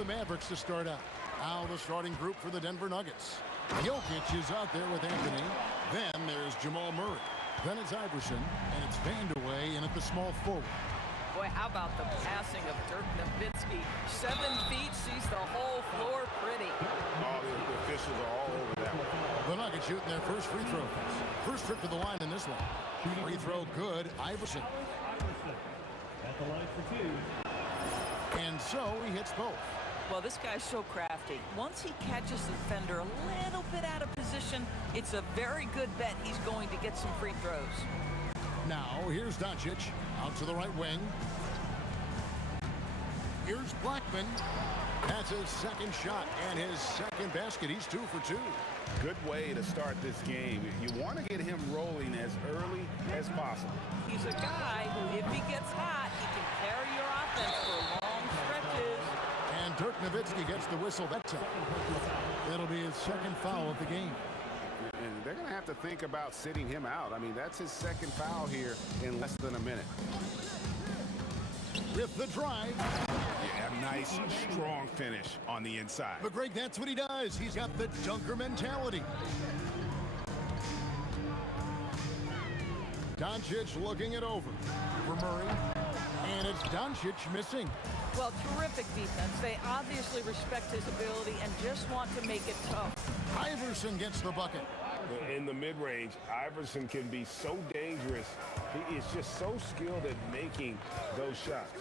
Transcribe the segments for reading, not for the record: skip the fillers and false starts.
the Mavericks to start out. Now the starting group for the Denver Nuggets. Jokic is out there with Anthony. Then there's Jamal Murray. Then it's Iverson, and it's Vanderway in at the small forward. Boy, how about the passing of Dirk Nowitzki? 7 feet, sees the whole floor pretty. Oh, the officials are all over that one. The Nuggets shooting their first free throws. First trip to the line in this one. Free throw good, Iverson. At the line for 2. And so he hits both. Well, this guy's so crafty. Once he catches the defender a little bit out of position, it's a very good bet he's going to get some free throws. Now, here's Doncic out to the right wing. Here's Blackman. That's his second shot and his second basket. He's 2 for 2. Good way to start this game. You want to get him rolling as early as possible. He's a guy who, if he gets hot, he can carry your offense for long stretches. And Dirk Nowitzki gets the whistle that time. It'll be his second foul of the game. And they're going to have to think about sitting him out. I mean, that's his second foul here in less than a minute. With the drive. Yeah, nice, strong finish on the inside. But Greg, that's what he does. He's got the dunker mentality. Doncic looking it over for Murray. And it's Doncic missing. Well, terrific defense. They obviously respect his ability and just want to make it tough. Iverson gets the bucket. In the mid-range, Iverson can be so dangerous. He is just so skilled at making those shots.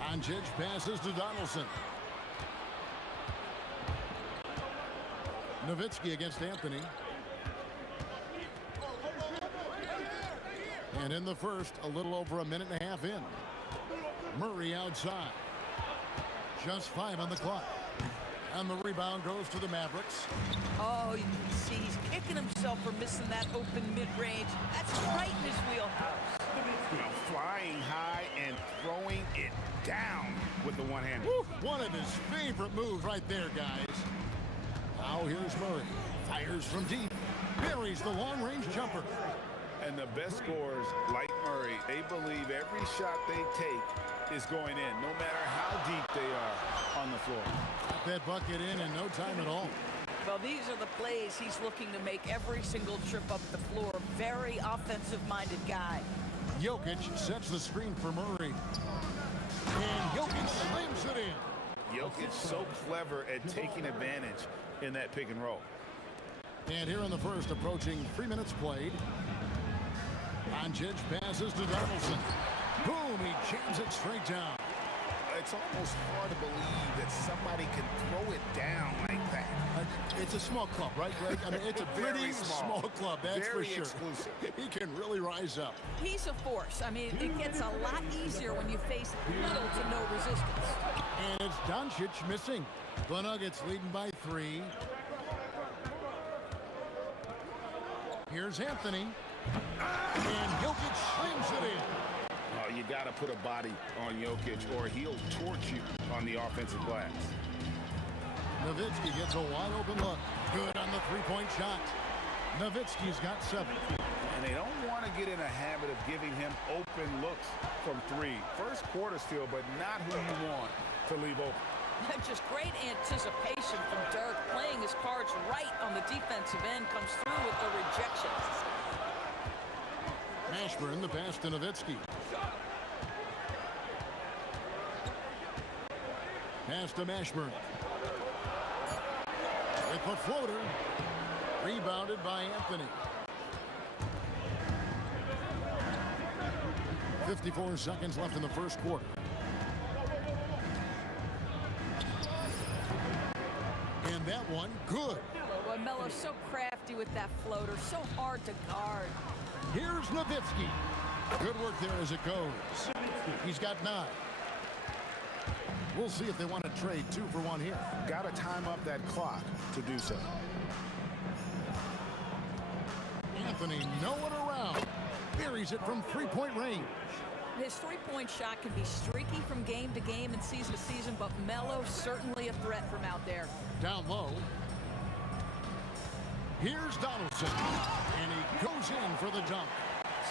Doncic passes to Donaldson. Nowitzki against Anthony. And in the first, a little over a minute and a half in. Murray outside. Just 5 on the clock. And the rebound goes to the Mavericks. Oh, you can see he's kicking himself for missing that open mid-range. That's right in his wheelhouse. You know, flying high and throwing it down with the one-hander. One of his favorite moves right there, guys. Now here's Murray. Fires from deep. Buries the long-range jumper. And the best scorers, like Murray, they believe every shot they take is going in, no matter how deep they are on the floor. Got that bucket in no time at all. Well, these are the plays he's looking to make every single trip up the floor. Very offensive-minded guy. Jokic sets the screen for Murray. And Jokic slams it in. Jokic so clever at taking advantage in that pick and roll. And here in the first, approaching 3 minutes played. Doncic passes to Donaldson. Boom, he jams it straight down. It's almost hard to believe that somebody can throw it down like that. It's a small club, right, Greg? I mean, it's a pretty small club, that's Very for sure. exclusive. He can really rise up. He's a force. I mean, it gets a lot easier when you face little to no resistance. And it's Doncic missing. The Nuggets leading by 3. Here's Anthony. And Jokic slams it in. You got to put a body on Jokic or he'll torch you on the offensive glass. Nowitzki gets a wide open look. Good on the three-point shot. Nowitzki's got 7. And they don't want to get in a habit of giving him open looks from 3. First quarter still, but not who you want to leave open. Just great anticipation from Dirk, playing his cards right on the defensive end, comes through with the rejection. Mashburn, the pass to Nowitzki. Pass to Mashburn. With the floater. Rebounded by Anthony. 54 seconds left in the first quarter. And that one, good. Well, Melo's so crafty with that floater, so hard to guard. Here's Nowitzki. Good work there as it goes. He's got 9. We'll see if they want to trade 2 for 1 here. Got to time up that clock to do so. Anthony, no one around. Buries it from three-point range. His three-point shot can be streaky from game to game and season to season, but Melo's certainly a threat from out there. Down low. Here's Donaldson. And he goes in for the dunk.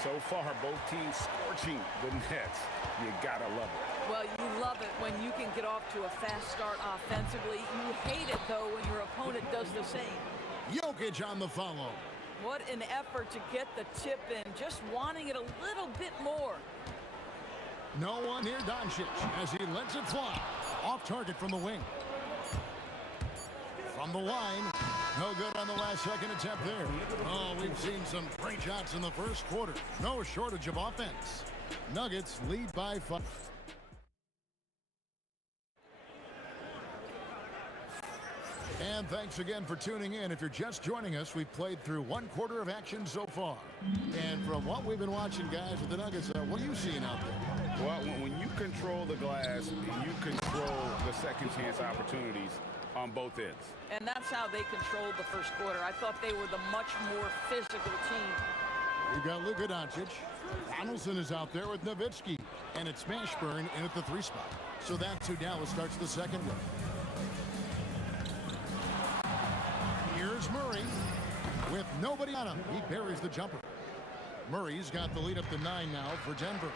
So far, both teams scorching the nets. You got to love it. Well, you love it when you can get off to a fast start offensively. You hate it, though, when your opponent does the same. Jokic on the follow. What an effort to get the tip in, just wanting it a little bit more. No one near Doncic as he lets it fly. Off target from the wing. From the line. No good on the last second attempt there. Oh, we've seen some great shots in the first quarter. No shortage of offense. Nuggets lead by 5. And thanks again for tuning in. If you're just joining us, we've played through 1 quarter of action so far. And from what we've been watching, guys, with the Nuggets, what are you seeing out there? Well, when you control the glass, you control the second chance opportunities on both ends. And that's how they controlled the first quarter. I thought they were the much more physical team. We've got Luka Doncic. Donaldson is out there with Nowitzki. And it's Mashburn in at the 3 spot. So that's who Dallas starts the second with. Here's Murray with nobody on him. He buries the jumper. Murray's got the lead up to 9 now for Denver.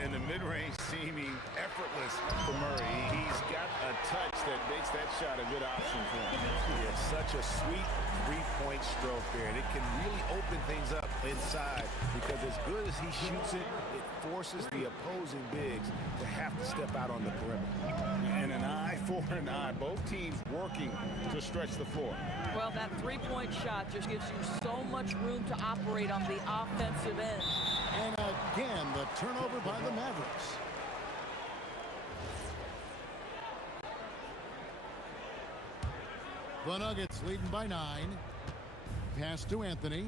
And the mid-range seeming effortless for Murray. He's got a touch that makes that shot a good option for him. It's such a sweet three-point stroke there, and it can really open things up inside because as good as he shoots it, it forces the opposing bigs to have to step out on the perimeter. And an eye for an eye. Both teams working to stretch the floor. Well, that three-point shot just gives you so much room to operate on the offensive end. And again, the turnover by the Mavericks. The Nuggets leading by 9. Pass to Anthony.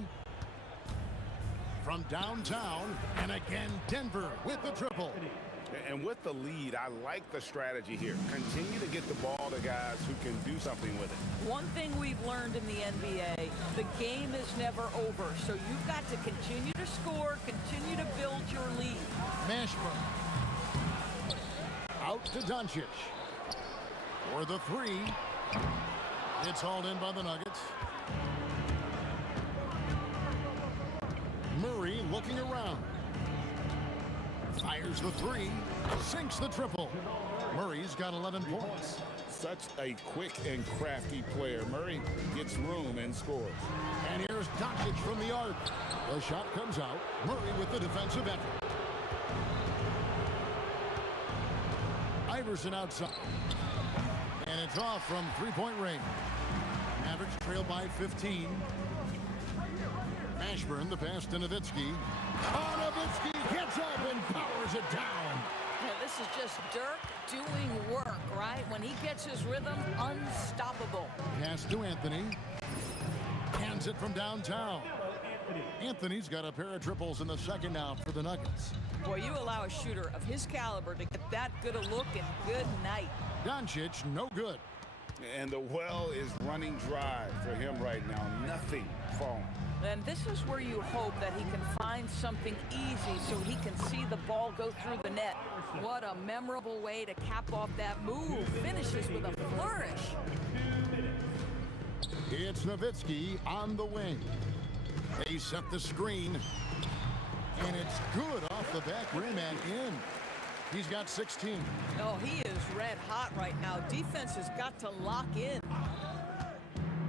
From downtown, and again, Denver with the triple. And with the lead, I like the strategy here. Continue to get the ball to guys who can do something with it. One thing we've learned in the NBA, the game is never over. So you've got to continue to score, continue to build your lead. Mashburn. Out to Doncic. For the 3. It's hauled in by the Nuggets. Murray looking around. Fires the 3. Sinks the triple. Murray's got 11 points. Such a quick and crafty player. Murray gets room and scores. And here's Doncic from the arc. The shot comes out. Murray with the defensive effort. Iverson outside. And it's off from 3-point range. Mavericks trail by 15. Mashburn, the pass to Nowitzki. Oh, Nowitzki gets up and powers it down. Yeah, this is just Dirk doing work, right? When he gets his rhythm, unstoppable. Pass to Anthony. Hands it from downtown. Anthony's got a pair of triples in the second now for the Nuggets. Boy, you allow a shooter of his caliber to get that good a look, and good night. Doncic, no good. And the well is running dry for him right now. Nothing falling. And this is where you hope that he can find something easy so he can see the ball go through the net. What a memorable way to cap off that move. Finishes with a flourish. It's Nowitzki on the wing. They set the screen. And it's good off the back rim and in. He's got 16. Oh, he is red hot right now. Defense has got to lock in.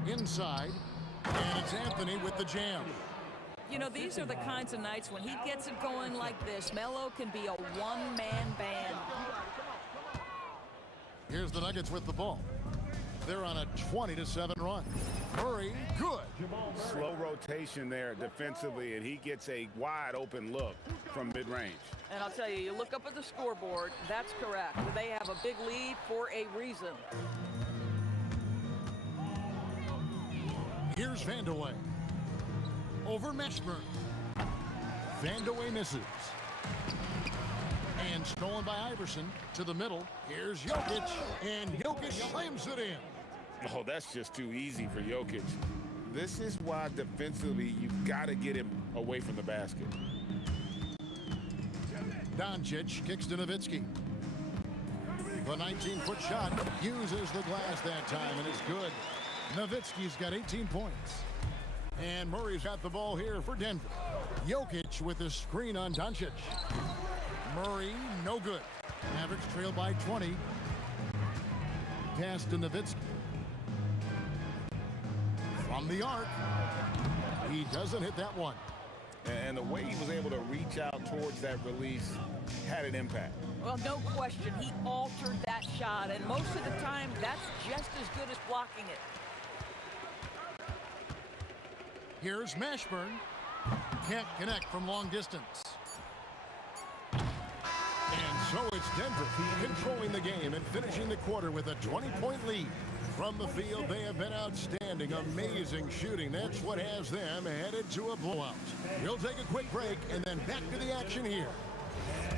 Inside. And it's Anthony with the jam. You know, these are the kinds of nights when he gets it going like this. Melo can be a one-man band. Here's the Nuggets with the ball. They're on a 20-7 run. Murray, good. Slow rotation there defensively, and he gets a wide open look from mid-range. And I'll tell you, you look up at the scoreboard, that's correct. They have a big lead for a reason. Here's Vandeweghe. Over Mashburn. Vandeweghe misses. And stolen by Iverson to the middle. Here's Jokic. And Jokic slams it in. Oh, that's just too easy for Jokic. This is why defensively you've got to get him away from the basket. Doncic kicks to Nowitzki. The 19-foot shot uses the glass that time, and it's good. Nowitzki's got 18 points. And Murray's got the ball here for Denver. Jokic with the screen on Doncic. Murray, no good. Mavericks trail by 20. Pass to Nowitzki. From the arc. He doesn't hit that one. And the way he was able to reach out towards that release had an impact. Well, no question. He altered that shot, and most of the time, that's just as good as blocking it. Here's Mashburn. Can't connect from long distance. And so it's Denver controlling the game and finishing the quarter with a 20-point lead. From the field, they have been outstanding. Amazing shooting. That's what has them headed to a blowout. We'll take a quick break and then back to the action here. And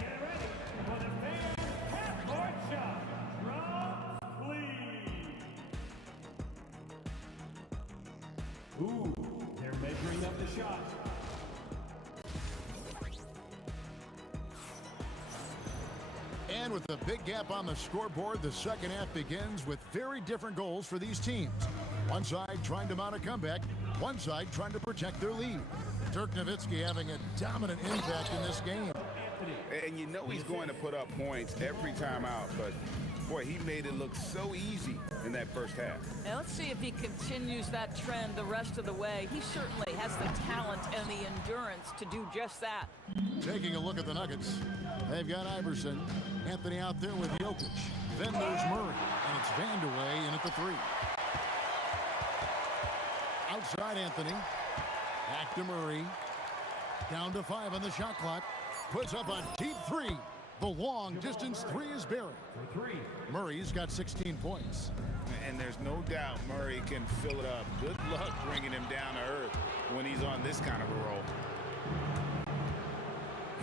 get ready for the fan half-court shot. Drums, please. Ooh, they're measuring up the shot. And with the big gap on the scoreboard, the second half begins with very different goals for these teams. One side trying to mount a comeback, one side trying to protect their lead. Dirk Nowitzki having a dominant impact in this game. And you know he's going to put up points every time out, but boy, he made it look so easy in that first half. Now let's see if he continues that trend the rest of the way. He certainly has the talent and the endurance to do just that. Taking a look at the Nuggets, they've got Iverson, Anthony out there with Jokic. Then there's Murray, and it's Vandeweghe in at the 3. Outside Anthony, back to Murray. Down to 5 on the shot clock. Puts up a deep 3. The long distance 3 is buried. For 3. Murray's got 16 points. And there's no doubt Murray can fill it up. Good luck bringing him down to earth when he's on this kind of a roll.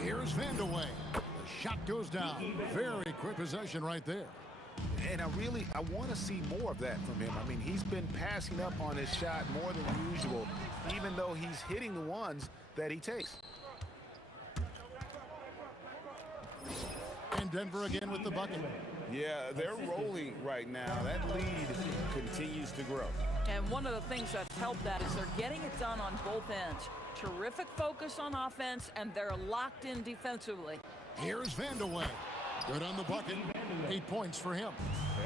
Here's Vandeweghe. The shot goes down. Very quick possession right there. And I want to see more of that from him. I mean, he's been passing up on his shot more than usual, even though he's hitting the ones that he takes. And Denver again with the bucket. Yeah, they're rolling right now. That lead continues to grow. And one of the things that's helped that is they're getting it done on both ends. Terrific focus on offense, and they're locked in defensively. Here's Vandeweghe. Good on the bucket. 8 points for him.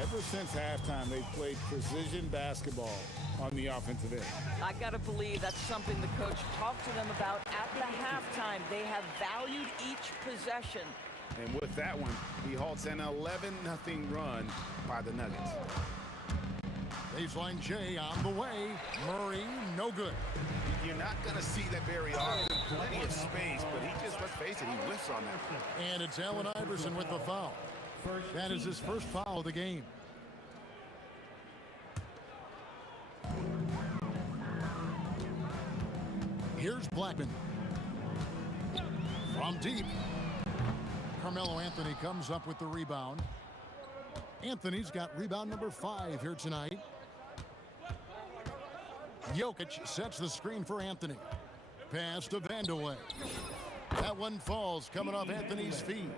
Ever since halftime, they've played precision basketball on the offensive end. I got to believe that's something the coach talked to them about at the halftime. They have valued each possession. And with that one, he halts an 11-0 run by the Nuggets. Baseline J on the way. Murray, no good. You're not going to see that very often. Plenty of space, but he just, let's face it, he whiffs on that. And it's Allen Iverson with the foul. That is his first foul of the game. Here's Blackman. From deep. Carmelo Anthony comes up with the rebound. Anthony's got rebound number 5 here tonight. Jokic sets the screen for Anthony. Pass to Vandeweghe. That one falls coming off Anthony's feet.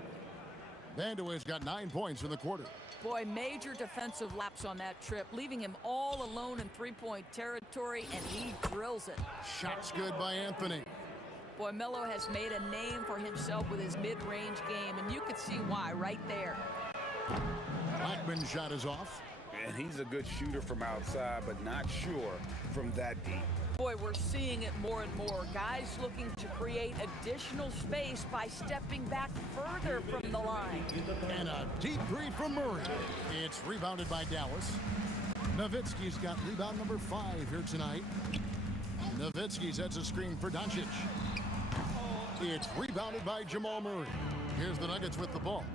Vandeweghe's got 9 points in the quarter. Boy, major defensive lapse on that trip, leaving him all alone in three-point territory, and he drills it. Shots good by Anthony. Boy, Melo has made a name for himself with his mid-range game, and you could see why right there. Blackman's shot is off. And he's a good shooter from outside, but not sure from that deep. Boy, we're seeing it more and more. Guys looking to create additional space by stepping back further from the line. And a deep 3 from Murray. It's rebounded by Dallas. Nowitzki's got rebound number 5 here tonight. Nowitzki sets a screen for Doncic. It's rebounded by Jamal Murray. Here's the Nuggets with the ball.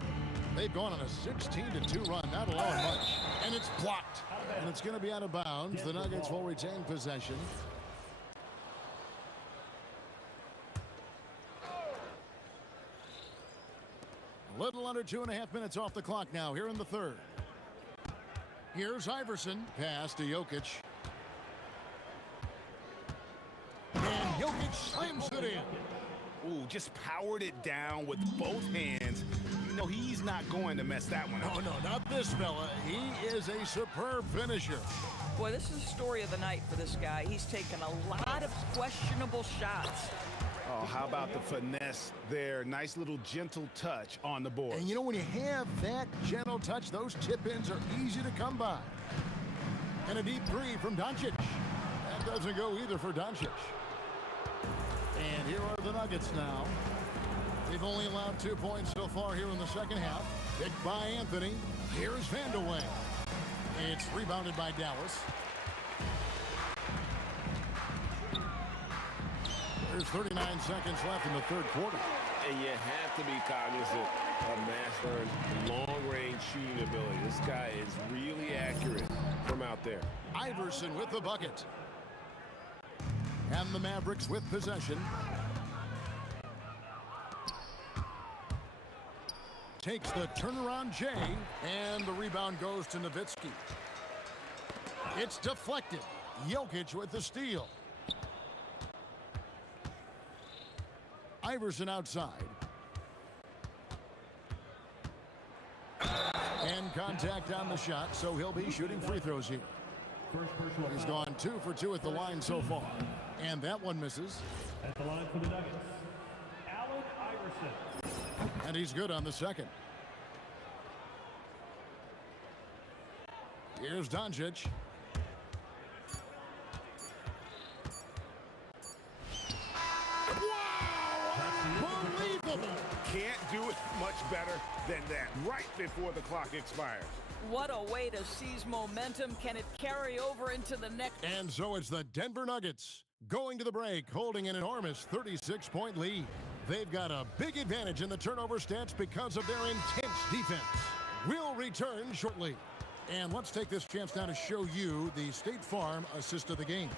They've gone on a 16-2 run, not allowing much. And it's blocked. And it's going to be out of bounds. The Nuggets will retain possession. A little under 2.5 minutes off the clock now here in the third. Here's Iverson. Pass to Jokic. And Jokic slams it in. Ooh, just powered it down with both hands. You know, he's not going to mess that one up. Oh, no, not this fella. He is a superb finisher. Boy, this is the story of the night for this guy. He's taken a lot of questionable shots. Oh, how about the finesse there? Nice little gentle touch on the board. And you know, when you have that gentle touch, those tip-ins are easy to come by. And a deep 3 from Doncic. That Doesn't go either for Doncic. And here are the Nuggets now. They've only allowed 2 points so far here in the second half. Picked by Anthony. Here's Vandeweghe. It's rebounded by Dallas. There's 39 seconds left in the third quarter. And you have to be cognizant of Mashburn's long-range shooting ability. This guy is really accurate from out there. Iverson with the bucket. And the Mavericks with possession. Takes the turnaround J, and the rebound goes to Nowitzki. It's deflected. Jokic with the steal. Iverson outside. And contact on the shot, so he'll be shooting free throws here. He's gone 2 for 2 at the line so far. And that one misses. At the line for the Nuggets, Allen Iverson. And he's good on the second. Here's Doncic. Unbelievable! Can't do it much better than that right before the clock expires. What a way to seize momentum. Can it carry over into the next? And so it's the Denver Nuggets going to the break, holding an enormous 36-point lead. They've got a big advantage in the turnover stats because of their intense defense. We'll return shortly. And let's take this chance now to show you the State Farm assist of the game.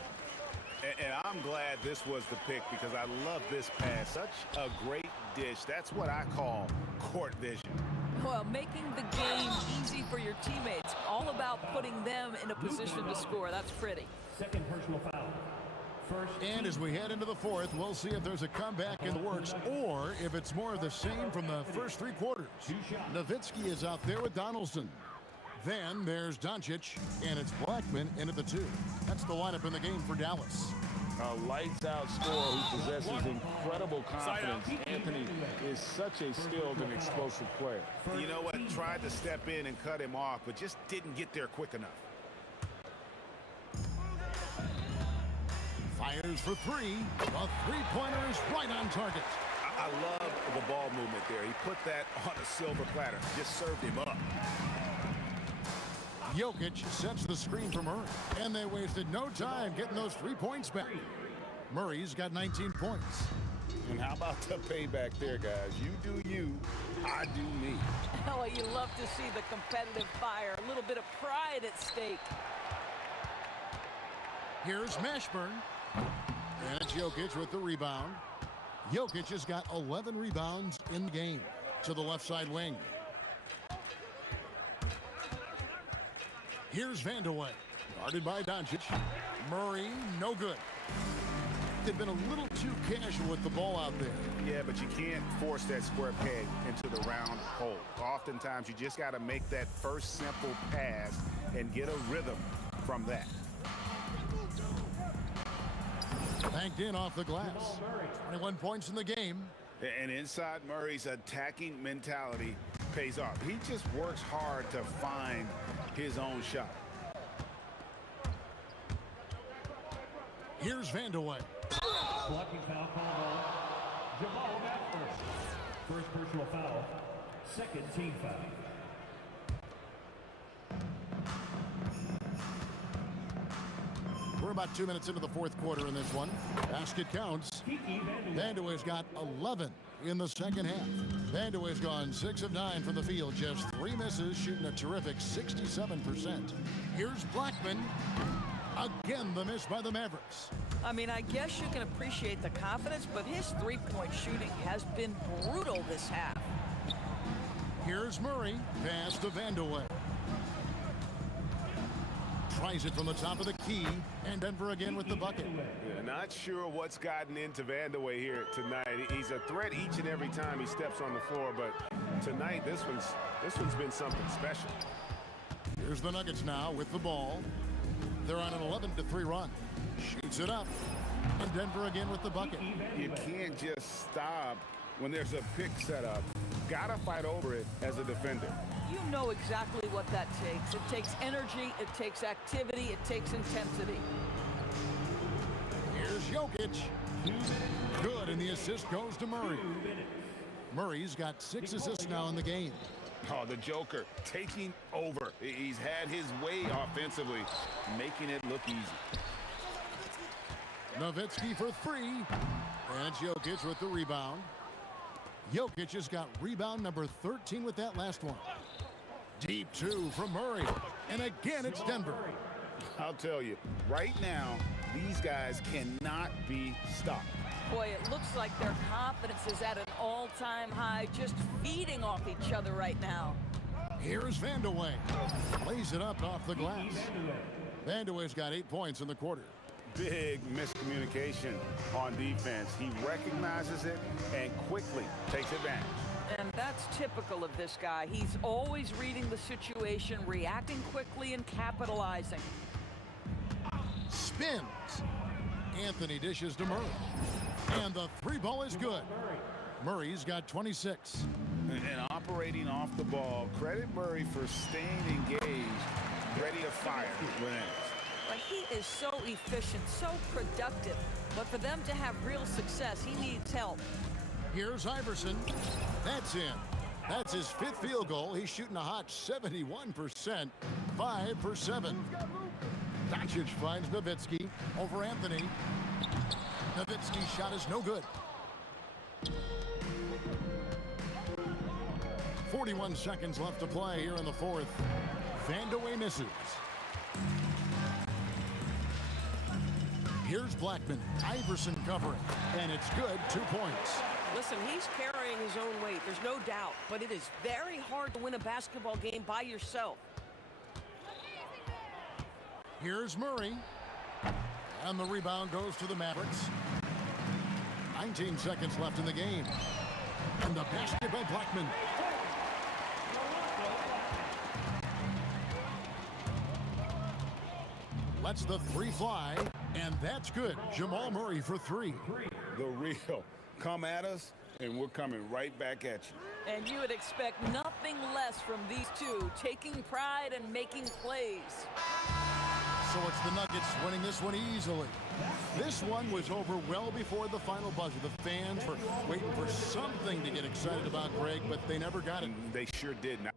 And I'm glad this was the pick because I love this pass. Such a great dish. That's what I call court vision. Well, making the game easy for your teammates. All about putting them in a position to score. That's pretty. Second personal foul. First. And as we head into the fourth, we'll see if there's a comeback in the works or if it's more of the same from the first 3 quarters. Nowitzki is out there with Donaldson. Then there's Doncic, and it's Blackman in at the 2. That's the lineup in the game for Dallas. A lights-out scorer who possesses incredible confidence. Anthony is such a skilled and explosive player. You know what? Tried to step in and cut him off, but just didn't get there quick enough. Fires for 3. The three-pointer is right on target. I love the ball movement there. He put that on a silver platter. Just served him up. Jokic sets the screen for Murray, and they wasted no time getting those 3 points back. Murray's got 19 points. And how about the payback there, guys? You do you, I do me. Oh, you love to see the competitive fire. A little bit of pride at stake. Here's Mashburn. And it's Jokic with the rebound. Jokic has got 11 rebounds in the game. To the left side wing. Here's Vandeweghe, guarded by Doncic. Murray, no good. They've been a little too casual with the ball out there. Yeah, but you can't force that square peg into the round hole. Oftentimes, you just got to make that first simple pass and get a rhythm from that. Banked in off the glass. 21 points in the game. And inside Murray's attacking mentality pays off. He just works hard to find his own shot. Here's Vandeweghe. Blocking foul called on Jamal Mashburn. First personal foul. Second team foul. We're about 2 minutes into the fourth quarter in this one. Basket counts. Vandeweghe's got 11 in the second half. Vandeweghe's gone 6 of 9 from the field, just 3 misses, shooting a terrific 67%. Here's Blackman. Again, the miss by the Mavericks. I mean, I guess you can appreciate the confidence, but his three-point shooting has been brutal this half. Here's Murray. Pass to Vandeweghe. Tries it from the top of the key, and Denver again with the bucket. Yeah, not sure what's gotten into Vandeweghe here tonight. He's a threat each and every time he steps on the floor, but tonight this one's been something special. Here's the Nuggets now with the ball. They're on an 11-3 run. Shoots it up, and Denver again with the bucket. You can't just stop when there's a pick set up. Gotta fight over it as a defender. You know exactly what that takes. It takes energy, it takes activity, it takes intensity. Jokic. Good, and the assist goes to Murray. Murray's got 6 assists now in the game. Oh, the Joker taking over. He's had his way offensively, making it look easy. Nowitzki for 3. And Jokic with the rebound. Jokic has got rebound number 13 with that last one. Deep 2 from Murray. And again, it's Denver. I'll tell you, right now, these guys cannot be stopped. Boy, it looks like their confidence is at an all-time high, just feeding off each other right now. Here's Vandeweghe. Lays it up off the glass. Vandeweghe's got 8 points in the quarter. Big miscommunication on defense. He recognizes it and quickly takes advantage. And that's typical of this guy. He's always reading the situation, reacting quickly, and capitalizing. Spins. Anthony dishes to Murray. And the 3 ball is good. Murray's got 26. And operating off the ball, credit Murray for staying engaged, ready to fire when asked. But he is so efficient, so productive. But for them to have real success, he needs help. Here's Iverson. That's in. That's his 5th field goal. He's shooting a hot 71%. 5 for 7. Doncic finds Nowitzki over Anthony. Nowitzki's shot is no good. 41 seconds left to play here in the 4th. Vandeweghe misses. Here's Blackman. Iverson covering. And it's good. 2 points. Listen, he's carrying his own weight. There's no doubt. But it is very hard to win a basketball game by yourself. Here's Murray. And the rebound goes to the Mavericks. 19 seconds left in the game. And the basket by Blackman. Lets the 3 fly. And that's good. Jamal Murray for 3. The real. Come at us, and we're coming right back at you. And you would expect nothing less from these two, taking pride and making plays. So it's the Nuggets winning this one easily. This one was over well before the final buzzer. The fans were waiting for something to get excited about, Greg, but they never got it. They sure did. Now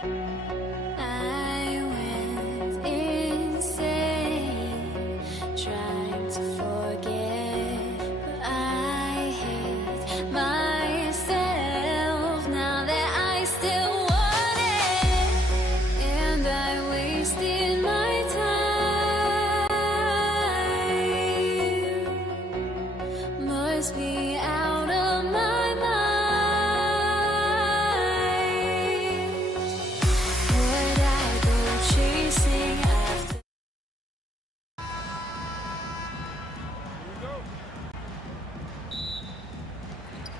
I went insane trying to forget, but I hate myself now that I still want it, and I wasted my time. Must be out of my mind. Would I go chasing after?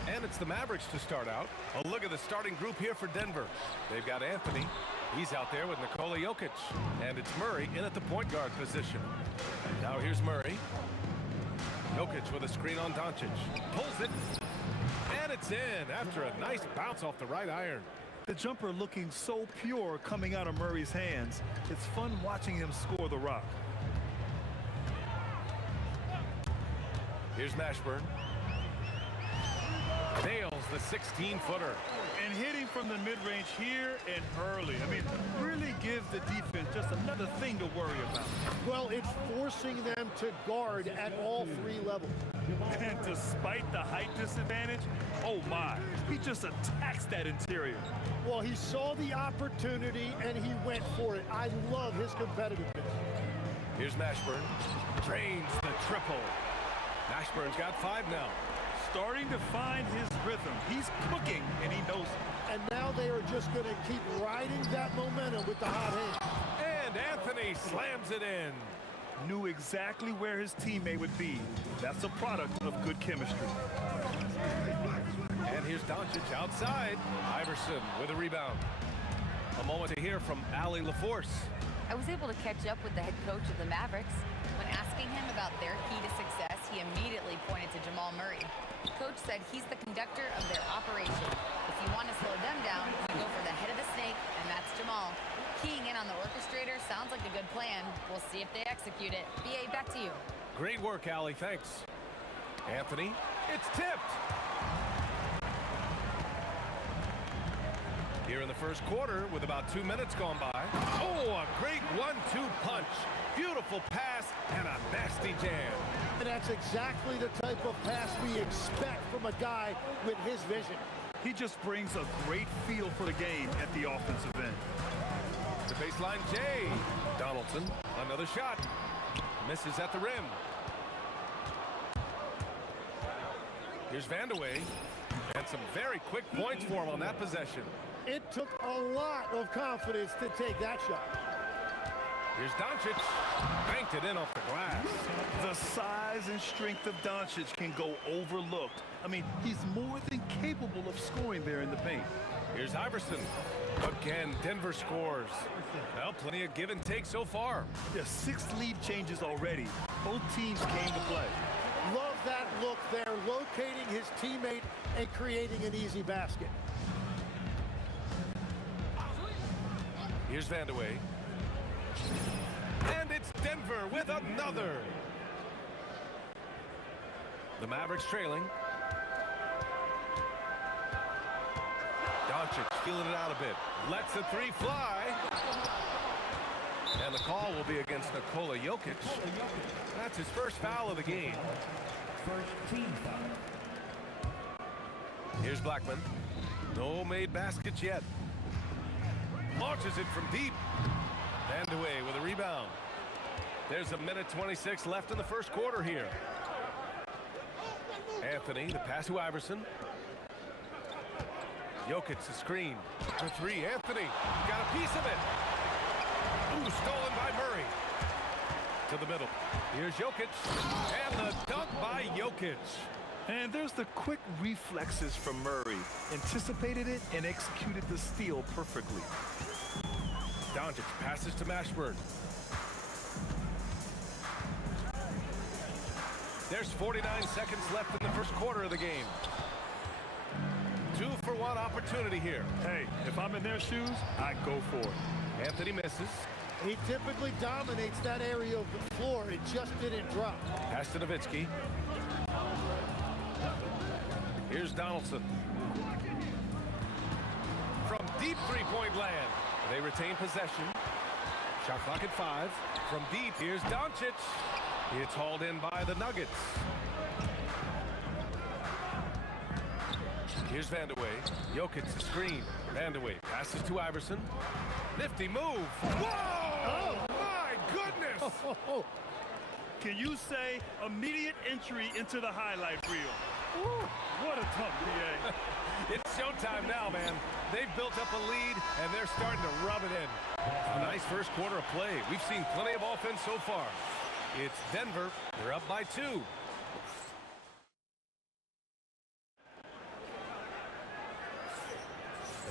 And it's the Mavericks to start out. A look at the starting group here for Denver. They've got Anthony. He's out there with Nikola Jokic. And it's Murray in at the point guard position. Now here's Murray. Jokic with a screen on Doncic. Pulls it. And it's in after a nice bounce off the right iron. The jumper looking so pure coming out of Murray's hands. It's fun watching him score the rock. Here's Mashburn. Nails the 16-footer. And hitting from the mid-range here and early. I mean, really gives the defense just another thing to worry about. Well, it's forcing them to guard at all three levels. And despite the height disadvantage, oh my, he just attacks that interior. Well, he saw the opportunity and he went for it. I love his competitiveness. Here's Mashburn. Drains the triple. Mashburn's got 5 now. Starting to find his rhythm. He's cooking, and he knows it. And now they are just going to keep riding that momentum with the hot hand. And Anthony slams it in. Knew exactly where his teammate would be. That's a product of good chemistry. And here's Doncic outside. Iverson with a rebound. A moment to hear from Allie LaForce. I was able to catch up with the head coach of the Mavericks. When asking him about their key to success, he immediately pointed to Jamal Murray. Coach said he's the conductor of their operation. If you want to slow them down, you go for the head of the snake, and that's Jamal. Keying in on the orchestrator sounds like a good plan. We'll see if they execute it. BA, back to you. Great work, Allie. Thanks. Anthony, it's tipped. Here in the first quarter with about 2 minutes gone by. Oh, a great 1-2 punch. Beautiful pass and a nasty jam. And that's exactly the type of pass we expect from a guy with his vision. He just brings a great feel for the game at the offensive end. The baseline J. Donaldson, another shot. Misses at the rim. Here's Vandeweghe. And some very quick points for him on that possession. It took a lot of confidence to take that shot. Here's Doncic. Banked it in off the glass. The size and strength of Doncic can go overlooked. I mean, he's more than capable of scoring there in the paint. Here's Iverson. Again, Denver scores. Well, plenty of give and take so far. Yeah, 6 lead changes already. Both teams came to play. Love that look there, locating his teammate and creating an easy basket. Here's Vandeweghe. And it's Denver with another. The Mavericks trailing. Doncic feeling it out a bit. Lets the 3 fly. And the call will be against Nikola Jokic. That's his first foul of the game. First team foul. Here's Blackman. No made baskets yet. Launches it from deep. Vandeweghe with a rebound. There's 1:26 left in the first quarter here. Anthony, the pass to Iverson. Jokic, the screen. For 3, Anthony got a piece of it. Ooh, stolen by Murray. To the middle. Here's Jokic. And the dunk by Jokic. And there's the quick reflexes from Murray. Anticipated it and executed the steal perfectly. Doncic passes to Mashburn. There's 49 seconds left in the first quarter of the game. 2-for-1 opportunity here. Hey, if I'm in their shoes, I go for it. Anthony misses. He typically dominates that area of the floor. It just didn't drop. Pass to Nowitzki. Here's Donaldson. From deep three-point land. retain possession. Shot clock at 5. From deep, here's Doncic. It's hauled in by the Nuggets. Here's Vandeweghe. Jokic the screen. Vandeweghe passes to Iverson. Nifty move. Whoa! Oh, my goodness! Can you say immediate entry into the highlight reel? Ooh, what a tough DA. It's showtime now, man. They've built up a lead, and they're starting to rub it in. A nice first quarter of play. We've seen plenty of offense so far. It's Denver. They're up by 2.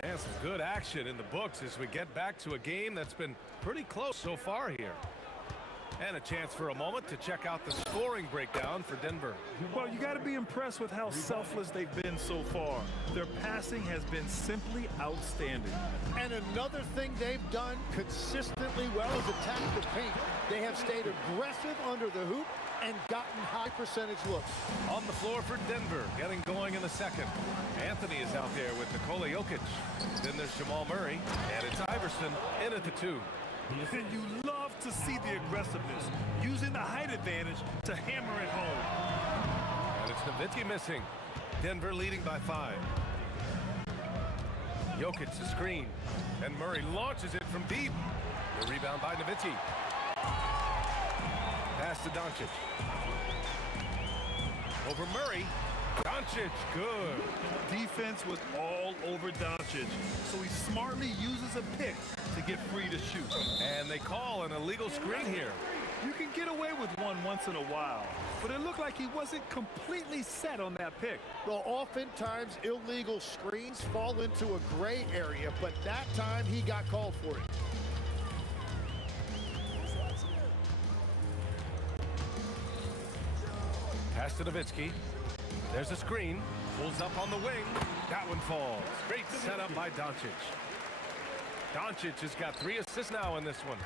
And some good action in the books as we get back to a game that's been pretty close so far here. And a chance for a moment to check out the scoring breakdown for Denver. Well, you got to be impressed with how selfless they've been so far. Their passing has been simply outstanding. And another thing they've done consistently well is attack the paint. They have stayed aggressive under the hoop and gotten high percentage looks. On the floor for Denver, getting going in the second. Anthony is out there with Nikola Jokic. Then there's Jamal Murray, and it's Iverson in at the 2. And you love to see the aggressiveness, using the height advantage to hammer it home. And it's Nowitzki missing. Denver leading by 5. Jokic the screen, and Murray launches it from deep. The rebound by Nowitzki. Pass to Doncic. Over Murray. Doncic, good. Defense was all over Doncic, so he smartly uses a pick to get free to shoot. And they call an illegal screen here. You can get away with one once in a while, but it looked like he wasn't completely set on that pick. Well, oftentimes illegal screens fall into a gray area, but that time he got called for it. Pass to Nowitzki. There's a screen. Pulls up on the wing. That one falls. Great setup by Doncic. Doncic has got 3 assists now in this one.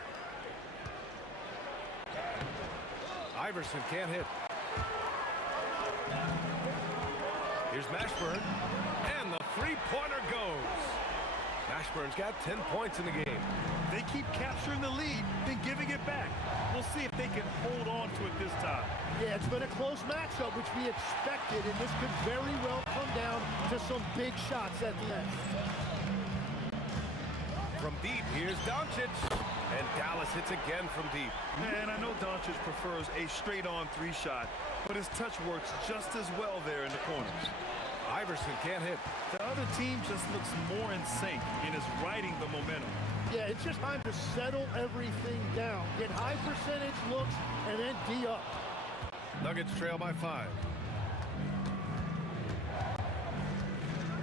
Iverson can't hit. Here's Mashburn. And the three-pointer goes. Mashburn's got 10 points in the game. They keep capturing the lead, then giving it back. We'll see if they can hold on to it this time. Yeah, it's been a close matchup, which we expected, and this could very well come down to some big shots at the end. From deep, here's Doncic. And Dallas hits again from deep. And I know Doncic prefers a straight-on 3 shot, but his touch works just as well there in the corners. Iverson can't hit. The other team just looks more in sync and is riding the momentum. Yeah, it's just time to settle everything down. Get high percentage looks and then D up. Nuggets trail by 5.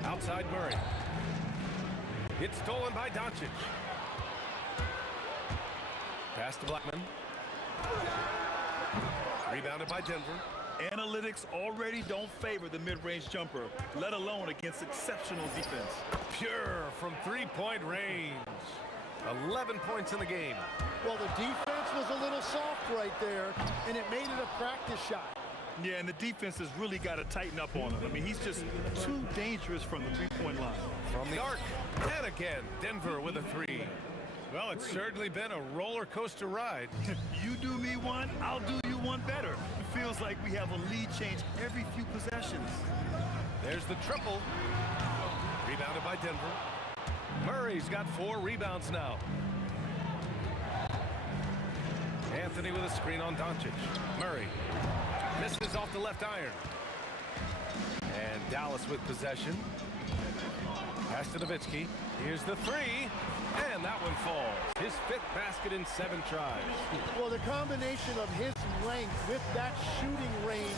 Outside Murray. It's stolen by Doncic. Pass to Blackman. Rebounded by Denver. Analytics already don't favor the mid-range jumper, let alone against exceptional defense. Pure from three-point range. 11 points in the game. Well, the defense was a little soft right there, and it made it a practice shot. Yeah, and the defense has really got to tighten up on him. I mean, he's just too dangerous from the three-point line. From the arc. And again, Denver with a 3. Well, it's certainly been a roller coaster ride. You do me one, I'll do you one better. It feels like we have a lead change every few possessions. There's the triple. Rebounded by Denver. Murray's got 4 rebounds now. Anthony with a screen on Doncic. Murray misses off the left iron. And Dallas with possession. Pass to Nowitzki. Here's the 3. And that one falls. His 5th basket in 7 tries. Well, the combination of his length with that shooting range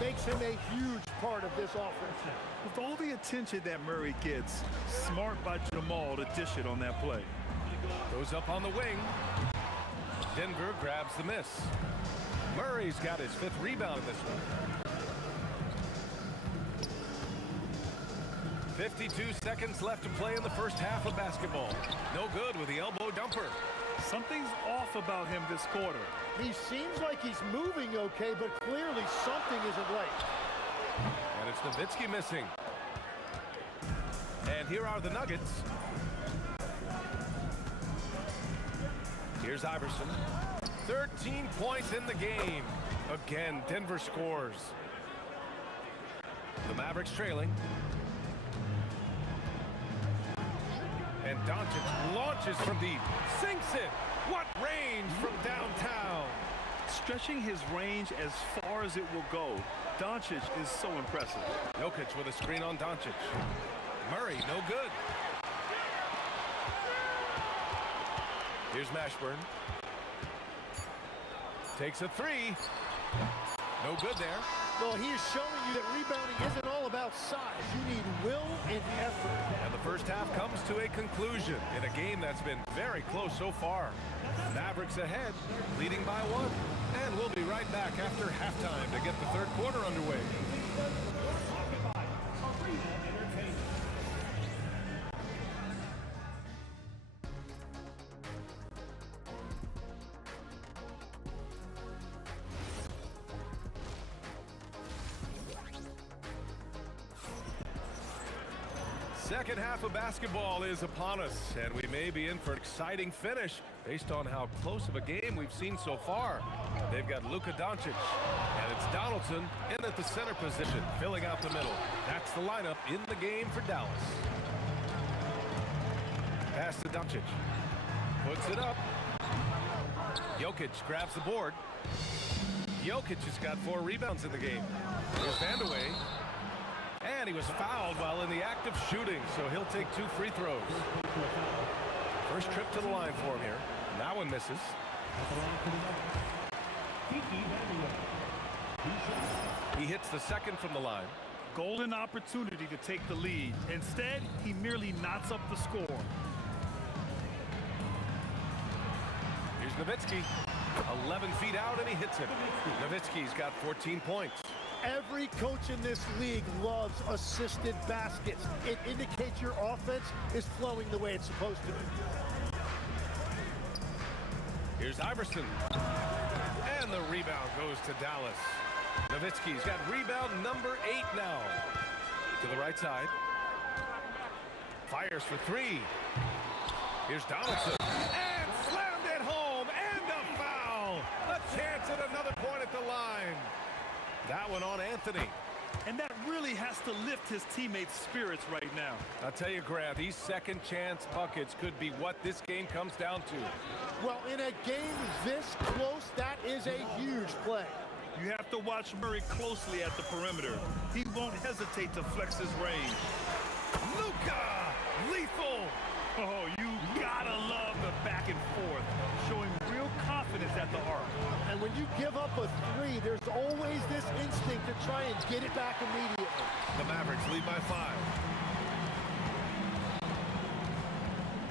makes him a huge part of this offense. With all the attention that Murray gets, smart by Jamal to dish it on that play. Goes up on the wing. Denver grabs the miss. Murray's got his 5th rebound in this one. 52 seconds left to play in the first half of basketball. No good with the elbow dumper. Something's off about him this quarter. He seems like he's moving okay, but clearly something isn't right. And it's Nowitzki missing. And here are the Nuggets. Here's Iverson. 13 points in the game. Again, Denver scores. The Mavericks trailing. And Doncic launches from deep. Sinks it. What range from downtown. Stretching his range as far as it will go. Doncic is so impressive. Jokic with a screen on Doncic. Murray, no good. Here's Mashburn. Takes a three. No good there. Well, he is showing you that rebounding isn't all about size. You need will and effort. And the first half comes to a conclusion in a game that's been very close so far. Mavericks ahead, leading by 1. And we'll be right back after halftime to get the third quarter underway. Second half of basketball is upon us, and we may be in for an exciting finish based on how close of a game we've seen so far. They've got Luka Doncic, and it's Donaldson in at the center position, filling out the middle. That's the lineup in the game for Dallas. Pass to Doncic. Puts it up. Jokic grabs the board. Jokic has got 4 rebounds in the game. Here's Vandeweghe. And he was fouled while in the act of shooting, so he'll take 2 free throws. First trip to the line for him here. That one misses. He hits the second from the line. Golden opportunity to take the lead. Instead, he merely knots up the score. Here's Nowitzki. 11 feet out, and he hits him. Nowitzki's got 14 points. Every coach in this league loves assisted baskets. It indicates your offense is flowing the way it's supposed to be. Here's Iverson. And the rebound goes to Dallas. Nowitzki's got rebound number 8 now. To the right side. Fires for 3. Here's Donaldson. And slammed it home. And a foul. A chance at another point at the line. That one on Anthony. And that really has to lift his teammates' spirits right now. I'll tell you, Grant, these second chance buckets could be what this game comes down to. Well, in a game this close, that is a huge play. You have to watch Murray closely at the perimeter. He won't hesitate to flex his range. Luka! Lethal! Oh, you gotta love the back and forth, showing real confidence at the arc. And when you give up a 3, there's always this instinct to try and get it back immediately. The Mavericks lead by 5.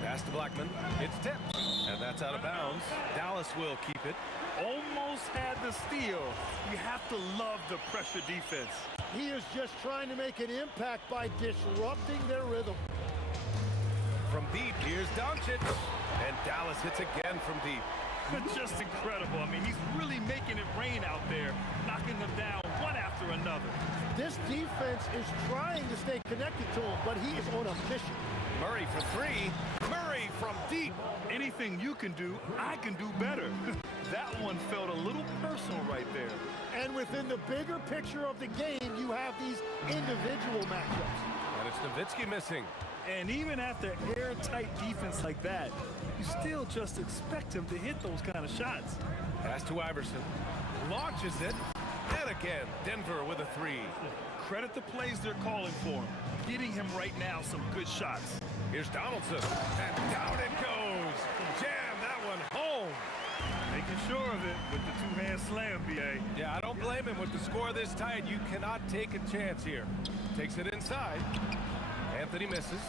Pass to Blackman. It's tipped. And that's out of bounds. Dallas will keep it. Almost had the steal. You have to love the pressure defense. He is just trying to make an impact by disrupting their rhythm. From deep, here's Doncic. And Dallas hits again from deep. Just incredible. I mean, he's really making it rain out there, knocking them down one after another. This defense is trying to stay connected to him, but he is on a mission. Murray for 3. Murray from deep. Anything you can do, I can do better. That one felt a little personal right there. And within the bigger picture of the game, you have these individual matchups. And it's Nowitzki missing. And even after airtight defense like that, you still just expect him to hit those kind of shots. Pass to Iverson. Launches it. And again, Denver with a 3. Credit the plays they're calling for him. Getting him right now some good shots. Here's Donaldson. And down it goes. Jam that one home. Making sure of it with the 2-hand slam, B.A. Yeah, I don't blame him with the score this tight. You cannot take a chance here. Takes it inside. Anthony misses.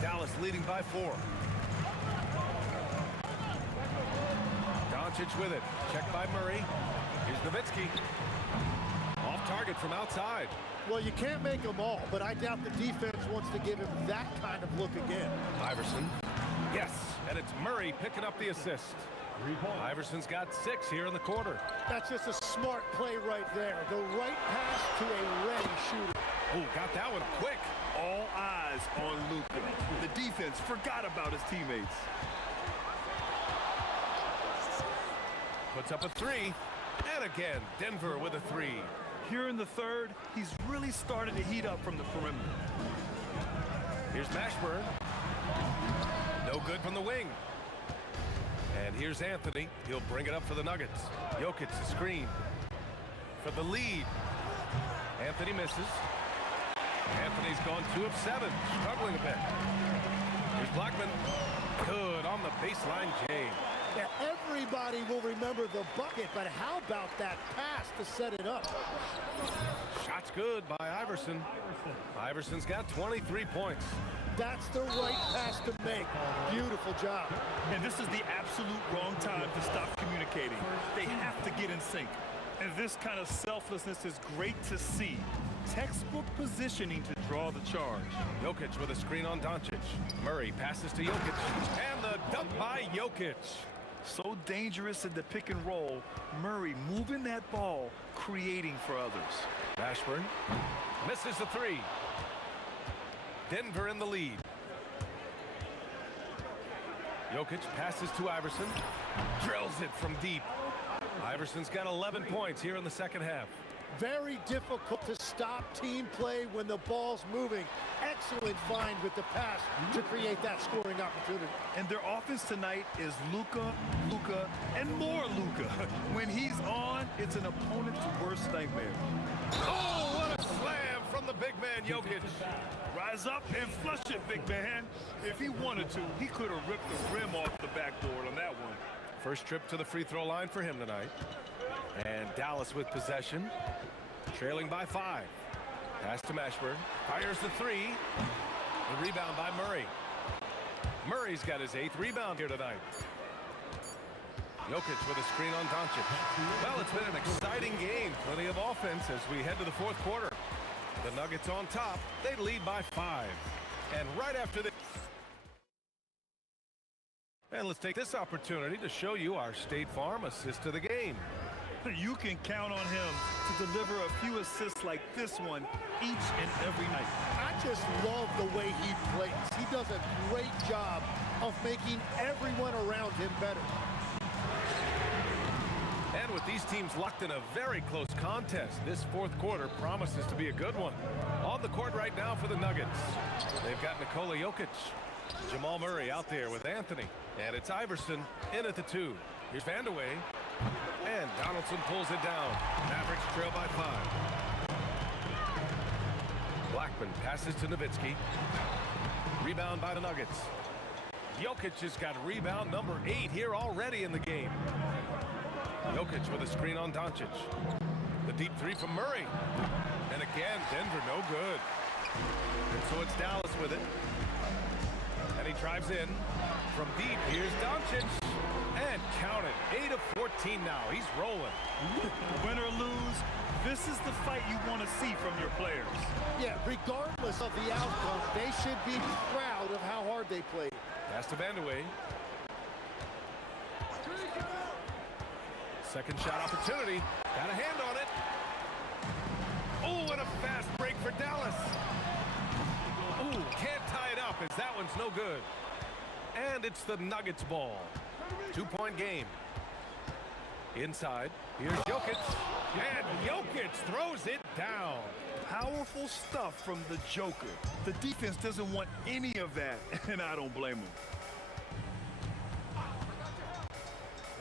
Dallas leading by 4. Doncic with it. Checked by Murray. Here's Nowitzki. Off target from outside. Well, you can't make them all, but I doubt the defense wants to give him that kind of look again. Iverson. Yes, and it's Murray picking up the assist. Iverson's got 6 here in the quarter. That's just a smart play right there. The right pass to a ready shooter. Oh, got that one quick. All eyes on Luka. The defense forgot about his teammates. puts up a three. And again, Denver with a three. Here in the third, he's really started to heat up from the perimeter. Here's Mashburn. No good from the wing. And here's Anthony. He'll bring it up for the Nuggets. Jokic the screen for the lead. Anthony misses. Anthony's gone 2 of 7, struggling a bit. Here's Blackman. Good on the baseline, Jay. Yeah, everybody will remember the bucket, but how about that pass to set it up? Shot's good by Iverson. Iverson's got 23 points. That's the right pass to make. Beautiful job. And this is the absolute wrong time to stop communicating. They have to get in sync. And this kind of selflessness is great to see. Textbook positioning to draw the charge. Jokic with a screen on Doncic. Murray passes to Jokic. And the dunk by Jokic. So dangerous in the pick and roll. Murray moving that ball, creating for others. Mashburn misses the three. Denver in the lead. Jokic passes to Iverson. Drills it from deep. Iverson's got 11 points here in the second half. Very difficult to stop team play when the ball's moving. Excellent find with the pass to create that scoring opportunity. And their offense tonight is Luka, and more Luka. When he's on, it's an opponent's worst nightmare. Oh, what a slam from the big man, Jokic. Rise up and flush it, big man. If he wanted to, he could have ripped the rim off the backboard on that one. First trip to the free throw line for him tonight. And Dallas with possession, trailing by 5. Pass to Mashburn. Fires the three. The rebound by Murray. Murray's got his 8th rebound here tonight. Jokic with a screen on Doncic. Well, it's been an exciting game. Plenty of offense as we head to the fourth quarter. The Nuggets on top. They lead by 5. And right after this. And let's take this opportunity to show you our State Farm assist to the game. You can count on him to deliver a few assists like this one each and every night. I just love the way he plays. He does a great job of making everyone around him better. And with these teams locked in a very close contest, this fourth quarter promises to be a good one. On the court right now for the Nuggets, they've got Nikola Jokic. Jamal Murray out there with Anthony. And it's Iverson in at the 2. Here's Vandeweghe. And Donaldson pulls it down. Mavericks trail by 5. Blackman passes to Nowitzki. Rebound by the Nuggets. Jokic has got rebound number 8 here already in the game. Jokic with a screen on Doncic. The deep 3 from Murray. And again, Denver no good. And so it's Dallas with it. And he drives in from deep. Here's Doncic. And count it. 8 of 14 now. He's rolling. Win or lose, this is the fight you want to see from your players. Yeah, regardless of the outcome, they should be proud of how hard they played. Pass to Vandeweghe. Second shot opportunity. Got a hand on it. Oh, and a fast break for Dallas. Oh, can't tie it up as that one's no good. And it's the Nuggets ball. 2-point game. Inside. Here's Jokic. And Jokic throws it down. Powerful stuff from the Joker. The defense doesn't want any of that, and I don't blame him.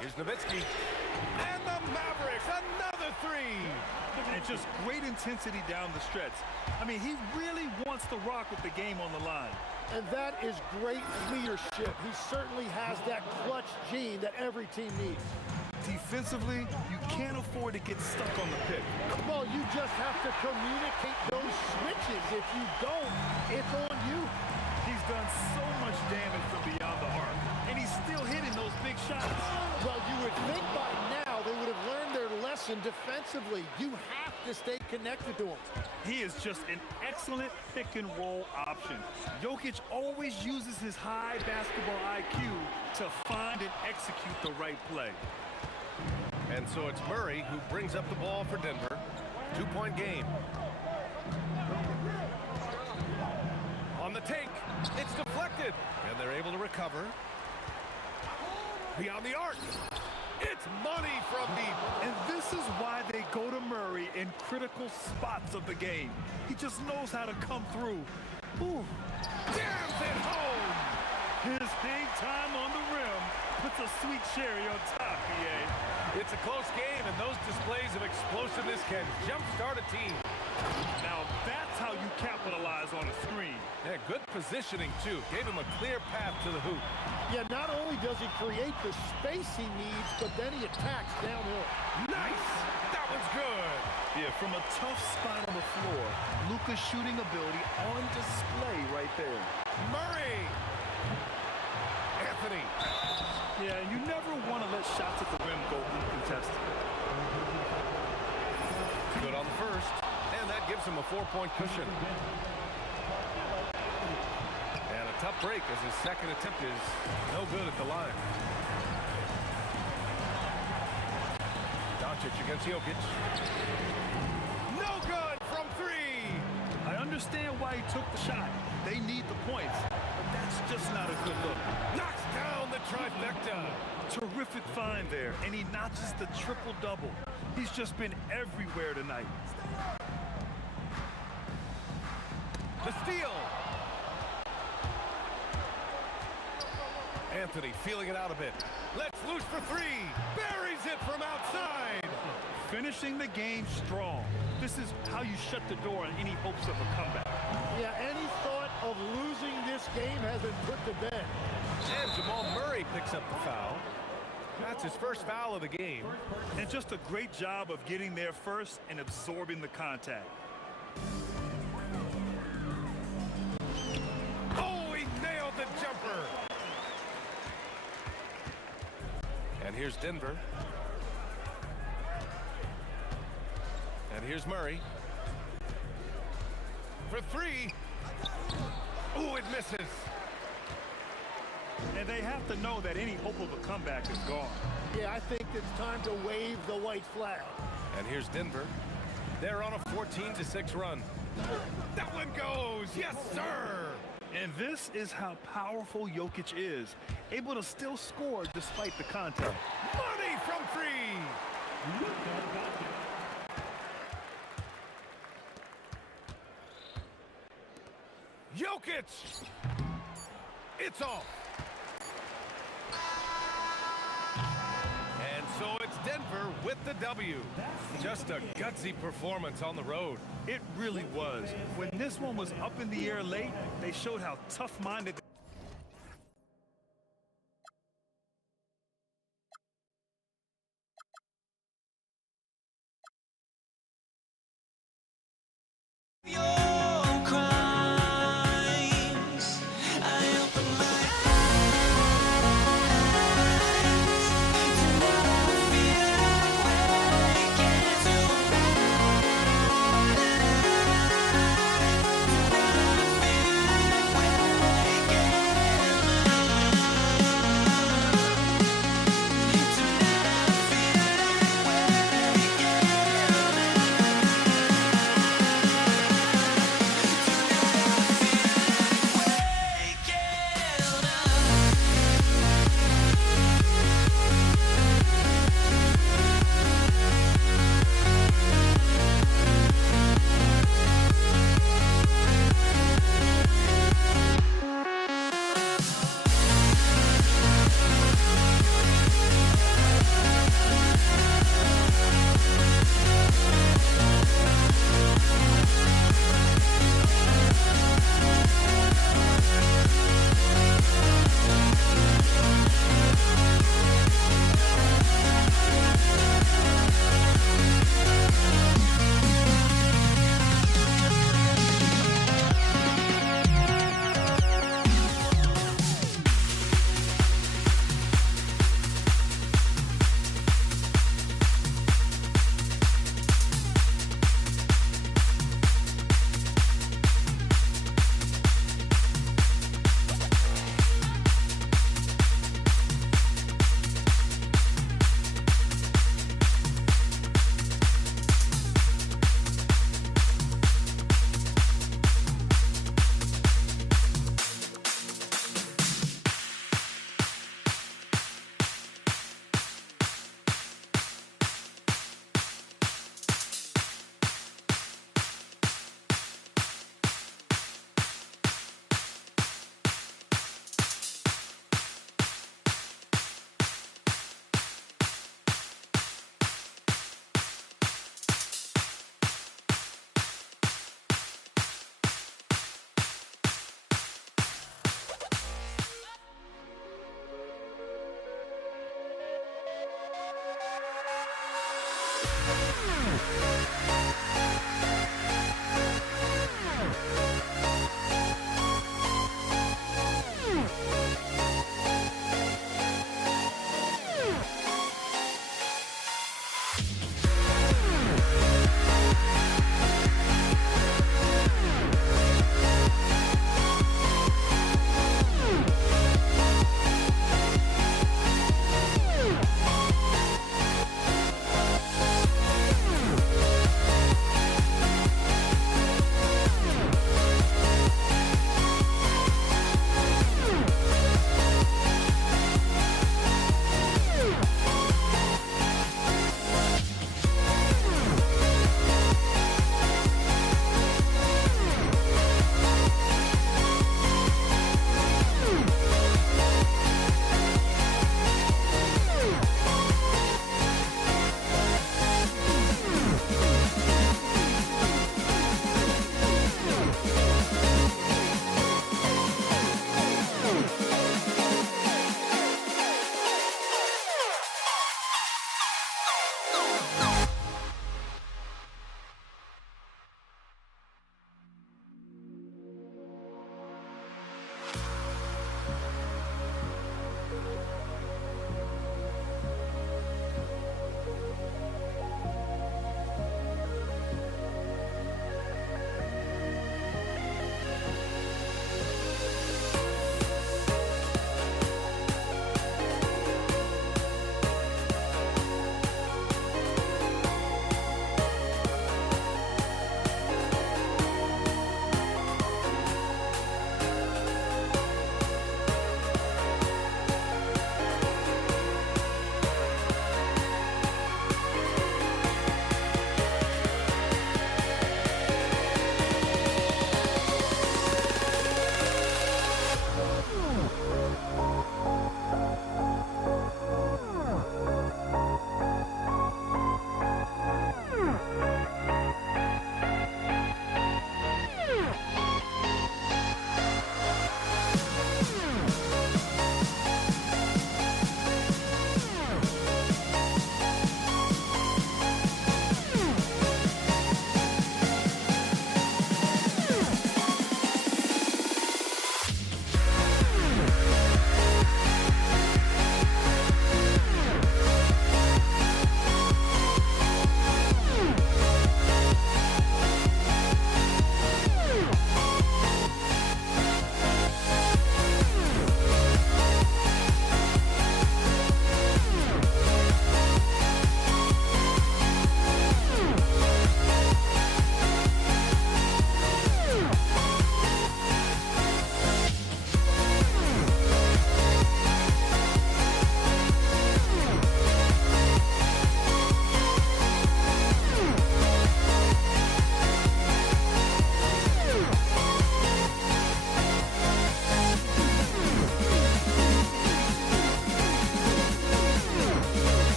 Here's Nowitzki. And the Mavericks, another 3. And just great intensity down the stretch. I mean, he really wants to rock with the game on the line. And that is great leadership. He certainly has that clutch gene that every team needs. Defensively, you can't afford to get stuck on the pick. Well, you just have to communicate those switches. If you don't, it's on you. He's done so much damage from beyond the arc, and he's still hitting those big shots. Well, you would think by now they would have learned their lesson defensively. You have to stay connected to him. He is just an excellent pick-and-roll option. Jokic always uses his high basketball IQ to find and execute the right play. And so it's Murray who brings up the ball for Denver. 2-point game. On the take, it's deflected. And they're able to recover. Beyond the arc. It's money from deep. And this is why they go to Murray in critical spots of the game. He just knows how to come through. Ooh. Jams it home. His hang time on the rim puts a sweet cherry on top, BA. It's a close game, and those displays of explosiveness can jumpstart a team. Now that's how you capitalize on a screen. Yeah, good positioning, too. Gave him a clear path to the hoop. Yeah, not only does he create the space he needs, but then he attacks downhill. Nice! That was good. Yeah, from a tough spot on the floor, Luka's shooting ability on display right there. Murray! Anthony. Yeah, and you never want to let shots at the rim go uncontested. Good on the first, and that gives him a 4-point cushion. And a tough break as his second attempt is no good at the line. Doncic against Jokic. No good from three. I understand why he took the shot. They need the points, but that's just not a good look. Knocks down the trifecta. Terrific find there, and he notches the triple-double. He's just been everywhere tonight. The steal. Anthony feeling it out a bit. Let's loose for three. Buries it from outside. Finishing the game strong. This is how you shut the door on any hopes of a comeback. Yeah, any thought of losing this game has been put to bed. And Jamal Murray picks up the foul. That's his first foul of the game. And just a great job of getting there first and absorbing the contact. Oh, he nailed the jumper. And here's Denver. And here's Murray. For three. Ooh, it misses. And they have to know that any hope of a comeback is gone. Yeah, I think it's time to wave the white flag. And here's Denver. They're on a 14-6 run. That one goes. Yes, sir. And this is how powerful Jokic is, able to still score despite the contact. Money from three. Jokic. It's off. And so it's Denver with the W. Just a gutsy performance on the road. It really was. When this one was up in the air late, they showed how tough-minded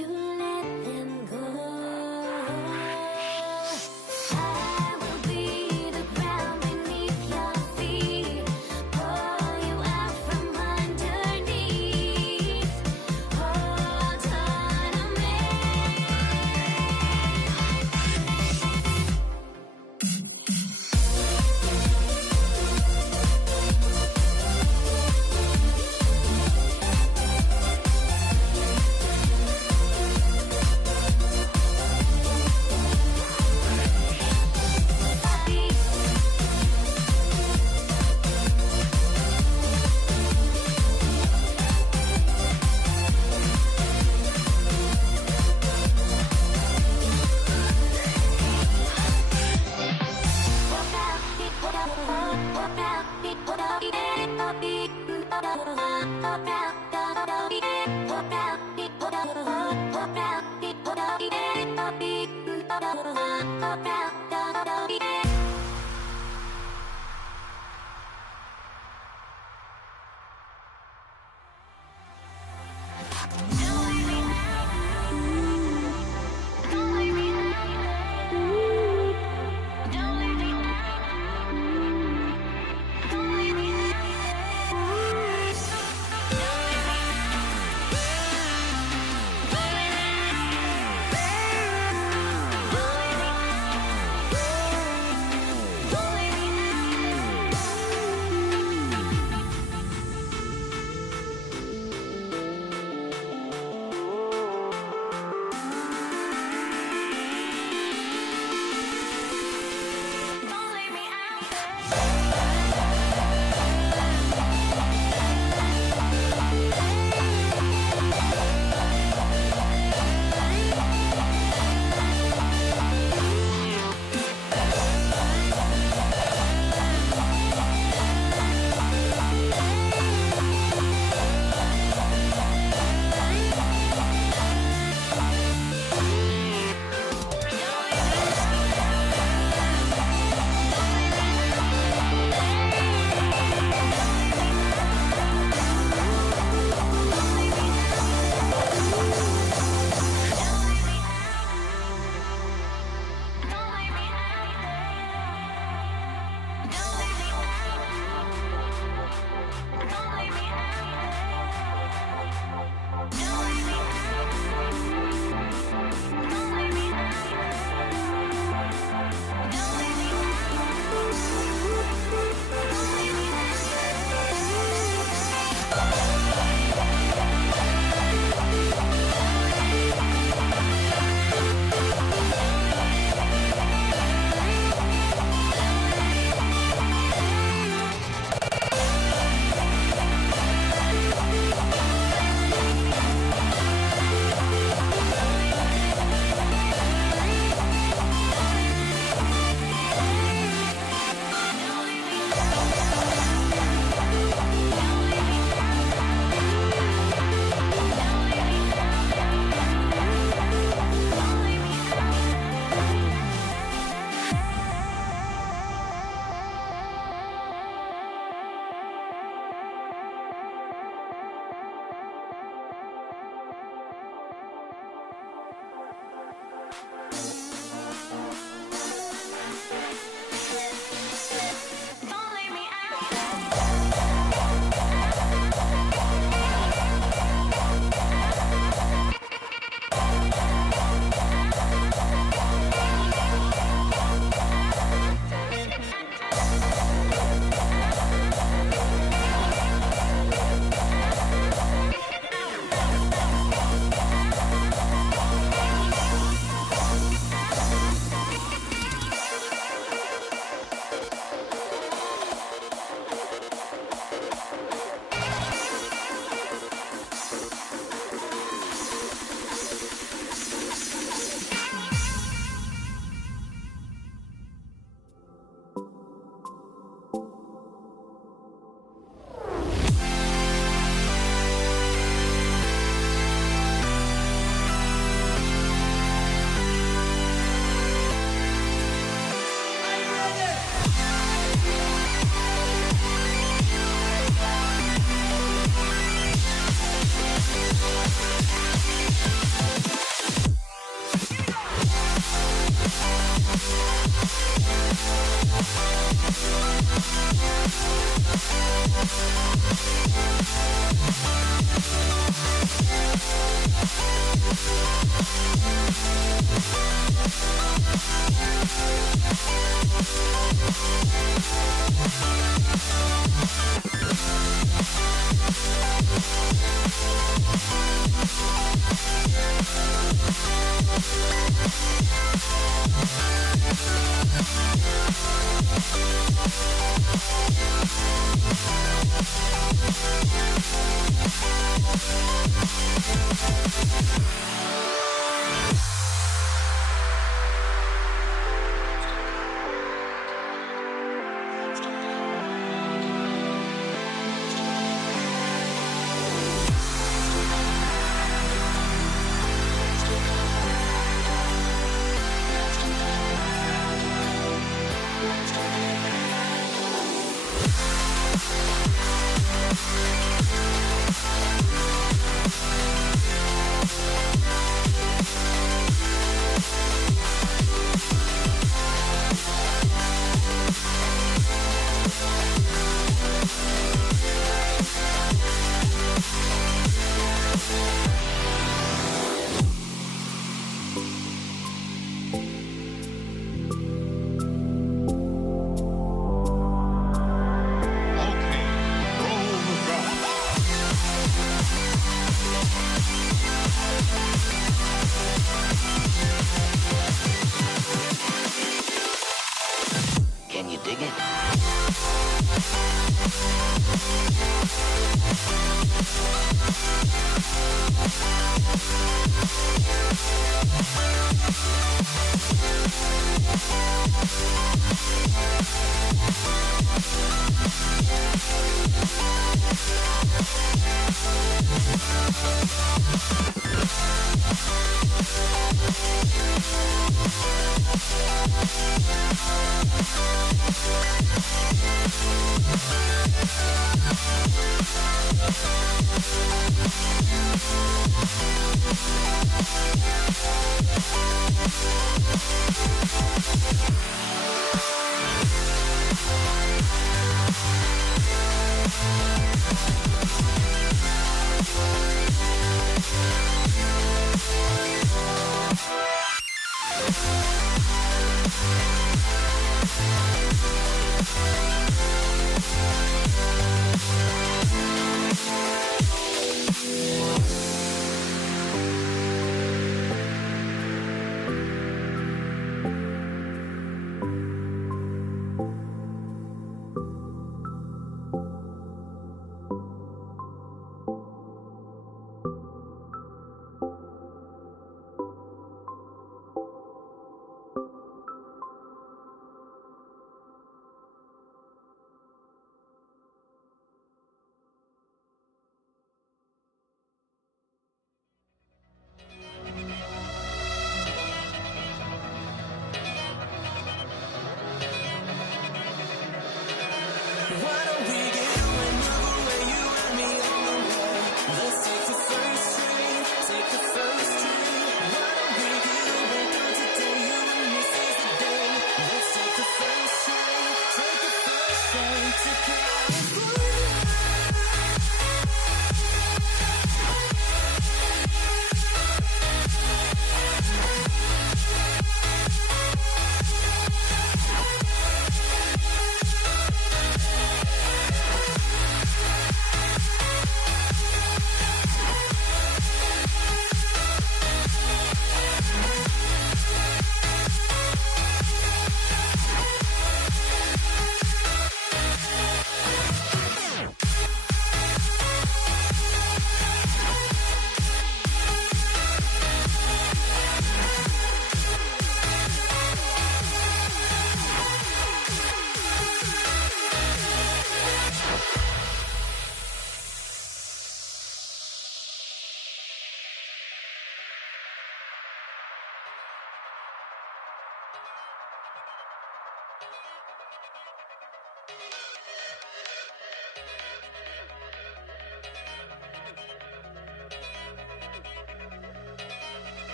to let them go. I will be the ground beneath your feet, pull you out from underneath. Hold on to me.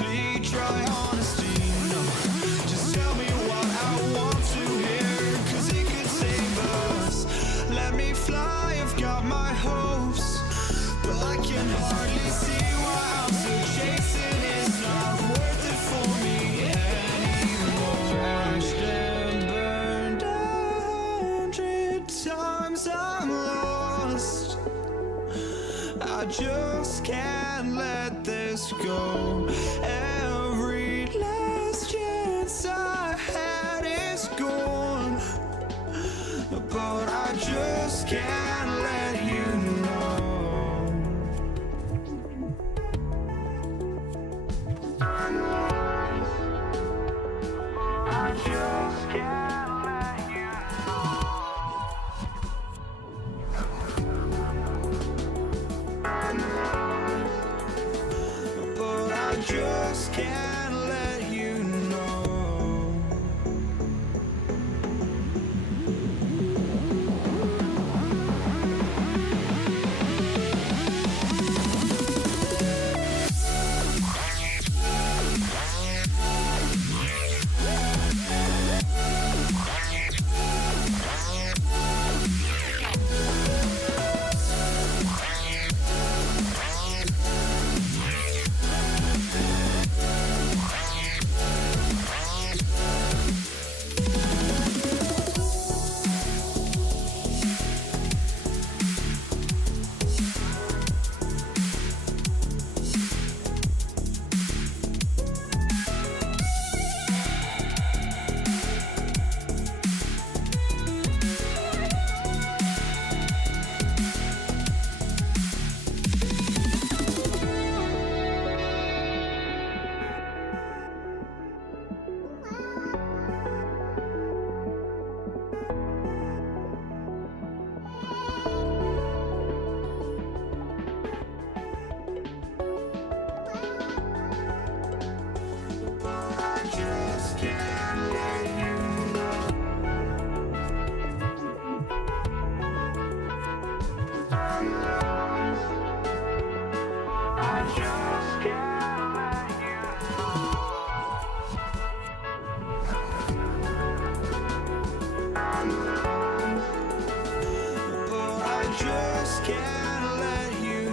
honestly, try honesty. No, just tell me what I want to hear, 'cause it could save us. Let me fly, I've got my hopes, but I can hardly see why I'm still chasing. It's not worth it for me anymore. Crashed and burned 100 times, I'm lost. I just can't let this go. Every last chance I had is gone, but I just can't let you know. I just can't let you know. But I just can't let you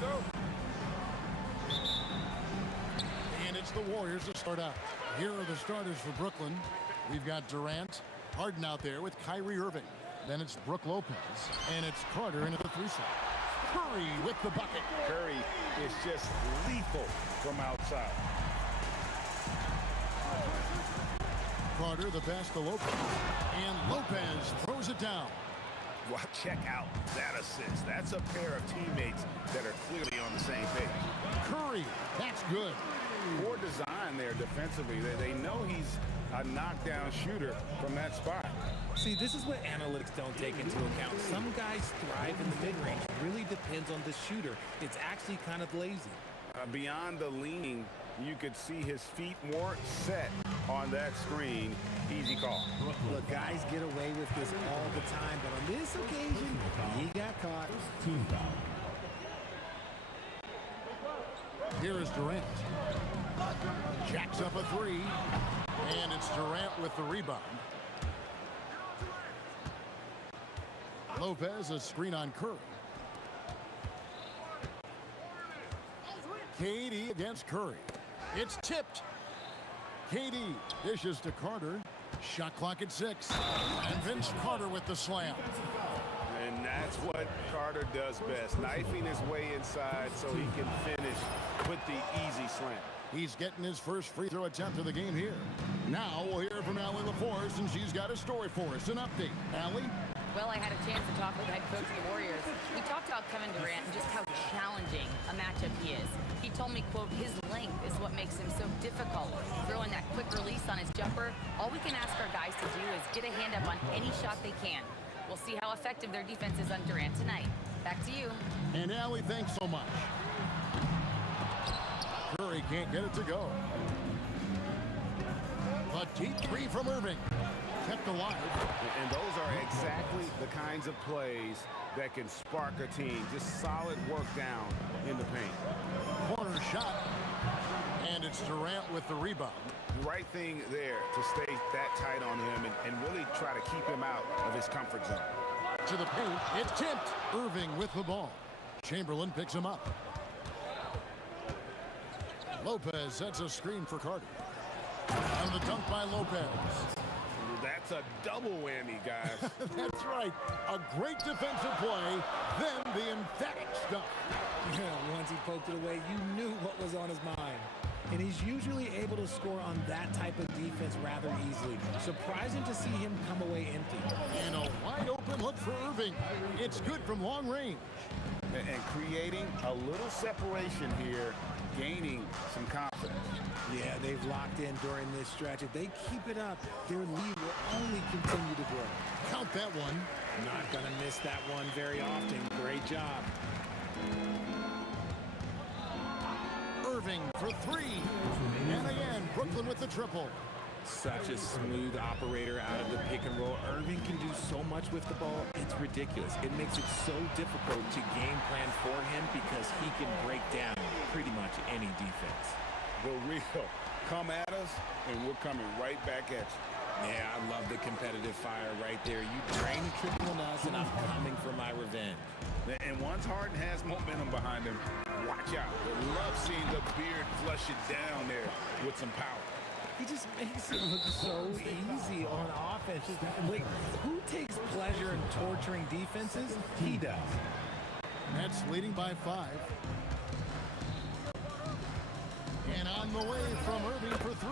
know. And it's the Warriors to start out. Here are the starters for Brooklyn. We've got Durant, Harden out there with Kyrie Irving. Then it's Brook Lopez, and it's Carter into the three-shot. Curry with the bucket. Curry is just lethal from outside. Carter, the pass to Lopez, and Lopez throws it down. Well, check out that assist. That's a pair of teammates that are clearly on the same page. Curry, that's good. Poor design there defensively. They know he's a knockdown shooter from that spot. See, this is what analytics don't take into account. Some guys thrive in the mid-range. It really depends on the shooter. It's actually kind of lazy. Beyond the leaning, you could see his feet weren't set on that screen. Easy call. Look, guys get away with this all the time, but on this occasion, he got caught. Team foul. Here is Durant. Jacks up a three. And it's Durant with the rebound. Lopez, a screen on Curry. KD against Curry. It's tipped. KD dishes to Carter. Shot clock at 6. And Vince Carter with the slam. And that's what Carter does best, knifing his way inside so he can finish with the easy slam. He's getting his first free throw attempt of the game here. Now we'll hear from Allie LaForce, and she's got a story for us. An update. Allie? Well, I had a chance to talk with the head coach of the Warriors. We talked about Kevin Durant and just how challenging a matchup he is. He told me, quote, his length is what makes him so difficult. Throwing that quick release on his jumper, all we can ask our guys to do is get a hand up on any shot they can. We'll see how effective their defense is on Durant tonight. Back to you. And Allie, thanks so much. Curry can't get it to go. A deep three from Irving. Kept alive. And those are exactly the kinds of plays that can spark a team. Just solid work down in the paint. Corner shot. And it's Durant with the rebound. Right thing there to stay that tight on him and really try to keep him out of his comfort zone. To the paint. It's tipped. Irving with the ball. Chamberlain picks him up. Lopez sets a screen for Carter. And the dunk by Lopez. That's a double whammy, guys. That's right. A great defensive play, then the emphatic stuff. Yeah, once he poked it away, you knew what was on his mind. And he's usually able to score on that type of defense rather easily. Surprising to see him come away empty. And a wide open look for Irving. It's good from long range. And creating a little separation here, gaining some confidence. Yeah, they've locked in during this stretch. If they keep it up, their lead will only continue to grow. Count that one. Not going to miss that one very often. Great job. Irving for three. And again, Brooklyn with the triple. Such a smooth operator out of the pick and roll. Irving can do so much with the ball, it's ridiculous. It makes it so difficult to game plan for him because he can break down pretty much any defense. The real come at us, and we're coming right back at you. Yeah, I love the competitive fire right there. You drain the triple on us, and I'm coming for my revenge. And once Harden has momentum behind him, watch out. I love seeing the beard flush it down there with some power. He just makes it look so easy on offense. Like, who takes pleasure in torturing defenses? He does. Nets leading by 5. And on the way from Irving for 3.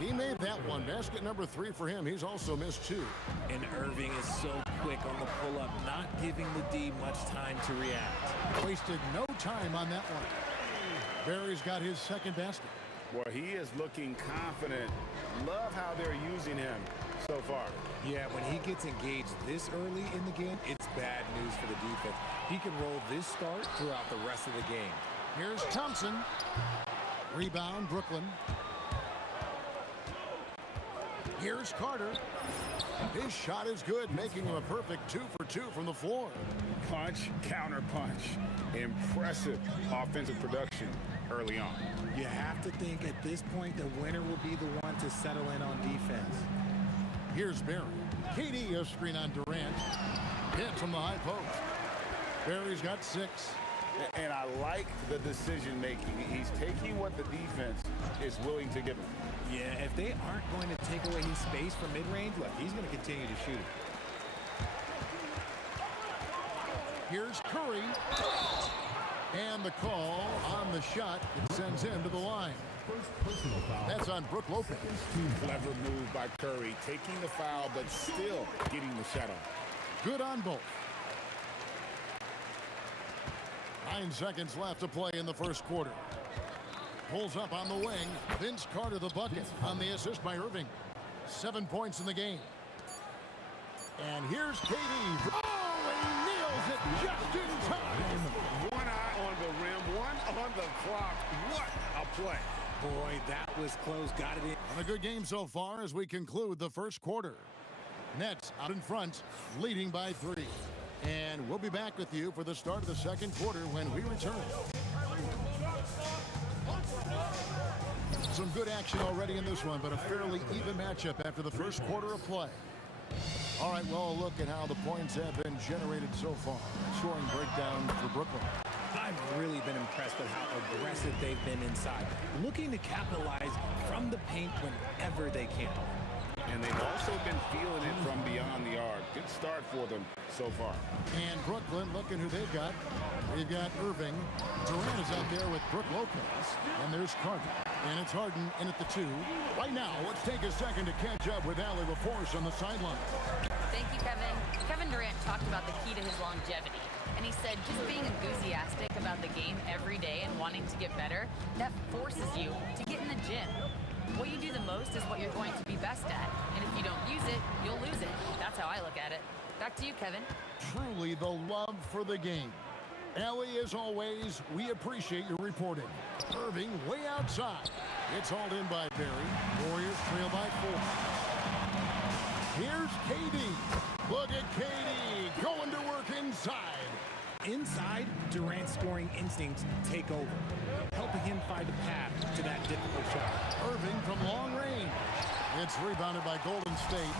He made that one. Basket number 3 for him. He's also missed 2. And Irving is so quick on the pull-up, not giving the D much time to react. Wasted no time on that one. Barry's got his second basket. Well, he is looking confident. Love how they're using him so far. Yeah, when he gets engaged this early in the game, it's bad news for the defense. He can roll this start throughout the rest of the game. Here's Thompson. Rebound, Brooklyn. Here's Carter. His shot is good, making him a perfect 2 for 2 from the floor. Punch, counter punch. Impressive offensive production early on. You have to think at this point the winner will be the one to settle in on defense. Here's Barry. KD a screen on Durant. Hit from the high post. Barry's got 6. And I like the decision making. He's taking what the defense is willing to give him. Yeah, if they aren't going to take away his space from mid-range, look, he's going to continue to shoot it. Here's Curry. And the call on the shot. It sends him to the line. That's on Brook Lopez. Clever move by Curry, taking the foul, but still getting the shot off. Good on both. 9 seconds left to play in the first quarter. Pulls up on the wing. Vince Carter the bucket on the assist by Irving. 7 points in the game. And here's KD. Oh, he nails it just in time. One eye on the rim, one on the clock. What a play. Boy, that was close. Got it in. And a good game so far as we conclude the first quarter. Nets out in front, leading by 3. And we'll be back with you for the start of the second quarter when we return. Some good action already in this one, but a fairly even matchup after the first quarter of play. All right, well, a look at how the points have been generated so far. Scoring breakdown for Brooklyn. I've really been impressed with how aggressive they've been inside, looking to capitalize from the paint whenever they can. And they've also been feeling it from beyond the arc. Good start for them so far. And Brooklyn, looking who they've got. They've got Irving. Durant is out there with Brook Lopez. And there's Carter. And it's Harden in at the 2. Right now, let's take a second to catch up with Allie LaForce on the sideline. Thank you, Kevin. Kevin Durant talked about the key to his longevity. And he said just being enthusiastic about the game every day and wanting to get better, that forces you to get in the gym. What you do the most is what you're going to be best at. And if you don't use it, you'll lose it. That's how I look at it. Back to you, Kevin. Truly the love for the game. Allie, as always, we appreciate your reporting. Irving way outside. It's hauled in by Barry. Warriors trail by 4. Here's KD. Look at KD going to work inside. Inside, Durant's scoring instincts take over, helping him find a path to that difficult shot. Irving from long range. It's rebounded by Golden State.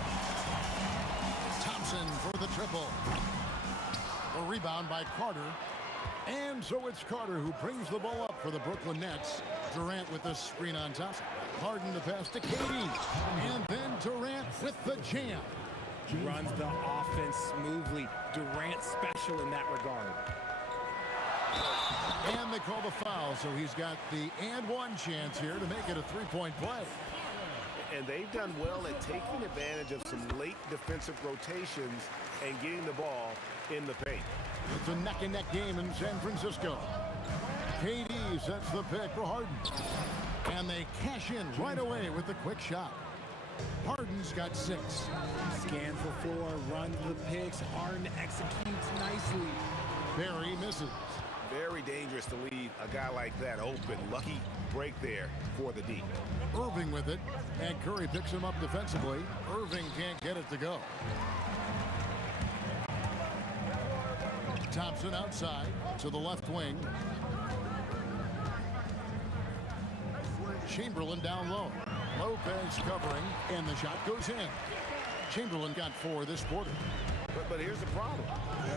Thompson for the triple. A rebound by Carter. And so it's Carter who brings the ball up for the Brooklyn Nets. Durant with the screen on top. Harden the pass to KD. And then Durant with the jam. Runs the offense smoothly. Durant special in that regard. And they call the foul, so he's got the and one chance here to make it a three-point play. And they've done well at taking advantage of some late defensive rotations and getting the ball in the paint. It's a neck-and-neck game in San Francisco. KD sets the pick for Harden. And they cash in right away with the quick shot. Harden's got 6. Scans the floor, runs the picks. Harden executes nicely. Barry misses. Very dangerous to leave a guy like that open. Lucky break there for the D. Irving with it, and Curry picks him up defensively. Irving can't get it to go. Thompson outside to the left wing. Chamberlain down low. Lopez covering, and the shot goes in. Chamberlain got 4 this quarter. But here's the problem.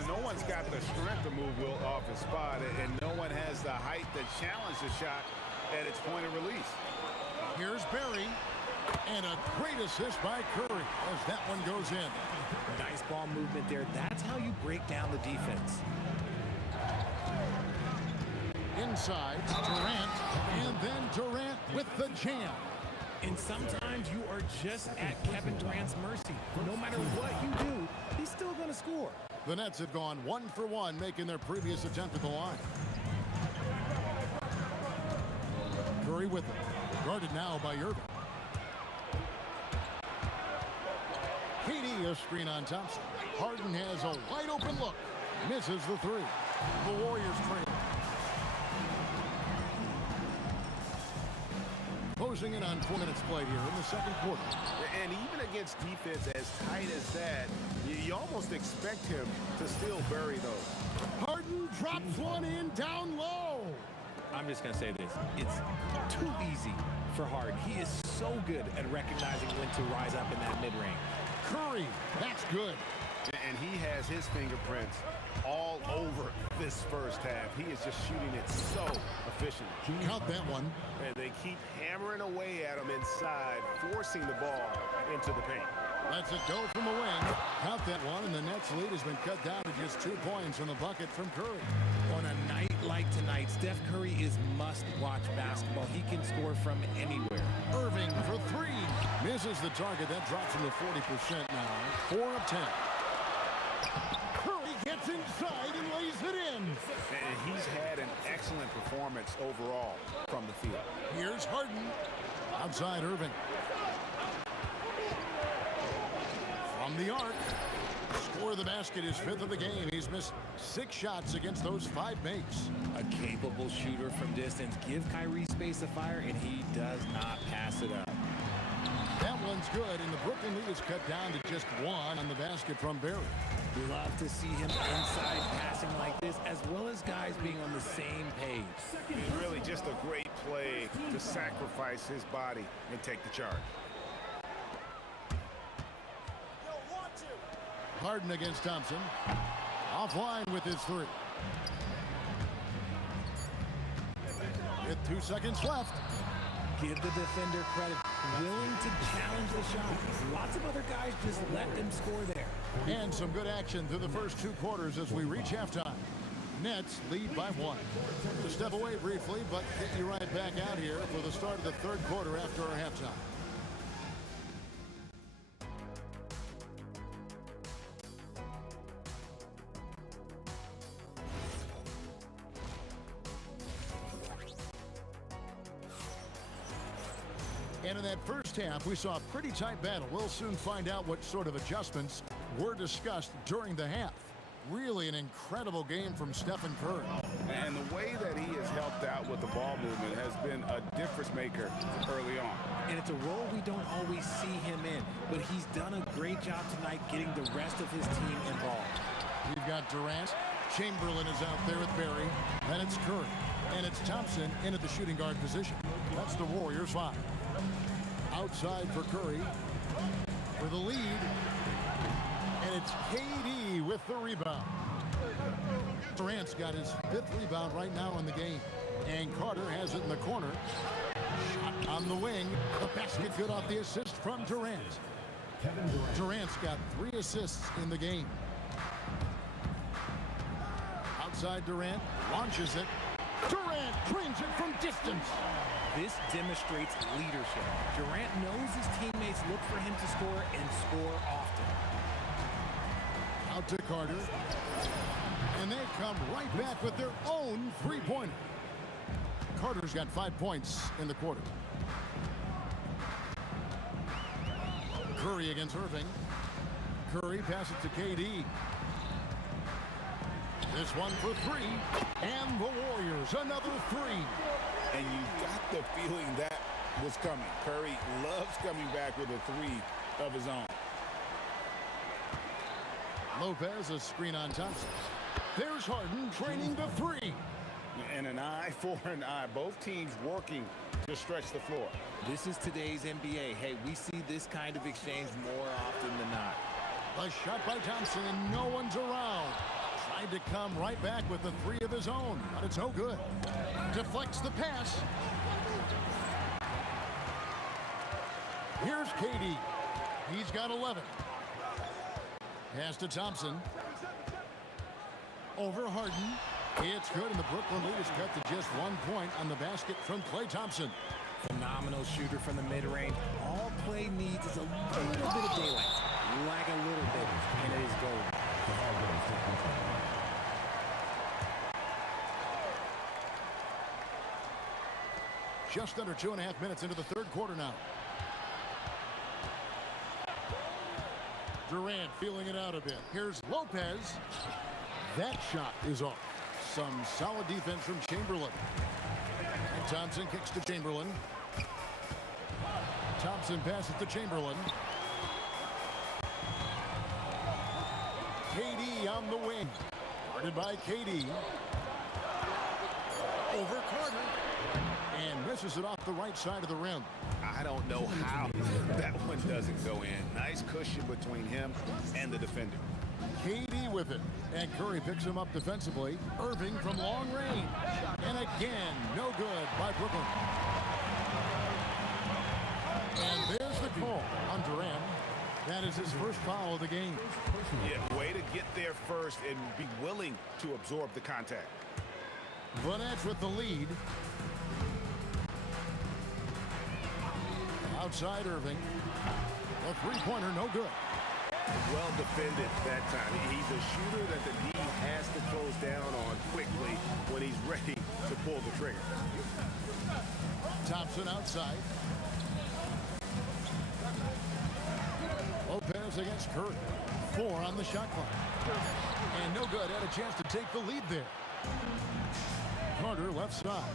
No one's got the strength to move Wilt off his spot, and no one has the height to challenge the shot at its point of release. Here's Barry, and a great assist by Curry as that one goes in. Nice ball movement there. That's how you break down the defense. Inside, Durant, and then Durant with the jam. And sometimes you are just at Kevin Durant's mercy. No matter what you do, he's still going to score. The Nets have gone 1 for 1, making their previous attempt at the line. Curry with it. Guarded now by Irving. KD a screen on Thompson. Harden has a wide open look. Misses the 3. The Warriors trail. Closing in on 4 minutes played here in the second quarter. And even against defense as tight as that, you almost expect him to still bury those. Harden drops one in down low. I'm just going to say this. It's too easy for Harden. He is so good at recognizing when to rise up in that mid-range. Curry, that's good. And he has his fingerprints all over this first half. He is just shooting it so efficiently. Count that one. And they keep hammering away at him inside, forcing the ball into the paint. Lets it go from the wing. Count that one, and the Nets lead has been cut down to just 2 points in the bucket from Curry. On a night like tonight, Steph Curry is must-watch basketball. He can score from anywhere. Irving for 3. Misses the target. That drops him to 40% now. 4 of 10. Curry gets inside and lays it in. And he's had an excellent performance overall from the field. Here's Harden. Outside Irving. From the arc. Score of the basket is 5th of the game. He's missed 6 shots against those 5 makes. A capable shooter from distance. Give Kyrie space to fire, and he does not pass it up. That one's good, and the Brooklyn lead is cut down to just 1 on the basket from Barry. Love to see him inside passing like this, as well as guys being on the same page. He's really just a great play to sacrifice his body and take the charge. Harden against Thompson. Offline with his three. With 2 seconds left. Give the defender credit. Willing to challenge the shot. Lots of other guys just let him score there. And some good action through the first 2 quarters as we reach halftime. Nets lead by 1. To step away briefly, but get you right back out here for the start of the 3rd quarter after our halftime. And in that first half, we saw a pretty tight battle. We'll soon find out what sort of adjustments were discussed during the half. Really an incredible game from Stephen Curry. And the way that he has helped out with the ball movement has been a difference maker early on. And it's a role we don't always see him in, but he's done a great job tonight getting the rest of his team involved. We've got Durant. Chamberlain is out there with Barry. Then it's Curry. And it's Thompson into the shooting guard position. That's the Warriors 5. Outside for Curry for the lead. And it's KD with the rebound. Durant's got his 5th rebound right now in the game. And Carter has it in the corner. Shot on the wing. The basket good off the assist from Durant. Durant's got 3 assists in the game. Outside Durant. Launches it. Durant drains it from distance. This demonstrates leadership. Durant knows his teammates look for him to score and score often. Out to Carter. And they come right back with their own 3-pointer. Carter's got 5 points in the quarter. Curry against Irving. Curry passes to KD. This one for 3. And the Warriors, another 3. And you got the feeling that was coming. Curry loves coming back with a 3 of his own. Lopez, a screen on Thompson. There's Harden training the 3. And an eye for an eye. Both teams working to stretch the floor. This is today's NBA. Hey, we see this kind of exchange more often than not. A shot by Thompson, and no one's around. Tried to come right back with the 3 of his own, but it's no good. Deflects the pass. Here's KD. He's got 11. Pass to Thompson. Over Harden. It's good, and the Brooklyn lead is cut to just 1 point on the basket from Klay Thompson. Phenomenal shooter from the mid-range. All Klay needs is a little bit of daylight. Like a little bit, and it is gold. Just under 2.5 minutes into the 3rd quarter now. Durant feeling it out a bit. Here's Lopez. That shot is off. Some solid defense from Chamberlain. And Thompson kicks to Chamberlain. Thompson passes to Chamberlain. KD on the wing. Guarded by KD. Over Carter. And misses it off the right side of the rim. I don't know how that one doesn't go in. Nice cushion between him and the defender. KD with it. And Curry picks him up defensively. Irving from long range. And again, no good by Brooklyn. And there's the call on Durant. That is his first foul of the game. Yeah, way to get there first and be willing to absorb the contact. The Nets with the lead. Outside Irving. A 3-pointer, no good. Well defended that time. He's a shooter that the D has to close down on quickly when he's ready to pull the trigger. Thompson outside. Lopez against Curry. 4 on the shot clock. And no good. Had a chance to take the lead there. Carter left side.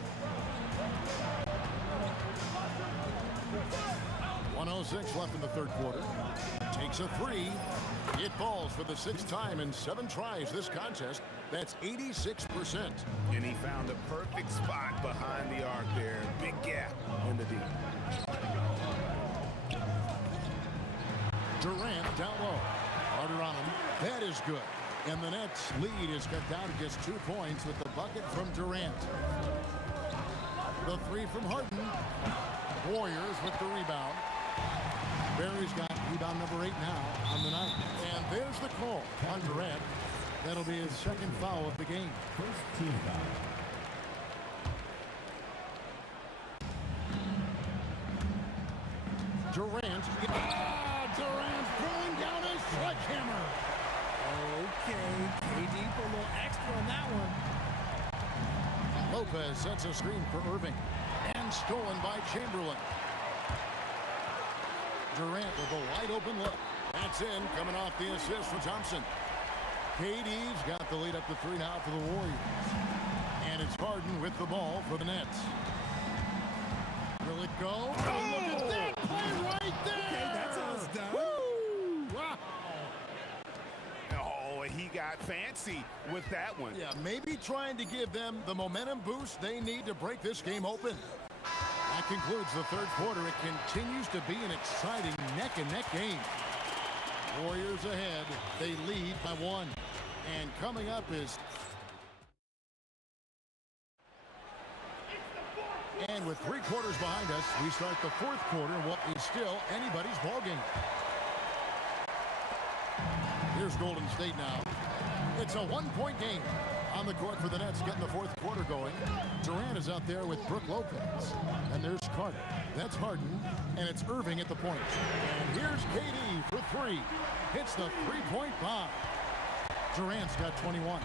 1:06 left in the 3rd quarter. Makes a three. It falls for the 6th time in 7 tries this contest. That's 86%. And he found the perfect spot behind the arc there. Big gap in the D. Durant down low. Harder on him. That is good. And the Nets lead is cut down to just 2 points with the bucket from Durant. The three from Harden. Warriors with the rebound. Barry's got rebound number 8 now on the night. And there's the call on Durant. That'll be his 2nd foul of the game. First team foul. Durant. Durant pulling down his sledgehammer. Okay, KD put a little extra on that one. Lopez sets a screen for Irving. And stolen by Chamberlain. Durant with a wide open look. That's in, coming off the assist for Thompson. KD's got the lead up to 3 now for the Warriors. And it's Harden with the ball for the Nets. Will it go? Oh, look at that play right there! Okay, that's how it's done. Woo! Wow! Oh, he got fancy with that one. Yeah, maybe trying to give them the momentum boost they need to break this game open. That concludes the 3rd quarter. It continues to be an exciting neck-and-neck game. Warriors ahead. They lead by 1. And coming up is... And with 3 quarters behind us, we start the 4th quarter, what is still anybody's ball game. Here's Golden State now. It's a 1-point game. On the court for the Nets, getting the 4th quarter going. Durant is out there with Brook Lopez. And there's Carter. That's Harden. And it's Irving at the point. And here's KD for 3. Hits the 3-point bomb. Durant's got 21.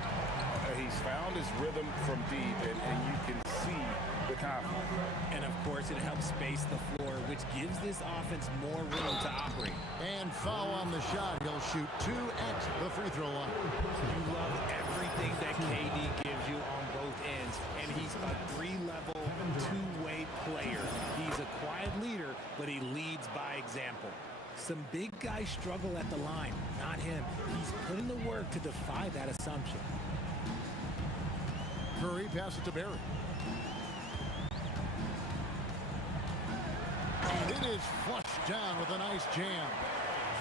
He's found his rhythm from deep, and you can see the confidence. And of course, it helps space the floor, which gives this offense more room to operate. And foul on the shot. He'll shoot 2 at the free throw line. You love everything that KD gives you on both ends, and he's a 3-level, 2-way player. He's a quiet leader, but he leads by example. Some big guys struggle at the line, not him. He's putting the work to defy that assumption. Curry passes to Barry. And it is flushed down with a nice jam.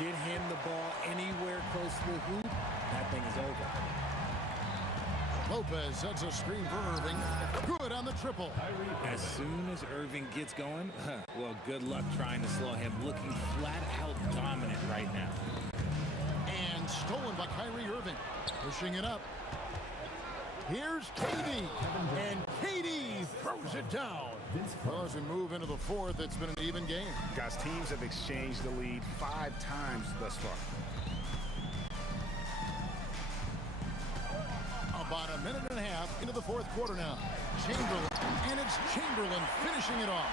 Get him the ball anywhere close to the hoop, that thing is over. Lopez sets a screen for Irving. Good on the triple. As soon as Irving gets going, well, good luck trying to slow him. Looking flat out dominant right now. And stolen by Kyrie Irving. Pushing it up. Here's KD. And KD throws it down. Well, as we move into the 4th, it's been an even game. Guys, teams have exchanged the lead 5 times thus far. About a minute and a half into the 4th quarter now. Chamberlain, and it's Chamberlain finishing it off.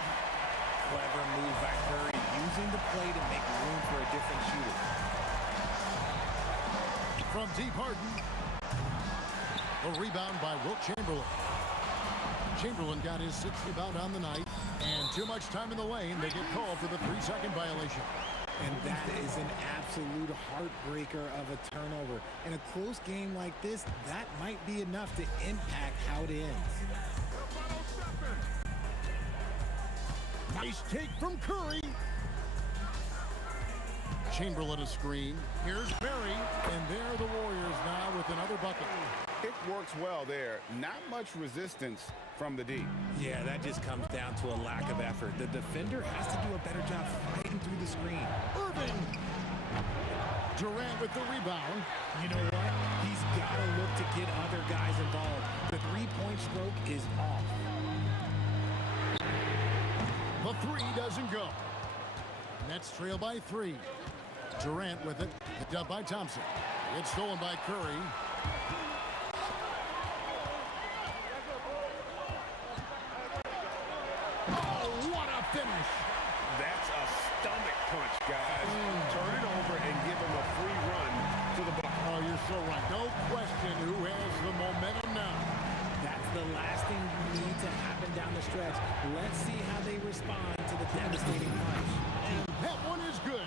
Clever move by Curry, using the play to make room for a different shooter. From deep Harden. A rebound by Wilt Chamberlain. Chamberlain got his 6th rebound on the night. And too much time in the lane. They get called for the 3-second violation. And that is an absolute heartbreaker of a turnover. In a close game like this, that might be enough to impact how it ends. Nice take from Curry. Chamberlain a screen. Here's Barry. And there the Warriors now with another bucket. It works well there. Not much resistance from the D. Yeah, that just comes down to a lack of effort. The defender has to do a better job fighting through the screen. Irving. Durant with the rebound. You know what? He's got to look to get other guys involved. The 3-point stroke is off. The 3 doesn't go. Nets trail by 3. Durant with it. Picked up by Thompson. It's stolen by Curry. Oh, what a finish. That's a stomach punch, guys. Turn it over and give him a free run to the bucket. Oh, you're so right. No question who has the momentum now. That's the last thing you need to happen down the stretch. Let's see how they respond to the devastating punch. And that one is good.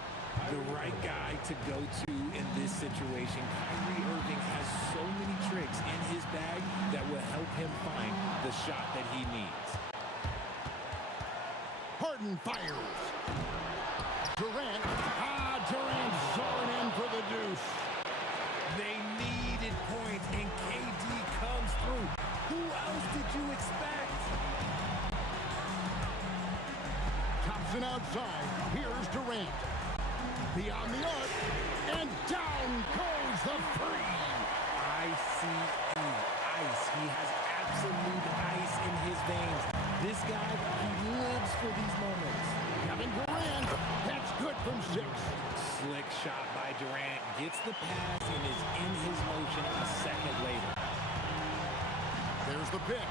the right guy to go to in this situation. Kyrie Irving has so many tricks in his bag that will help him find the shot that he needs. Harden fires. Durant. Durant soaring in for the deuce. They needed points, and KD comes through. Who else did you expect? Thompson outside. Here's Durant. Beyond the arc. And down goes the three. ICE. Ice. He has absolute ice in his veins. This guy, he lives for these moments. Kevin Durant. That's good from 6. Slick shot by Durant. Gets the pass and is in his motion a second later. There's the pick.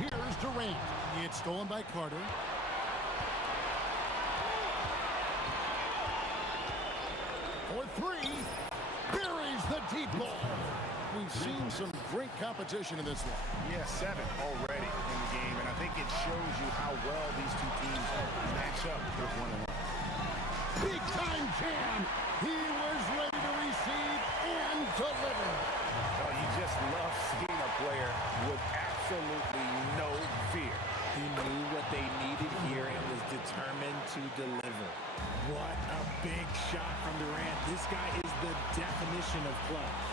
Here's Durant. It's stolen by Carter. For 3. Buries the deep ball. We've seen some great competition in this one. Yeah, 7 already in the game, and I think it shows you how well these two teams match up with one another. Big time jam. He was ready to receive and deliver. Oh, you just love seeing a player with absolutely no fear. He knew what they needed here and was determined to deliver. What a big shot from Durant. This guy is the definition of clutch.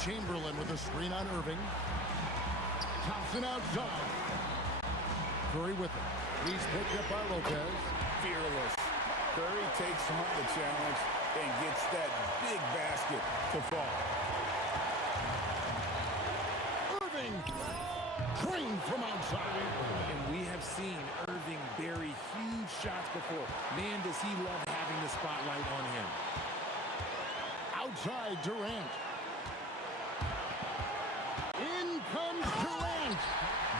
Chamberlain with a screen on Irving. Thompson outside. Curry with it. He's picked up by Lopez. Fearless. Curry takes on the challenge and gets that big basket to fall. Irving trained from outside. And we have seen Irving bury huge shots before. Man, does he love having the spotlight on him. Outside Durant. In comes Durant.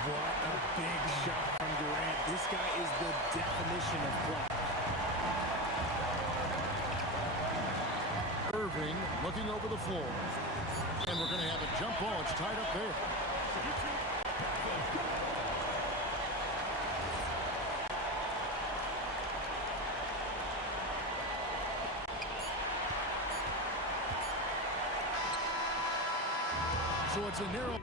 What a big shot from Durant. This guy is the definition of clutch. Irving looking over the floor. And we're going to have a jump ball. It's tied up there. So it's a narrow...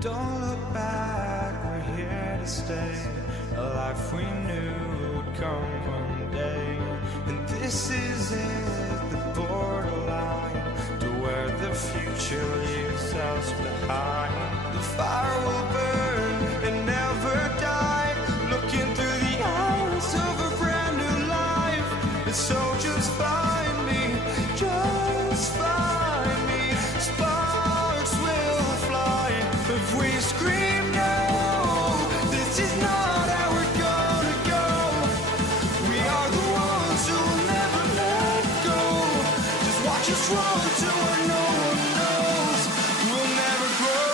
Don't look back, we're here to stay. A life we knew would come one day. And this is it, the borderline to where the future leaves us behind. The fire will burn and never die, looking through the eyes of a brand new life. And so just find me, just find me. Sparks will fly if we scream no. This is not how we're gonna go. We are the ones who will never let go. Just watch us run to where no one knows. We'll never grow.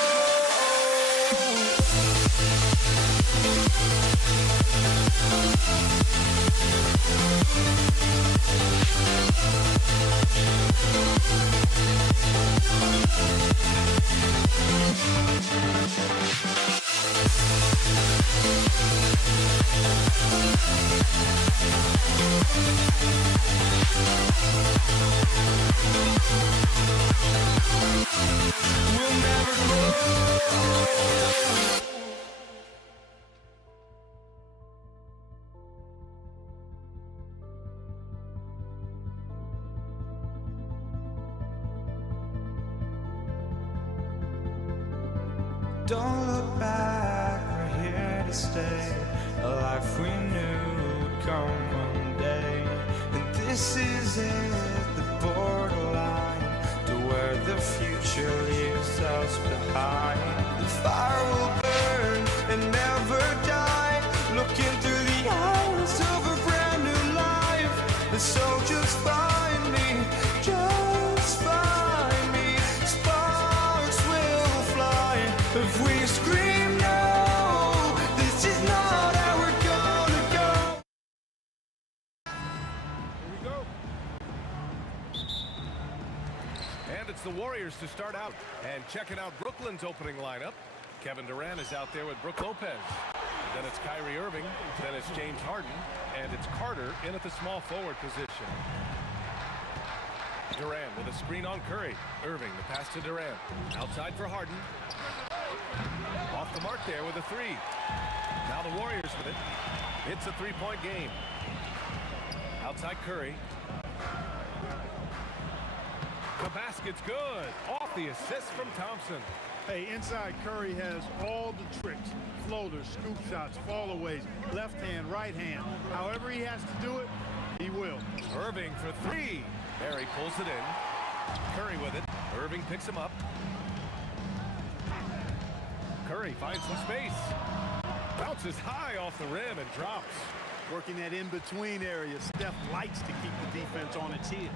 We'll never grow. Don't look back, we're here to stay. A life we knew would come one day. And this is it, the borderline to where the future leaves us behind. The fire will burn and never die, looking through the eyes of a brand new life. And so just find me, just find me. Sparks will fly if we scream no. This is not how we're gonna go. Here we go. And it's the Warriors to start out. And checking out Brooklyn's opening lineup. Kevin Durant is out there with Brook Lopez. Then it's Kyrie Irving. Then it's James Harden. And it's Carter in at the small forward position. Durant with a screen on Curry. Irving, the pass to Durant. Outside for Harden. Off the mark there with a three. Now the Warriors with it. It's a three-point game. Outside Curry. The basket's good. Off the assist from Thompson. Hey, inside Curry has all the tricks. Floaters, scoop shots, fallaways, left hand, right hand. However he has to do it, he will. Irving for three. Barry pulls it in. Curry with it. Irving picks him up. Curry finds some space. Bounces high off the rim and drops. Working that in-between area. Steph likes to keep the defense on its heels.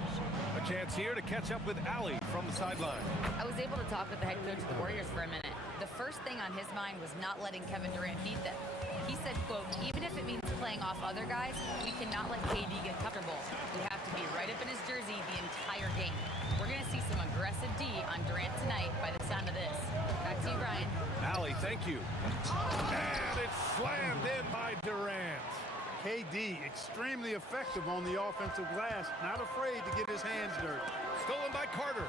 A chance here to catch up with Allie from the sideline. I was able to talk with the head coach of the Warriors for a minute. The first thing on his mind was not letting Kevin Durant beat them. He said, quote, even if it means playing off other guys, we cannot let KD get comfortable. We have to be right up in his jersey the entire game. We're going to see some aggressive D on Durant tonight by the sound of this. Back to you, Ryan. Allie, thank you. And it's slammed in by Durant. KD extremely effective on the offensive glass. Not afraid to get his hands dirty. Stolen by Carter.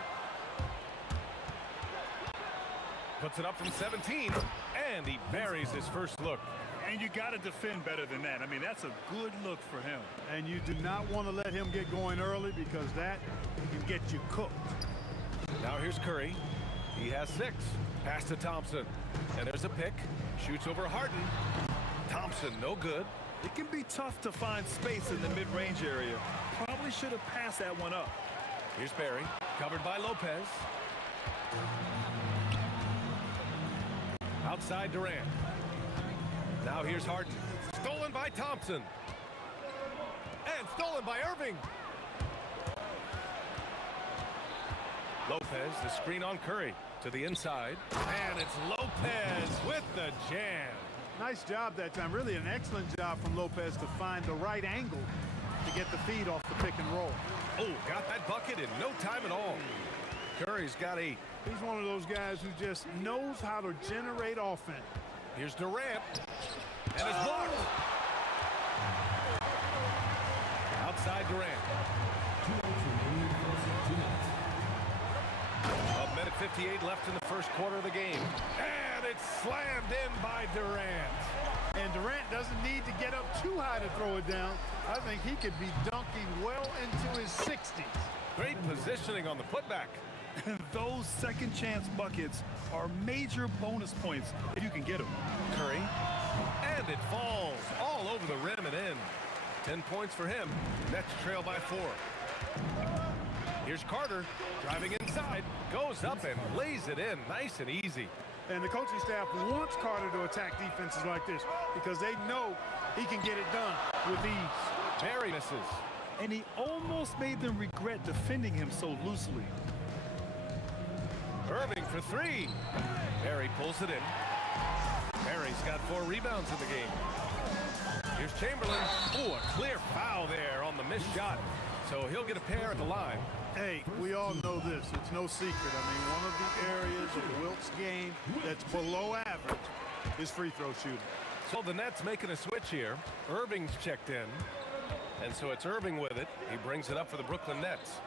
Puts it up from 17, and he buries his first look. And you got to defend better than that. I mean, that's a good look for him. And you do not want to let him get going early because that can get you cooked. Now here's Curry. He has 6. Pass to Thompson. And there's a pick. Shoots over Harden. Thompson, no good. It can be tough to find space in the mid-range area. Probably should have passed that one up. Here's Barry. Covered by Lopez. Outside Durant. Now here's Harden. Stolen by Thompson. And stolen by Irving. Lopez, the screen on Curry. To the inside. And it's Lopez with the jam. Nice job that time. Really an excellent job from Lopez to find the right angle to get the feed off the pick and roll. Oh, got that bucket in no time at all. Curry's got 8. He's one of those guys who just knows how to generate offense. Here's Durant. And it's blocked. Outside Durant. A minute 58 left in the first quarter of the game. And And it's slammed in by Durant. And Durant doesn't need to get up too high to throw it down. I think he could be dunking well into his 60s. Great positioning on the putback. Those second chance buckets are major bonus points if you can get them. Curry. And it falls all over the rim and in. 10 points for him. Nets trail by 4. Here's Carter driving inside. Goes up and lays it in nice and easy. And the coaching staff wants Carter to attack defenses like this because they know he can get it done with ease. Barry misses. And he almost made them regret defending him so loosely. Irving for 3. Barry pulls it in. Barry's got 4 rebounds in the game. Here's Chamberlain. Oh, a clear foul there on the missed shot. So he'll get a pair at the line. Hey, we all know this. It's no secret. I mean, one of the areas of Wilt's game that's below average is free throw shooting. So the Nets making a switch here. Irving's checked in. And so it's Irving with it. He brings it up for the Brooklyn Nets.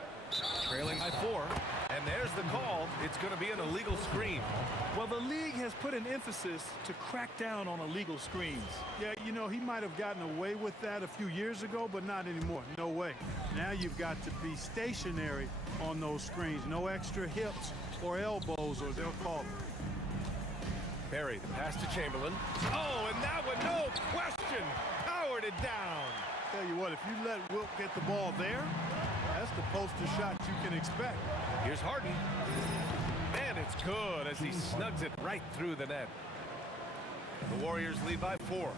Trailing by 4. And there's the call. It's going to be an illegal screen. Well, the league has put an emphasis to crack down on illegal screens. Yeah, you know, he might have gotten away with that a few years ago, but not anymore. No way. Now you've got to be stationary on those screens. No extra hips or elbows, or they'll call them. Barry, the pass to Chamberlain. Oh, and that one, no question, powered it down. Tell you what, if you let Wilt get the ball there, that's the poster shot you can expect. Here's Harden. And it's good as he snugs it right through the net. The Warriors lead by 4.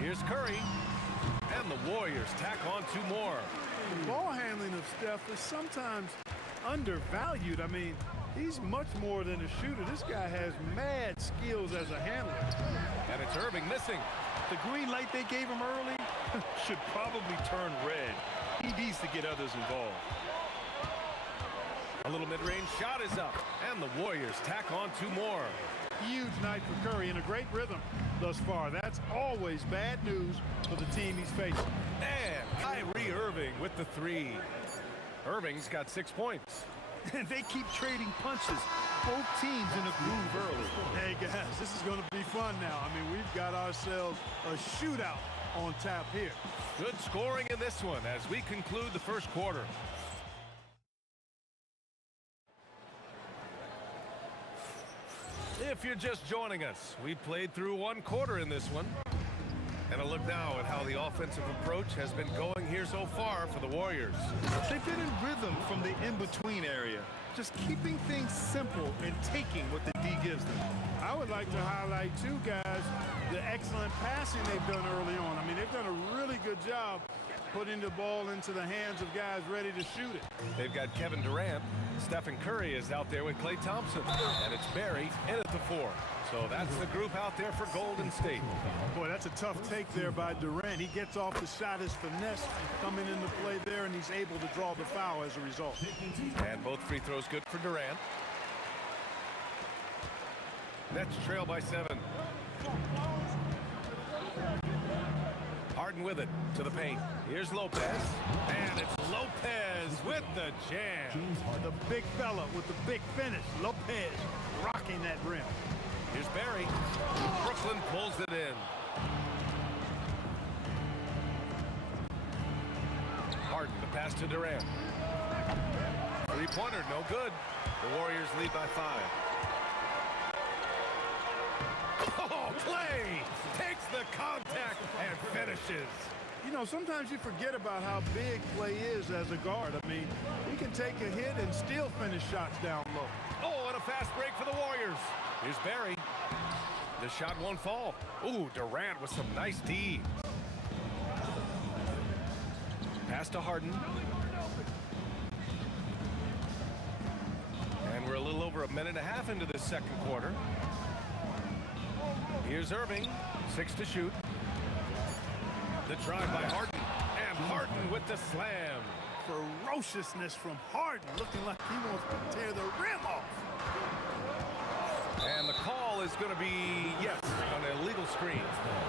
Here's Curry. And the Warriors tack on 2 more. The ball handling of Steph is sometimes undervalued. I mean, he's much more than a shooter. This guy has mad skills as a handler. And it's Irving missing. The green light they gave him early should probably turn red. He needs to get others involved. A little mid-range shot is up, and the Warriors tack on 2 more. Huge night for Curry in a great rhythm thus far. That's always bad news for the team he's facing. And Kyrie Irving with the 3. Irving's got 6 points. And they keep trading punches. Both teams in a groove early. Hey, guys, this is going to be fun now. I mean, we've got ourselves a shootout on tap here. Good scoring in this one as we conclude the first quarter. If you're just joining us, we played through 1 quarter in this one. And a look now at how the offensive approach has been going here so far for the Warriors. They've been in rhythm from the in-between area, just keeping things simple and taking what the D gives them. I would like to highlight, too, guys, the excellent passing they've done early on. I mean, they've done a really good job putting the ball into the hands of guys ready to shoot it. They've got Kevin Durant. Stephen Curry is out there with Klay Thompson. And it's Barry in at the 4. So that's the group out there for Golden State. Boy, that's a tough take there by Durant. He gets off the shot as finesse coming into play there, and he's able to draw the foul as a result. And both free throws good for Durant. Nets trail by 7. Harden with it to the paint. Here's Lopez. And it's Lopez with the jam. The big fella with the big finish. Lopez rocking that rim. Here's Barry. Brooklyn pulls it in. Harden, the pass to Durant. 3-pointer, no good. The Warriors lead by 5. Oh, Klay takes the contact and finishes. You know, sometimes you forget about how big Klay is as a guard. I mean, he can take a hit and still finish shots down low. Oh, and a fast break for the Warriors. Here's Barry. The shot won't fall. Ooh, Durant with some nice D. Pass to Harden. And we're a little over 1.5 minutes into this second quarter. Here's Irving, 6 to shoot. The drive by Harden, and Harden with the slam. Ferociousness from Harden, looking like he wants to tear the rim off. And the call is going to be, yes, an illegal screen.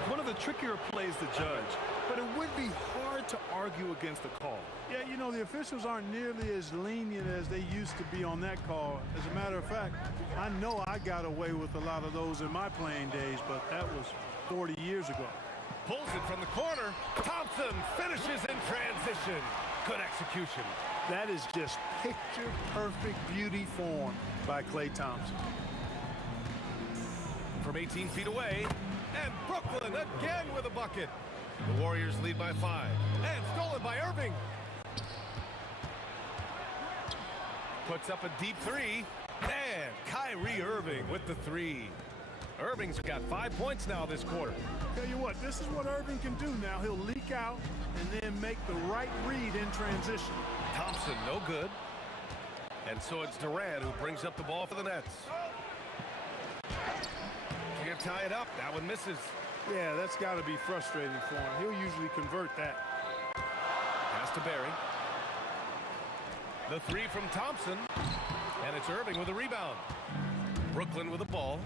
One of the trickier plays to judge, but it would be hard to argue against the call. Yeah, you know, the officials aren't nearly as lenient as they used to be on that call. As a matter of fact, I know I got away with a lot of those in my playing days, but that was 40 years ago. Pulls it from the corner. Thompson finishes in transition. Good execution. That is just picture-perfect beauty form by Klay Thompson. From 18 feet away, and Brooklyn again with a bucket. The Warriors lead by 5, and stolen by Irving. Puts up a deep 3, and Kyrie Irving with the 3. Irving's got 5 points now this quarter. Tell you what, this is what Irving can do now. He'll leak out and then make the right read in transition. Thompson, no good. And so it's Durant who brings up the ball for the Nets. Can't tie it up. That one misses. Yeah, that's got to be frustrating for him. He'll usually convert that. Pass to Barry. The 3 from Thompson. And it's Irving with a rebound. Brooklyn with the ball.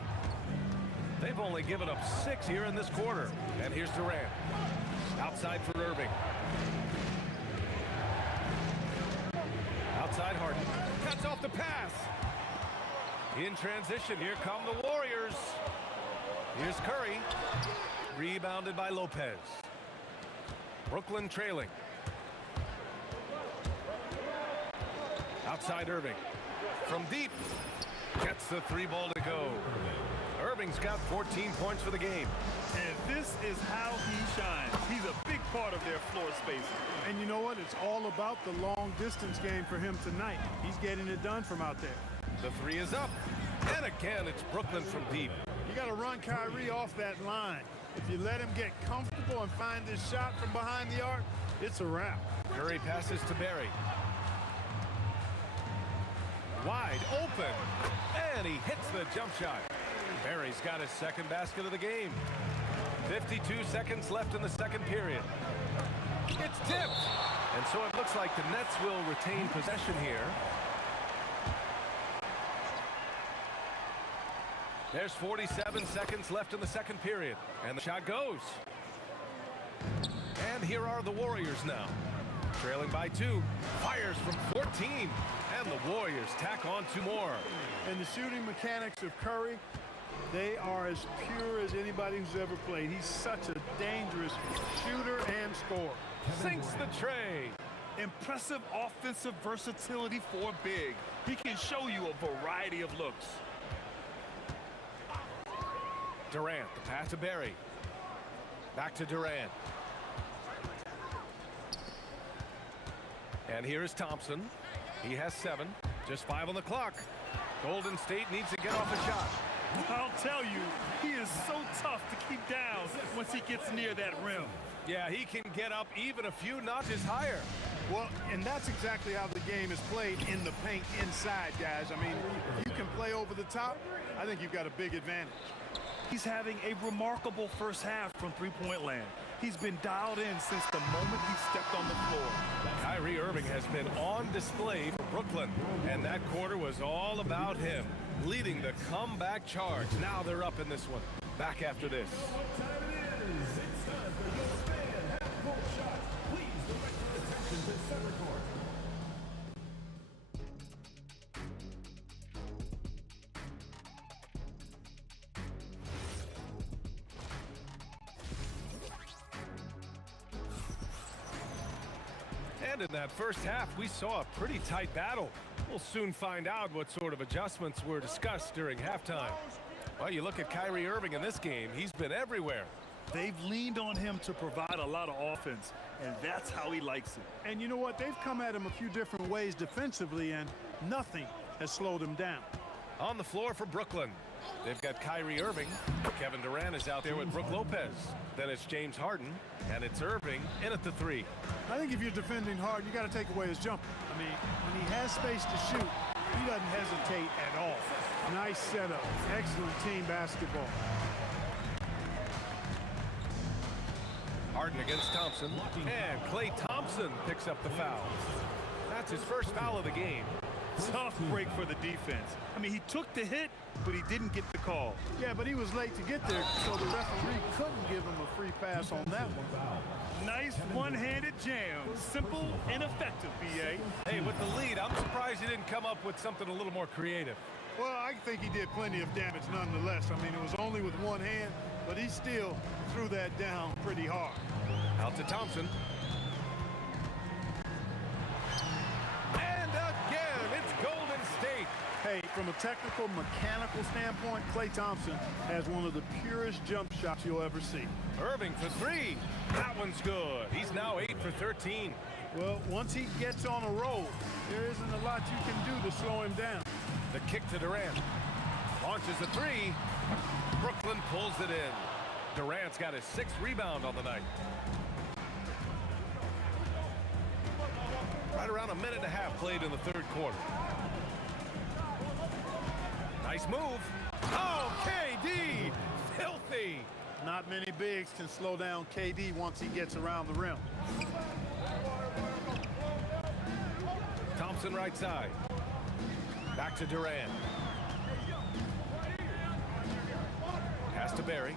They've only given up 6 here in this quarter. And here's Durant. Outside for Irving. Outside Harden. Cuts off the pass. In transition, here come the Warriors. Here's Curry. Rebounded by Lopez. Brooklyn trailing. Outside Irving. From deep. Gets the 3 ball to go. Irving's got 14 points for the game. And this is how he shines. He's a big part of their floor space. And you know what? It's all about the long distance game for him tonight. He's getting it done from out there. The 3 is up. And again, it's Brooklyn from deep. You got to run Kyrie off that line. If you let him get comfortable and find his shot from behind the arc, it's a wrap. Curry passes to Barry. Wide open. And he hits the jump shot. Barry's got his second basket of the game. 52 seconds left in the second period. It's tipped. And so it looks like the Nets will retain possession here. There's 47 seconds left in the second period. And the shot goes. And here are the Warriors now. Trailing by 2. Fires from 14. And the Warriors tack on 2 more. And the shooting mechanics of Curry, they are as pure as anybody who's ever played. He's such a dangerous shooter and scorer. Sinks the tray. Impressive offensive versatility for big. He can show you a variety of looks. Durant, the pass to Barry. Back to Durant. And here is Thompson. He has 7. Just 5 on the clock. Golden State needs to get off a shot. I'll tell you, he is so tough to keep down once he gets near that rim. Yeah, he can get up even a few notches higher. Well, and that's exactly how the game is played in the paint inside, guys. I mean, if you can play over the top, I think you've got a big advantage. He's having a remarkable first half from three-point land. He's been dialed in since the moment he stepped on the floor. Kyrie Irving has been on display for Brooklyn, and that quarter was all about him, leading the comeback charge. Now they're up in this one. Back after this. And in that first half, we saw a pretty tight battle. We'll soon find out what sort of adjustments were discussed during halftime. Well, you look at Kyrie Irving in this game, he's been everywhere. They've leaned on him to provide a lot of offense, and that's how he likes it. And you know what? They've come at him a few different ways defensively, and nothing has slowed him down. On the floor for Brooklyn, they've got Kyrie Irving. Kevin Durant is out there with Brook Lopez. Then it's James Harden, and it's Irving in at the 3. I think if you're defending Harden, you got to take away his jumper. I mean, when he has space to shoot, he doesn't hesitate at all. Nice setup. Excellent team basketball. Harden against Thompson, and Klay Thompson picks up the foul. That's his first foul of the game. Tough break for the defense. I mean, he took the hit, but he didn't get the call. Yeah, but he was late to get there, so the referee couldn't give him a free pass on that one. Nice one-handed jam. Simple and effective, B.A. Hey, with the lead, I'm surprised he didn't come up with something a little more creative. Well, I think he did plenty of damage nonetheless. I mean, it was only with one hand, but he still threw that down pretty hard. Out to Thompson. And again, it's Golden State. Hey, from a technical, mechanical standpoint, Klay Thompson has one of the purest jump shots you'll ever see. Irving for three. That one's good. He's now 8 for 13. Well, once he gets on a roll, there isn't a lot you can do to slow him down. The kick to Durant. Launches a three. Brooklyn pulls it in. Durant's got his 6th rebound on the night. Right around a minute and a half played in the 3rd quarter. Nice move. Oh, KD! Filthy! Not many bigs can slow down KD once he gets around the rim. Thompson right side. Back to Durant. Pass to Barry.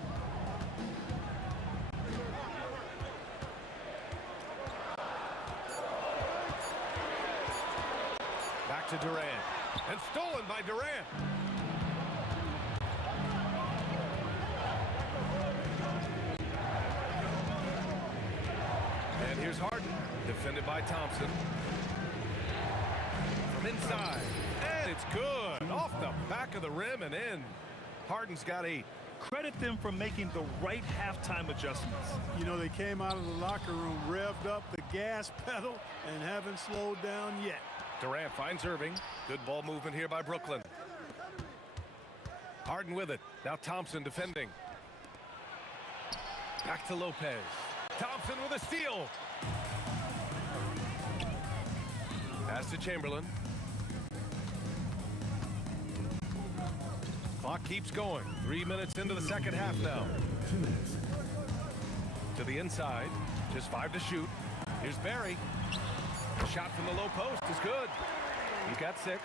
Back to Durant. And stolen by Durant. And here's Harden. Defended by Thompson. From inside. And it's good. Off the back of the rim and in. Harden's got 8. Credit them for making the right halftime adjustments. You know, they came out of the locker room, revved up the gas pedal, and haven't slowed down yet. Durant finds Irving. Good ball movement here by Brooklyn. Harden with it. Now Thompson defending. Back to Lopez. Thompson with a steal. Pass to Chamberlain. Clock keeps going. 3 minutes into the 2nd half now. To the inside. Just 5 to shoot. Here's Barry. The shot from the low post is good. He's got 6.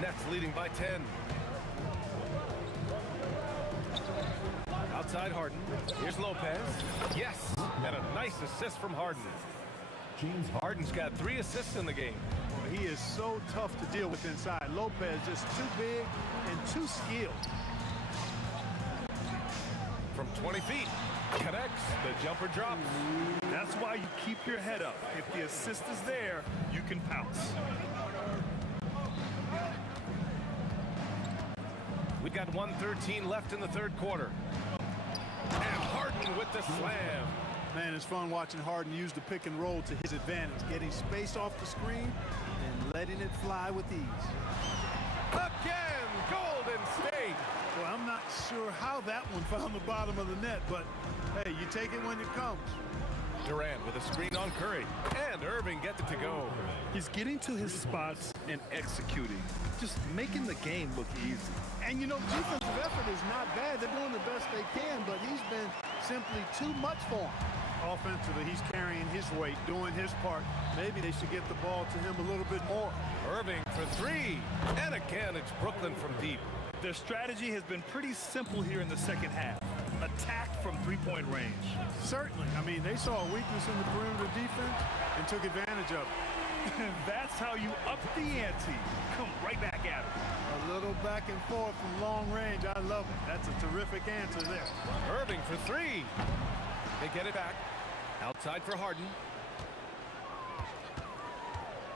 Nets leading by 10. Outside Harden. Here's Lopez. Yes! And a nice assist from Harden. Harden's got 3 assists in the game. Well, he is so tough to deal with inside. Lopez just too big and too skilled. From 20 feet. Connects. The jumper drops. That's why you keep your head up. If the assist is there, you can pounce. We've got 1:13 left in the 3rd quarter. And Harden with the slam. Man, it's fun watching Harden use the pick and roll to his advantage, getting space off the screen and letting it fly with ease. Again, Golden State. Well, I'm not sure how that one found the bottom of the net, but hey, you take it when it comes. Durant with a screen on Curry. And Irving gets it to go. He's getting to his spots and executing. Just making the game look easy. And you know, defensive effort is not bad. They're doing the best they can, but he's been simply too much for him. Offensively, he's carrying his weight, doing his part. Maybe they should get the ball to him a little bit more. Irving for 3. And again, it's Brooklyn from deep. Their strategy has been pretty simple here in the 2nd half. Attack from 3-point range. Certainly. I mean, they saw a weakness in the perimeter defense and took advantage of it. And that's how you up the ante. Come right back at it. A little back and forth from long range. I love it. That's a terrific answer there. Irving for 3. They get it back. Outside for Harden.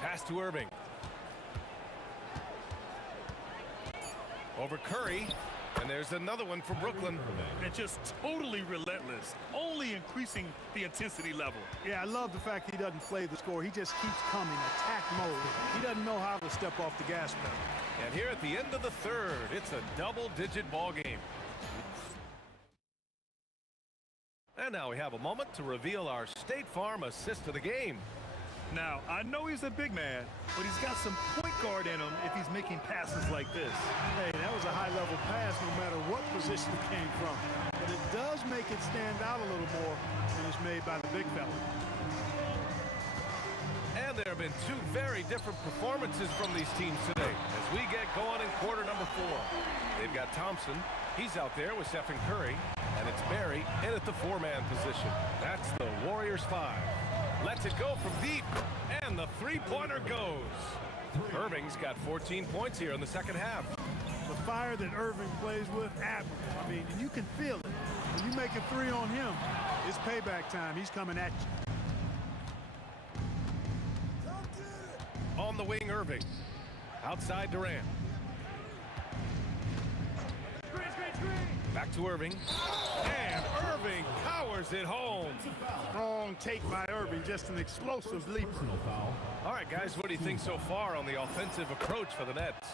Pass to Irving. Over Curry. And there's another one for Brooklyn. And just totally relentless, only increasing the intensity level. Yeah, I love the fact he doesn't play the score. He just keeps coming, attack mode. He doesn't know how to step off the gas pedal. And here at the end of the 3rd, it's a double-digit ball game. And now we have a moment to reveal our State Farm assist of the game. Now, I know he's a big man, but he's got some point guard in him if he's making passes like this. Hey, that was a high-level pass no matter what position it came from. But it does make it stand out a little more when it's made by the big fella. And And there have been two very different performances from these teams today as we get going in quarter number 4. They've got Thompson. He's out there with Stephen Curry. And it's Barry in at the 4-man position. That's the Warriors 5. Lets it go from deep. And the three-pointer goes. Irving's got 14 points here in the second half. The fire that Irving plays with, admirable. I mean, you can feel it. When you make a three on him, it's payback time. He's coming at you. On the wing, Irving. Outside, Durant. Back to Irving. And Irving powers it home. Strong take by Irving, just an explosive leaper. All right, guys, what do you think so far on the offensive approach for the Nets?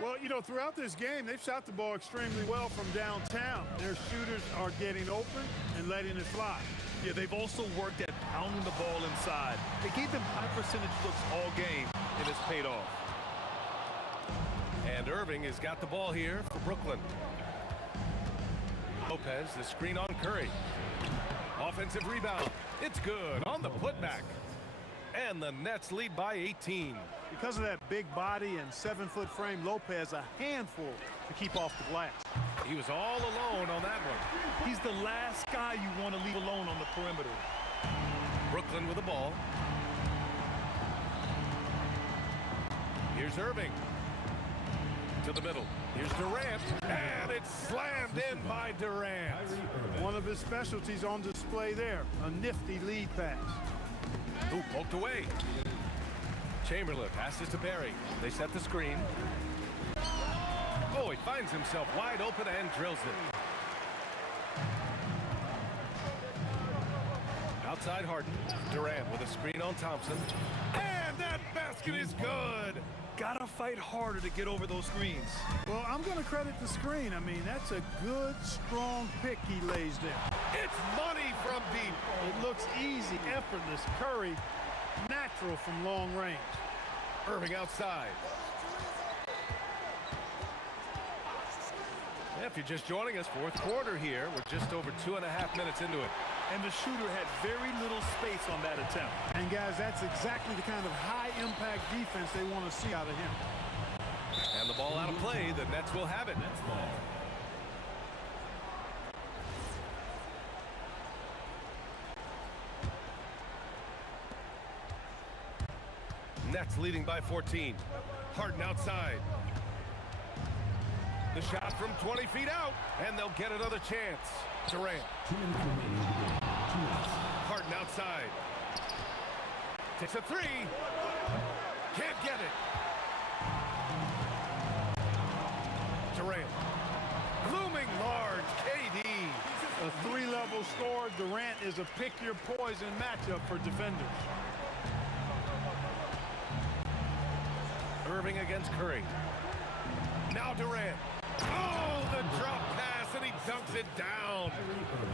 Well, you know, throughout this game, they've shot the ball extremely well from downtown. Their shooters are getting open and letting it fly. Yeah, they've also worked at pounding the ball inside. They gave them high percentage looks all game, and it's paid off. And Irving has got the ball here for Brooklyn. Lopez, the screen on Curry. Offensive rebound. It's good on the putback. And the Nets lead by 18. Because of that big body and 7-foot frame, Lopez a handful to keep off the glass. He was all alone on that one. He's the last guy you want to leave alone on the perimeter. Brooklyn with the ball. Here's Irving. To the middle. Here's Durant. And it's slammed in by Durant. One of his specialties on display there. A nifty lead pass. Ooh, poked away. Chamberlain passes to Barry. They set the screen. Oh, he finds himself wide open and drills it. Outside Harden. Durant with a screen on Thompson. And that basket is good. Gotta fight harder to get over those screens. Well, I'm going to credit the screen. I mean, that's a good, strong pick he lays there. It's money from deep. It looks easy, effortless. Curry, natural from long range. Irving outside. Yeah, if you're just joining us, fourth quarter here. We're just over 2.5 minutes into it. And the shooter had very little space on that attempt. And guys, that's exactly the kind of high-impact defense they want to see out of him. And the ball out of play. The Nets will have it. Nets ball. Nets leading by 14. Harden outside. The shot from 20 feet out, and they'll get another chance. Durant. Harden outside. Takes a three. Can't get it. Durant. Looming large, KD. A three-level scorer. Durant is a pick-your-poison matchup for defenders. Irving against Curry. Now Durant. Oh, the drop pass, and he dunks it down.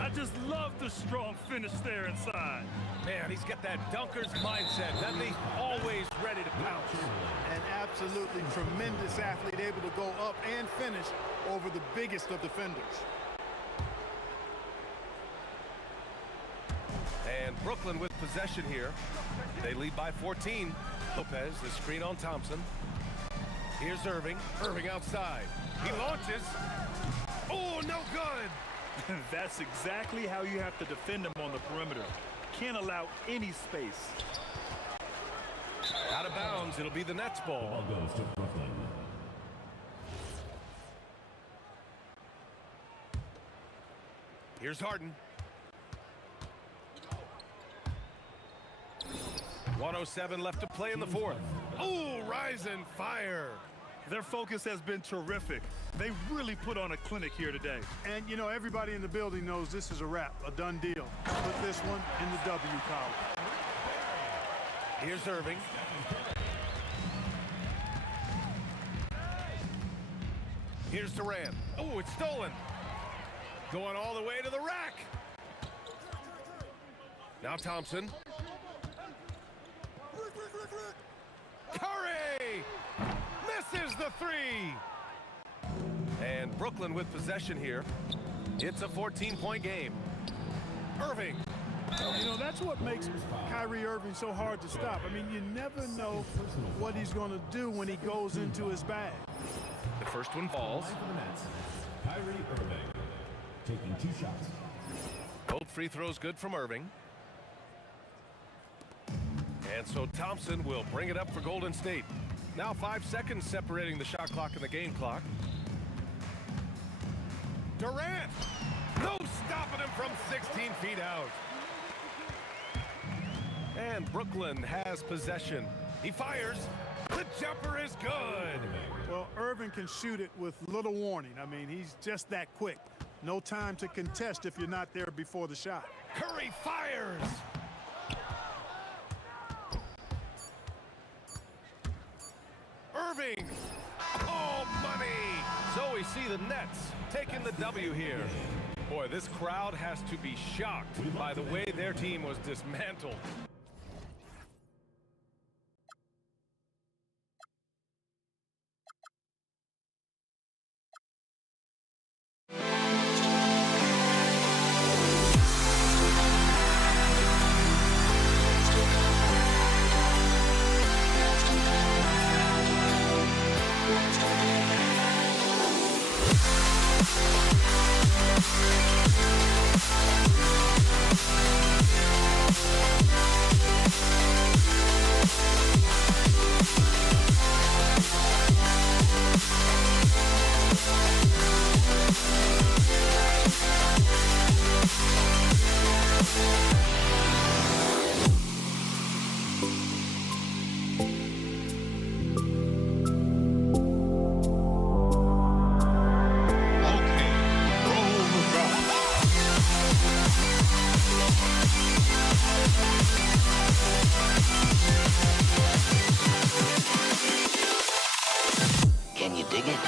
I just love the strong finish there inside. Man, he's got that dunker's mindset, doesn't he? Always ready to pounce. An absolutely tremendous athlete, able to go up and finish over the biggest of defenders. And Brooklyn with possession here. They lead by 14. Lopez, the screen on Thompson. Here's Irving. Irving outside. He launches. Oh, no good. That's exactly how you have to defend him on the perimeter. Can't allow any space. Out of bounds. It'll be the Nets ball. Ball goes to Brooklyn. Here's Harden. 1:07 left to play in the fourth. Oh, rise and fire. Their focus has been terrific. They really put on a clinic here today. And, you know, everybody in the building knows this is a wrap, a done deal. Put this one in the W column. Here's Irving. Here's Durant. Oh, it's stolen. Going all the way to the rack. Now Thompson. Curry! Misses the three! And Brooklyn with possession here. It's a 14-point game. Irving. You know, that's what makes Kyrie Irving so hard to stop. I mean, you never know what he's going to do when he goes into his bag. The first one falls. Kyrie Irving taking 2 shots. Both free throws good from Irving. And so Thompson will bring it up for Golden State. Now 5 seconds separating the shot clock and the game clock. Durant! No stopping him from 16 feet out. And Brooklyn has possession. He fires. The jumper is good. Well, Irving can shoot it with little warning. I mean, he's just that quick. No time to contest if you're not there before the shot. Curry fires. Irving. Oh, money. So we see the Nets taking the W here. Boy, this crowd has to be shocked by the way their team was dismantled. Can you dig it?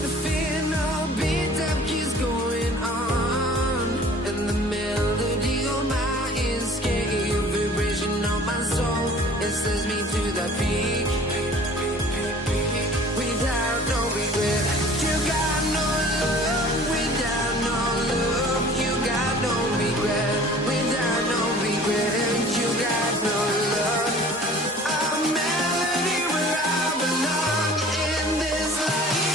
The fear no beat up keeps going on, and the melody on my escape, vibration on my soul, it sends me to the peak. Without no regret, you got no love. Without no love, you got no regret. Without no regret, you got no love. A melody where I belong in this life.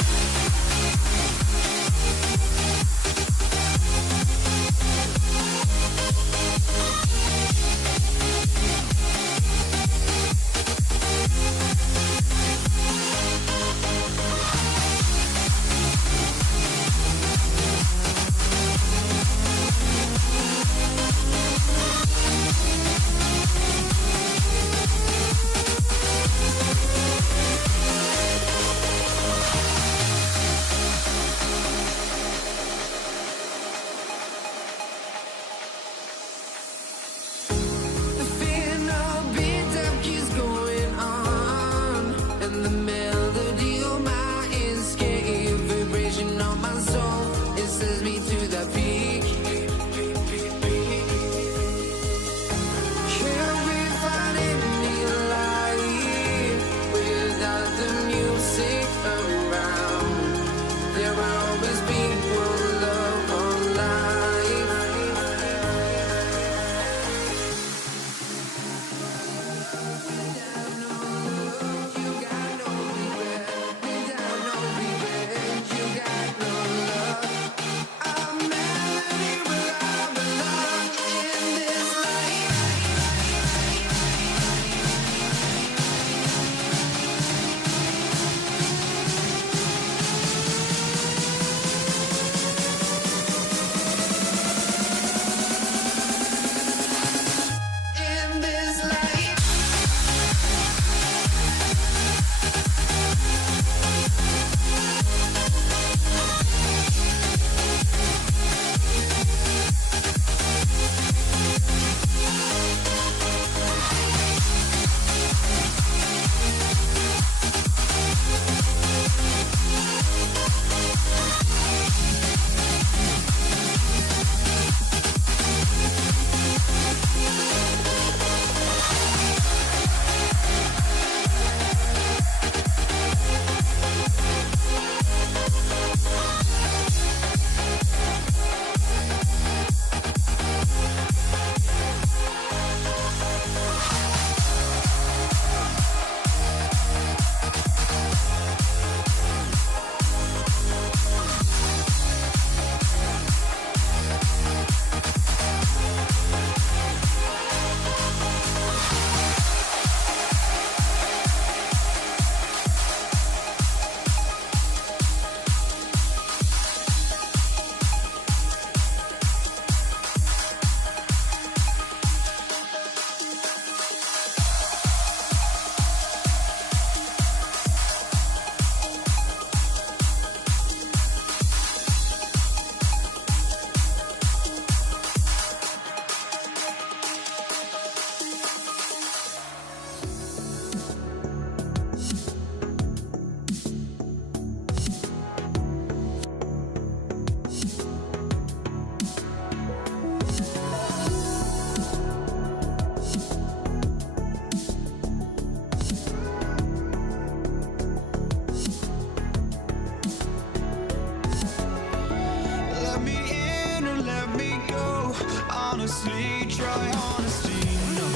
honestly, try honesty. No,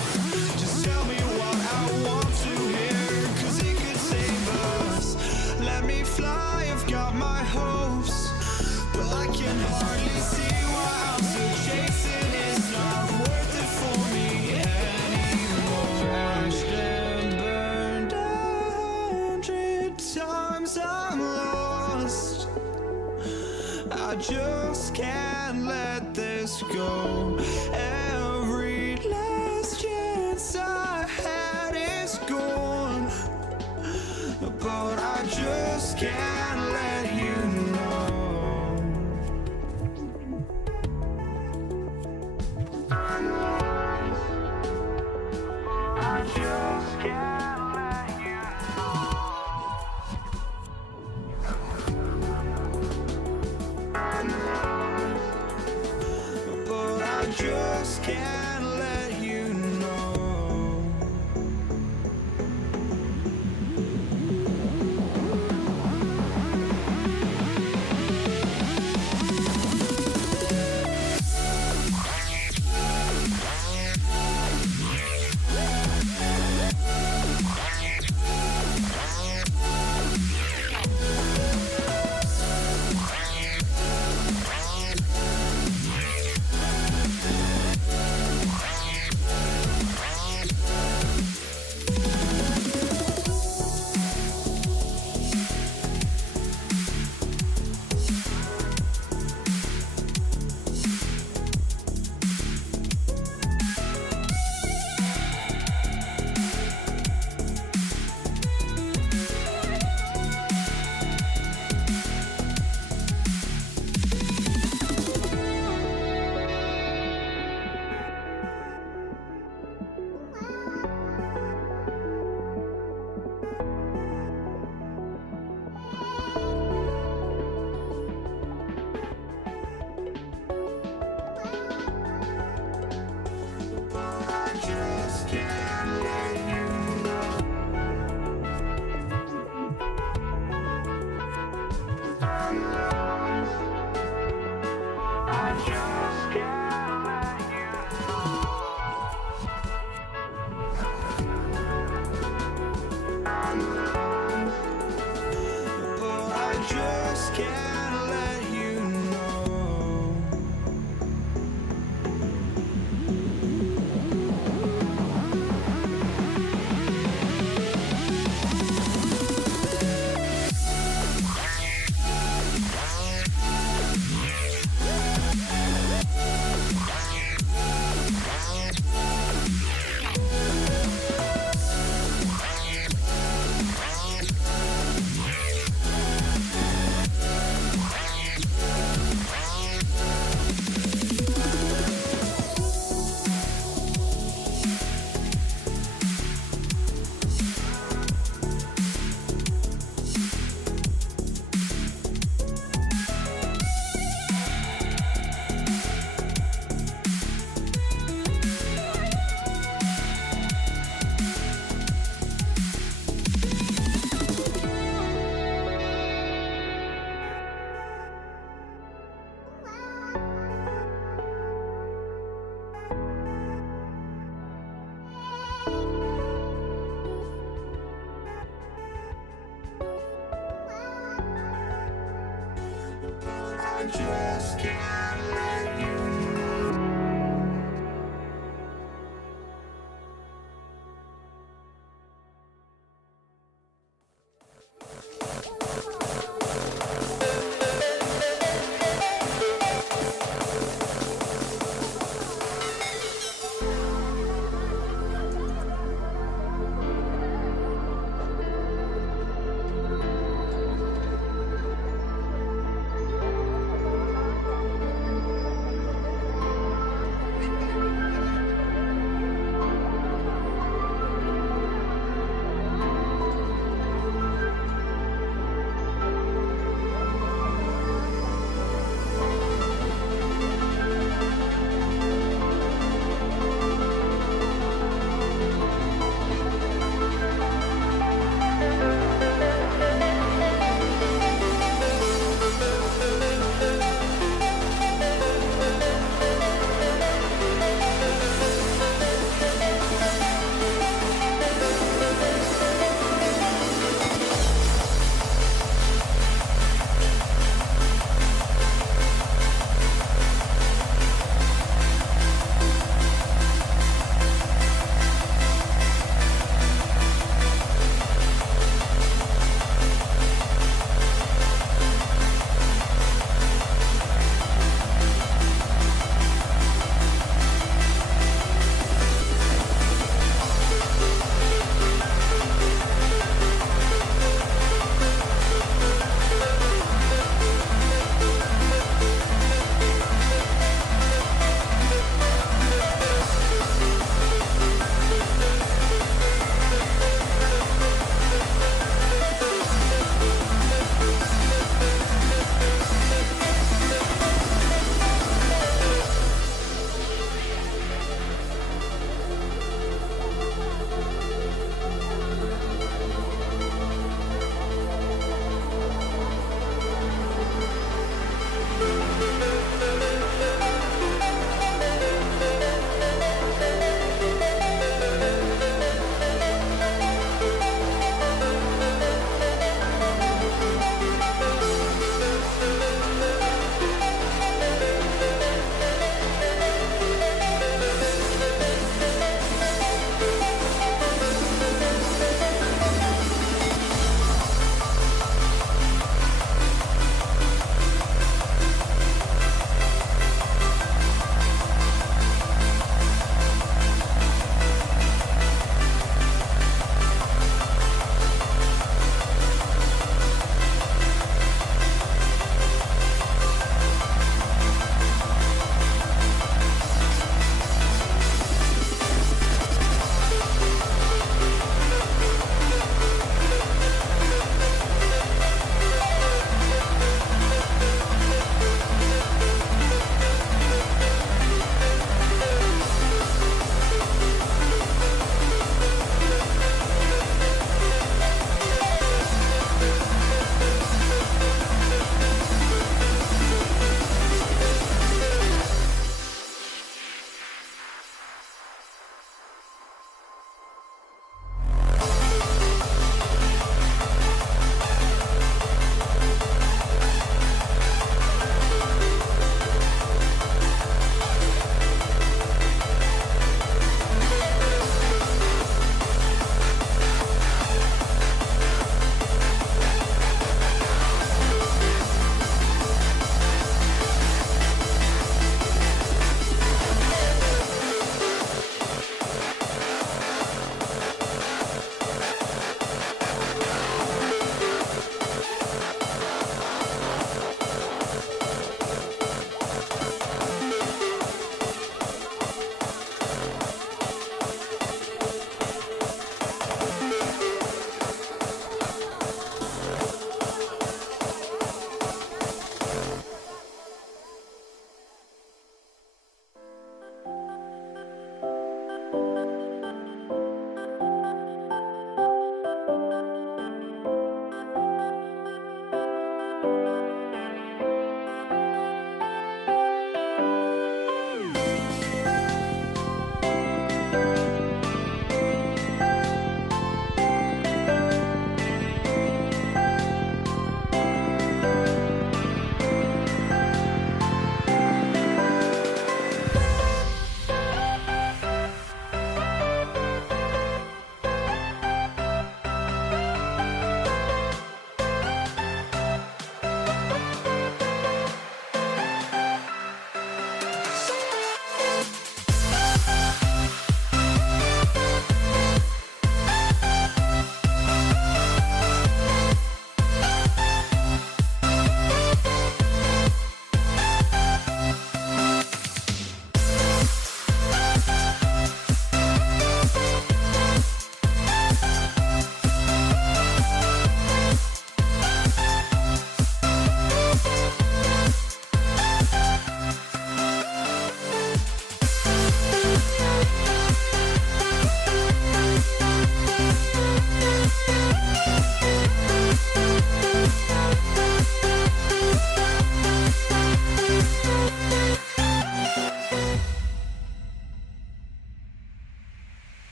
just tell me what I want to hear, 'cause it could save us. Let me fly, I've got my hopes, but I can hardly see why I'm still chasing. It's not worth it for me anymore. Crashed and burned 100 times, I'm lost. I just can't let this go. Every last chance I had is gone, but I just can't let you know. I just can't let you know. But I just can't let you know. Just can't let you know.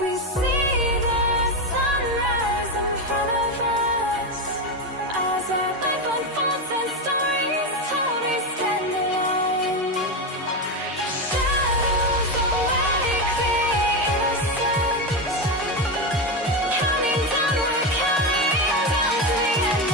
We see the sunrise in front of us as our life unfolds and stories told we stand alone. Shadows awake the innocent, counting down, we're counting down to the end.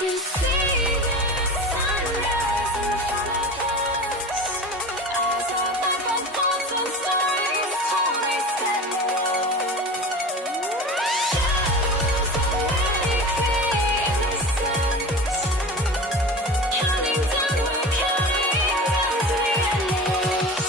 We see the sunrise in front of us as our life unfolds and stories told we stand alone. Shadows awake the innocent, counting down, we're counting down to the endless.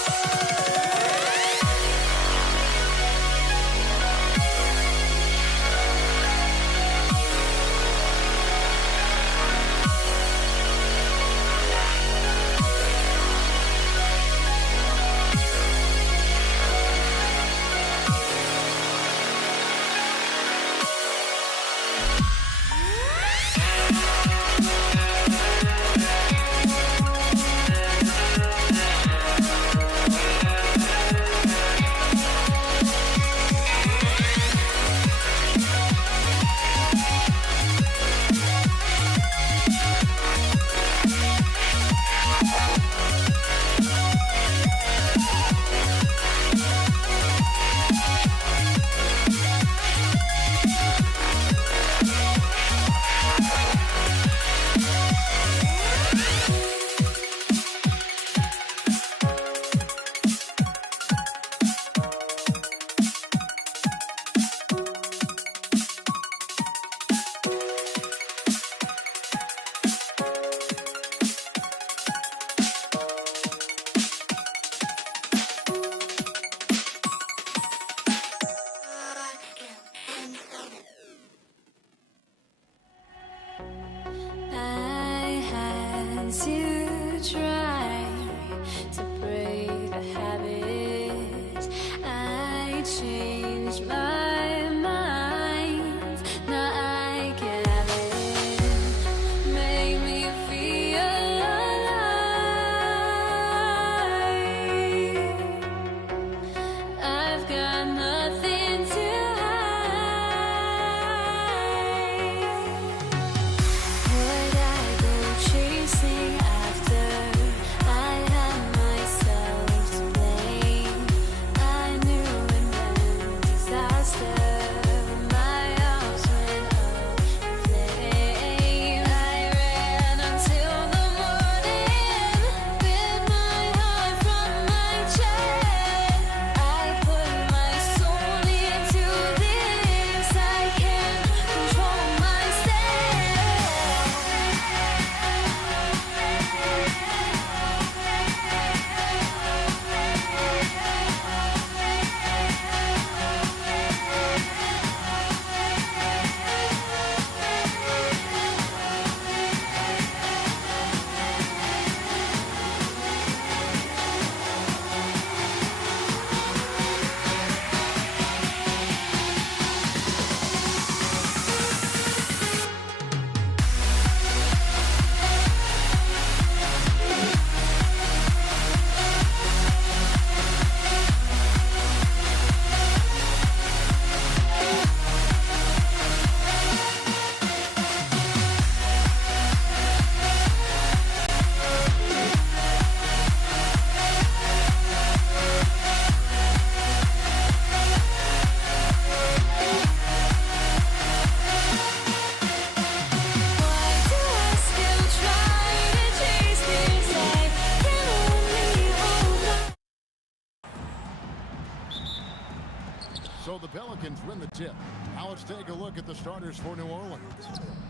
Pelicans win the tip. Now let's take a look at the starters for New Orleans.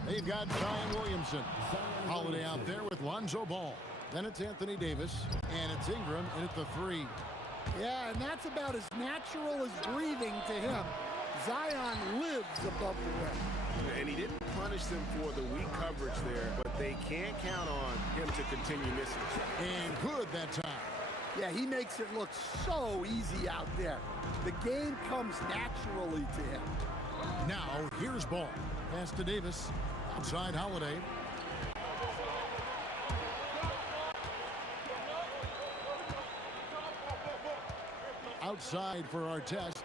They've got Zion Williamson. Holiday out there with Lonzo Ball. Then it's Anthony Davis, and it's Ingram in at the 3. Yeah, and that's about as natural as breathing to him. Zion lives above the rim. And he didn't punish them for the weak coverage there, but they can't count on him to continue missing. And good that time. Yeah, he makes it look so easy out there. The game comes naturally to him. Now, here's Ball. Pass to Davis. Outside Holiday. Outside for Artest.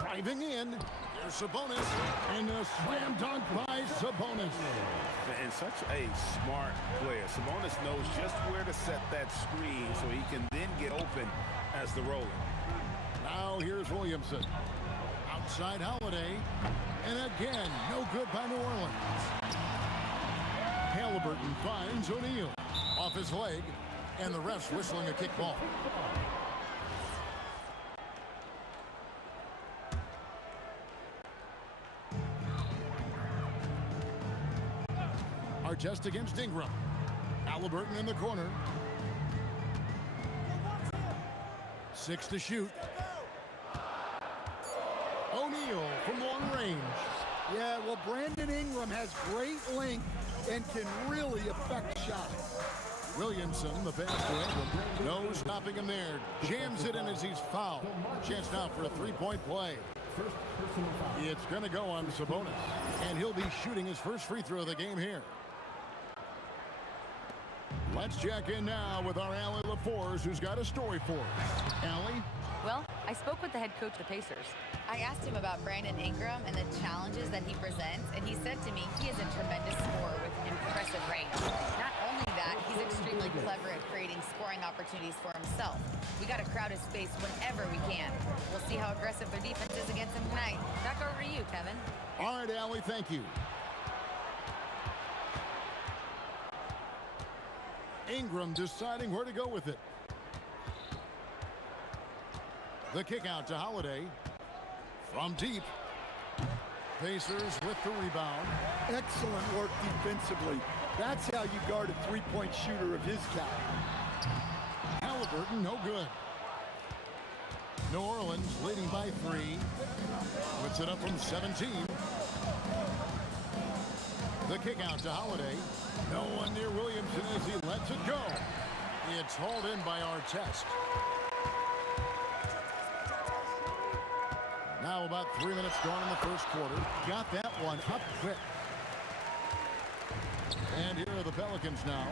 Driving in. There's Sabonis. And a slam dunk by Sabonis. And such a smart player. Sabonis knows just where to set that screen so he can then get open as the roller. Now here's Williamson. Outside Holiday. And again, no good by New Orleans. Halliburton finds O'Neal. Off his leg. And the ref's whistling a kick ball. Artest against Ingram. Halliburton in the corner. 6 to shoot. O'Neal from long range. Yeah, well, Brandon Ingram has great length and can really affect shots. Williamson, the pass to Ingram. No stopping him there. Jams it in as he's fouled. Chance now for a three-point play. It's going to go on Sabonis. And he'll be shooting his first free throw of the game here. Let's check in now with our Allie LaForce, who's got a story for us. Allie? Well, I spoke with the head coach of the Pacers. I asked him about Brandon Ingram and the challenges that he presents, and he said to me he is a tremendous scorer with impressive range. Not only that, he's extremely clever at creating scoring opportunities for himself. We got to crowd his space whenever we can. We'll see how aggressive their defense is against him tonight. Back over to you, Kevin. All right, Allie, thank you. Ingram deciding where to go with it. The kick out to Holiday. From deep. Pacers with the rebound. Excellent work defensively. That's how you guard a three-point shooter of his caliber. Halliburton, no good. New Orleans leading by 3. Puts it up from 17. The kick out to Holiday. No one near Williamson as he lets it go. It's hauled in by Artest. Now about 3 minutes gone in the first quarter. Got that one up quick. And here are the Pelicans now.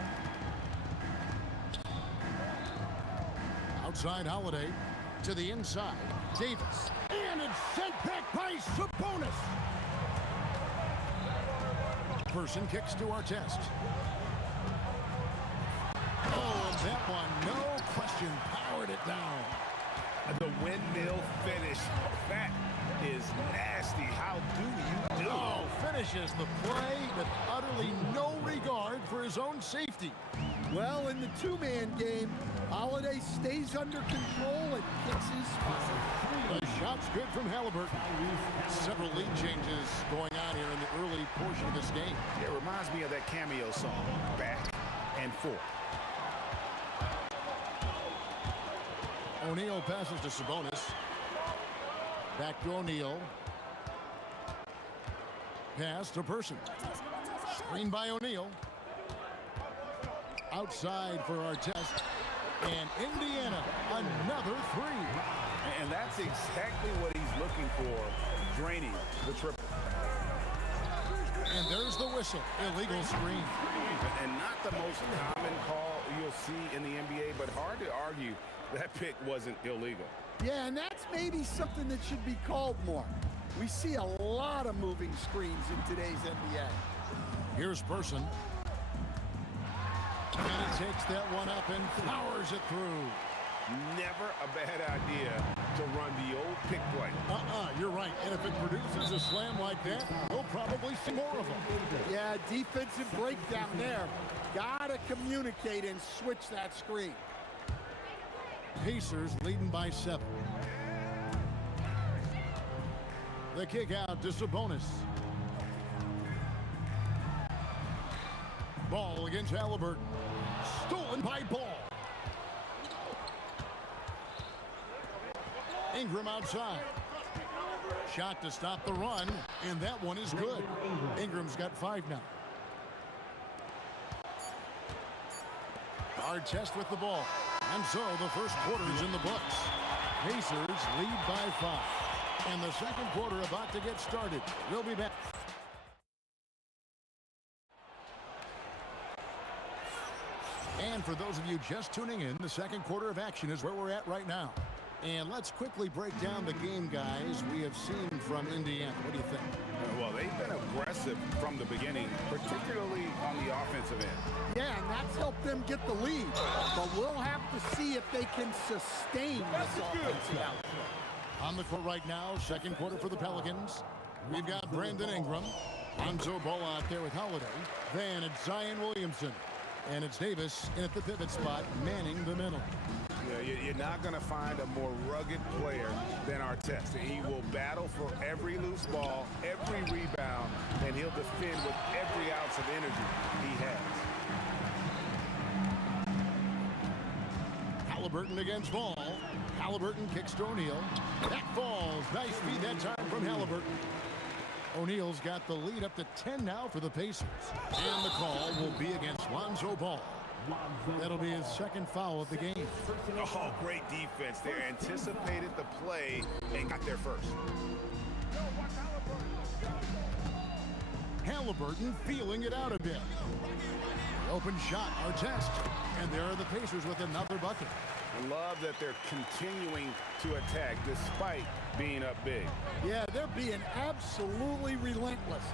Outside Holiday to the inside. Davis. And it's sent back by Sabonis. Person kicks to Artest. Oh, and that one, no question, powered it down. The windmill finish. That is nasty. How do you do? Oh, finishes the play with utterly no regard for his own safety. Well, in the two-man game, Holiday stays under control and picks his spot. The shot's good from Halliburton. Several lead changes going on here in the early portion of this game. It reminds me of that cameo song, Back and Forth. O'Neal passes to Sabonis. Back to O'Neal. Pass to Person. Screen by O'Neal. Outside for Artest. And Indiana, another 3. And that's exactly what he's looking for, draining the triple. And there's the whistle, illegal screen. And not the most common call you'll see in the NBA, but hard to argue that pick wasn't illegal. Yeah, and that's maybe something that should be called more. We see a lot of moving screens in today's NBA. Here's Person. And he takes that one up and powers it through. Never a bad idea to run the old pick play. You're right. And if it produces a slam like that, we'll probably see more of them. Yeah, defensive breakdown there. Gotta communicate and switch that screen. Pacers leading by 7. The kick out to Sabonis. Ball against Halliburton. Stolen by Ball. Ingram outside. Shot to stop the run, and that one is good. Ingram's got 5 now. Artest with the ball. And so the first quarter's in the books. Pacers lead by 5. And the second quarter about to get started. We'll be back. And for those of you just tuning in, the second quarter of action is where we're at right now. And let's quickly break down the game, guys, we have seen from Indiana. What do you think? Well, they've been aggressive from the beginning, particularly on the offensive end. Yeah, and that's helped them get the lead. But we'll have to see if they can sustain this offensive output. On the court right now, second quarter for the Pelicans. We've got Brandon Ingram. Lonzo Ball out there with Holiday. Then it's Zion Williamson. And it's Davis in at the pivot spot, manning the middle. Yeah, you're not going to find a more rugged player than Artest. He will battle for every loose ball, every rebound, and he'll defend with every ounce of energy he has. Halliburton against Ball. Halliburton kicks to O'Neal. That falls. Nice feed that time from Halliburton. O'Neal's got the lead up to 10 now for the Pacers. And the call will be against Lonzo Ball. That'll be his second foul of the game. Oh, great defense there. Anticipated the play and got there first. Halliburton feeling it out a bit. The open shot, Artest. And there are the Pacers with another bucket. I love that they're continuing to attack despite being up big. Yeah, they're being absolutely relentless.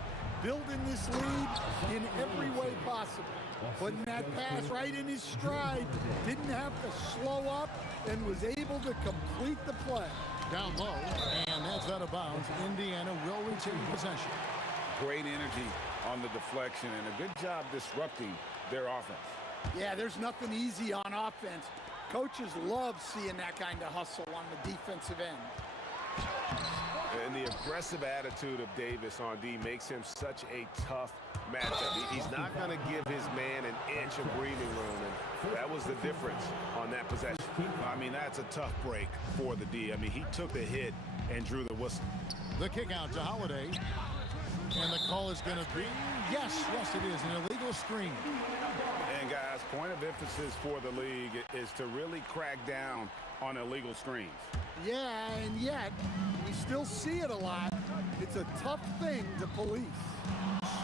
Building this lead in every way possible. Putting that pass right in his stride. Didn't have to slow up and was able to complete the play. Down low, and that's out of bounds. Indiana will retain possession. Great energy on the deflection and a good job disrupting their offense. Yeah, there's nothing easy on offense. Coaches love seeing that kind of hustle on the defensive end. And the aggressive attitude of Davis on D makes him such a tough matchup. He's not going to give his man an inch of breathing room, and that was the difference on that possession. I mean, that's a tough break for the D. I mean, he took the hit and drew the whistle. The kick out to Holiday. And the call is going to be, yes, it is, an illegal screen. And guys, point of emphasis for the league is to really crack down on illegal screens. Yeah, and yet, we still see it a lot. It's a tough thing to police.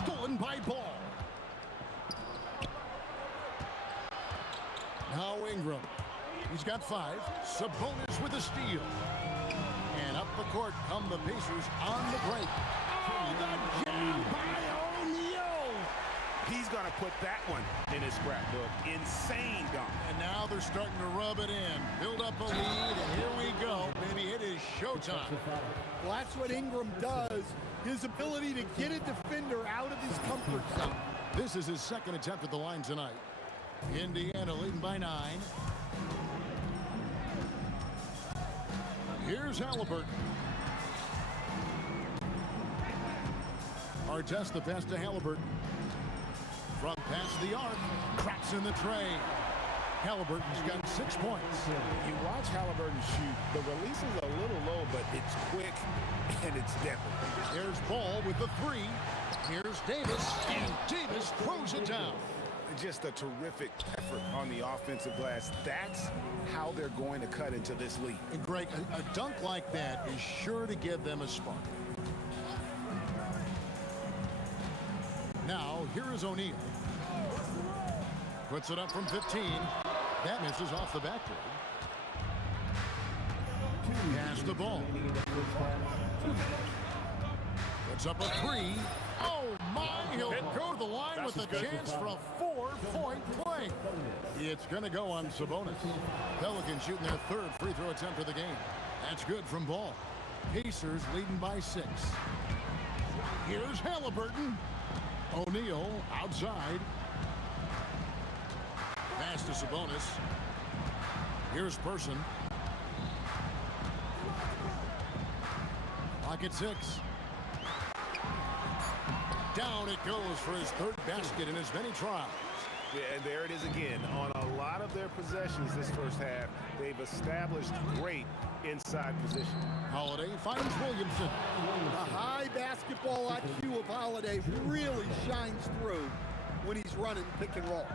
Stolen by Ball. Now Ingram. He's got 5. Sabonis with a steal. And up the court come the Pacers on the break. Oh, the jam by O'Neal. He's going to put that one in his scrapbook. Insane dunk. And now they're starting to rub it in. Build up a lead, and here we go. Baby, it is showtime. Well, that's what Ingram does. His ability to get a defender out of his comfort zone. This is his second attempt at the line tonight. Indiana leading by 9. Here's Halliburton. Artest the pass to Halliburton. From past the arc, cracks in the tray. Halliburton's got 6 points. You watch Halliburton shoot. The release is a little low, but it's quick and it's deadly. There's Ball with the 3. Here's Davis, and Davis throws it down. Just a terrific effort on the offensive glass. That's how they're going to cut into this lead. And Greg, a dunk like that is sure to give them a spark. Now, here is O'Neal. Puts it up from 15. That misses off the backboard. Pass the ball. Puts up a 3. Oh, my. He'll go to the line with a chance for a 4-point play. It's going to go on Sabonis. Pelicans shooting their 3rd free throw attempt of the game. That's good from Ball. Pacers leading by 6. Here's Halliburton. O'Neal outside. Pass to Sabonis. Here's Person. Clock at 6. Down it goes for his third basket in as many tries. Yeah, and there it is again. On a lot of their possessions this first half, they've established great inside position. Holiday finds Williamson. The high basketball IQ of Holiday really shines through when he's running pick and roll.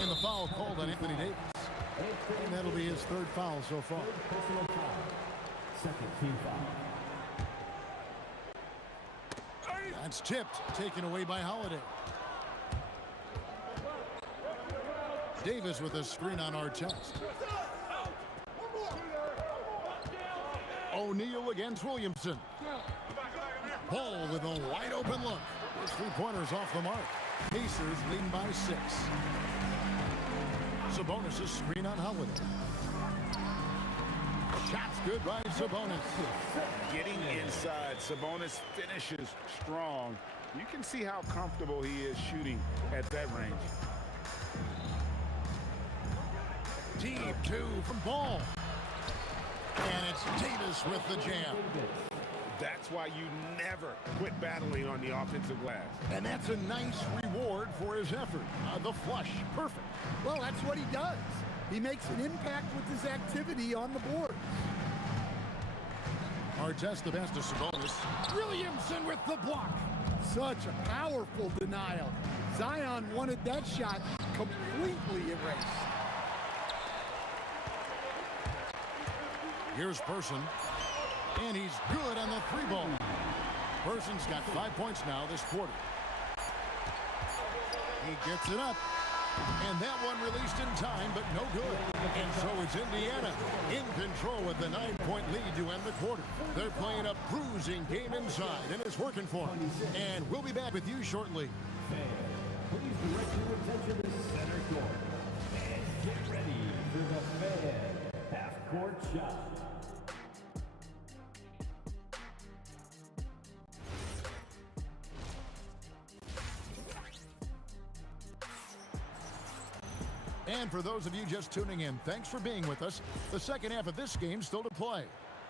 And the foul called on Anthony Davis. And that'll be his third foul so far. Second team foul. That's tipped, taken away by Holiday. Davis with a screen on Artest. O'Neal against Williamson. Ball with a wide open look. His three-pointers off the mark. Pacers leading by 6. Sabonis' screen on Holiday. Shots good by Sabonis. Getting inside, Sabonis finishes strong. You can see how comfortable he is shooting at that range. Deep 2 from Ball. And it's Davis with the jam. That's why you never quit battling on the offensive glass. And that's a nice reward for his effort. The flush, perfect. Well, that's what he does. He makes an impact with his activity on the board. Artest the best of Sabonis. Williamson with the block. Such a powerful denial. Zion wanted that shot completely erased. Here's Person. And he's good on the 3-ball. Person's got 5 points now this quarter. He gets it up. And that one released in time, but no good. And so it's Indiana in control with the 9-point lead to end the quarter. They're playing a bruising game inside, and it's working for them. And we'll be back with you shortly. Please direct your attention to center court. And get ready for the Fan half-court shot. And for those of you just tuning in, thanks for being with us. The second half of this game still to play.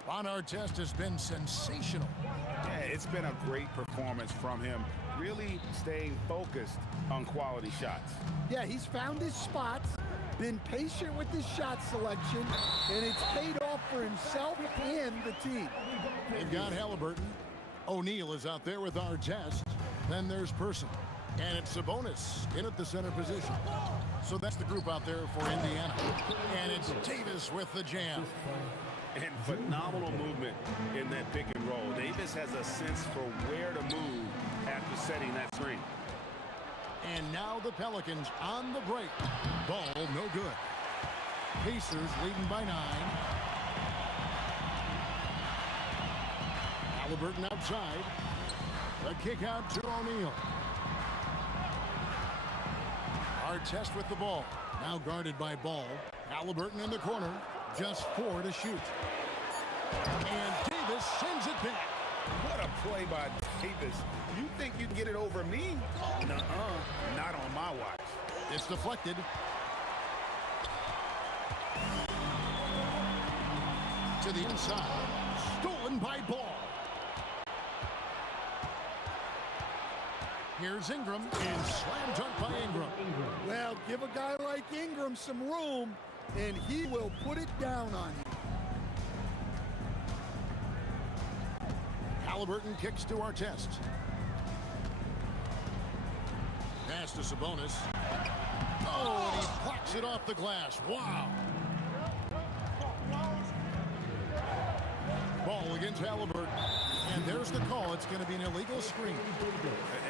Artest has been sensational. Yeah, it's been a great performance from him, really staying focused on quality shots. Yeah, he's found his spots, been patient with his shot selection, and it's paid off for himself and the team. They've got Halliburton. O'Neal is out there with Artest. Then there's Person. And it's Sabonis in at the center position. So that's the group out there for Indiana. And it's Davis with the jam. And phenomenal movement in that pick and roll. Davis has a sense for where to move after setting that screen. And now the Pelicans on the break. Ball no good. Pacers leading by 9. Halliburton outside. The kick out to O'Neal. Artest with the ball. Now guarded by Ball. Halliburton in the corner. Just 4 to shoot. And Davis sends it back. What a play by Davis. You think you can get it over me? Nuh-uh. Not on my watch. It's deflected. To the inside. Stolen by Ball. Here's Ingram, and slam dunk by Ingram. Well, give a guy like Ingram some room, and he will put it down on you. Halliburton kicks to Artest. Pass to Sabonis. Oh, and he blocks it off the glass. Wow. Ball against Halliburton. And there's the call. It's going to be an illegal screen.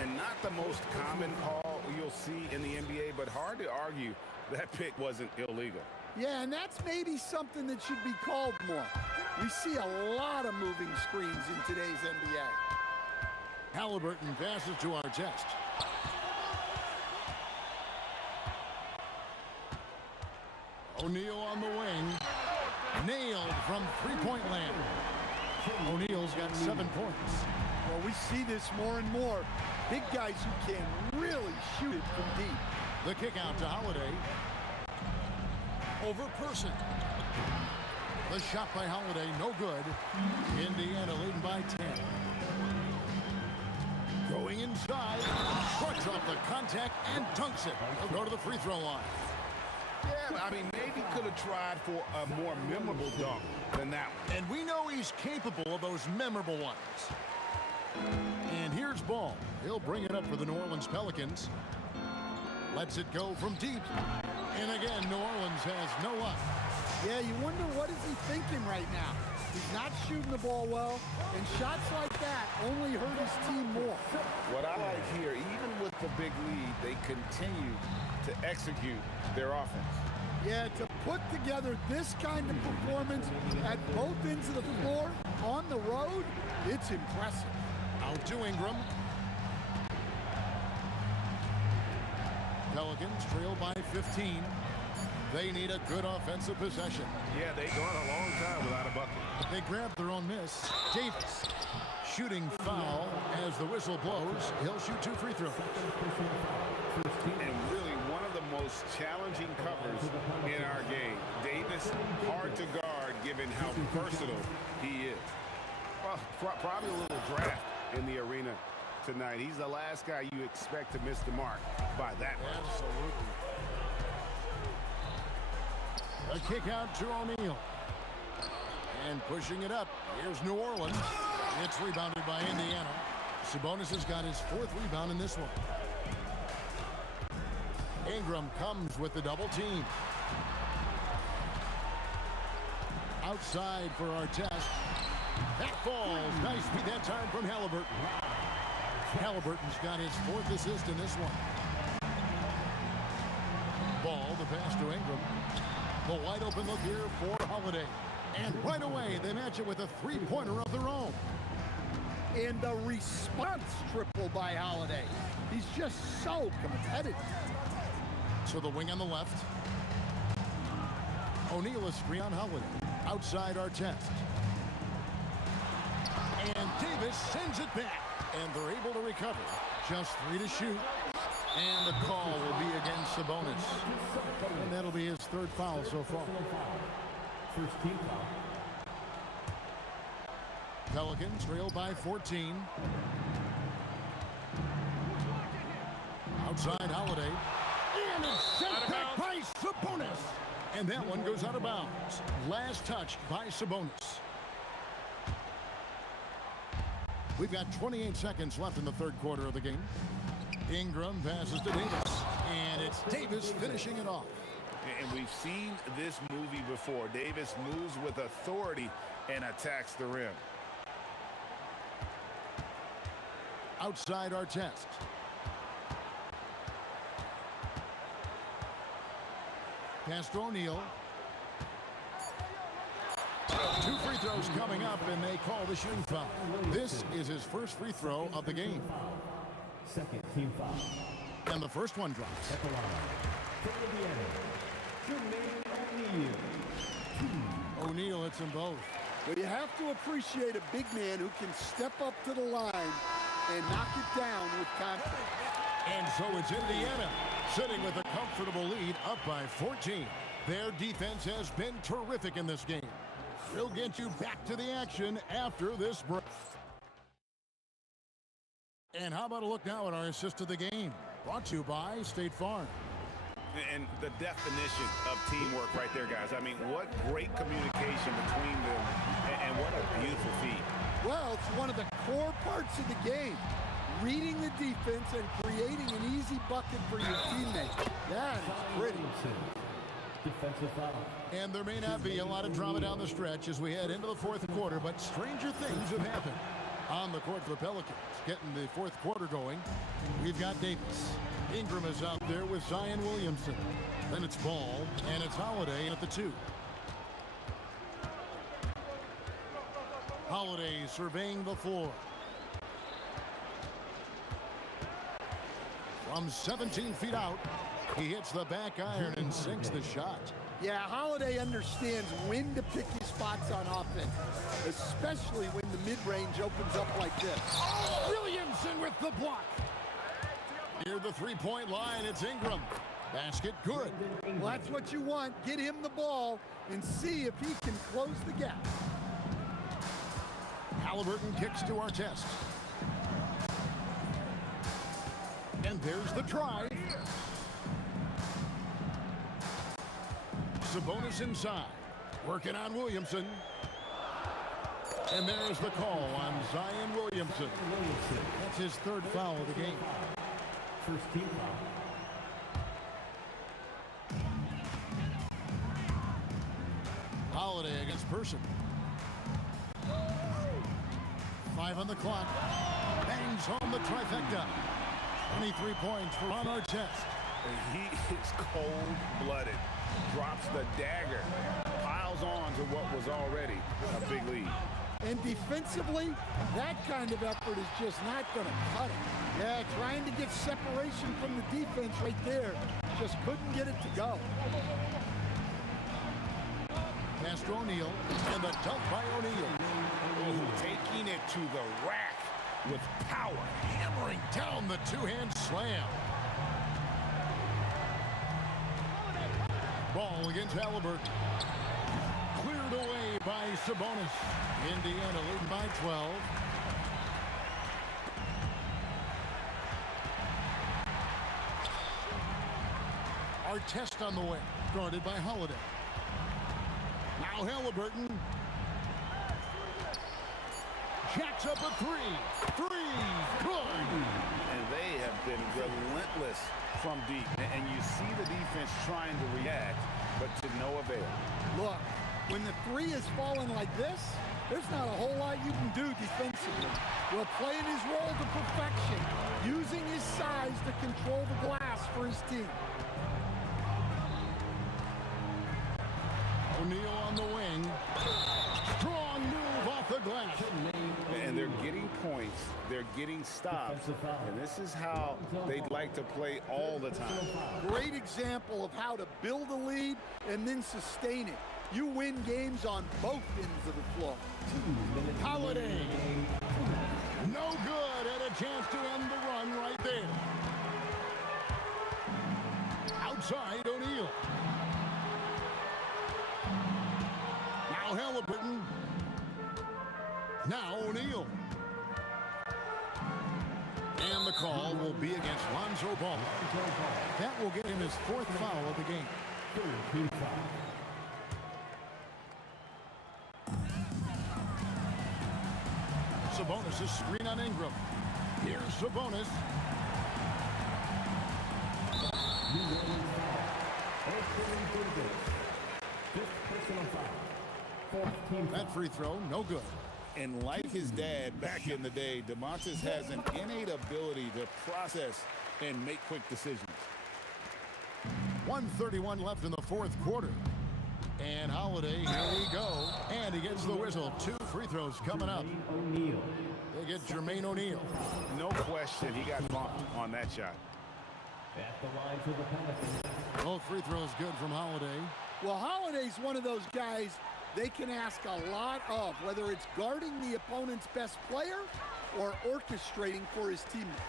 And not the most common call you'll see in the NBA, but hard to argue that pick wasn't illegal. Yeah, and that's maybe something that should be called more. We see a lot of moving screens in today's NBA. Halliburton passes to Artest. O'Neal on the wing. Nailed from three-point land. O'Neal's got 7 points. Well, we see this more and more. Big guys who can really shoot it from deep. The kick out to Holiday. Over Person. The shot by Holiday, no good. Indiana leading by 10. Go inside, shrugs off the contact, and dunks it. He'll go to the free throw line. Yeah, I mean, maybe could have tried for a more memorable dunk than that one. And we know he's capable of those memorable ones. And here's Ball. He'll bring it up for the New Orleans Pelicans. Lets it go from deep. And again, New Orleans has no luck. Yeah, you wonder what is he thinking right now. He's not shooting the ball well, and shots like that only hurt his team more. What I like here, even with the big lead, they continue to execute their offense. Yeah, to put together this kind of performance at both ends of the floor on the road, it's impressive. Out to Ingram. Pelicans trail by 15. They need a good offensive possession. Yeah, they've gone a long time without a bucket. They grab their own miss. Davis, shooting foul as the whistle blows. He'll shoot 2 free throws. And really one of the most challenging covers in our game. Davis, hard to guard given how versatile he is. Well, probably a little draft in the arena tonight. He's the last guy you expect to miss the mark by that much. Absolutely. A kick out to O'Neal. And pushing it up. Here's New Orleans. It's rebounded by Indiana. Sabonis has got his 4th rebound in this one. Ingram comes with the double team. Outside for Artest. That falls. Nice beat that time from Halliburton. Halliburton's got his 4th assist in this one. Ball, the pass to Ingram. The wide open look here for Holiday. And right away, they match it with a three-pointer of their own. And the response triple by Holiday. He's just so competitive. So the wing on the left. O'Neal a screen on Holiday. Outside Artest. And Davis sends it back. And they're able to recover. Just 3 to shoot. And the call will be against Sabonis. And that'll be his 3rd foul so far. First team foul. Pelicans trail by 14. Outside Holiday. And it's sent back by Sabonis. And that one goes out of bounds. Last touch by Sabonis. We've got 28 seconds left in the 3rd quarter of the game. Ingram passes to Davis. And it's Davis finishing it off. And we've seen this movie before. Davis moves with authority and attacks the rim. Outside Artest. Pass to O'Neal. 2 free throws coming up, and they call the shooting foul. This is his 1st free throw of the game. Second team foul. And the first one drops. O'Neal hits them both. But you have to appreciate a big man who can step up to the line and knock it down with confidence. And so it's Indiana sitting with a comfortable lead, up by 14. Their defense has been terrific in this game. We'll get you back to the action after this break. And how about a look now at our assist to the game? Brought to you by State Farm. And the definition of teamwork right there, guys. I mean, what great communication between them, and what a beautiful feat. Well, it's one of the core parts of the game. Reading the defense and creating an easy bucket for your teammate. That is pretty. Defensive foul. And there may not be a lot of drama down the stretch as we head into the 4th quarter, but stranger things have happened. On the court for the Pelicans, getting the 4th quarter going, we've got Davis. Ingram is out there with Zion Williamson. Then it's Ball, and it's Holiday at the 2. Holiday surveying the floor. From 17 feet out, he hits the back iron and sinks the shot. Yeah, Holiday understands when to pick his spots on offense, especially when the mid-range opens up like this. Williamson with the block. Near the three-point line, it's Ingram. Basket good. Well, that's what you want. Get him the ball and see if he can close the gap. Halliburton kicks to Artest. there's the try. Sabonis inside. Working on Williamson. And there's the call on Zion Williamson. That's his third foul of the game. First team foul. Holiday against Person. 5 on the clock. Bangs home the trifecta. 23 points for Ron Artest. He is cold-blooded. Drops the dagger. Piles on to what was already a big lead. And defensively, that kind of effort is just not going to cut it. Yeah, trying to get separation from the defense right there. Just couldn't get it to go. Pass to O'Neal, and the dunk by O'Neal. Oh, taking it to the rack with power. Hammering down the two-hand slam. Ball against Halliburton. Cleared away by Sabonis. Indiana leading by 12. Artest on the way, guarded by Holiday. Now Halliburton. Jacks up a three. Good. And they have been relentless from deep. And you see the defense trying to react, but to no avail. Look, when the three is falling like this, there's not a whole lot you can do defensively. Well, playing his role to perfection, using his size to control the glass for his team. O'Neal on the wing. Strong move off the glass. And they're getting points. They're getting stops. And this is how they'd like to play all the time. Great example of how to build a lead and then sustain it. You win games on both ends of the floor. Holiday. No good. And a chance to end the run right there. Outside O'Neal. Now Halliburton. Now O'Neal. And the call will be against Lonzo Ball. That will get him his fourth foul of the game. Sabonis is screen on Ingram. Here's Sabonis. That free throw, no good. And like his dad back in the day, DeMontis has an innate ability to process and make quick decisions. 1:31 left in the fourth quarter. And Holiday, here we go. And he gets the whistle. 2 free throws coming up. They get Jermaine O'Neal. No question, he got bumped on that shot. At the line for the Pelicans. Both free throws good from Holiday. Well, Holiday's one of those guys they can ask a lot of, whether it's guarding the opponent's best player or orchestrating for his teammates.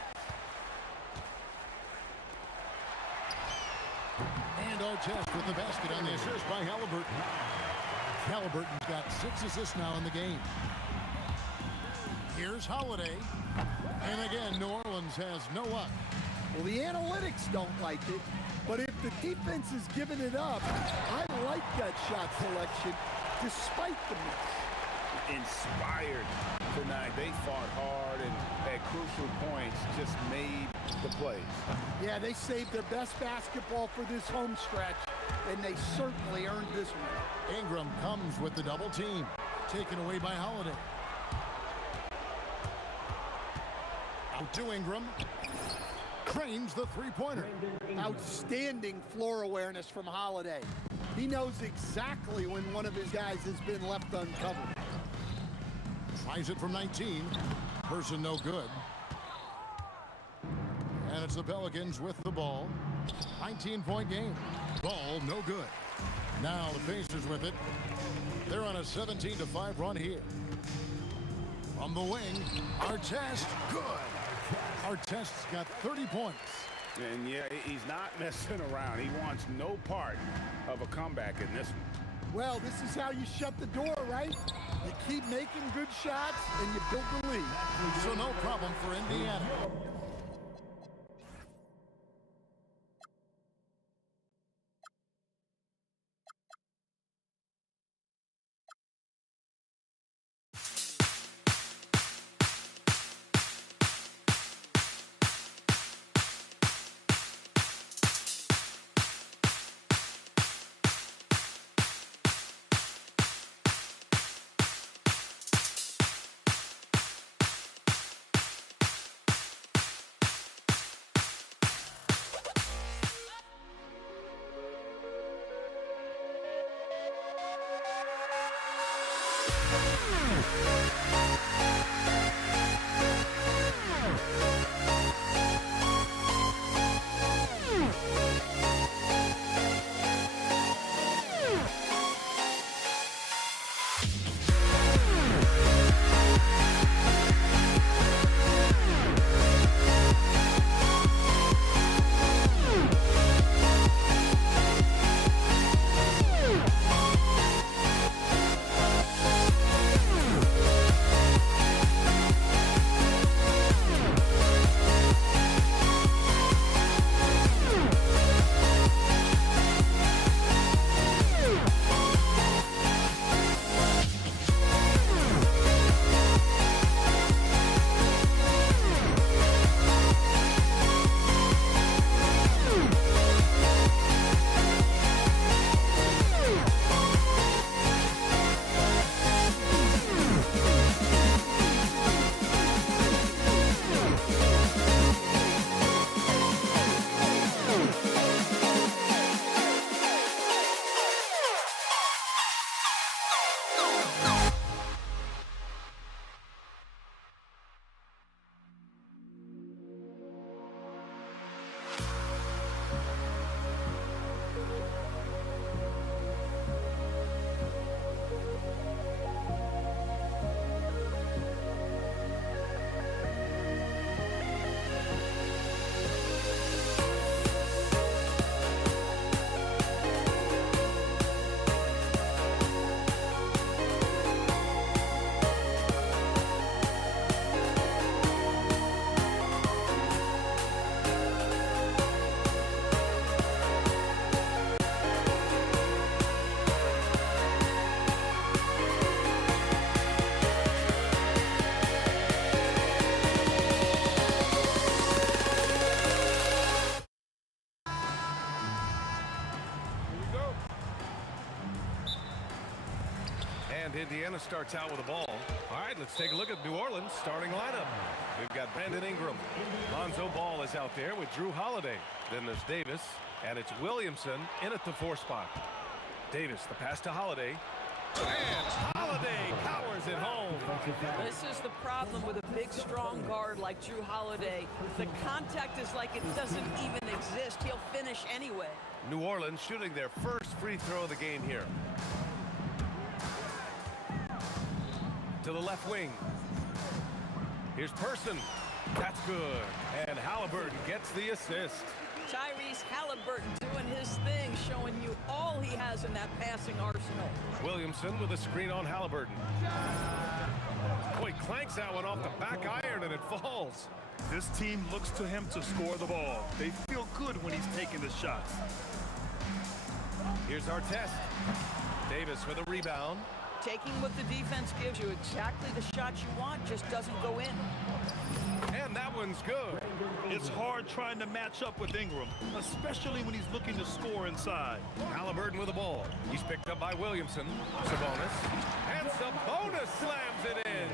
And Artest with the basket on the assist by Halliburton. Halliburton's got 6 assists now in the game. Here's Holiday. And again, New Orleans has no luck. Well, the analytics don't like it, but if the defense is giving it up, I like that shot selection despite the miss. Inspired tonight. They fought hard and at crucial points just made the plays. Yeah, they saved their best basketball for this home stretch, and they certainly earned this one. Ingram comes with the double team, taken away by Holiday. Out to Ingram. Cranes the three-pointer. Outstanding floor awareness from Holiday. He knows exactly when one of his guys has been left uncovered. Tries it from 19. Person no good. And it's the Pelicans with the ball. 19-point game. Ball no good. Now the Pacers with it. They're on a 17-5 run here. On the wing, Artest, good. Artest's got 30 points. And yeah, he's not messing around. He wants no part of a comeback in this one. Well, this is how you shut the door, right? You keep making good shots and you build the lead. So no problem for Indiana. Indiana starts out with the ball. All right, let's take a look at New Orleans' starting lineup. We've got Brandon Ingram. Lonzo Ball is out there with Drew Holiday. Then there's Davis, and it's Williamson in at the 4 spot. Davis, the pass to Holiday. And Holiday powers it home. This is the problem with a big, strong guard like Drew Holiday. The contact is like it doesn't even exist. He'll finish anyway. New Orleans shooting their first free throw of the game here. To the left wing. Here's Person. That's good. And Halliburton gets the assist. Tyrese Halliburton doing his thing, showing you all he has in that passing arsenal. Williamson with a screen on Halliburton. Boy, clanks that one off the back iron and it falls. This team looks to him to score the ball. They feel good when he's taking the shots. Here's our test. Davis with a rebound. Taking what the defense gives you, exactly the shot you want, just doesn't go in. And that one's good. It's hard trying to match up with Ingram, especially when he's looking to score inside. Halliburton with the ball. He's picked up by Williamson. Sabonis. And Sabonis slams it in.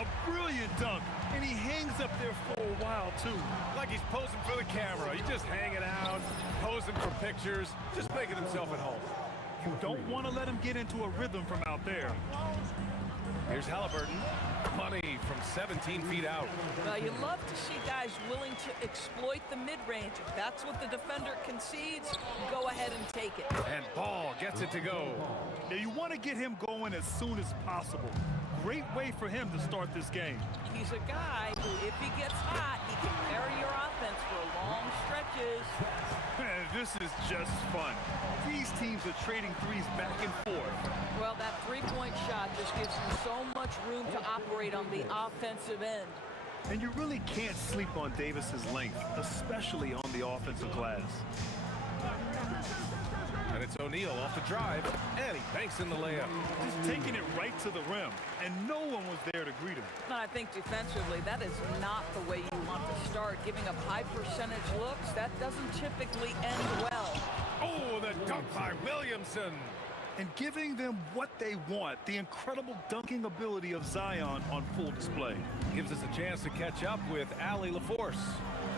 A brilliant dunk, and he hangs up there for a while, too. Like he's posing for the camera. He's just hanging out, posing for pictures, just making himself at home. You don't want to let him get into a rhythm from out there. Here's Halliburton. Money from 17 feet out. Well, you love to see guys willing to exploit the mid-range. If that's what the defender concedes, go ahead and take it. And Ball gets it to go. Now, you want to get him going as soon as possible. Great way for him to start this game. He's a guy who, if he gets hot, he can carry your offense for long stretches. This is just fun. These teams are trading threes back and forth. Well, that three-point shot just gives you so much room to operate on the offensive end. And you really can't sleep on Davis's length, especially on the offensive glass. And it's O'Neal off the drive, and he banks in the layup. Just taking it right to the rim, and no one was there to greet him. I think defensively, that is not the way you want to start. Giving up high percentage looks, that doesn't typically end well. Oh, the dunk by Williamson. And giving them what they want, the incredible dunking ability of Zion on full display. Gives us a chance to catch up with Allie LaForce.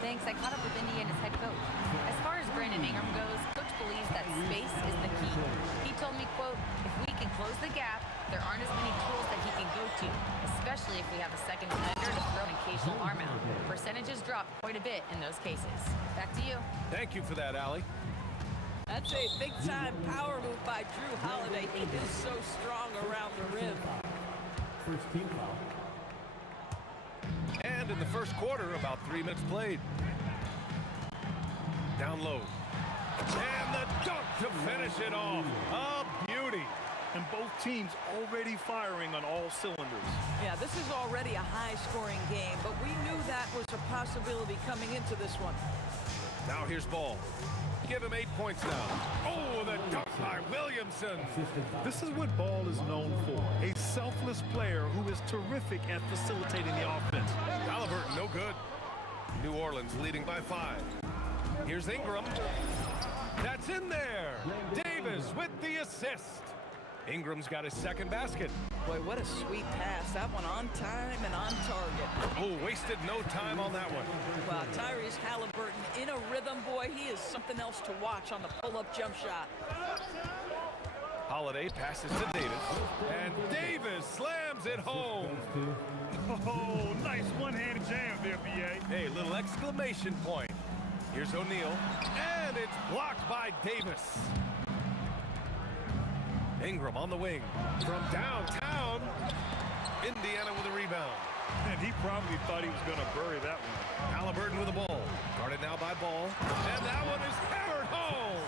Thanks, I caught up with Indiana's head coach. As far as Brandon Ingram goes, coach believes that space is the key. He told me, quote, if we can close the gap, there aren't as many tools that he can go to, especially if we have a second defender to throw an occasional arm out. Percentages drop quite a bit in those cases. Back to you. Thank you for that, Allie. That's a big-time power move by Drew Holiday. He is so strong around the rim. First team foul. And in the first quarter, about 3 minutes played. Down low. And the dunk to finish it off. A beauty. And both teams already firing on all cylinders. Yeah, this is already a high-scoring game, but we knew that was a possibility coming into this one. Now here's Ball. Give him 8 points now. Oh, the dunk by Williamson. This is what Ball is known for. A selfless player who is terrific at facilitating the offense. Halliburton, no good. New Orleans leading by 5. Here's Ingram. That's in there. Davis with the assist. Ingram's got his second basket. Boy, what a sweet pass. That one on time and on target. Oh, wasted no time on that one. Well, Tyrese Halliburton in a rhythm, boy. He is something else to watch on the pull-up jump shot. Holiday passes to Davis, and Davis slams it home. Oh, nice one-handed jam there, B.A. Hey, little exclamation point. Here's O'Neal, and it's blocked by Davis. Ingram on the wing from downtown. Indiana with a rebound. And he probably thought he was going to bury that one. Halliburton with the ball. Guarded now by Ball. And that one is hammered home.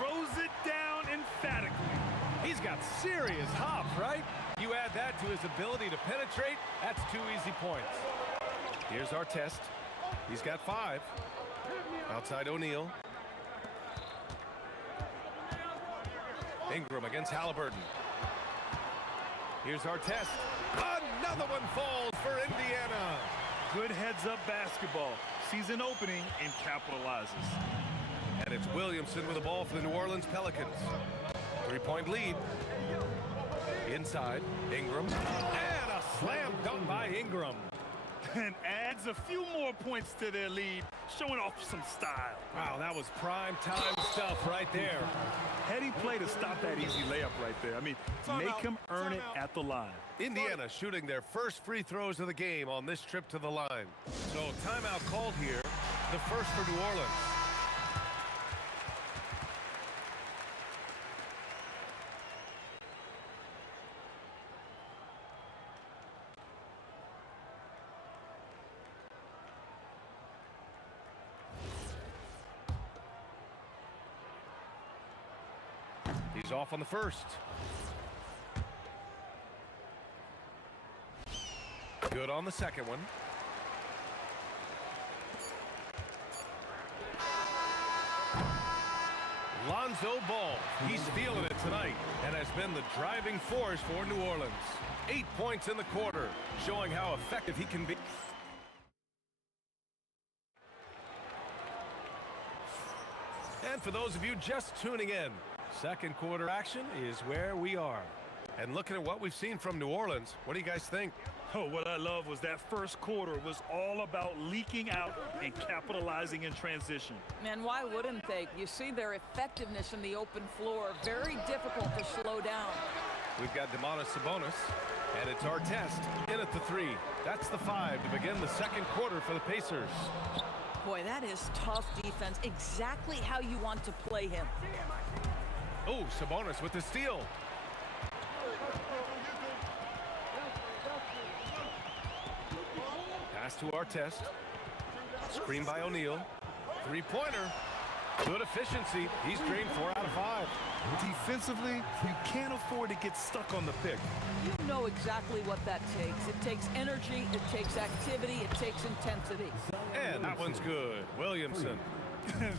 Throws it down emphatically. He's got serious hop, right? You add that to his ability to penetrate, that's 2 easy points. Here's our test. He's got 5. Outside O'Neal. Ingram against Halliburton. Here's our test. Another one falls for Indiana. Good heads-up basketball. Sees an opening and capitalizes. And it's Williamson with the ball for the New Orleans Pelicans. 3-point lead. Inside, Ingram. And a slam dunk by Ingram. And adds a few more points to their lead, showing off some style. Wow, that was prime time stuff right there. Heady play to stop that easy layup right there. I mean, make him earn it at the line. Indiana shooting their first free throws of the game on this trip to the line. So timeout called here, the first for New Orleans. He's off on the first. Good on the second one. Lonzo Ball, he's feeling it tonight and has been the driving force for New Orleans. 8 points in the quarter, showing how effective he can be. And for those of you just tuning in, second quarter action is where we are. And looking at what we've seen from New Orleans, what do you guys think? Oh, what I love was that first quarter was all about leaking out and capitalizing in transition. And why wouldn't they? You see their effectiveness in the open floor. Very difficult to slow down. We've got Domantas Sabonis, and it's our test in at the three. That's the 5 to begin the second quarter for the Pacers. Boy, that is tough defense. Exactly how you want to play him. Oh, Sabonis with the steal. Pass to Artest. Screen by O'Neal. Three-pointer. Good efficiency. He's drained 4 out of 5. Defensively, you can't afford to get stuck on the pick. You know exactly what that takes. It takes energy, it takes activity, it takes intensity. And that one's good. Williamson.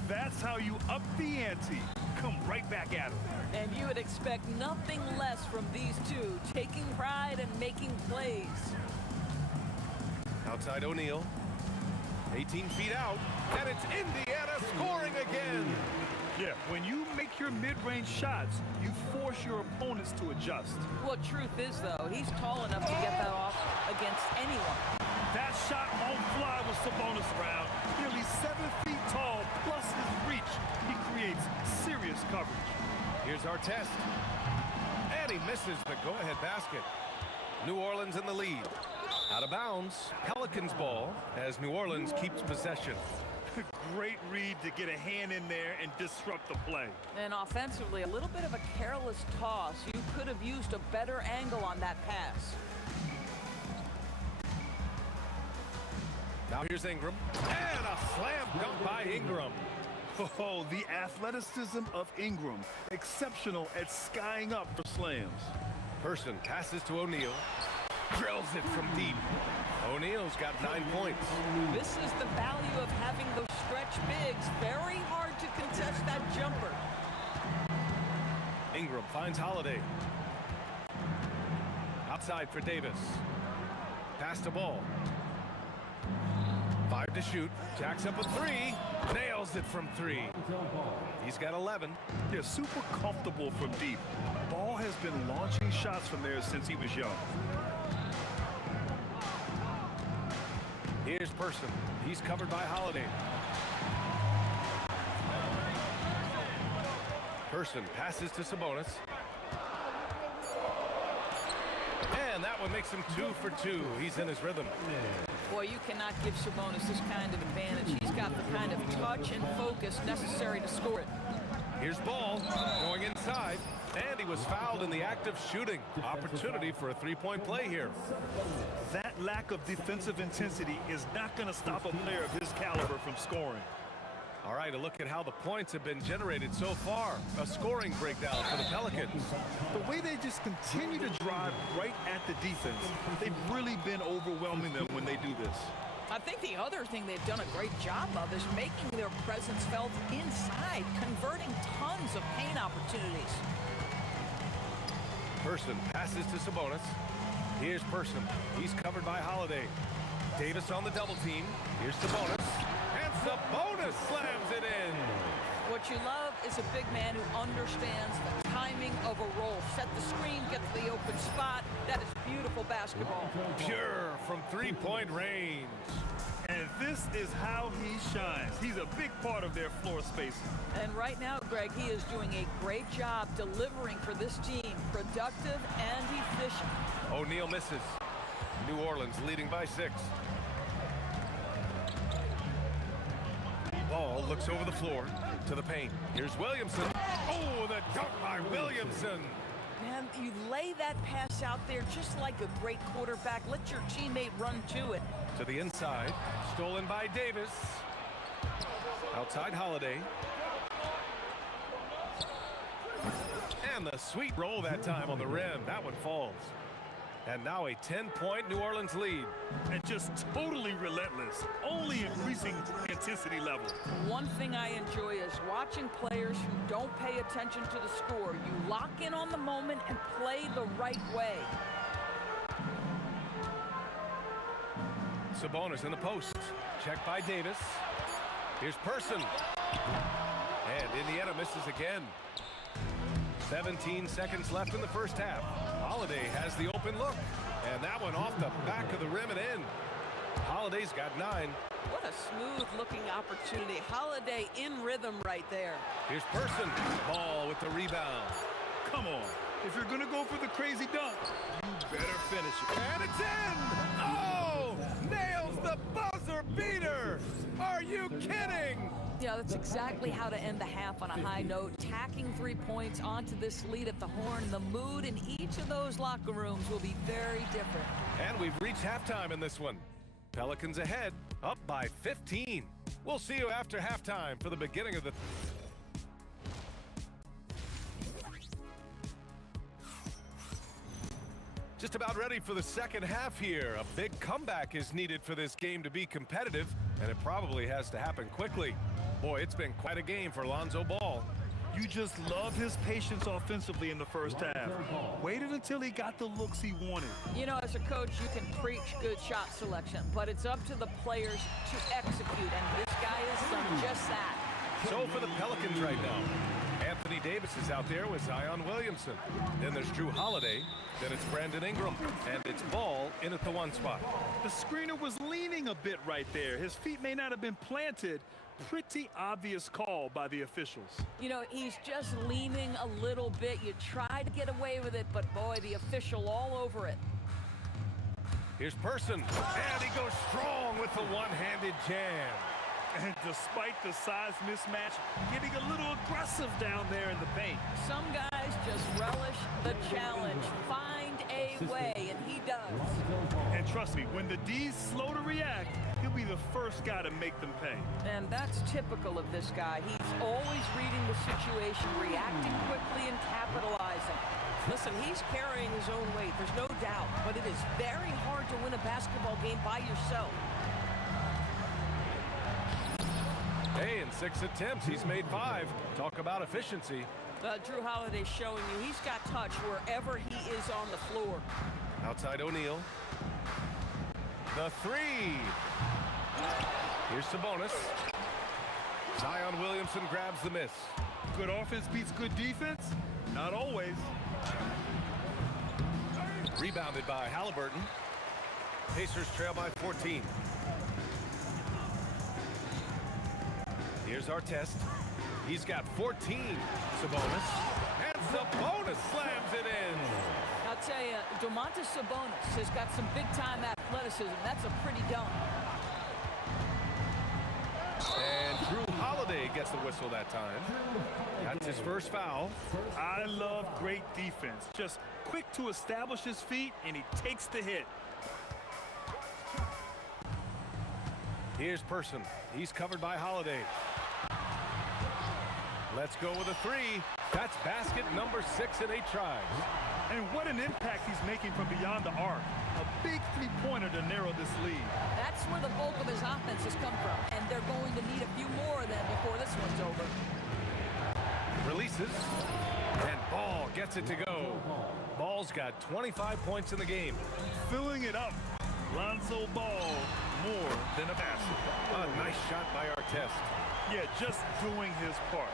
That's how you up the ante. Come right back at him. And you would expect nothing less from these two, taking pride and making plays. Outside O'Neal. 18 feet out. And it's Indiana scoring again. Yeah, when you make your mid-range shots, you force your opponents to adjust. Well, truth is, though, he's tall enough to get that off against anyone. That shot won't fly with Sabonis around. Nearly 7 feet tall, plus his reach. He creates serious coverage. Here's Artest. And he misses the go-ahead basket. New Orleans in the lead. Out of bounds. Pelicans ball as New Orleans keeps possession. Great read to get a hand in there and disrupt the play. And offensively, a little bit of a careless toss. You could have used a better angle on that pass. Now here's Ingram. And a slam dunk by Ingram. Oh, the athleticism of Ingram. Exceptional at skying up for slams. Person passes to O'Neal. Drills it from deep. O'Neal's got 9 points. This is the value of having those stretch bigs. Very hard to contest that jumper. Ingram finds Holiday. Outside for Davis. Pass to Ball. 5 to shoot. Jacks up a 3. Nails it from 3. He's got 11. Yeah, super comfortable from deep. Ball has been launching shots from there since he was young. Here's Person. He's covered by Holiday. Person passes to Sabonis. And that one makes him 2 for 2. He's in his rhythm. Boy, you cannot give Sabonis this kind of advantage. He's got the kind of touch and focus necessary to score it. Here's Ball going inside. And he was fouled in the act of shooting. Opportunity for a three-point play here. That lack of defensive intensity is not going to stop a player of his caliber from scoring. All right, a look at how the points have been generated so far. A scoring breakdown for the Pelicans. The way they just continue to drive right at the defense, they've really been overwhelming them when they do this. I think the other thing they've done a great job of is making their presence felt inside, converting tons of paint opportunities. Person passes to Sabonis. Here's Person. He's covered by Holiday. Davis on the double team. Here's Sabonis. And Sabonis slams it in. What you love is a big man who understands the time timing of a roll. Set the screen, get to the open spot. That is beautiful basketball. Pure from three-point range. And this is how he shines. He's a big part of their floor spacing. And right now, Greg, he is doing a great job delivering for this team. Productive and efficient. O'Neal misses. New Orleans leading by 6. Ball looks over the floor to the paint. Here's Williamson. Oh, the dunk by Williamson. Man, you lay that pass out there just like a great quarterback. Let your teammate run to it. To the inside. Stolen by Davis. Outside Holiday. And the sweet roll that time on the rim. That one falls. And now a 10-point New Orleans lead. And just totally relentless, only increasing intensity level. One thing I enjoy is watching players who don't pay attention to the score. You lock in on the moment and play the right way. Sabonis in the post. Checked by Davis. Here's Person. And Indiana misses again. 17 seconds left in the first half. Holiday has the open look. And that one off the back of the rim and in. Holiday's got 9. What a smooth-looking opportunity. Holiday in rhythm right there. Here's Person. Ball with the rebound. Come on. If you're going to go for the crazy dunk, you better finish it. And it's in! Oh! Nails the buzzer beater! Are you kidding? Yeah, that's exactly how to end the half on a high note. Tacking 3 points onto this lead at the horn. The mood in each of those locker rooms will be very different. And we've reached halftime in this one. Pelicans ahead, up by 15. We'll see you after halftime for the beginning of the... Just about ready for the second half here. A big comeback is needed for this game to be competitive, and it probably has to happen quickly. Boy, it's been quite a game for Lonzo Ball. You just love his patience offensively in the first half. Waited until he got the looks he wanted. You know, as a coach, you can preach good shot selection, but it's up to the players to execute, and this guy has done just that. So for the Pelicans right now, Anthony Davis is out there with Zion Williamson. Then there's Drew Holiday. Then it's Brandon Ingram. And it's Ball in at the 1 spot. The screener was leaning a bit right there. His feet may not have been planted. Pretty obvious call by the officials. You know, he's just leaning a little bit. You try to get away with it, but boy, the official all over it. Here's Person. And he goes strong with the one-handed jam. And despite the size mismatch, getting a little aggressive down there in the paint. Some guys just relish the challenge. Find a way, and he does. And trust me, when the D's slow to react, he'll be the first guy to make them pay. And that's typical of this guy. He's always reading the situation, reacting quickly and capitalizing. Listen, he's carrying his own weight, there's no doubt, but it is very hard to win a basketball game by yourself. Hey, in 6 attempts, he's made 5. Talk about efficiency. Drew Holiday showing you he's got touch wherever he is on the floor. Outside O'Neal. The 3. Here's Sabonis. Zion Williamson grabs the miss. Good offense beats good defense? Not always. Rebounded by Halliburton. Pacers trail by 14. Here's our test. He's got 14. Sabonis. And Sabonis slams it in. I'll tell you, Domantas Sabonis has got some big-time athleticism. That's a pretty dunk. And Drew Holiday gets the whistle that time. That's his first foul. I love great defense. Just quick to establish his feet, and he takes the hit. Here's Person. He's covered by Holiday. Let's go with a 3. That's basket number 6 in 8 tries. And what an impact he's making from beyond the arc. A big three-pointer to narrow this lead. That's where the bulk of his offense has come from, and they're going to need a few more of them before this one's over. Releases, and Ball gets it to go. Ball's got 25 points in the game. Filling it up. Lonzo Ball more than a passer. A nice shot by Artest. Yeah, just doing his part.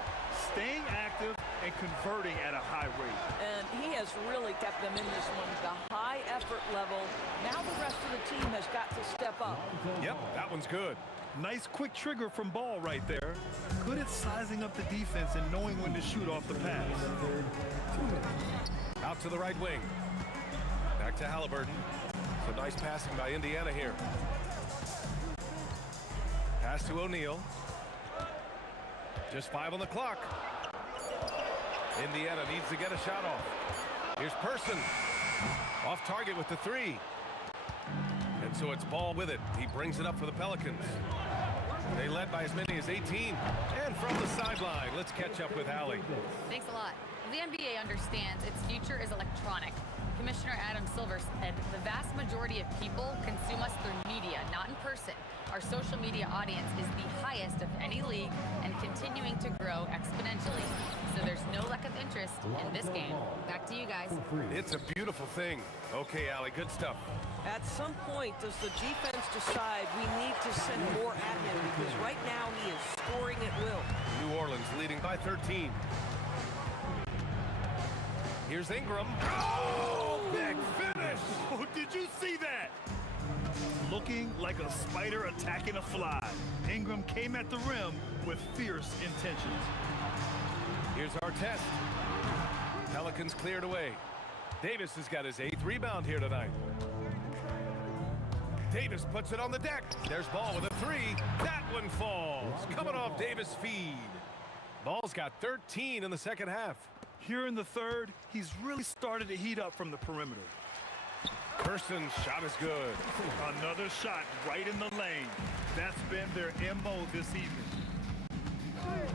Staying active and converting at a high rate. And he has really kept them in this one. The high effort level. Now the rest of the team has got to step up. Yep, that one's good. Nice quick trigger from Ball right there. Good at sizing up the defense and knowing when to shoot off the pass. Out to the right wing. Back to Halliburton. So nice passing by Indiana here. Pass to O'Neal. Just 5 on the clock. Indiana needs to get a shot off. Here's Person. Off target with the 3. And so it's Ball with it. He brings it up for the Pelicans. They led by as many as 18. And from the sideline, let's catch up with Allie. Thanks a lot. The NBA understands its future is electronic. Commissioner Adam Silver said the vast majority of people consume us through media, not in person. Our social media audience is the highest of any league and continuing to grow exponentially. So there's no lack of interest in this game. Back to you guys. It's a beautiful thing. Okay, Allie, good stuff. At some point, does the defense decide we need to send more at him? Because right now he is scoring at will. New Orleans leading by 13. Here's Ingram. Oh, big finish! Oh, did you see that? Looking like a spider attacking a fly. Ingram came at the rim with fierce intentions. Here's Artest. Pelicans cleared away. Davis has got his 8th rebound here tonight. Davis puts it on the deck. There's Ball with a 3. That one falls. Coming off Davis' feed. Ball's got 13 in the second half. Here in the third, he's really started to heat up from the perimeter. Person's shot is good. Another shot right in the lane. That's been their MO this evening.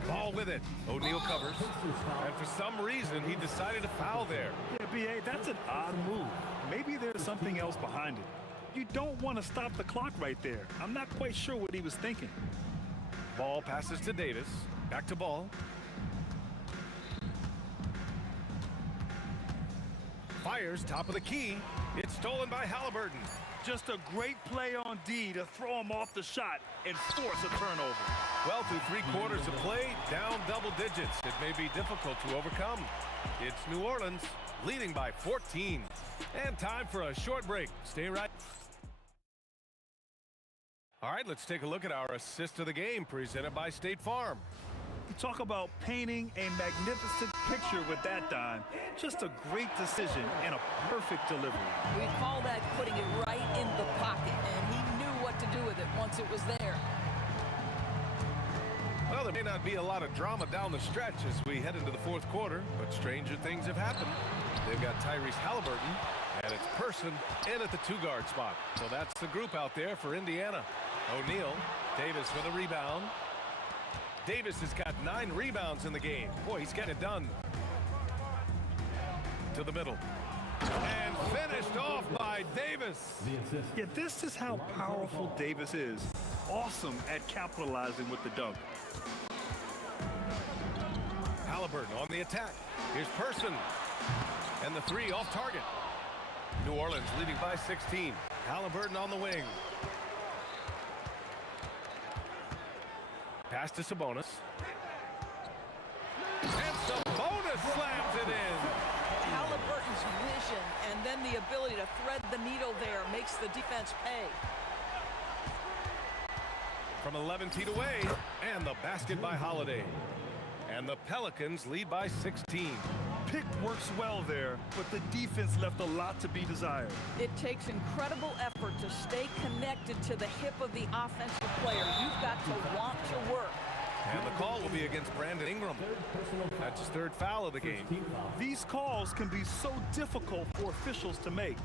Ball with it. O'Neal covers. And for some reason, he decided to foul there. Yeah, B.A., that's an odd move. Maybe there's something else behind it. You don't want to stop the clock right there. I'm not quite sure what he was thinking. Ball passes to Davis. Back to Ball. Fires top of the key. It's stolen by Halliburton. Just a great play on D to throw him off the shot and force a turnover. Well, through 3 quarters of play, down double digits. It may be difficult to overcome. It's New Orleans leading by 14. And time for a short break. Stay right. All right, let's take a look at our assist of the game presented by State Farm. You talk about painting a magnificent picture with that dime. Just a great decision and a perfect delivery. We call that putting it right in the pocket, and he knew what to do with it once it was there. Well, there may not be a lot of drama down the stretch as we head into the 4th quarter, but stranger things have happened. They've got Tyrese Halliburton, and it's Person in at the 2-guard spot. So that's the group out there for Indiana. O'Neal, Davis with a rebound. Davis has got 9 rebounds in the game. Boy, he's getting it done. To the middle. And finished off by Davis. Yeah, this is how powerful Davis is. Awesome at capitalizing with the dunk. Halliburton on the attack. Here's Person. And the 3 off target. New Orleans leading by 16. Halliburton on the wing. Pass to Sabonis. And Sabonis slams it in. Halliburton's vision and then the ability to thread the needle there makes the defense pay. From 11 feet away, and the basket by Holiday. And the Pelicans lead by 16. Pick works well there, but the defense left a lot to be desired. It takes incredible effort to stay connected to the hip of the offensive player. You've got to want to work. And the call will be against Brandon Ingram. That's his 3rd foul of the game. These calls can be so difficult for officials to make.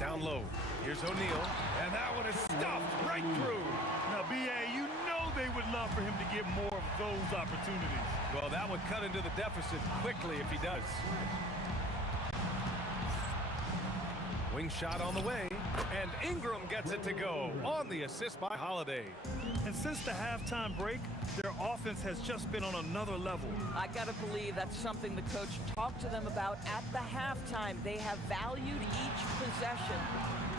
Down low. Here's O'Neal. And that one is stuffed right through. Now, B.A., you know they would love for him to get more of those opportunities. Well, that would cut into the deficit quickly if he does. Wing shot on the way, and Ingram gets it to go on the assist by Holiday. And since the halftime break, their offense has just been on another level. I got to believe that's something the coach talked to them about at the halftime. They have valued each possession.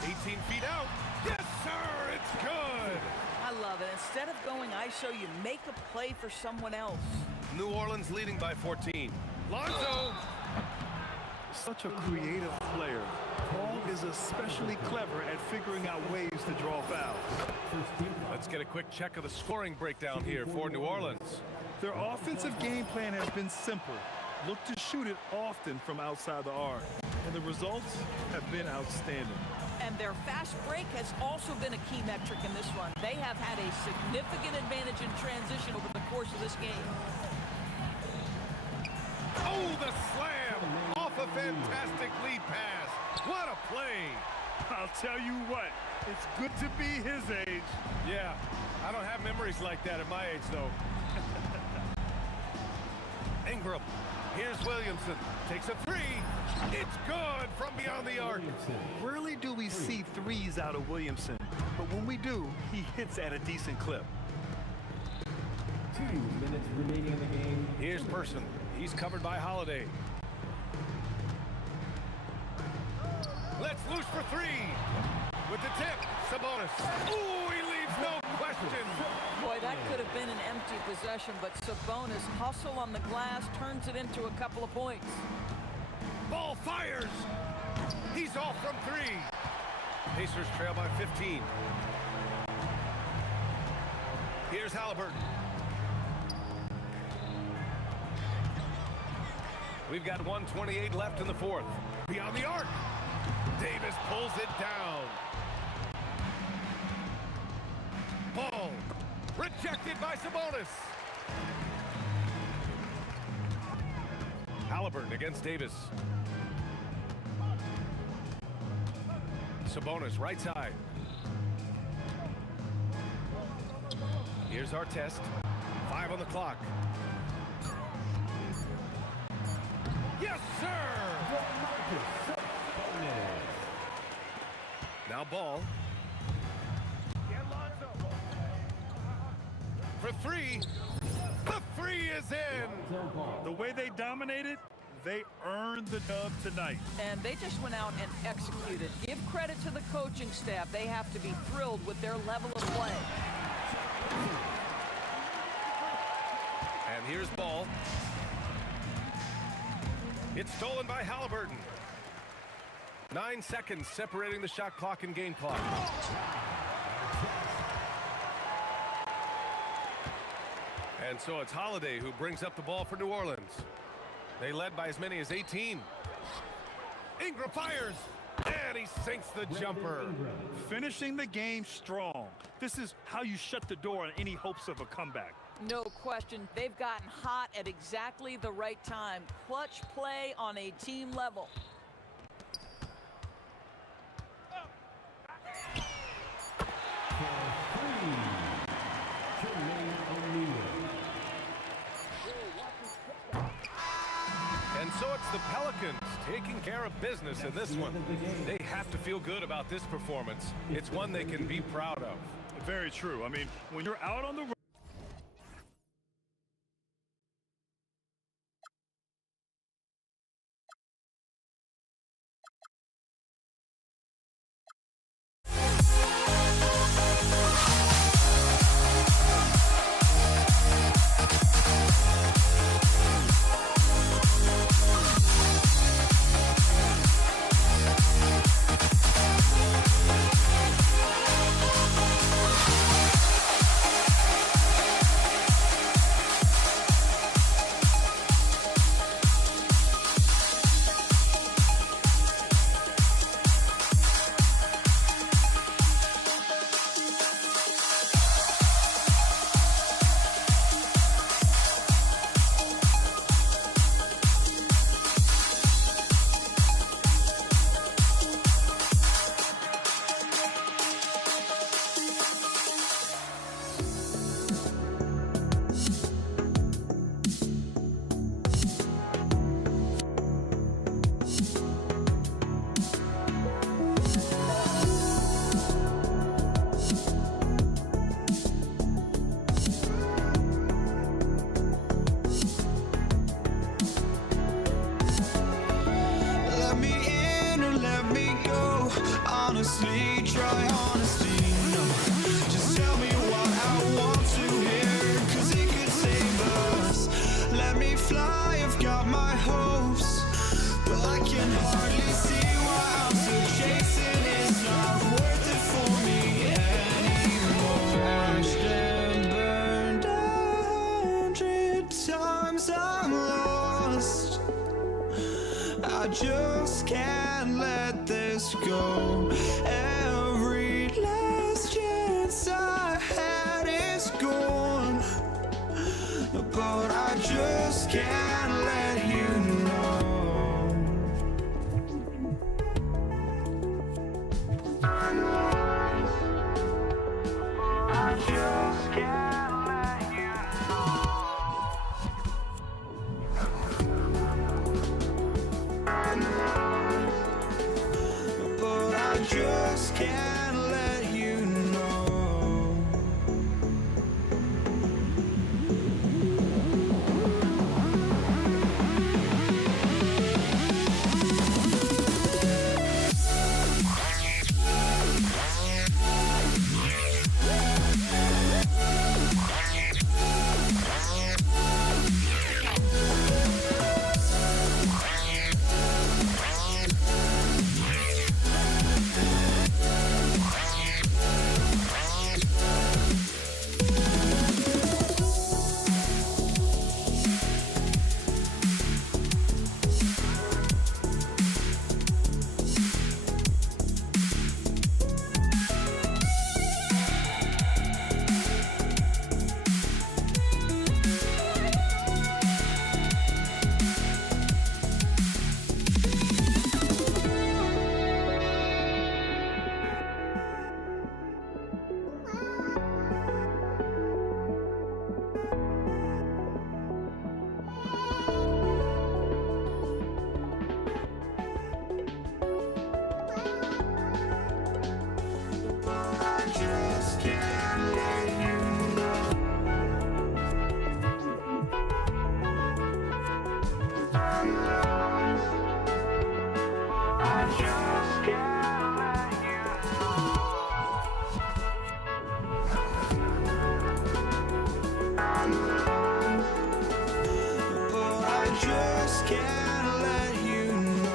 18 feet out. Yes, sir, it's good. I love it. Instead of going ISO, you make a play for someone else. New Orleans leading by 14. Lonzo. Such a creative player. Paul is especially clever at figuring out ways to draw fouls. Let's get a quick check of the scoring breakdown here for New Orleans. Their offensive game plan has been simple. Look to shoot it often from outside the arc. And the results have been outstanding. And their fast break has also been a key metric in this run. They have had a significant advantage in transition over the course of this game. Oh, the slam off a fantastic lead pass. What a play. I'll tell you what, it's good to be his age. Yeah, I don't have memories like that at my age, though. Ingram. Here's Williamson. Takes a three. It's good from beyond the arc. Rarely do we see threes out of Williamson, but when we do, he hits at a decent clip. 2 minutes remaining in the game. Here's Person. He's covered by Holiday. Let's loose for three. With the tip, Sabonis. Ooh, he leaves no question. Boy, that could have been an empty possession, but Sabonis hustle on the glass, turns it into a couple of points. Ball fires. He's off from three. Pacers trail by 15. Here's Halliburton. We've got 1:28 left in the fourth. Beyond the arc. Davis pulls it down. Ball rejected by Sabonis. Halliburton against Davis. Sabonis right side. Here's our test. 5 on the clock. Yes, sir! Now Ball. For three. The three is in. The way they dominated, they earned the dub tonight. And they just went out and executed. Give credit to the coaching staff. They have to be thrilled with their level of play. And here's Ball. It's stolen by Halliburton. 9 seconds separating the shot clock and game clock. And so it's Holiday who brings up the ball for New Orleans. They led by as many as 18. Ingram fires, and he sinks the jumper. Finishing the game strong. This is how you shut the door on any hopes of a comeback. No question. They've gotten hot at exactly the right time. Clutch play on a team level. And so it's the Pelicans taking care of business in this one. They have to feel good about this performance. It's one they can be proud of. Very true. I mean, when you're out on the road, I just can't let this go. Every last chance I had is gone, but I just can't let you know. I just can't let you know. But I just can't let you know. I just can't let you know.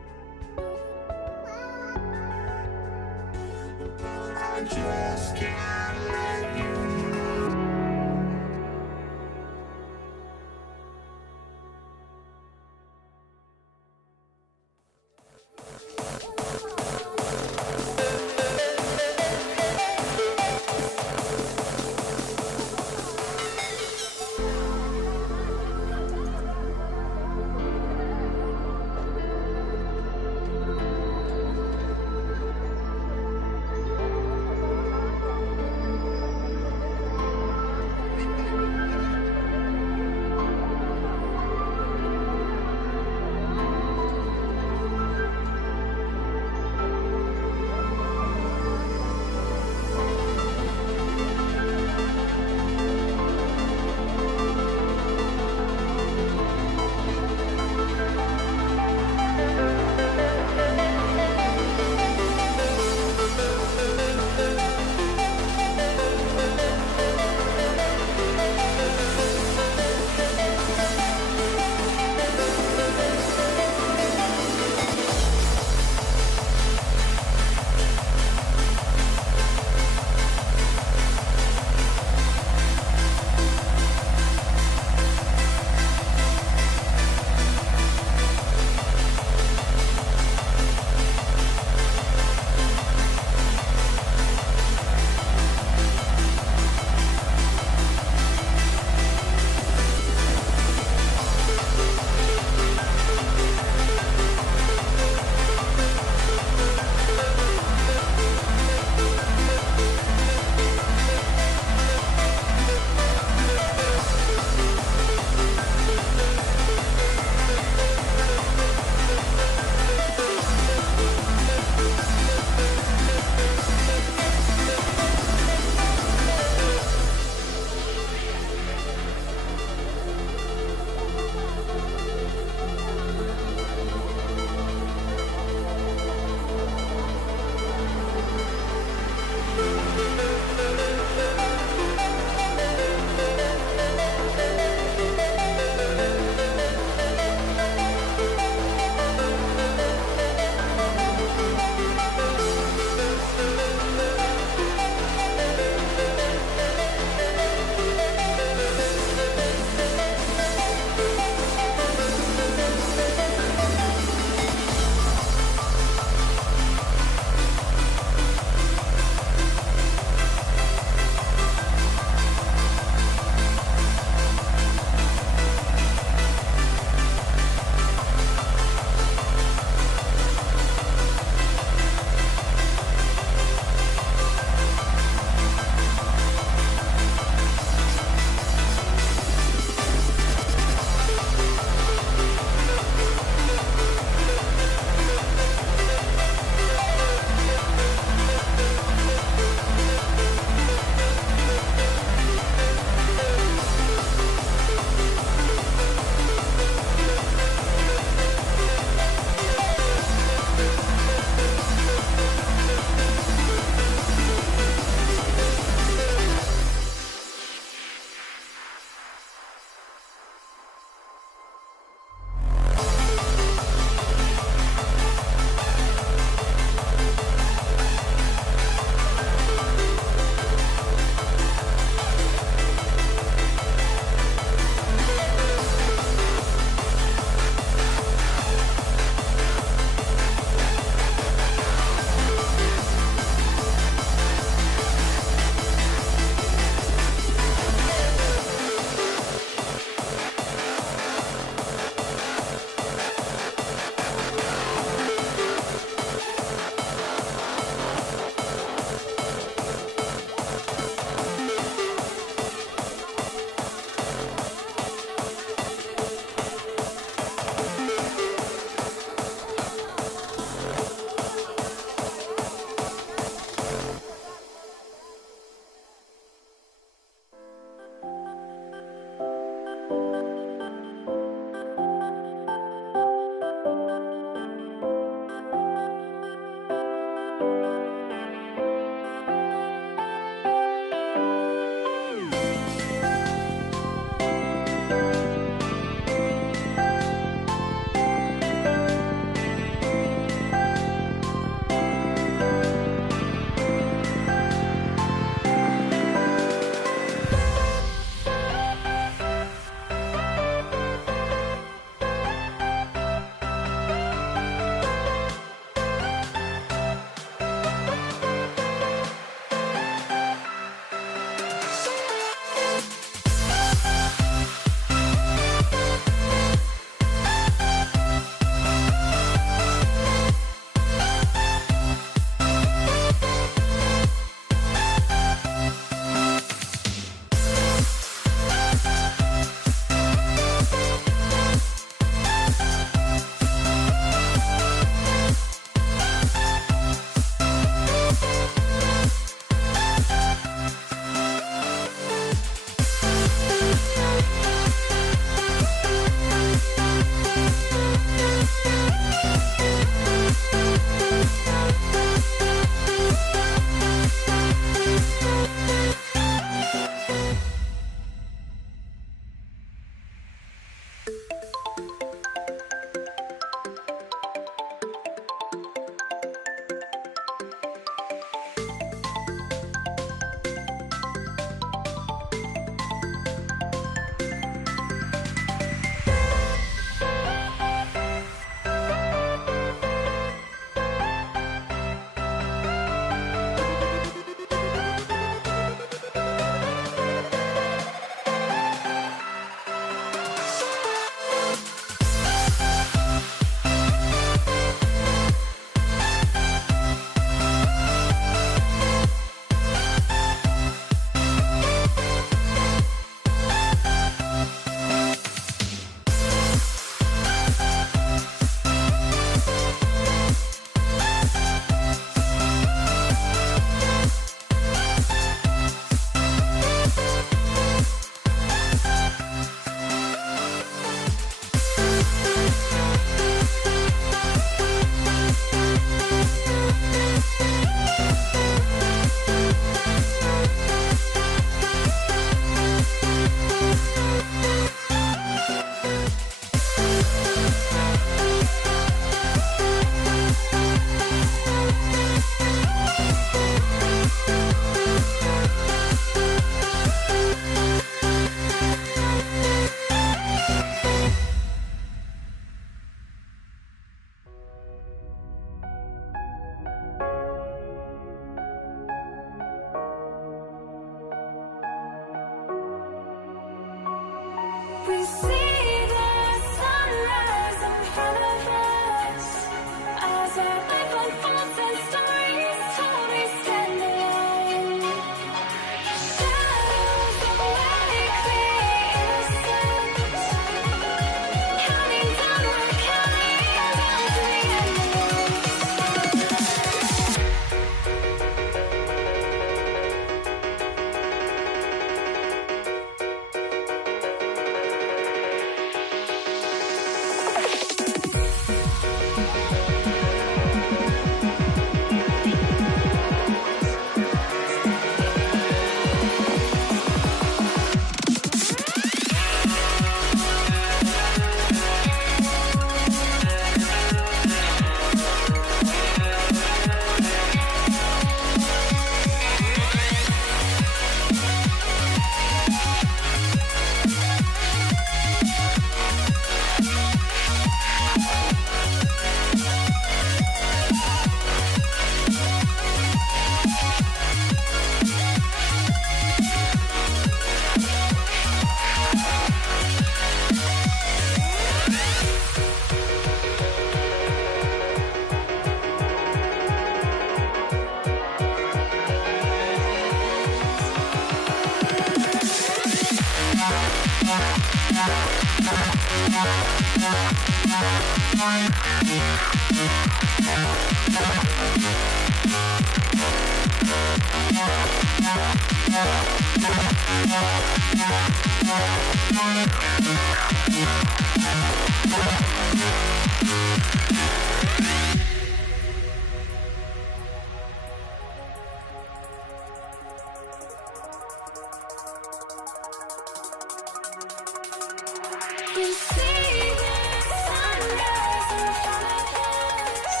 You see the sunrise in front of us.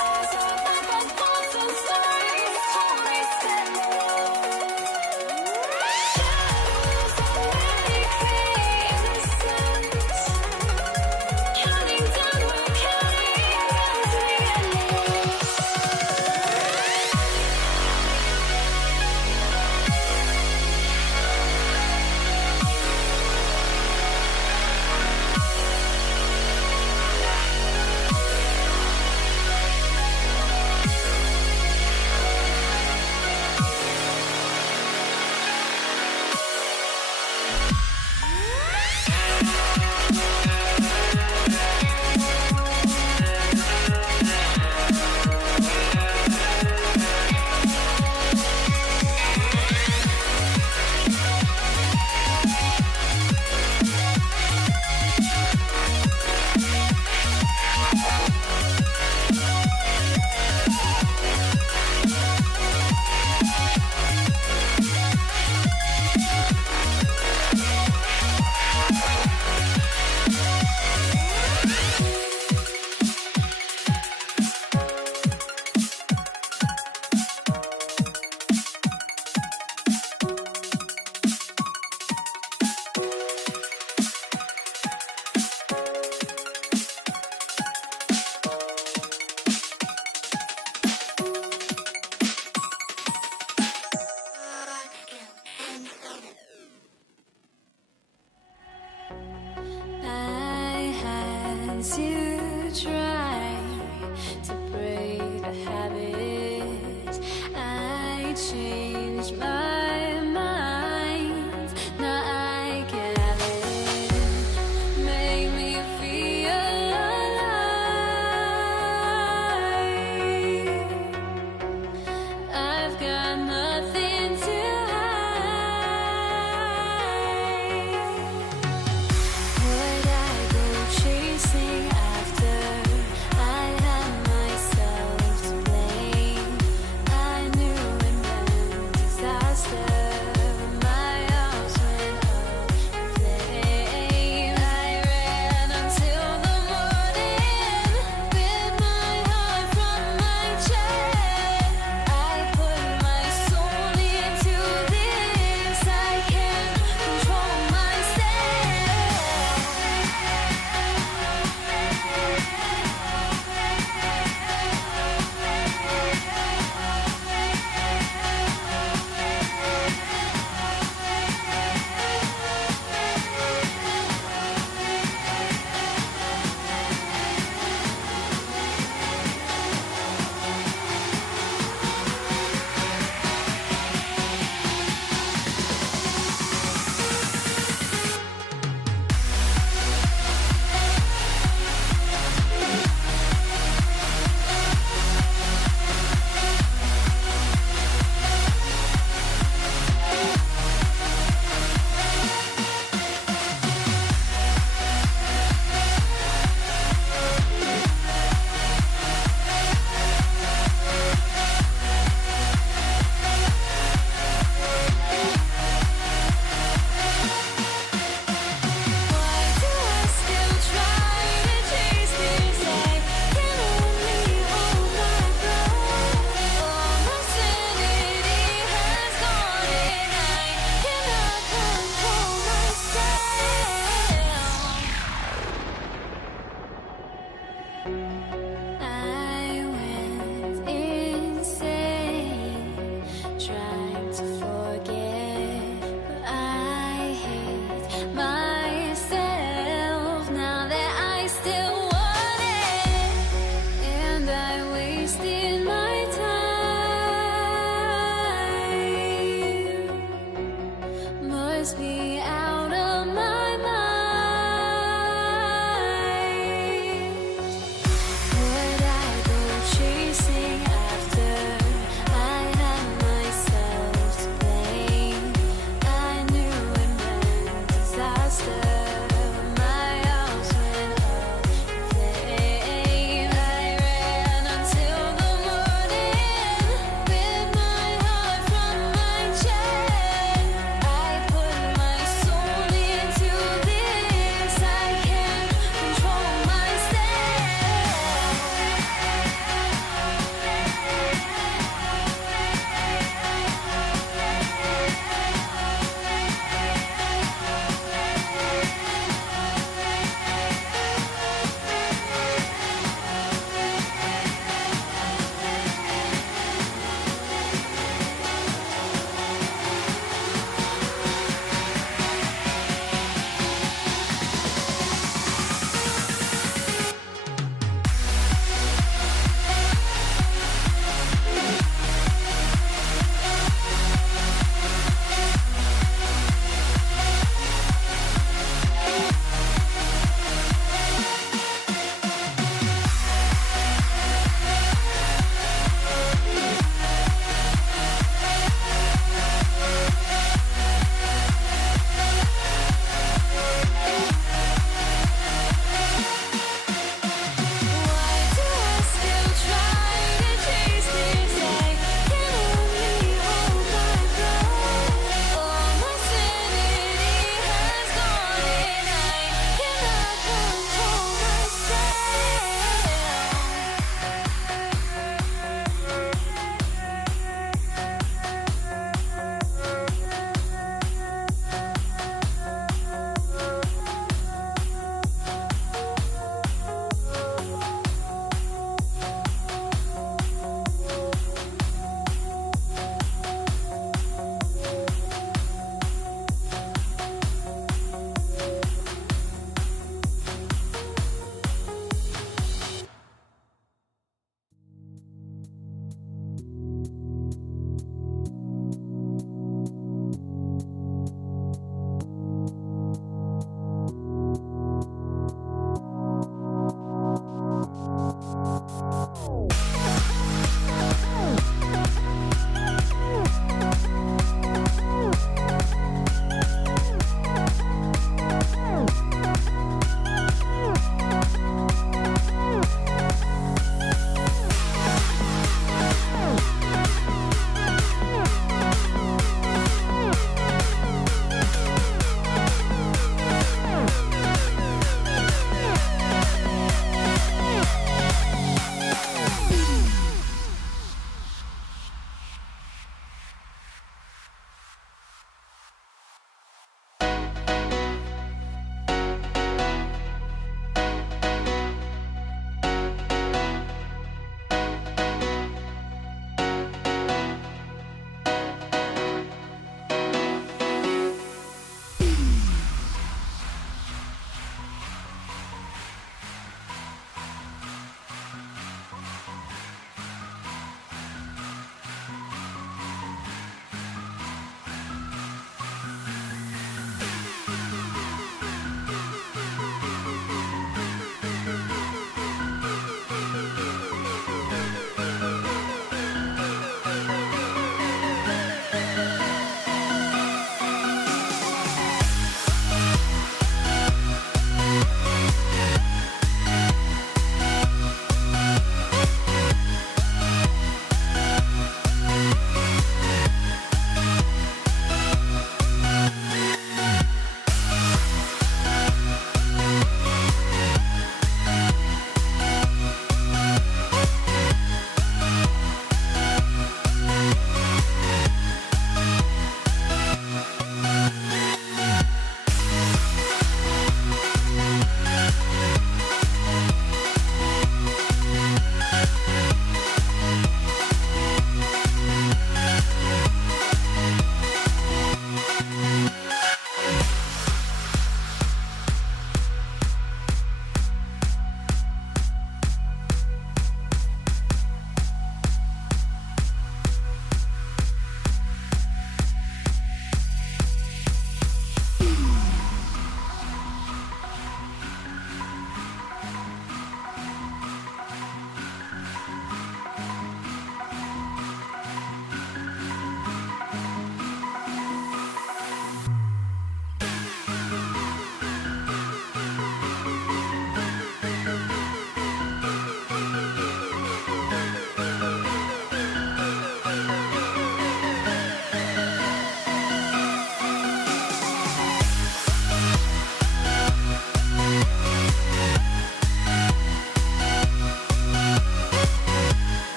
Eyes are like golden stars, tourists and shadows already fade in the sun.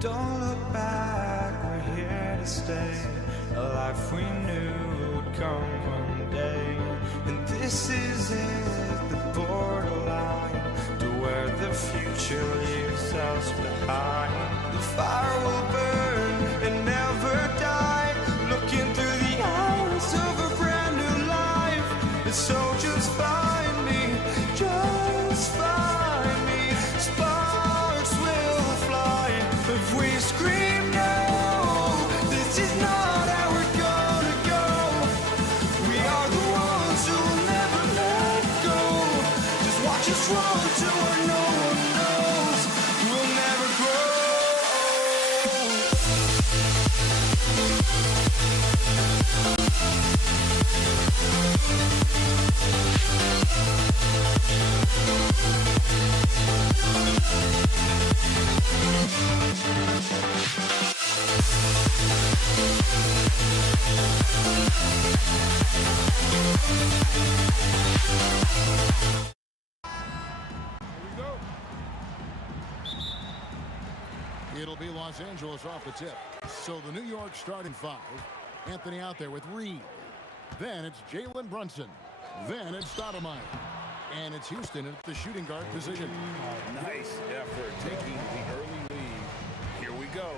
Don't look back, we're here to stay. A life we knew would come one day. And this is it, the borderline to where the future leaves us behind. The fire will burn and never die, looking through the eyes of a brand new life. And so just find me, just find me. Sparks will fly if we scream no. This is not how we're gonna go. We are the ones who will never let go. Just watch us run to where no one knows. We'll never grow. It'll be Los Angeles off the tip. So the New York starting five. Anthony out there with Reed. Then it's Jalen Brunson. Then it's Stoudemire. And it's Houston at the shooting guard position. Nice effort taking the early lead. Here we go.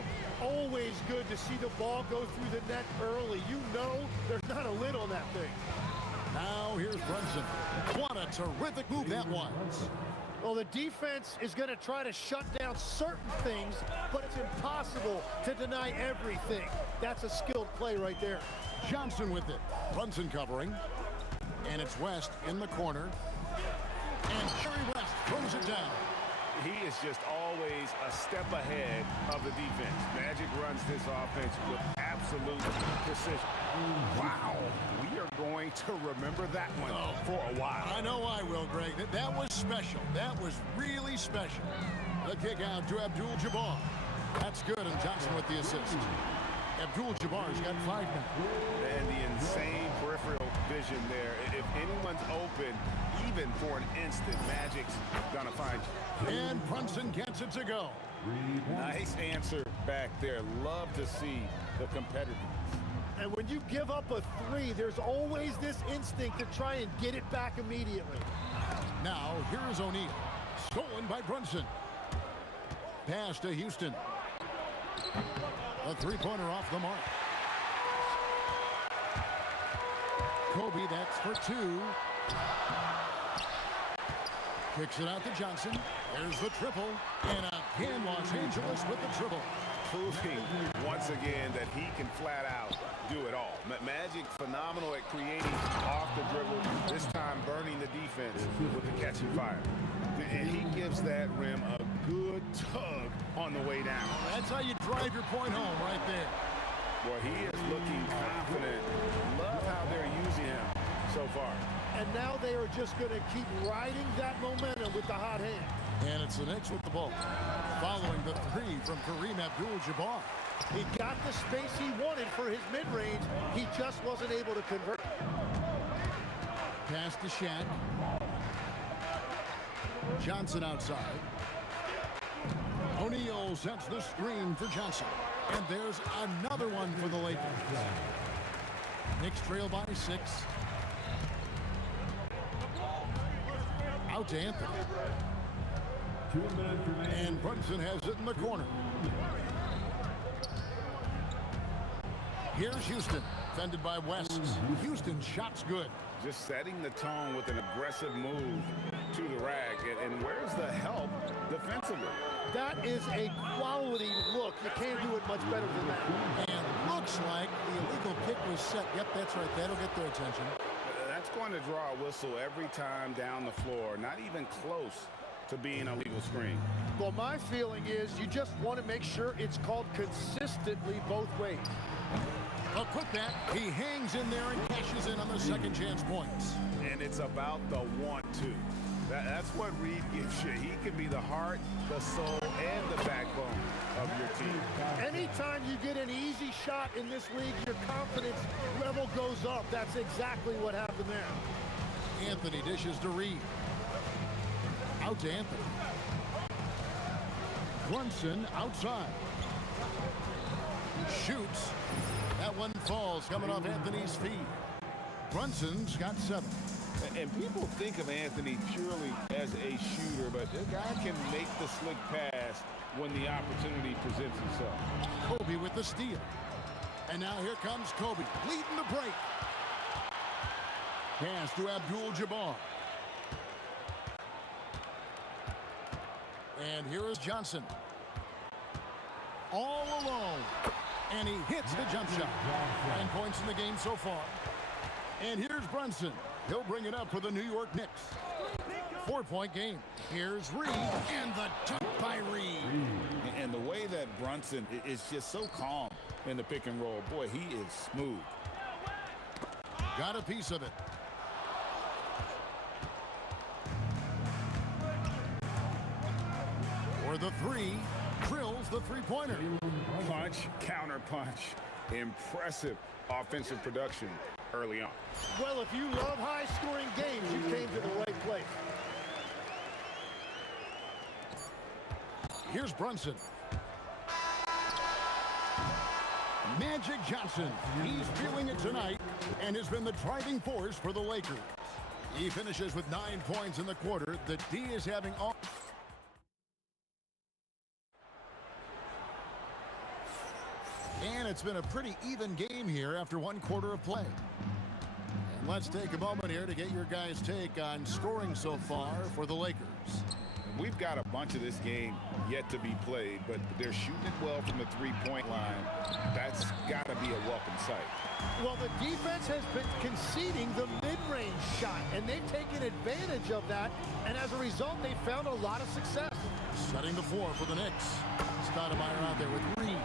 Always good to see the ball go through the net early. You know there's not a lid on that thing. Now here's Brunson. What a terrific move that was. Well, the defense is going to try to shut down certain things, but it's impossible to deny everything. That's a skilled play right there. Johnson with it. Brunson covering. And it's West in the corner. And Jerry West throws it down. He is just always a step ahead of the defense. Magic runs this offense with absolute precision. Wow. We are going to remember that one for a while. I know I will, Greg. That was special. That was really special. The kick out to Abdul-Jabbar. That's good, and Johnson with the assist. Abdul-Jabbar's got 5 now. And the insane peripheral vision there. If anyone's open, even for an instant, Magic's gonna find you. And Brunson gets it to go. Nice answer back there. Love to see the competitiveness. And when you give up a 3, there's always this instinct to try and get it back immediately. Now, here is O'Neal. Stolen by Brunson. Pass to Houston. A three-pointer off the mark. Kobe, that's for 2. Kicks it out to Johnson. There's the triple. And again, Los Angeles with the triple. Proving once again that he can flat out do it all. Magic phenomenal at creating off the dribble, this time burning the defense with the catching fire. And he gives that rim a good tug on the way down. That's how you drive your point home right there. Boy, he is looking confident. Love how they're using him so far. And now they are just going to keep riding that momentum with the hot hand. And it's the Knicks with the ball. Following the 3 from Kareem Abdul-Jabbar. He got the space he wanted for his mid-range. He just wasn't able to convert. Pass to Shaq. Johnson outside. O'Neal sets the screen for Johnson. And there's another one for the Lakers. Knicks trail by 6. Out to Anthony. And Brunson has it in the corner. Here's Houston, defended by West. Houston's shot's good. Just setting the tone with an aggressive move to the rack. And where's the help defensively? That is a quality look. You can't do it much better than that. And looks like the illegal kick was set. Yep, that's right. That'll get their attention. That's going to draw a whistle every time down the floor. Not even close to being a legal screen. Well, my feeling is you just want to make sure it's called consistently both ways. A putback. He hangs in there and cashes in on the second chance points. And it's about the 1-2. That's what Reed gives you. He can be the heart, the soul, and the backbone of your team. Anytime you get an easy shot in this league, your confidence level goes up. That's exactly what happened there. Anthony dishes to Reed. Out to Anthony. Brunson outside. Shoots. That one falls, coming off Anthony's feet. Brunson's got 7. And people think of Anthony purely as a shooter, but the guy can make the slick pass when the opportunity presents itself. Kobe with the steal. And now here comes Kobe, leading the break. Pass to Abdul-Jabbar. And here is Johnson. All alone. And he hits the jump shot. 9 points in the game so far. And here's Brunson. He'll bring it up for the New York Knicks. 4-point game. Here's Reed. And the dunk by Reed. And the way that Brunson is just so calm in the pick and roll. Boy, he is smooth. Got a piece of it. For the 3. Drills the three-pointer. Punch, counter punch. Impressive offensive production early on. Well, if you love high-scoring games, you came to the right place. Here's Brunson. Magic Johnson. He's feeling it tonight and has been the driving force for the Lakers. He finishes with 9 points in the quarter. The D is having all... And it's been a pretty even game here after 1 quarter of play. And let's take a moment here to get your guys' take on scoring so far for the Lakers. We've got a bunch of this game yet to be played, but they're shooting it well from the three-point line. That's got to be a welcome sight. Well, the defense has been conceding the mid-range shot, and they've taken advantage of that, and as a result, they found a lot of success. Setting the floor for the Knicks. Stoudemire out there with Reed.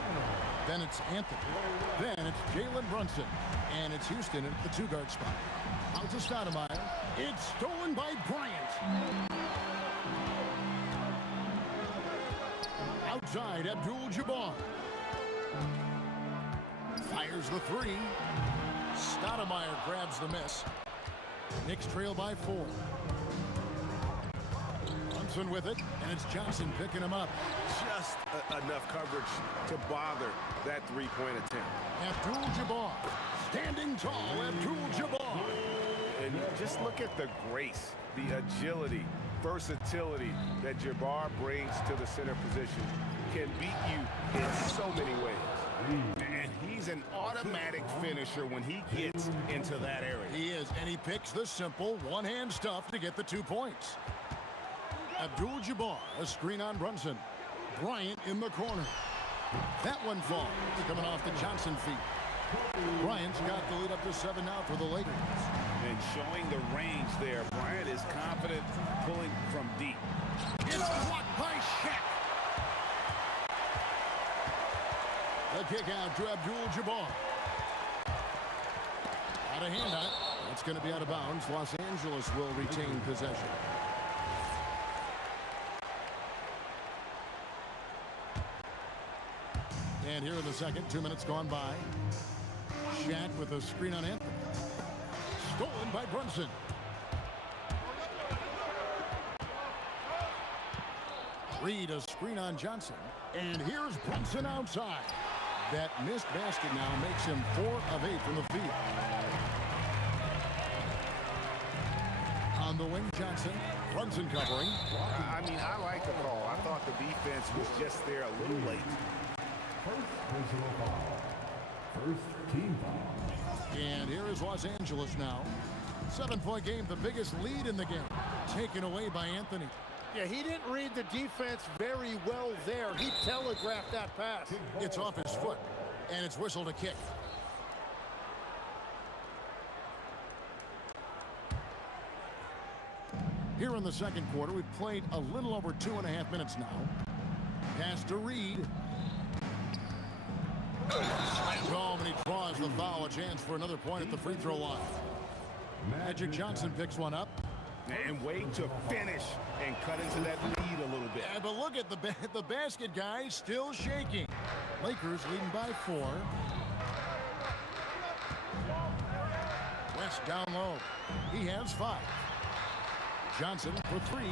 Then it's Anthony. Then it's Jalen Brunson. And it's Houston at the 2-guard spot. Out to Stoudemire. It's stolen by Bryant. Outside, Abdul-Jabbar. Fires the 3. Stoudemire grabs the miss. Knicks trail by 4. Brunson with it, and it's Johnson picking him up. Just enough coverage to bother that three-point attempt. Abdul-Jabbar. Standing tall, Abdul-Jabbar. And just look at the grace, the agility, versatility that Jabbar brings to the center position. Can beat you in so many ways. And he's an automatic finisher when he gets into that area. He is, and he picks the simple one-hand stuff to get the 2 points. Abdul-Jabbar, a screen on Brunson. Bryant in the corner. That one falls, coming off the Johnson feet. Bryant's got the lead up to 7 now for the Lakers. And showing the range there, Bryant is confident pulling from deep. It's blocked by Shaq. The kick out to Abdul-Jabbar. Out of hand on it. It's going to be out of bounds. Los Angeles will retain possession. And here in the second, 2 minutes gone by. Shaq with a screen on Anthony. Stolen by Brunson. Reed, a screen on Johnson. And here's Brunson outside. That missed basket now makes him 4 of 8 from the field. On the wing, Johnson. Brunson covering. I mean, I like the call. I thought the defense was just there a little late. First personal foul. First team foul. And here is Los Angeles now. 7-point game, the biggest lead in the game. Taken away by Anthony. Yeah, he didn't read the defense very well there. He telegraphed that pass. It's off his foot, and it's whistled a kick. Here in the second quarter, we've played a little over 2.5 minutes now. Pass to Reed. Slammed home, and he draws the foul. A chance for another point at the free throw line. Magic Johnson picks one up. And wait to finish and cut into that lead a little bit. Yeah, but look at the basket, guys, still shaking. Lakers leading by 4. West down low. He has 5. Johnson for 3.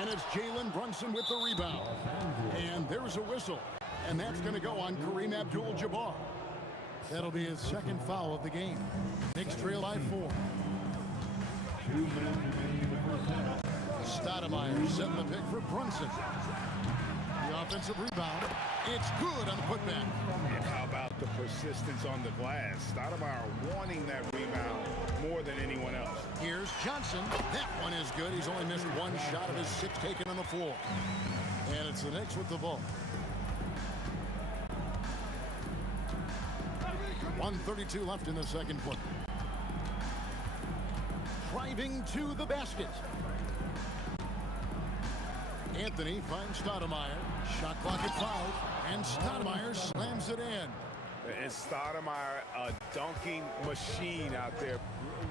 And it's Jalen Brunson with the rebound. And there's a whistle. And that's going to go on Kareem Abdul-Jabbar. That'll be his second foul of the game. Knicks trail by 4. Stoudemire setting the pick for Brunson. The offensive rebound. It's good on the putback. And how about the persistence on the glass? Stoudemire wanting that rebound more than anyone else. Here's Johnson. That one is good. He's only missed one shot of his 6 taken on the floor. And it's the Knicks with the ball. 1:32 left in the second quarter. Driving to the basket. Anthony finds Stoudemire. Shot clock at 5. And Stoudemire slams it in. And Stoudemire, a dunking machine out there.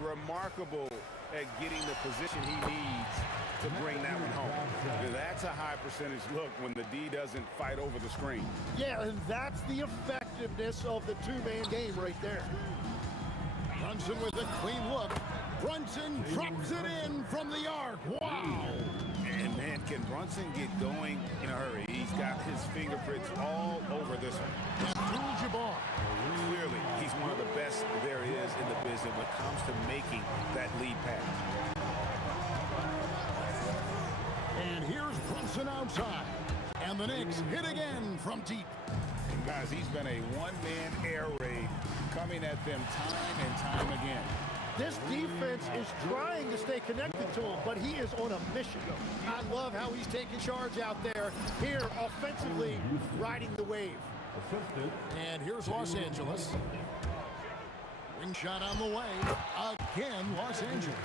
Remarkable at getting the position he needs to bring that one home. That's a high percentage look when the D doesn't fight over the screen. Yeah, and that's the effectiveness of the two-man game right there. Brunson with a clean look. Brunson drops it in from the arc. Wow! And man, can Brunson get going in a hurry? He's got his fingerprints all over this one. Abdul-Jabbar. Clearly, he's one of the best there is in the business when it comes to making that lead pass. And here's Brunson outside. And the Knicks hit again from deep. And guys, he's been a one-man air raid coming at them time and time again. This defense is trying to stay connected to him, but he is on a mission. I love how he's taking charge out there. Here, offensively, riding the wave. And here's Los Angeles. Ring shot on the way. Again, Los Angeles.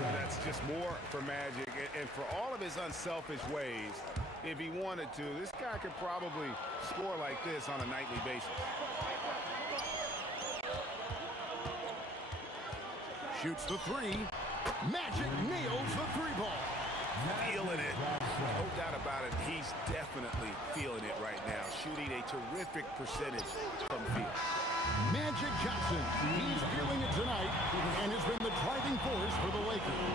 That's just more for Magic. And for all of his unselfish ways, if he wanted to, this guy could probably score like this on a nightly basis. Shoots the 3. Magic nails the 3-ball. Feeling it. No doubt about it. He's definitely feeling it right now. Shooting a terrific percentage from field. Magic Johnson. He's feeling it tonight and has been the driving force for the Lakers.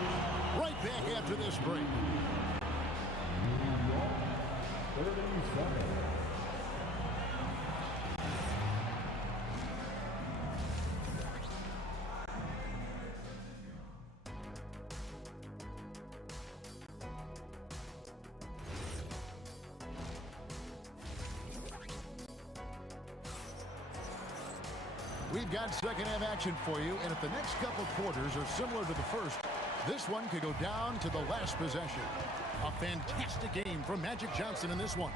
Right back after this break. We've got second half action for you, and if the next couple quarters are similar to the first, this one could go down to the last possession. A fantastic game from Magic Johnson in this one.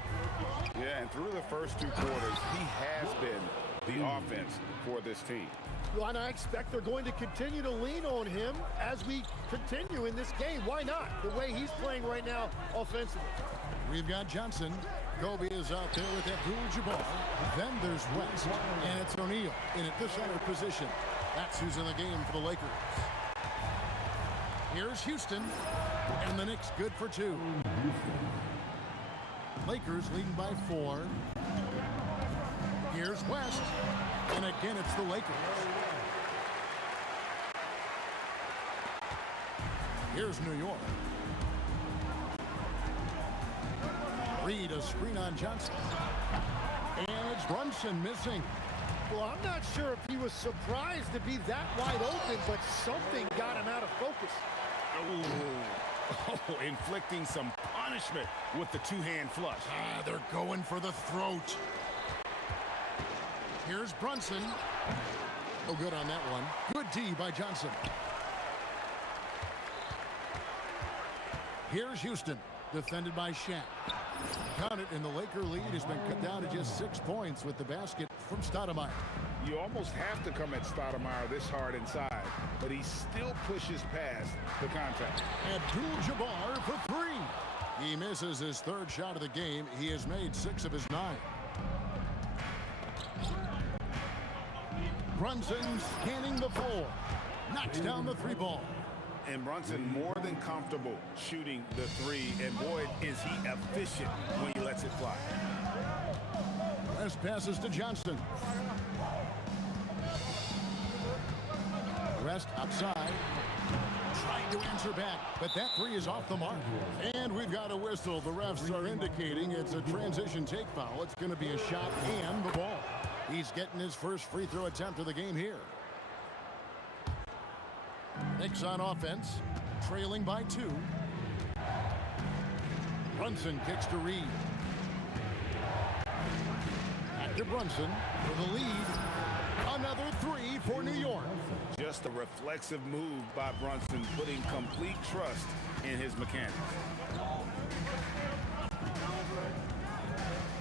Yeah, and through the first 2 quarters, he has been the offense for this team. Well, and I expect they're going to continue to lean on him as we continue in this game. Why not? The way he's playing right now offensively. We've got Johnson. Kobe is out there with Abdul-Jabbar. Then there's West, and it's O'Neal in at the center position. That's who's in the game for the Lakers. Here's Houston, and the Knicks good for 2. Lakers leading by 4. Here's West, and again it's the Lakers. Here's New York. Reed, a screen on Johnson. And it's Brunson missing. Well, I'm not sure if he was surprised to be that wide open, but something got him out of focus. Oh, inflicting some punishment with the 2-hand flush. They're going for the throat. Here's Brunson. Oh, good on that one. Good D by Johnson. Here's Houston, defended by Shaq. Count it, and the Laker lead has been cut down to just 6 points with the basket from Stoudemire. You almost have to come at Stoudemire this hard inside, but he still pushes past the contact. Abdul-Jabbar for 3. He misses his 3rd shot of the game. He has made 6 of his 9. Brunson scanning the floor. Knocks down the 3-ball. And Brunson more than comfortable shooting the 3, and boy, is he efficient when he lets it fly. West passes to Johnson. West outside. Trying to answer back, but that three is off the mark. And we've got a whistle. The refs are indicating it's a transition take foul. It's going to be a shot and the ball. He's getting his first free throw attempt of the game here. Knicks on offense, trailing by 2. Brunson kicks to Reed. Back to Brunson for the lead. Another three for New York. Just a reflexive move by Brunson, putting complete trust in his mechanics.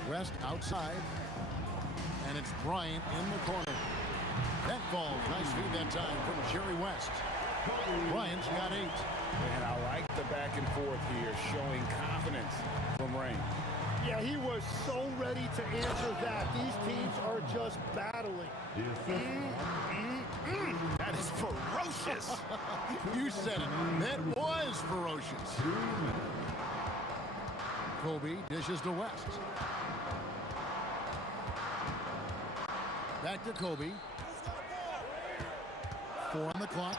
West outside. And it's Bryant in the corner. That ball, nice feed that time from Jerry West. Bryant's got 8. And I like the back and forth here, showing confidence from Rain. Yeah, he was so ready to answer that. These teams are just battling. That is ferocious. You said it. That was ferocious. Kobe dishes to West. Back to Kobe. 4 on the clock.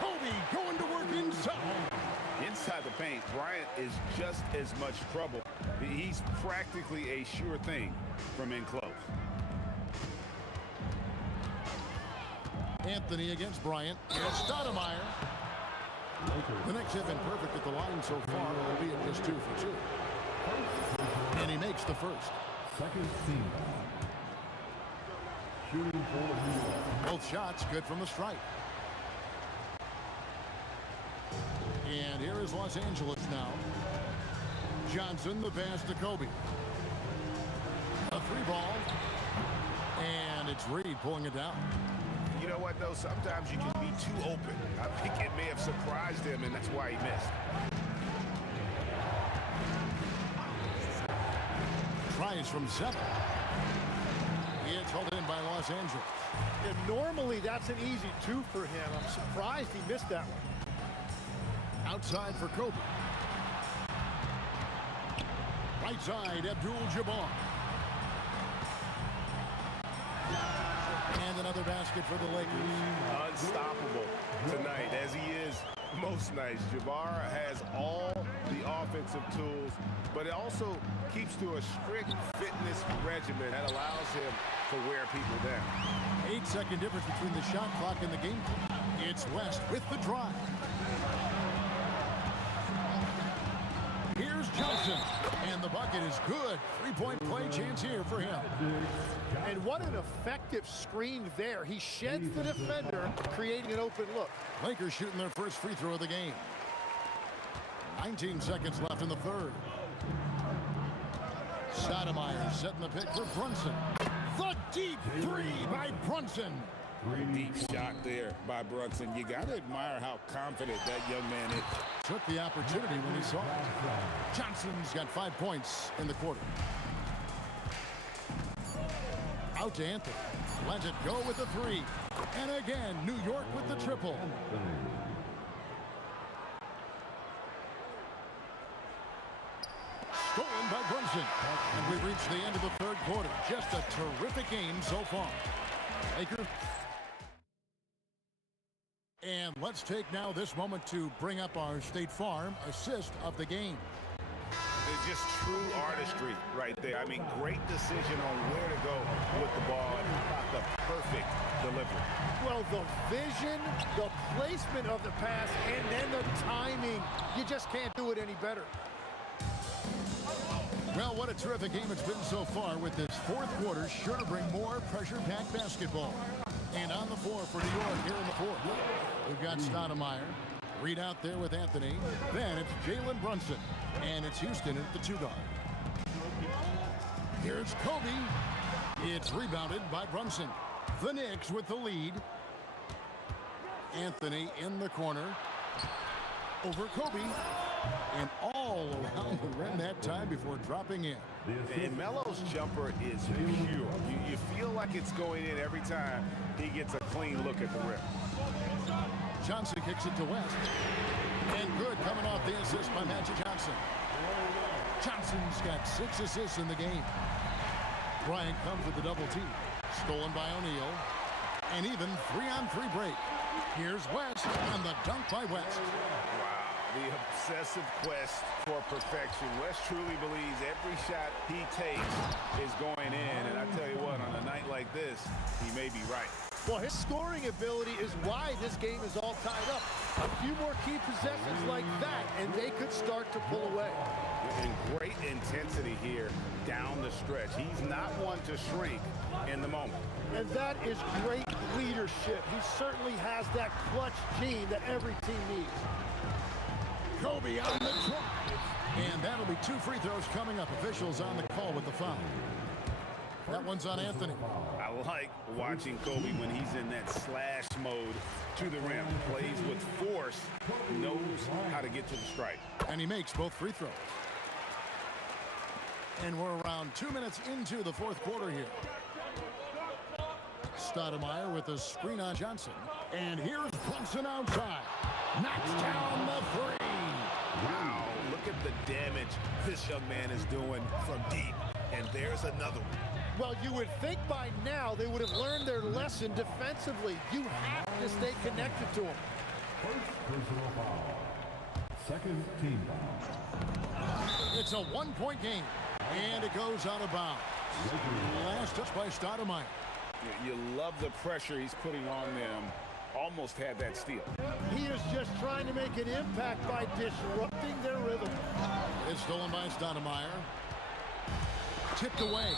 Kobe going to work inside. Inside the paint, Bryant is just as much trouble. He's practically a sure thing from in close. Anthony against Bryant. Here's Stoudemire. The Knicks have been perfect at the line so far, albeit just 2 for 2. And he makes the first. Second team. Shooting for New York. Both shots good from the stripe. And here is Los Angeles now. Johnson, the pass to Kobe. A 3-ball. And it's Reed pulling it down. You know what, though? Sometimes you can be too open. I think it may have surprised him, and that's why he missed. Tries from 7. It's held in by Los Angeles. And normally that's an easy 2 for him. I'm surprised he missed that one. Outside for Kobe. Right side, Abdul-Jabbar. And another basket for the Lakers. Unstoppable tonight, as he is most nights. Jabbar has all the offensive tools, but it also keeps to a strict fitness regimen that allows him to wear people down. 8-second difference between the shot clock and the game clock. It's West with the drive. Here's Johnson, and the bucket is good. 3-point play chance here for him. And what an effective screen there. He sheds the defender, creating an open look. Lakers shooting their first free throw of the game. 19 seconds left in the third. Stoudemire setting the pick for Brunson. The deep 3 by Brunson. Deep shot there by Brunson. You got to admire how confident that young man is. Took the opportunity when he saw it. Johnson's got 5 points in the quarter. Out to Anthony. Lets it go with the 3. And again, New York with the triple. Stolen by Brunson. And we've reached the end of the third quarter. Just a terrific game so far. Lakers. And let's take now this moment to bring up our State Farm assist of the game. It's just true artistry right there. I mean, great decision on where to go with the ball and how about the perfect delivery. Well, the vision, the placement of the pass, and then the timing. You just can't do it any better. Well, what a terrific game it's been so far, with this fourth quarter sure to bring more pressure-packed basketball. And on the floor for New York here in the fourth. We've got Stoudemire. Reed out there with Anthony. Then it's Jalen Brunson. And it's Houston at the 2 guard. Here's Kobe. It's rebounded by Brunson. The Knicks with the lead. Anthony in the corner. Over Kobe. And all around the rim that time before dropping in. And Melo's jumper is pure. You feel like it's going in every time he gets a clean look at the rim. Johnson kicks it to West. And good coming off the assist by Magic Johnson. Johnson's got 6 assists in the game. Bryant comes with the double team. Stolen by O'Neal. And even 3-on-3 break. Here's West, and the dunk by West. Wow, the obsessive quest for perfection. West truly believes every shot he takes is going in. And I tell you what, on a night like this, he may be right. Well, his scoring ability is why this game is all tied up. A few more key possessions like that, and they could start to pull away. And great intensity here down the stretch. He's not one to shrink in the moment. And that is great leadership. He certainly has that clutch gene that every team needs. Kobe on the drive. And that'll be 2 free throws coming up. Officials on the call with the foul. That one's on Anthony. I like watching Kobe when he's in that slash mode to the rim. Plays with force, knows how to get to the stripe. And he makes both free throws. And we're around 2 minutes into the fourth quarter here. Stoudemire with a screen on Johnson. And here's Brunson outside. Knocks down the three. Wow, look at the damage this young man is doing from deep. And there's another one. Well, you would think by now they would have learned their lesson defensively. You have to stay connected to them. First personal foul. Second team foul. It's a 1-point game. And it goes out of bounds. Last touch by Stoudemire. You love the pressure he's putting on them. Almost had that steal. He is just trying to make an impact by disrupting their rhythm. It's stolen by Stoudemire. Tipped away,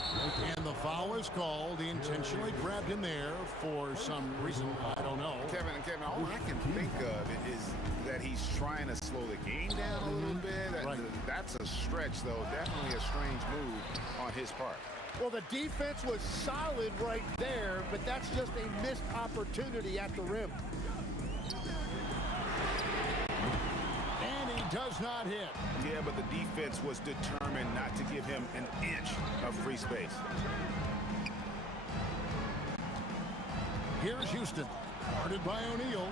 and the foul is called. He intentionally grabbed him there for some reason. I don't know. Kevin, all I can think of is that he's trying to slow the game down a little bit. Right. That's a stretch, though. Definitely a strange move on his part. Well, the defense was solid right there, but that's just a missed opportunity at the rim. And he does not hit. Yeah, but the defense was determined not to give him an inch of free space. Here's Houston. Guarded by O'Neal.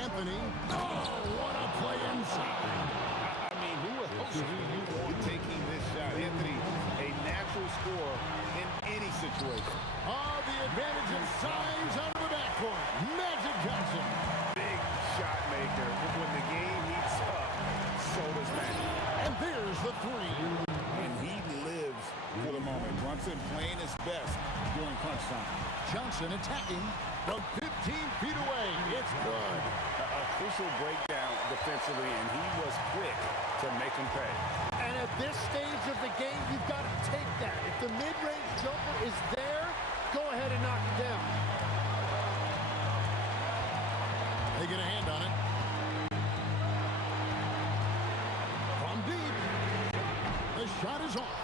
Anthony. Oh, what a play inside. I mean, who else do you want taking this shot? Anthony, a natural scorer in any situation. Oh, the advantage of size out of the backcourt. Magic Johnson. Big shot maker. When the game heats up, so does Magic. And there's the three. And he lives for the moment. Brunson playing his best during crunch time. Johnson attacking from 15 feet away. It's good. A crucial breakdown defensively, and he was quick to make him pay. And at this stage of the game, you've got to take that. If the mid-range jumper is there, go ahead and knock it down. They get a hand on it. From deep. The shot is off.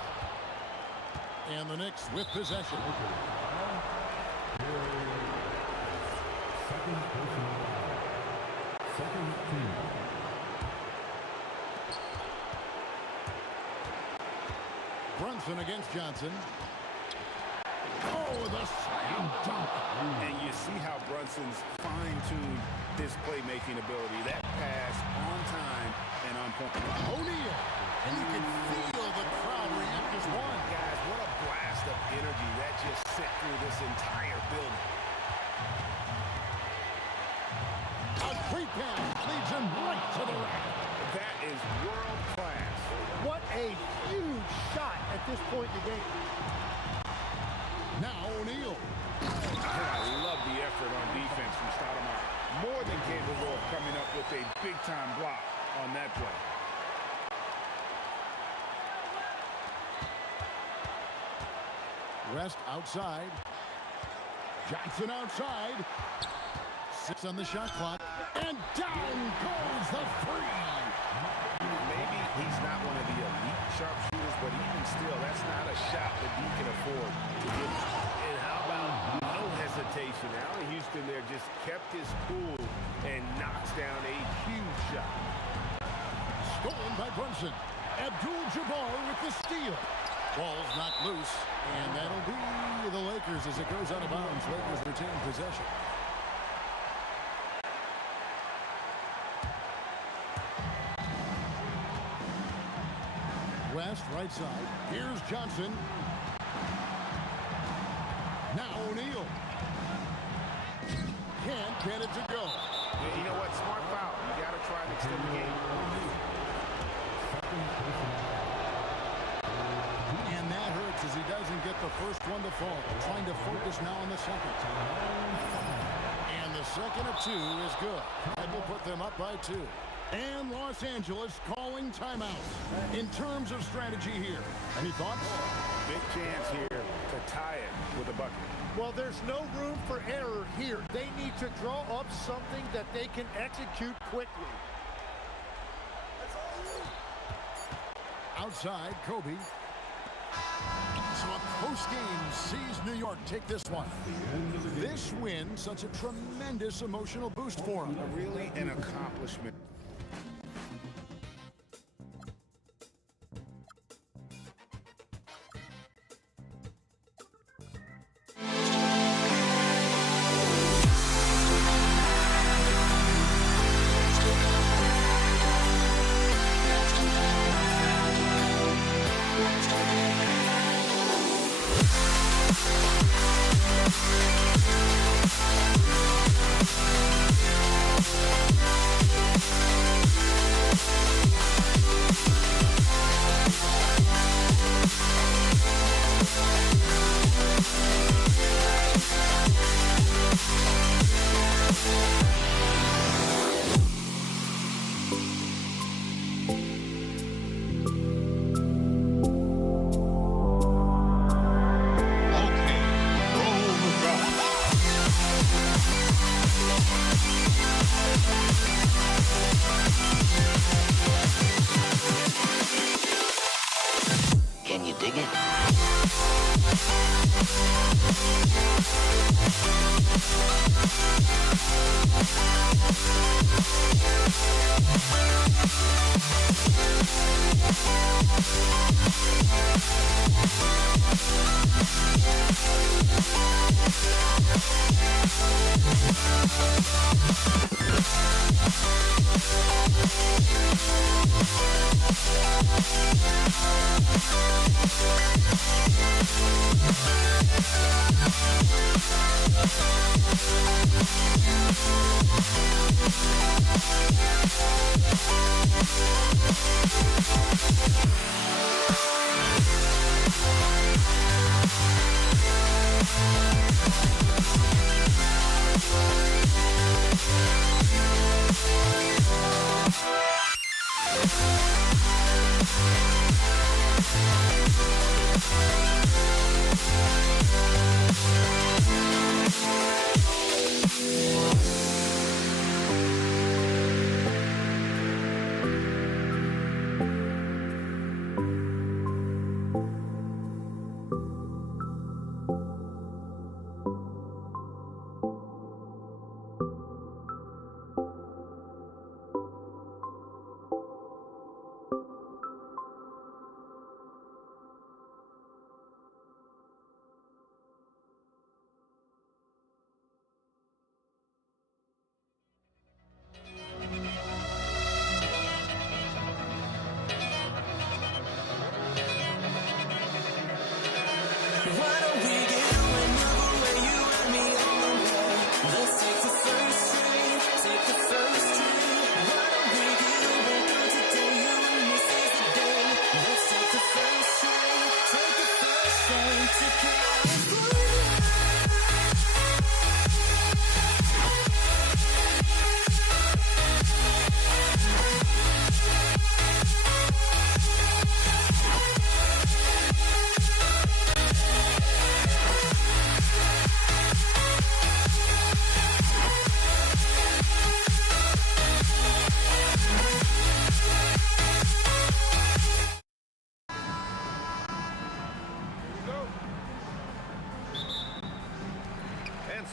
And the Knicks with possession. Second personal foul. Second team foul. Brunson against Johnson. Oh, the slam dunk. And you see how Brunson's fine-tuned his playmaking ability. That pass on time and on point. O'Neal. And you can feel the crowd react as one. Guys, what a blast of energy that just sent through this entire building. A free pass leads him right to the rack. That is world class. What a huge shot at this point in the game. Now O'Neal. I love the effort on defense from Stoudemire. More than capable of coming up with a big-time block on that play. West outside. Johnson outside. 6 on the shot clock. And down goes the three. Maybe he's not one of the elite sharpshooters, but even still, that's not a shot that he can afford to give. And how about no hesitation? Allen Houston there just kept his cool and knocks down a huge shot. Stolen by Brunson. Abdul-Jabbar with the steal. Ball's knocked loose, and that'll be the Lakers as it goes out of bounds. Lakers retain possession. West, right side. Here's Johnson. Now O'Neal. can't get it to go. You know what? Smart foul. You got to try and extend the game. And that hurts as he doesn't get the first one to fall. Trying to focus now on the second. And the second of two is good. That will put them up by 2. And Los Angeles calling timeout. In terms of strategy here, any thoughts? Big chance here to tie it with a bucket. Well, there's no room for error here. They need to draw up something that they can execute quickly. Outside, Kobe. So a close game sees New York take this one. This win, such a tremendous emotional boost for them. Really an accomplishment.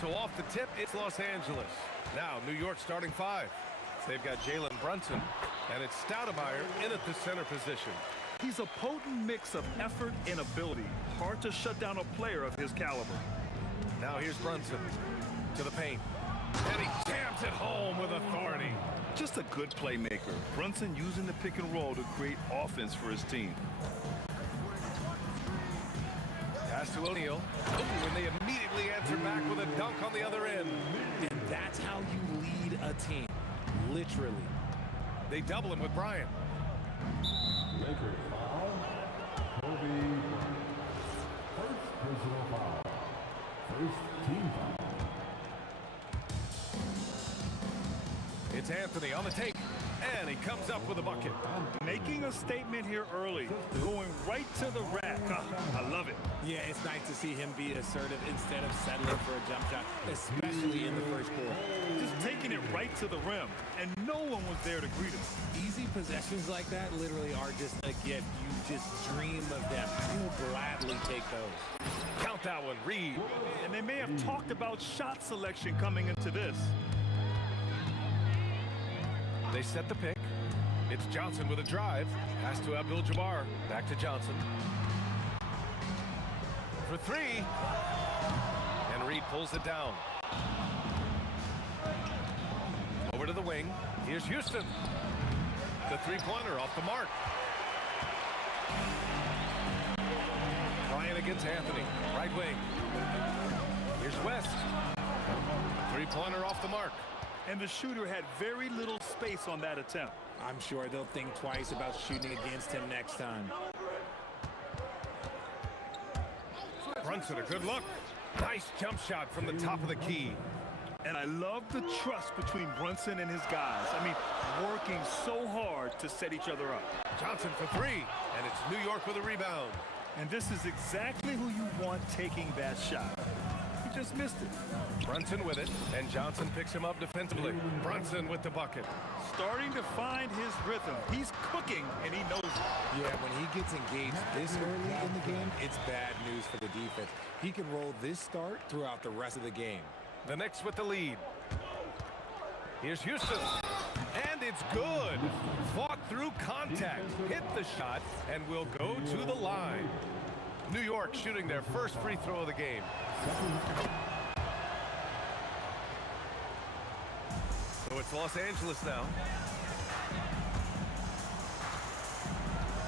So off the tip, it's Los Angeles. Now, New York starting 5. They've got Jalen Brunson, and it's Stoudemire in at the center position. He's a potent mix of effort and ability. Hard to shut down a player of his caliber. Now here's Brunson to the paint. And he jams it home with authority. Just a good playmaker. Brunson using the pick and roll to create offense for his team. Pass to O'Neal. And they immediately answer back with a dunk on the other end. And That's how you lead a team, literally. They double him with Bryant. Lakers foul. Kobe. First personal foul. First team foul. It's Anthony on the take, and he comes up with a bucket. Making a statement here early, going right to the rack. I love it. Yeah, it's nice to see him be assertive instead of settling for a jump shot, especially in the first quarter. Just taking it right to the rim, and no one was there to greet him. Easy possessions like that literally are just a gift. You just dream of them. You'll gladly take those. Count that one, Reed. And they may have talked about shot selection coming into this. They set the pick. It's Johnson with a drive. Pass to Abdul-Jabbar. Back to Johnson. For three. And Reed pulls it down. Over to the wing. Here's Houston. The three-pointer off the mark. Bryant against Anthony. Right wing. Here's West. Three-pointer off the mark. And the shooter had very little space on that attempt. I'm sure they'll think twice about shooting against him next time. Brunson, a good look. Nice jump shot from the top of the key. And I love the trust between Brunson and his guys. I mean, working so hard to set each other up. Johnson for three, and it's New York with a rebound. And this is exactly who you want taking that shot. He just missed it. Brunson with it, and Johnson picks him up defensively. Brunson with the bucket. Starting to find his rhythm. He's cooking, and he knows it. Yeah, when he gets engaged this early in the game, it's bad news for the defense. He can roll this start throughout the rest of the game. The Knicks with the lead. Here's Houston. And it's good. Fought through contact. Hit the shot and will go to the line. New York shooting their first free throw of the game. So it's Los Angeles now.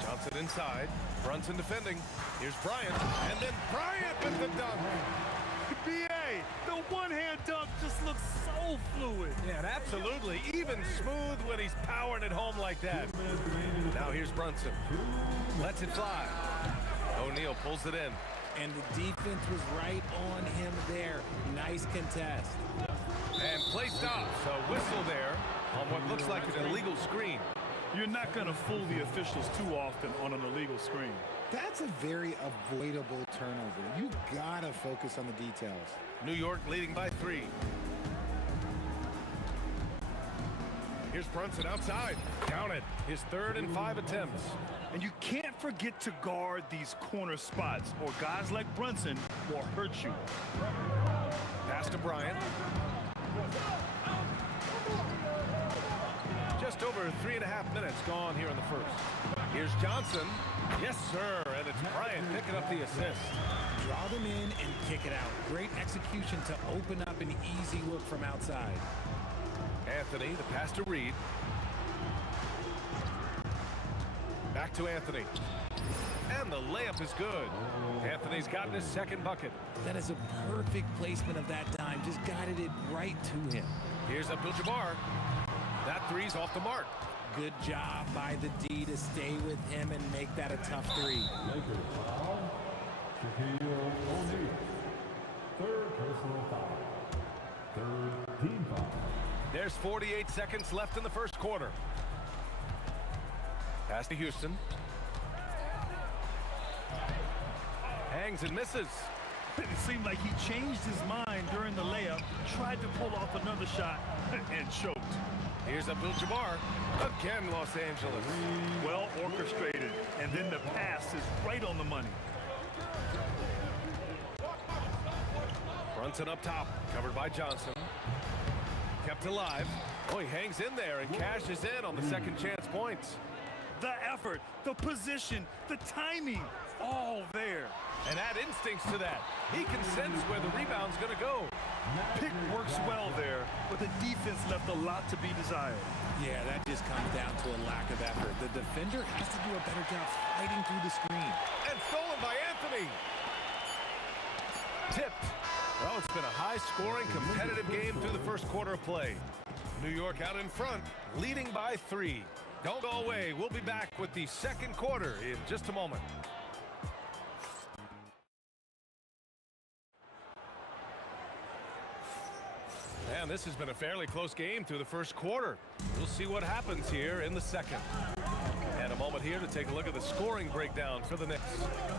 Johnson inside. Brunson defending. Here's Bryant. And then Bryant with the dunk. B.A., the one-hand dunk just looks so fluid. Yeah, and absolutely even smooth when he's powering it home like that. Now here's Brunson. Lets it fly. O'Neal pulls it in. And the defense was right on him there. Nice contest. And play stops. A whistle there on what looks like an illegal screen. You're not going to fool the officials too often on an illegal screen. That's a very avoidable turnover. You gotta focus on the details. New York leading by 3. Here's Brunson outside. Count it. His 3rd and 5 attempts. And you can't forget to guard these corner spots, or guys like Brunson will hurt you. Pass to Bryant. Just over 3.5 minutes gone here in the first. Here's Johnson. Yes, sir. And it's Bryant picking up the assist. Draw them in and kick it out. Great execution to open up an easy look from outside. Anthony, the pass to Reed. Back to Anthony. And the layup is good. Anthony's gotten his 2nd bucket. That is a perfect placement of that dime. Just guided it right to him. Here's Abdul-Jabbar. That 3's off the mark. Good job by the D to stay with him and make that a tough 3. Lakers foul. Shaquille O'Neal. 3rd personal foul. 3rd team foul. There's 48 seconds left in the first quarter. Pass to Houston. Hangs and misses. It seemed like he changed his mind during the layup, tried to pull off another shot, and choked. Here's Abdul-Jabbar. Again, Los Angeles. Well orchestrated, and then the pass is right on the money. Brunson up top, covered by Johnson. Kept alive. Oh, he hangs in there and cashes in on the second chance points. The effort, the position, the timing, all there. And add instincts to that. He can sense where the rebound's going to go. Pick works well there, but the defense left a lot to be desired. Yeah, that just comes down to a lack of effort. The defender has to do a better job fighting through the screen. And stolen by Anthony. Tipped. Well, it's been a high-scoring, competitive game through the first quarter of play. New York out in front, leading by 3. Don't go away. We'll be back with the second quarter in just a moment. And this has been a fairly close game through the first quarter. We'll see what happens here in the second. And a moment here to take a look at the scoring breakdown for the Knicks.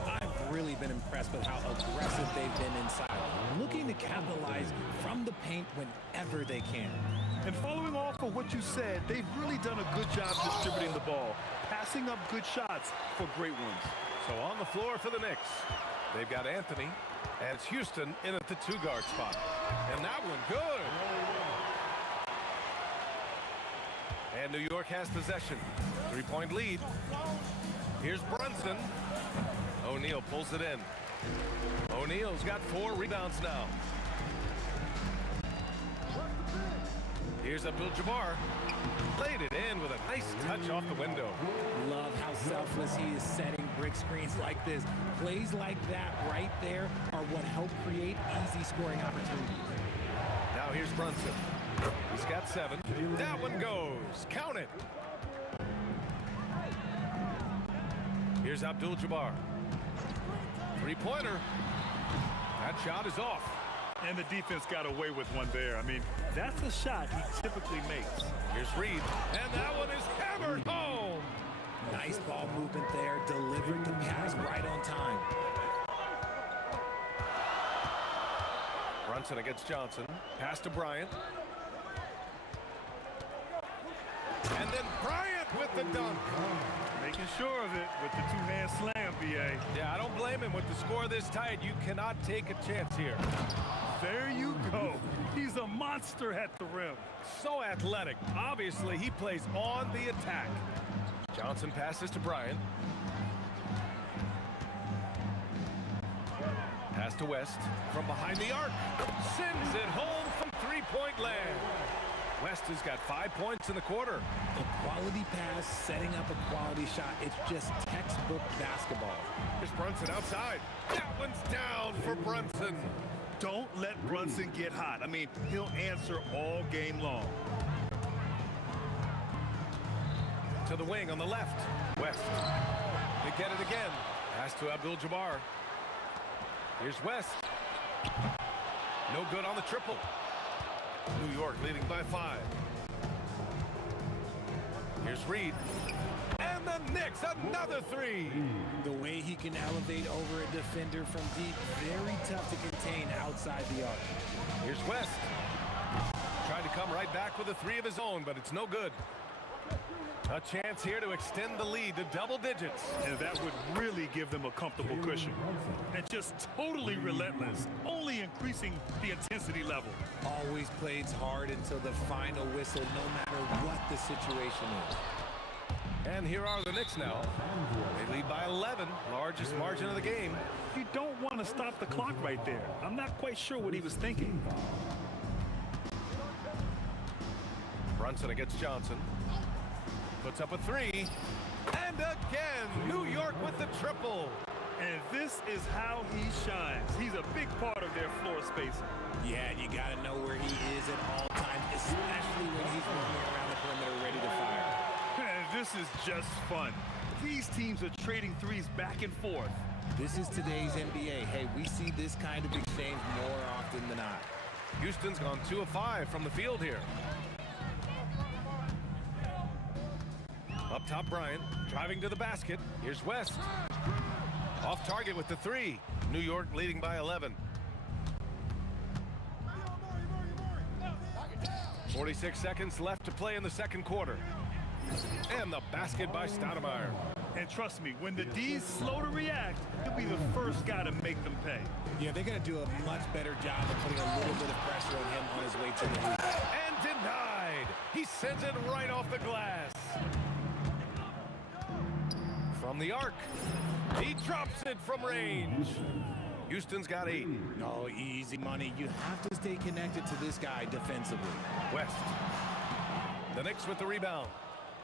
I've really been impressed with how aggressive they've been inside, looking to capitalize from the paint whenever they can. And following off of what you said, they've really done a good job distributing the ball, passing up good shots for great ones. So on the floor for the Knicks, they've got Anthony, and it's Houston in at the 2-guard spot. And that one good. And New York has possession. 3-point lead. Here's Brunson. O'Neal pulls it in. O'Neal's got 4 rebounds now. Here's Abdul-Jabbar. Laid it in with a nice touch off the window. Love how selfless he is setting brick screens like this. Plays like that right there are what help create easy scoring opportunities. Now here's Brunson. He's got 7. That one goes. Count it. Here's Abdul-Jabbar. 3-pointer. That shot is off. And the defense got away with one there. I mean, that's a shot he typically makes. Here's Reed. And that one is hammered home. Nice ball movement there. Delivered the pass right on time. Brunson against Johnson. Pass to Bryant. And then Bryant with the dunk. Making sure of it with the 2-hand slam, B.A. Yeah, I don't blame him. With the score this tight, you cannot take a chance here. There you go. He's a monster at the rim. So athletic. Obviously, he plays on the attack. Johnson passes to Bryant. Pass to West from behind the arc. Sends it home from 3-point land. West has got 5 points in the quarter. A quality pass, setting up a quality shot. It's just textbook basketball. Here's Brunson outside. That one's down for Brunson. Don't let Brunson get hot. I mean, he'll answer all game long. To the wing on the left. West. They get it again. Pass to Abdul-Jabbar. Here's West. No good on the triple. New York leading by 5. Here's Reed. And the Knicks, another 3. The way he can elevate over a defender from deep, very tough to contain outside the arc. Here's West. Trying to come right back with a 3 of his own, but it's no good. A chance here to extend the lead to double digits. And that would really give them a comfortable cushion. And just totally relentless, only increasing the intensity level. Always plays hard until the final whistle, no matter what the situation is. And here are the Knicks now. They lead by 11, largest margin of the game. You don't want to stop the clock right there. I'm not quite sure what he was thinking. Brunson against Johnson. Puts up a 3. And again, New York with the triple. And this is how he shines. He's a big part of their floor spacing. Yeah, you got to know where he is at all times, especially when he's running around the perimeter ready to fire. And this is just fun. These teams are trading threes back and forth. This is today's NBA. Hey, we see this kind of exchange more often than not. Houston's gone 2 of 5 from the field here. Up top, Bryant, driving to the basket. Here's West. Off target with the 3. New York leading by 11. 46 seconds left to play in the second quarter. And the basket by Stoudemire. And trust me, when the D's slow to react, he'll be the first guy to make them pay. Yeah, they're going to do a much better job of putting a little bit of pressure on him on his way to the hoop. And denied. He sends it right off the glass. From the arc. He drops it from range. Houston's got 8. No, easy money. You have to stay connected to this guy defensively. West. The Knicks with the rebound.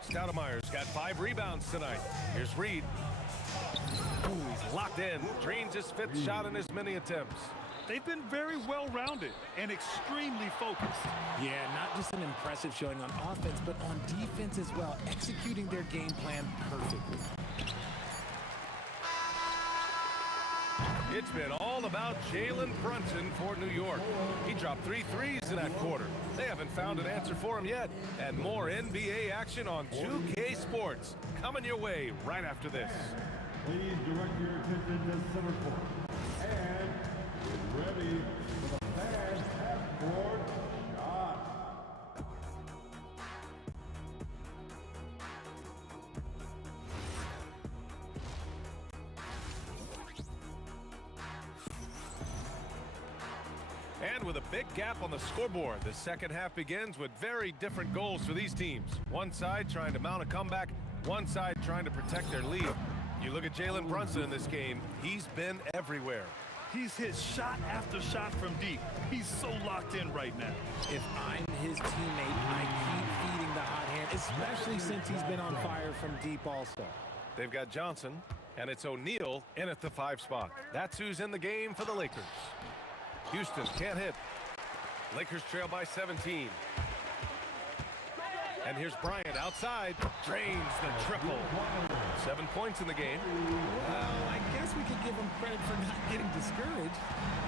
Stoudemire's got 5 rebounds tonight. Here's Reed. Ooh, he's locked in. Dreams his 5th shot in as many attempts. They've been very well-rounded and extremely focused. Yeah, not just an impressive showing on offense, but on defense as well, executing their game plan perfectly. It's been all about Jalen Brunson for New York. He dropped 3 threes in that quarter. They haven't found an answer for him yet. And more NBA action on 2K Sports coming your way right after this. Please direct your attention to center court. And get ready for the fans half-court shot. And with a big gap on the scoreboard, the second half begins with very different goals for these teams. One side trying to mount a comeback, one side trying to protect their lead. You look at Jalen Brunson in this game, he's been everywhere. He's hit shot after shot from deep. He's so locked in right now. If I'm his teammate, I keep feeding the hot hand, especially since he's been on fire from deep also. They've got Johnson, and it's O'Neal in at the 5 spot. That's who's in the game for the Lakers. Houston can't hit. Lakers trail by 17. And here's Bryant outside. Drains the triple. 7 points in the game. Well, I guess we could give him credit for not getting discouraged.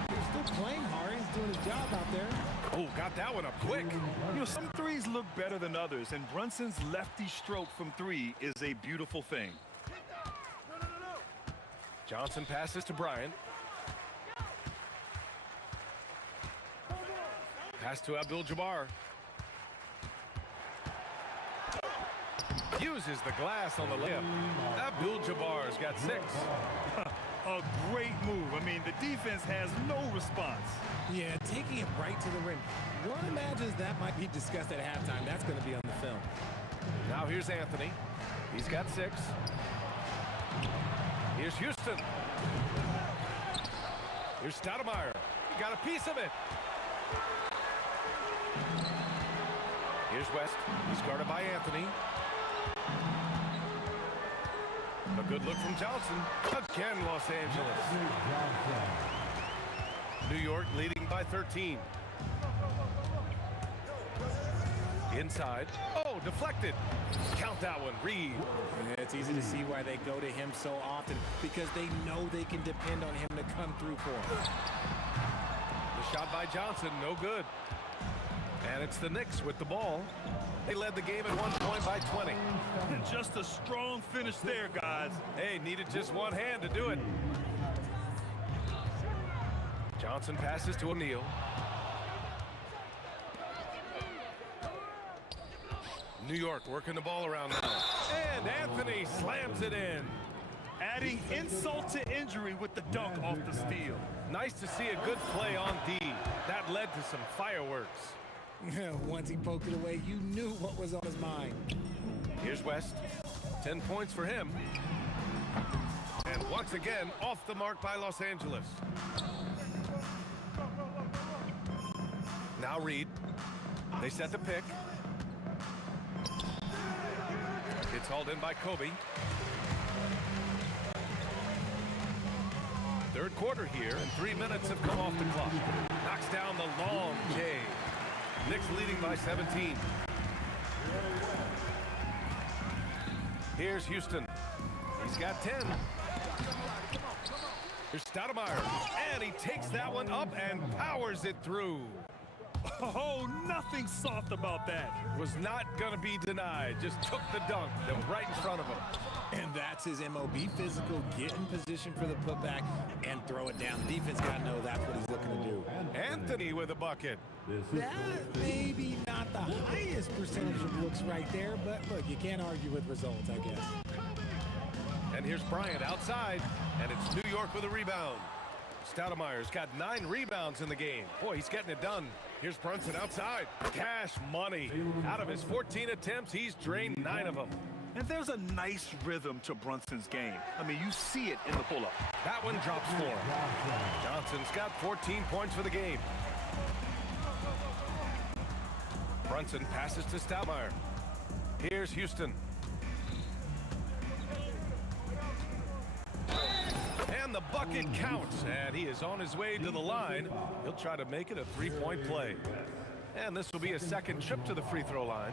He's still playing hard. He's doing his job out there. Oh, got that one up quick. You know, some threes look better than others, and Brunson's lefty stroke from 3 is a beautiful thing. Johnson passes to Bryant. Pass to Abdul-Jabbar. Uses the glass on the layup. Abdul-Jabbar's got 6. A great move. I mean, the defense has no response. Yeah, taking it right to the rim. One imagines that might be discussed at halftime. That's going to be on the film. Now here's Anthony. He's got 6. Here's Houston. Here's Stoudemire. He got a piece of it. Here's West. He's guarded by Anthony. A good look from Johnson. Again, Los Angeles. New York leading by 13. Inside. Oh, deflected. Count that one, Reed. Yeah, it's easy to see why they go to him so often, because they know they can depend on him to come through for them. The shot by Johnson, no good. And it's the Knicks with the ball. They led the game at 1 point by 20. Just a strong finish there, guys. Hey, needed just one hand to do it. Johnson passes to O'Neal. New York working the ball around now. And Anthony slams it in. Adding insult to injury with the dunk off the steal. Nice to see a good play on D. That led to some fireworks. Once he poked it away, you knew what was on his mind. Here's West. 10 points for him. And once again, off the mark by Los Angeles. Now Reed. They set the pick. It's hauled in by Kobe. Third quarter here, and 3 minutes have come off the clock. Knocks down the long J. Knicks leading by 17. Here's Houston. He's got 10. Here's Stoudemire. And he takes that one up and powers it through. Oh, nothing soft about that. Was not going to be denied. Just took the dunk that was right in front of him. And that's his MOB, physical, get in position for the putback and throw it down. The defense got to know that's what he's looking to do. Anthony with a bucket. That maybe not the highest percentage of looks right there, but look, you can't argue with results, I guess. And here's Bryant outside, and it's New York with a rebound. Stoudemire's got 9 rebounds in the game. Boy, he's getting it done. Here's Brunson outside. Cash money. Out of his 14 attempts, he's drained 9 of them. And there's a nice rhythm to Brunson's game. I mean, you see it in the pull-up. That one drops 4. Johnson's got 14 points for the game. Brunson passes to Stoudemire. Here's Houston. And the bucket counts, and he is on his way to the line. He'll try to make it a three-point play. And this will be a second trip to the free throw line.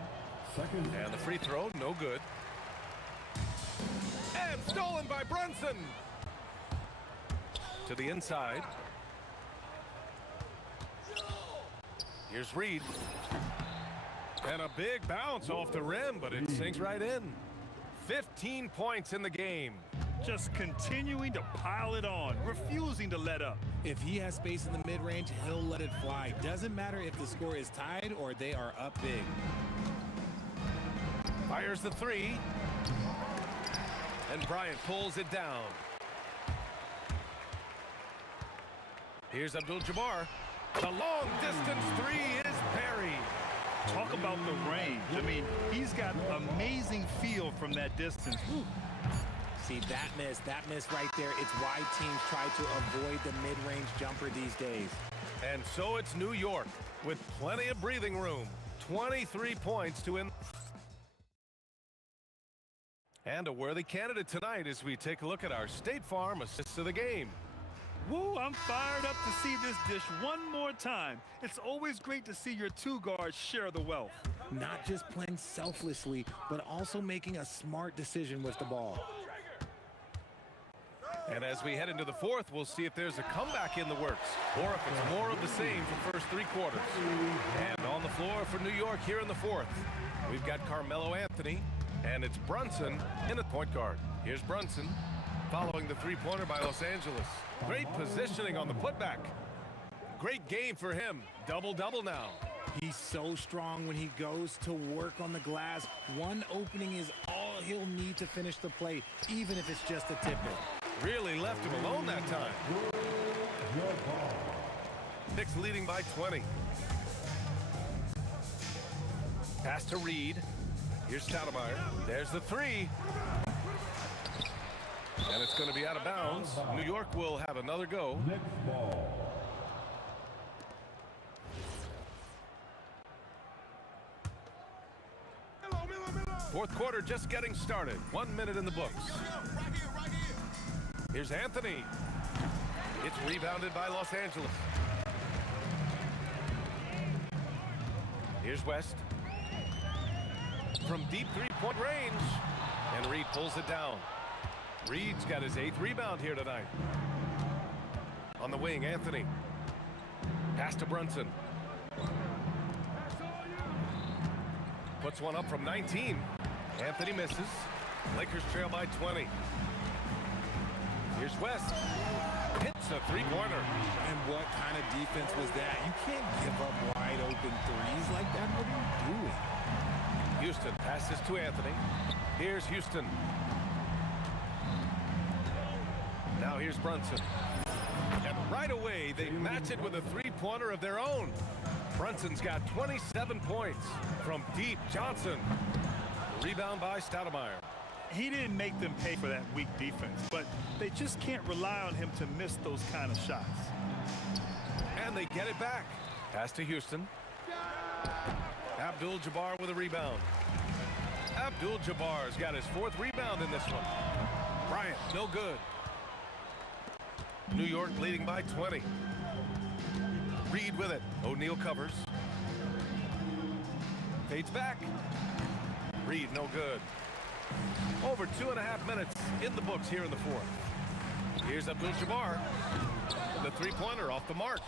And the free throw, no good. And stolen by Brunson. To the inside. Here's Reed. And a big bounce off the rim, but it sinks right in. 15 points in the game. Just continuing to pile it on, refusing to let up. If he has space in the mid-range, he'll let it fly. Doesn't matter if the score is tied or they are up big. Fires the three. And Bryant pulls it down. Here's Abdul-Jabbar. The long-distance three is buried. Talk about the range. I mean, he's got amazing feel from that distance. Whew. See, that miss right there. It's why teams try to avoid the mid-range jumper these days. And so it's New York with plenty of breathing room. 23 points to win. And a worthy candidate tonight as we take a look at our State Farm assists of the game. Woo, I'm fired up to see this dish one more time. It's always great to see your two guards share the wealth. Not just playing selflessly, but also making a smart decision with the ball. And as we head into the fourth, we'll see if there's a comeback in the works or if it's more of the same for first three quarters. And on the floor for New York here in the fourth, we've got Carmelo Anthony, and it's Brunson in at point guard. Here's Brunson following the three-pointer by Los Angeles. Great positioning on the putback. Great game for him. Double-double now. He's so strong when he goes to work on the glass. One opening is all he'll need to finish the play, even if it's just a tip-in. Really left him alone that time. Knicks leading by 20. Pass to Reed. Here's Stoudemire. There's the three. And it's going to be out of bounds. New York will have another go. Fourth quarter just getting started. 1 minute in the books. Here's Anthony. It's rebounded by Los Angeles. Here's West. From deep three-point range. And Reed pulls it down. Reed's got his 8th rebound here tonight. On the wing, Anthony. Pass to Brunson. Puts one up from 19. Anthony misses. Lakers trail by 20. Here's West. Hits a three-pointer. And what kind of defense was that? You can't give up wide open threes like that. What are you doing? Houston passes to Anthony. Here's Houston. Now here's Brunson. And right away, they match it with a three-pointer of their own. Brunson's got 27 points from deep. Johnson. Rebound by Stoudemire. He didn't make them pay for that weak defense, but they just can't rely on him to miss those kind of shots. And they get it back. Pass to Houston. Abdul-Jabbar with a rebound. Abdul-Jabbar's got his 4th rebound in this one. Bryant, no good. New York leading by 20. Reed with it. O'Neal covers. Fades back. Reed, no good. Over 2.5 minutes in the books here in the fourth. Here's Abdul-Jabbar. The three-pointer off the mark.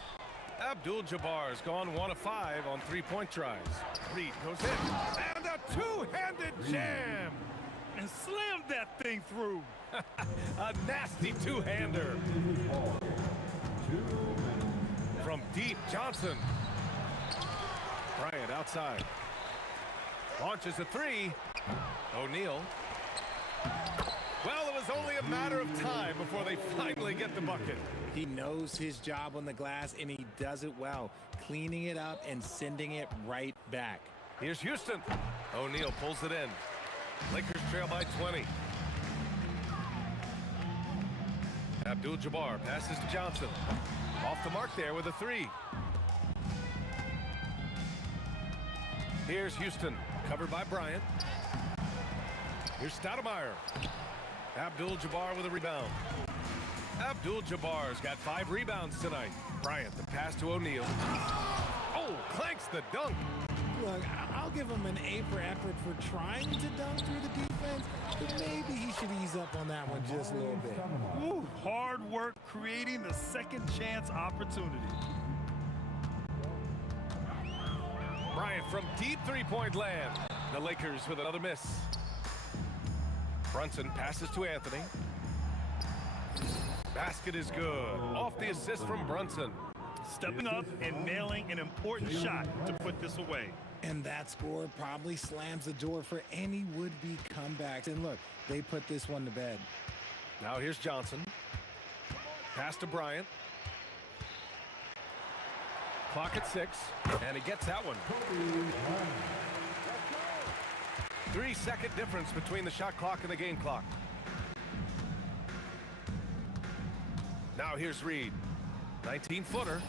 Abdul-Jabbar's gone 1 of 5 on three-point tries. Reed goes in. And a two-handed jam. And slammed that thing through. A nasty two-hander. From deep, Johnson. Bryant outside. Launches a three. O'Neal. Well, it was only a matter of time before they finally get the bucket. He knows his job on the glass, and he does it well, cleaning it up and sending it right back. Here's Houston. O'Neal pulls it in. Lakers trail by 20. Abdul-Jabbar passes to Johnson. Off the mark there with a three. Here's Houston, covered by Bryant. Here's Stoudemire. Abdul-Jabbar with a rebound. Abdul-Jabbar's got 5 rebounds tonight. Bryant, the pass to O'Neal. Oh, clanks the dunk. Look, I'll give him an A for effort for trying to dunk through the defense, but maybe he should ease up on that one just a little bit. Ooh, hard work creating the second chance opportunity. Bryant from deep three-point land. The Lakers with another miss. Brunson passes to Anthony. Basket is good. Off the assist from Brunson. Stepping up and nailing an important shot to put this away. And that score probably slams the door for any would-be comebacks. And look, they put this one to bed. Now here's Johnson. Pass to Bryant. Clock at 6, and he gets that one. 3-second difference between the shot clock and the game clock. Now here's Reed. 19-footer,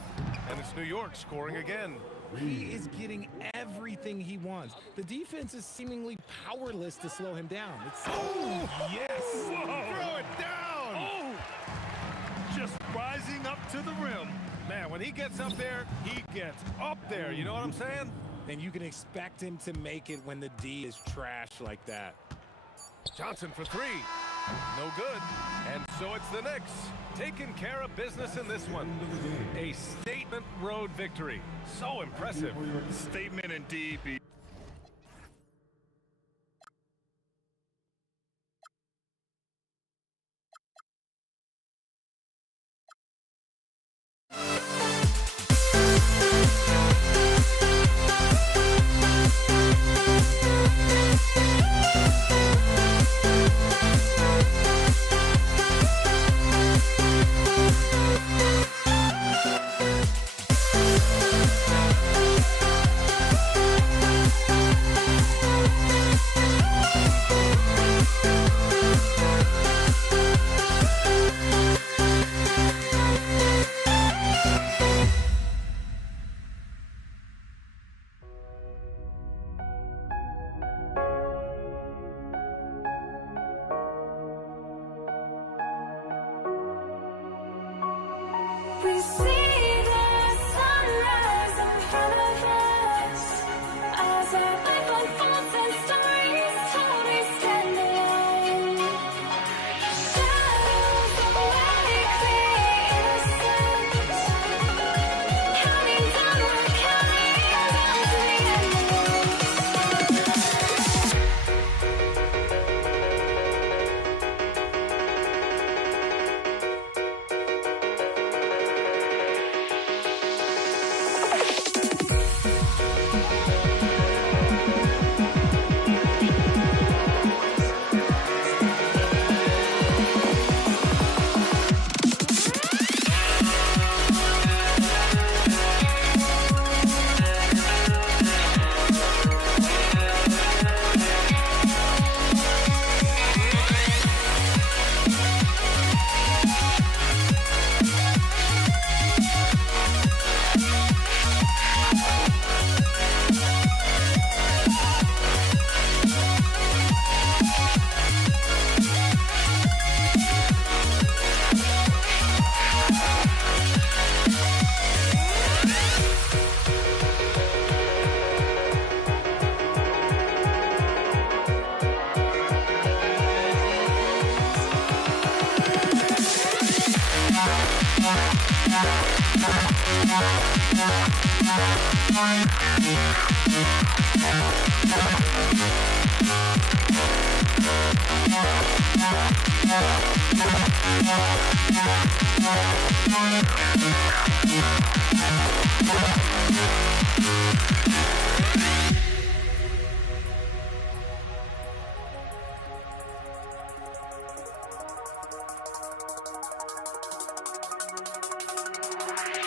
and it's New York scoring again. He is getting everything he wants. The defense is seemingly powerless to slow him down. Oh, yes! Whoa. Throw it down! Oh! Just rising up to the rim. Man, when he gets up there, he gets up there. You know what I'm saying? And you can expect him to make it when the D is trash like that. Johnson for 3. No good. And so it's the Knicks taking care of business in this one. A statement road victory. So impressive. Statement indeed. We see the sunrise in front of us as our life unfolds and stories told we stand alone. Shadows awake the innocence, counting down, we're counting down to the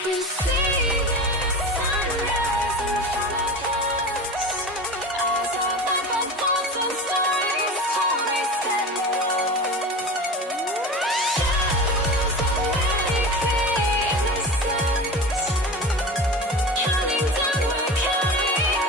We see the sunrise in front of us as our life unfolds and stories told we stand alone. Shadows awake the innocence, counting down, we're counting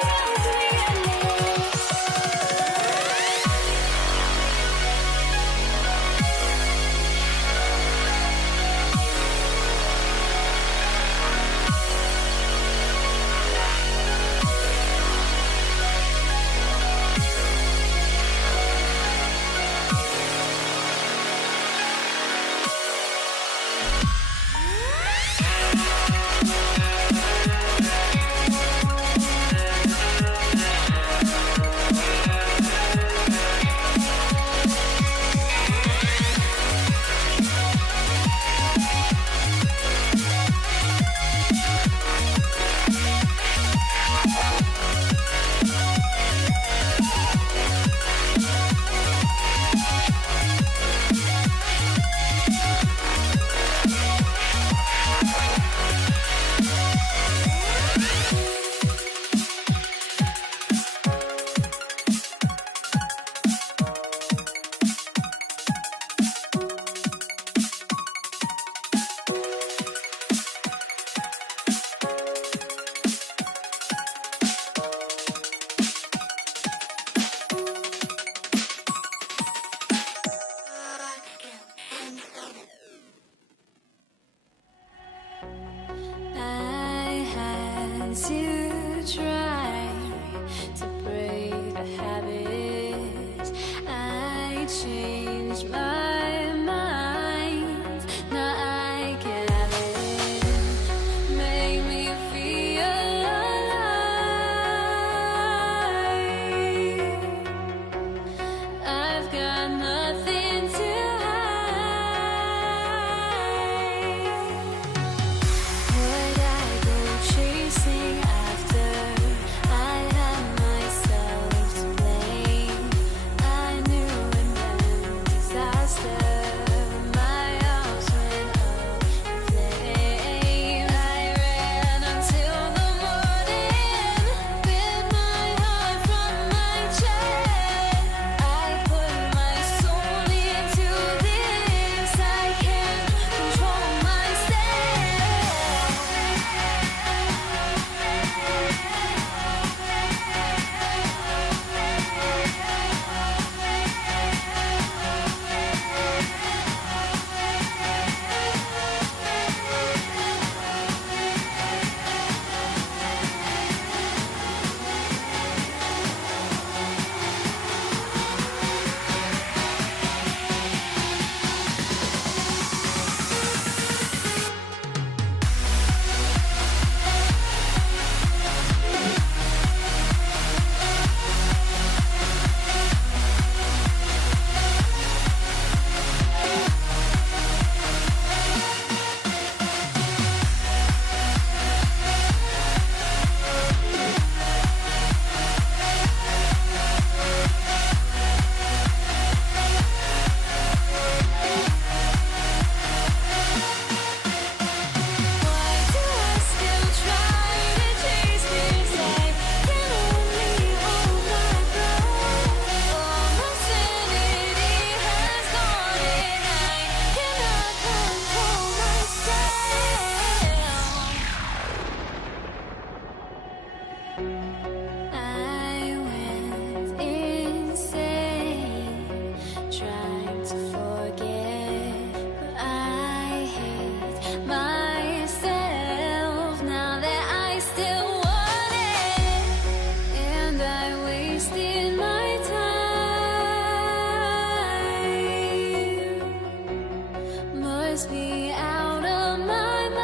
must be out of my mind.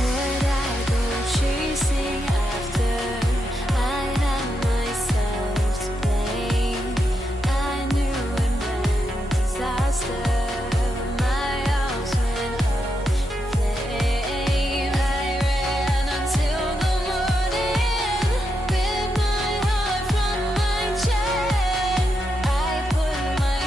Would I go chasing after? I had myself to blame. I knew it meant disaster. My house went up in flames. I ran until the morning with my heart from my chest. I put my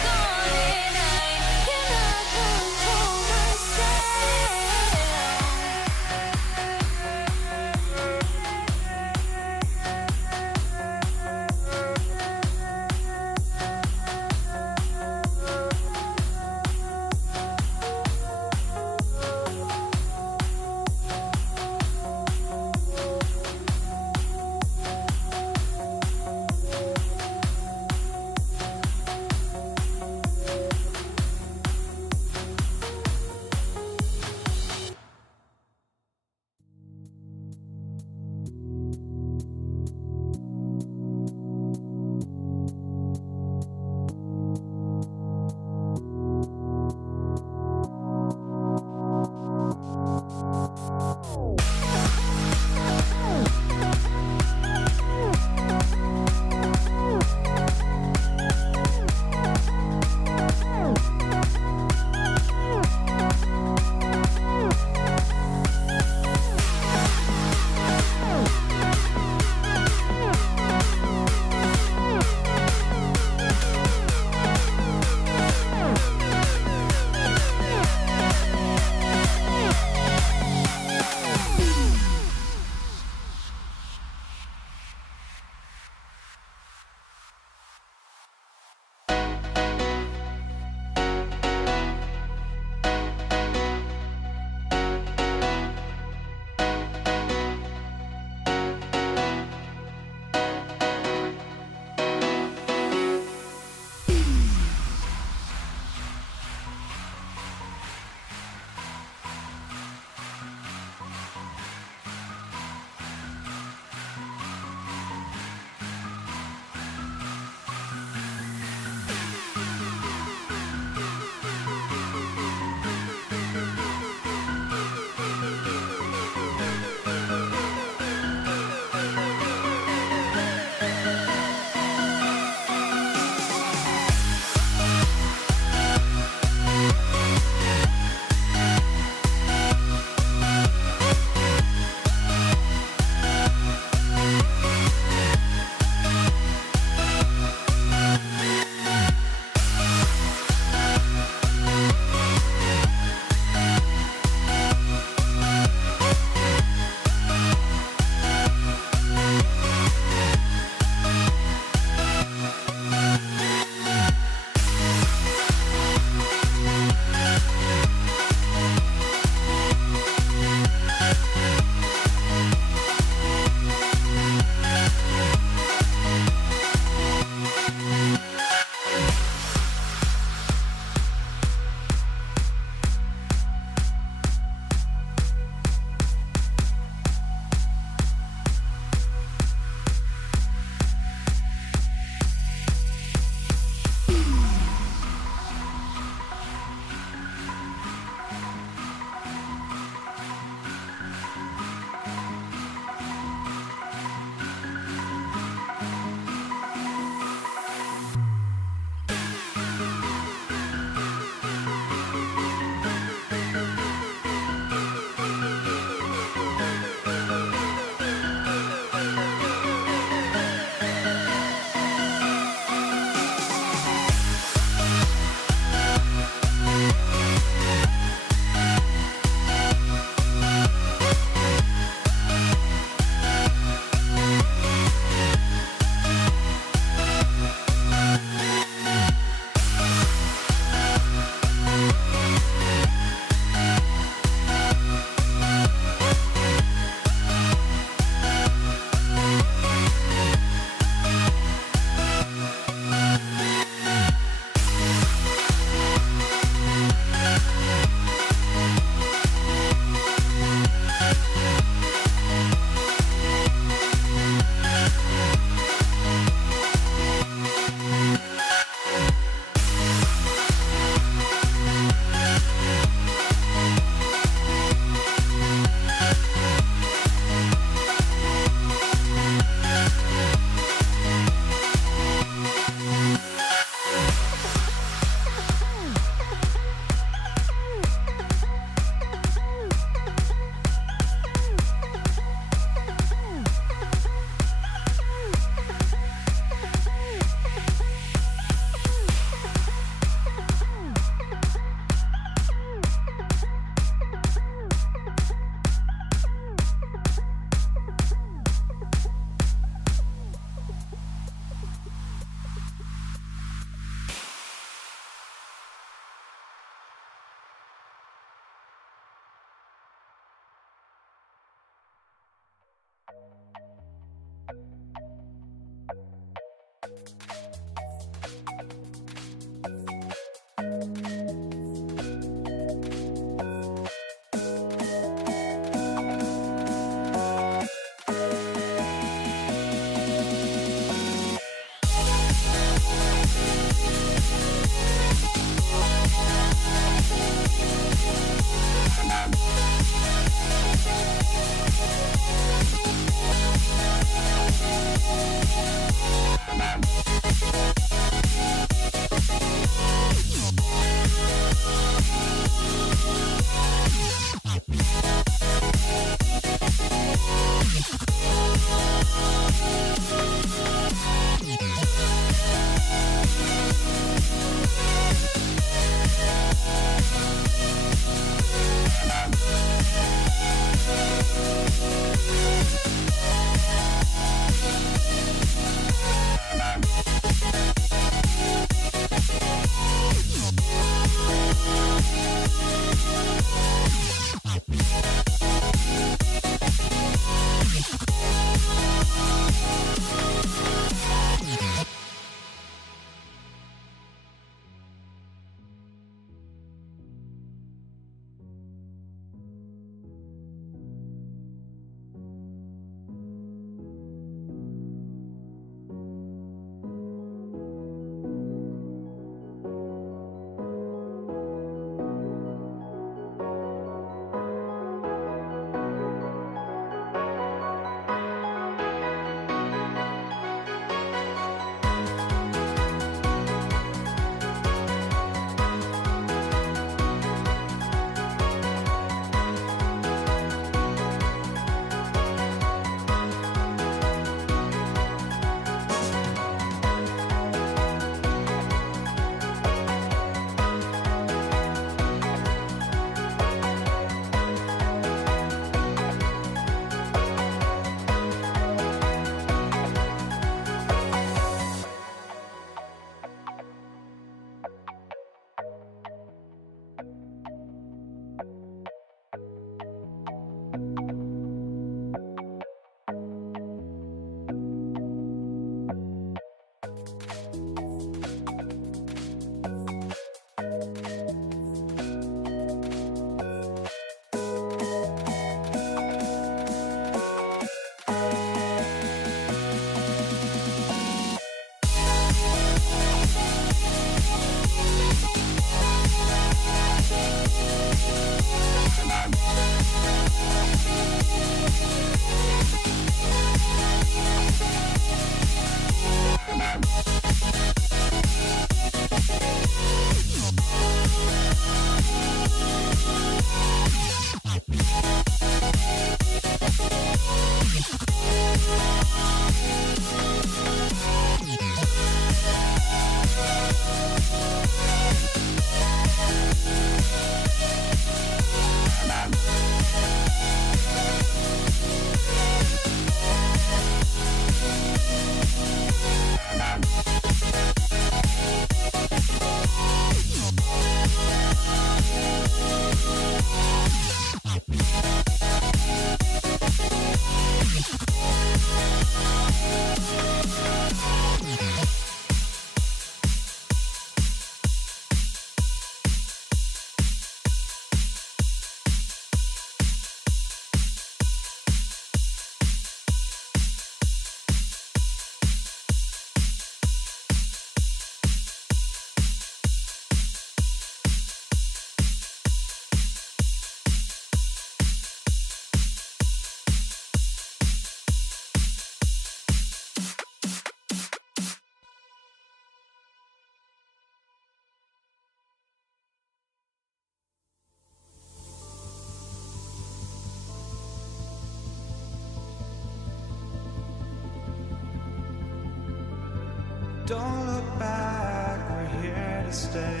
Don't look back, we're here to stay.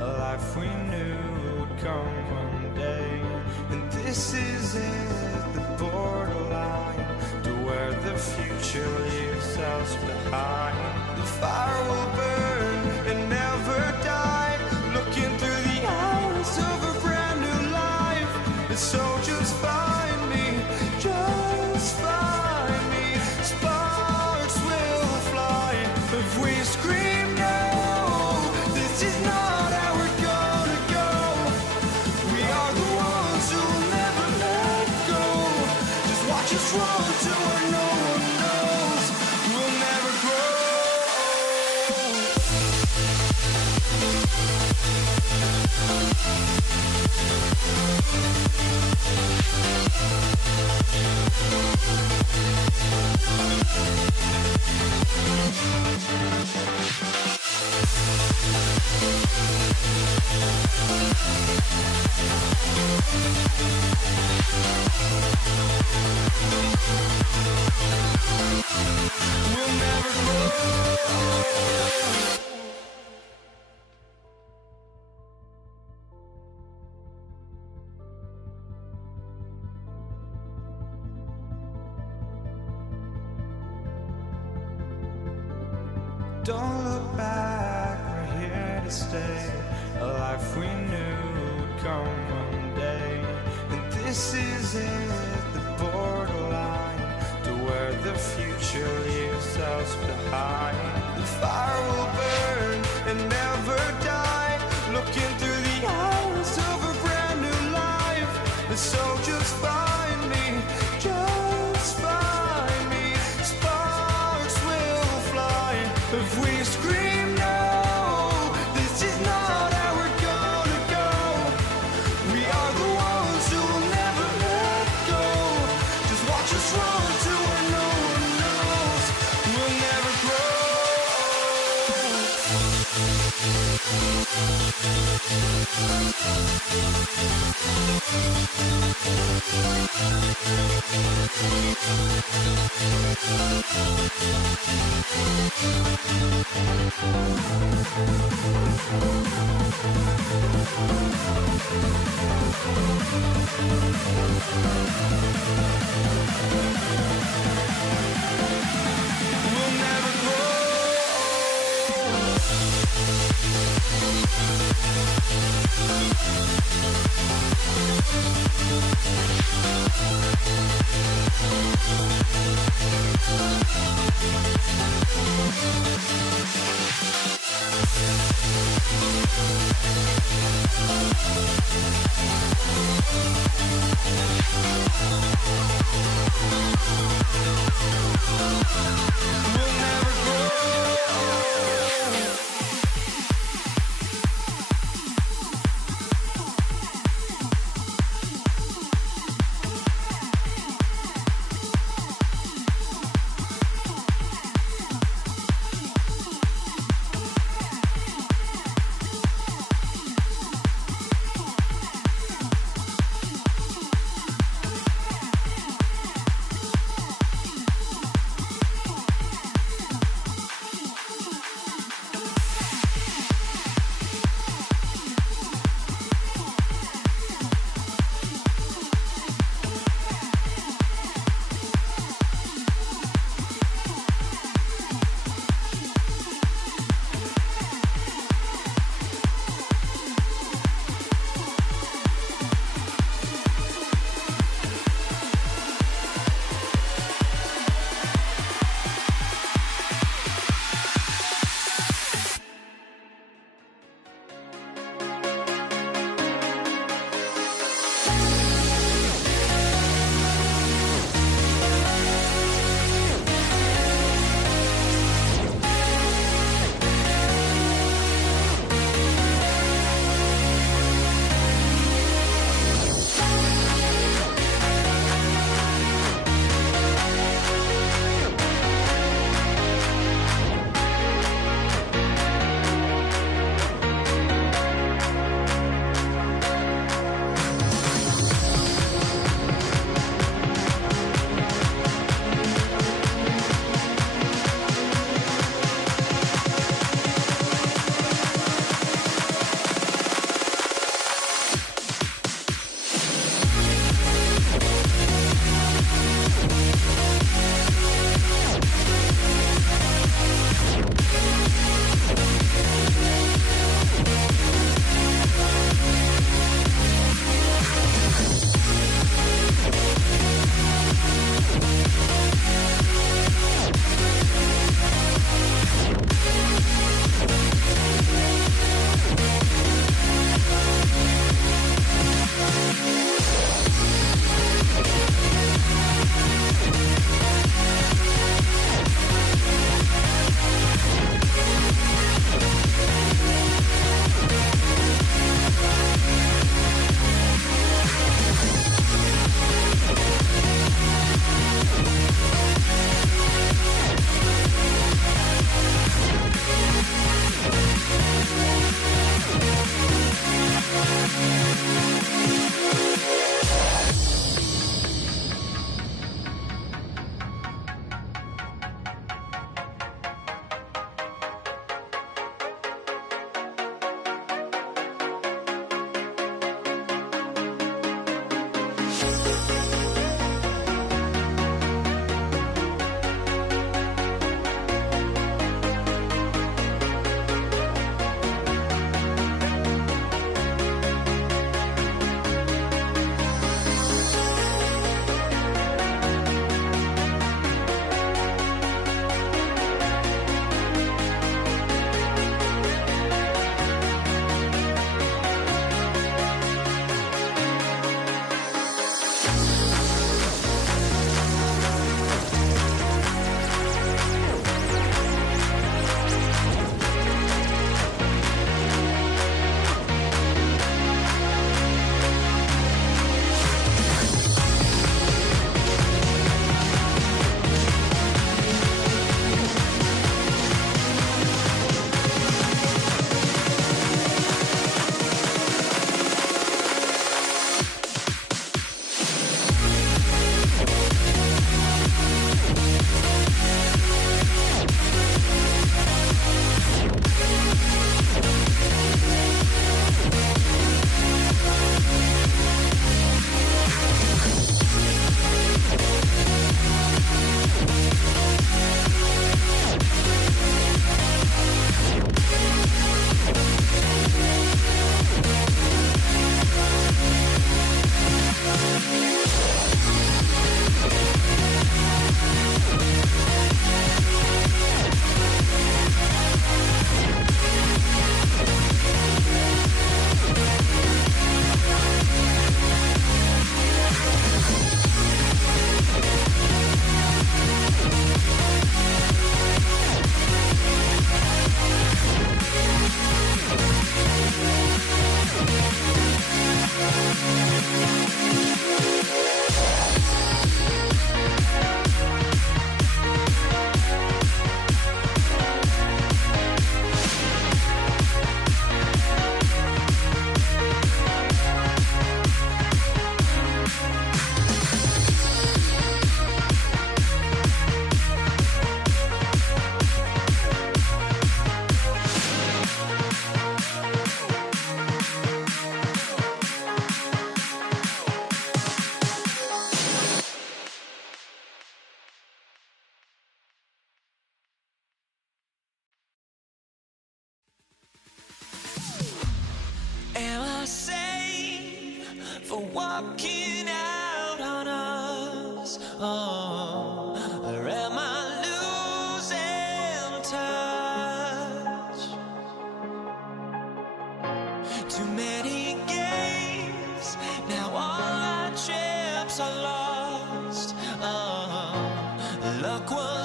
A life we knew would come one day. And this is it, the borderline to where the future leaves us behind. The fire will burn and never die, looking through the eyes of a brand new life. And so just find me, just find me. Sparks will fly if we scream no. This is not how we're gonna go. We are the ones who will never let go. Just watch us run to where no one knows. We'll never grow. We'll never grow. Don't look back, we're here to stay. A life we knew would come one day. And this is it, the borderline to where the future leaves us behind. The fire will burn and never die, looking through the eyes of a brand new life. And so just find me, just find me. Sparks will fly if we scream no. This is not how we're gonna go. We are the ones who will never let go. Just watch us run to where no one knows. We'll never grow. We'll never grow.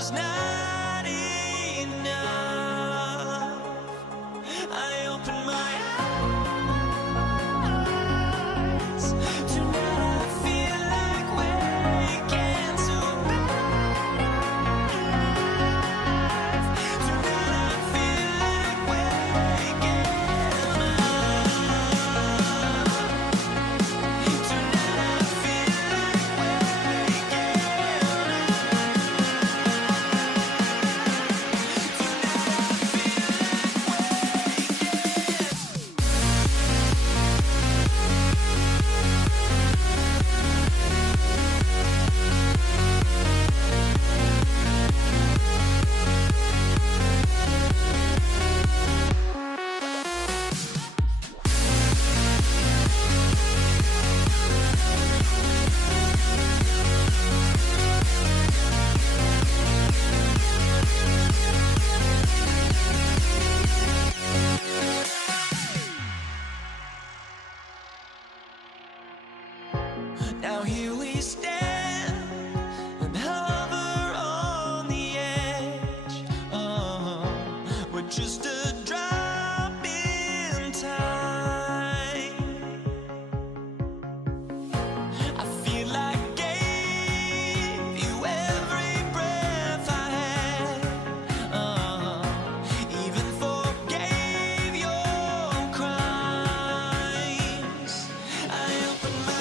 was not enough. I opened my eyes. Tonight I feel like waking to life. Tonight I feel like waking Now here we stand and hover on the edge. We're just a drop in time. I feel like I gave you every breath I had. Even forgave your crimes. I opened my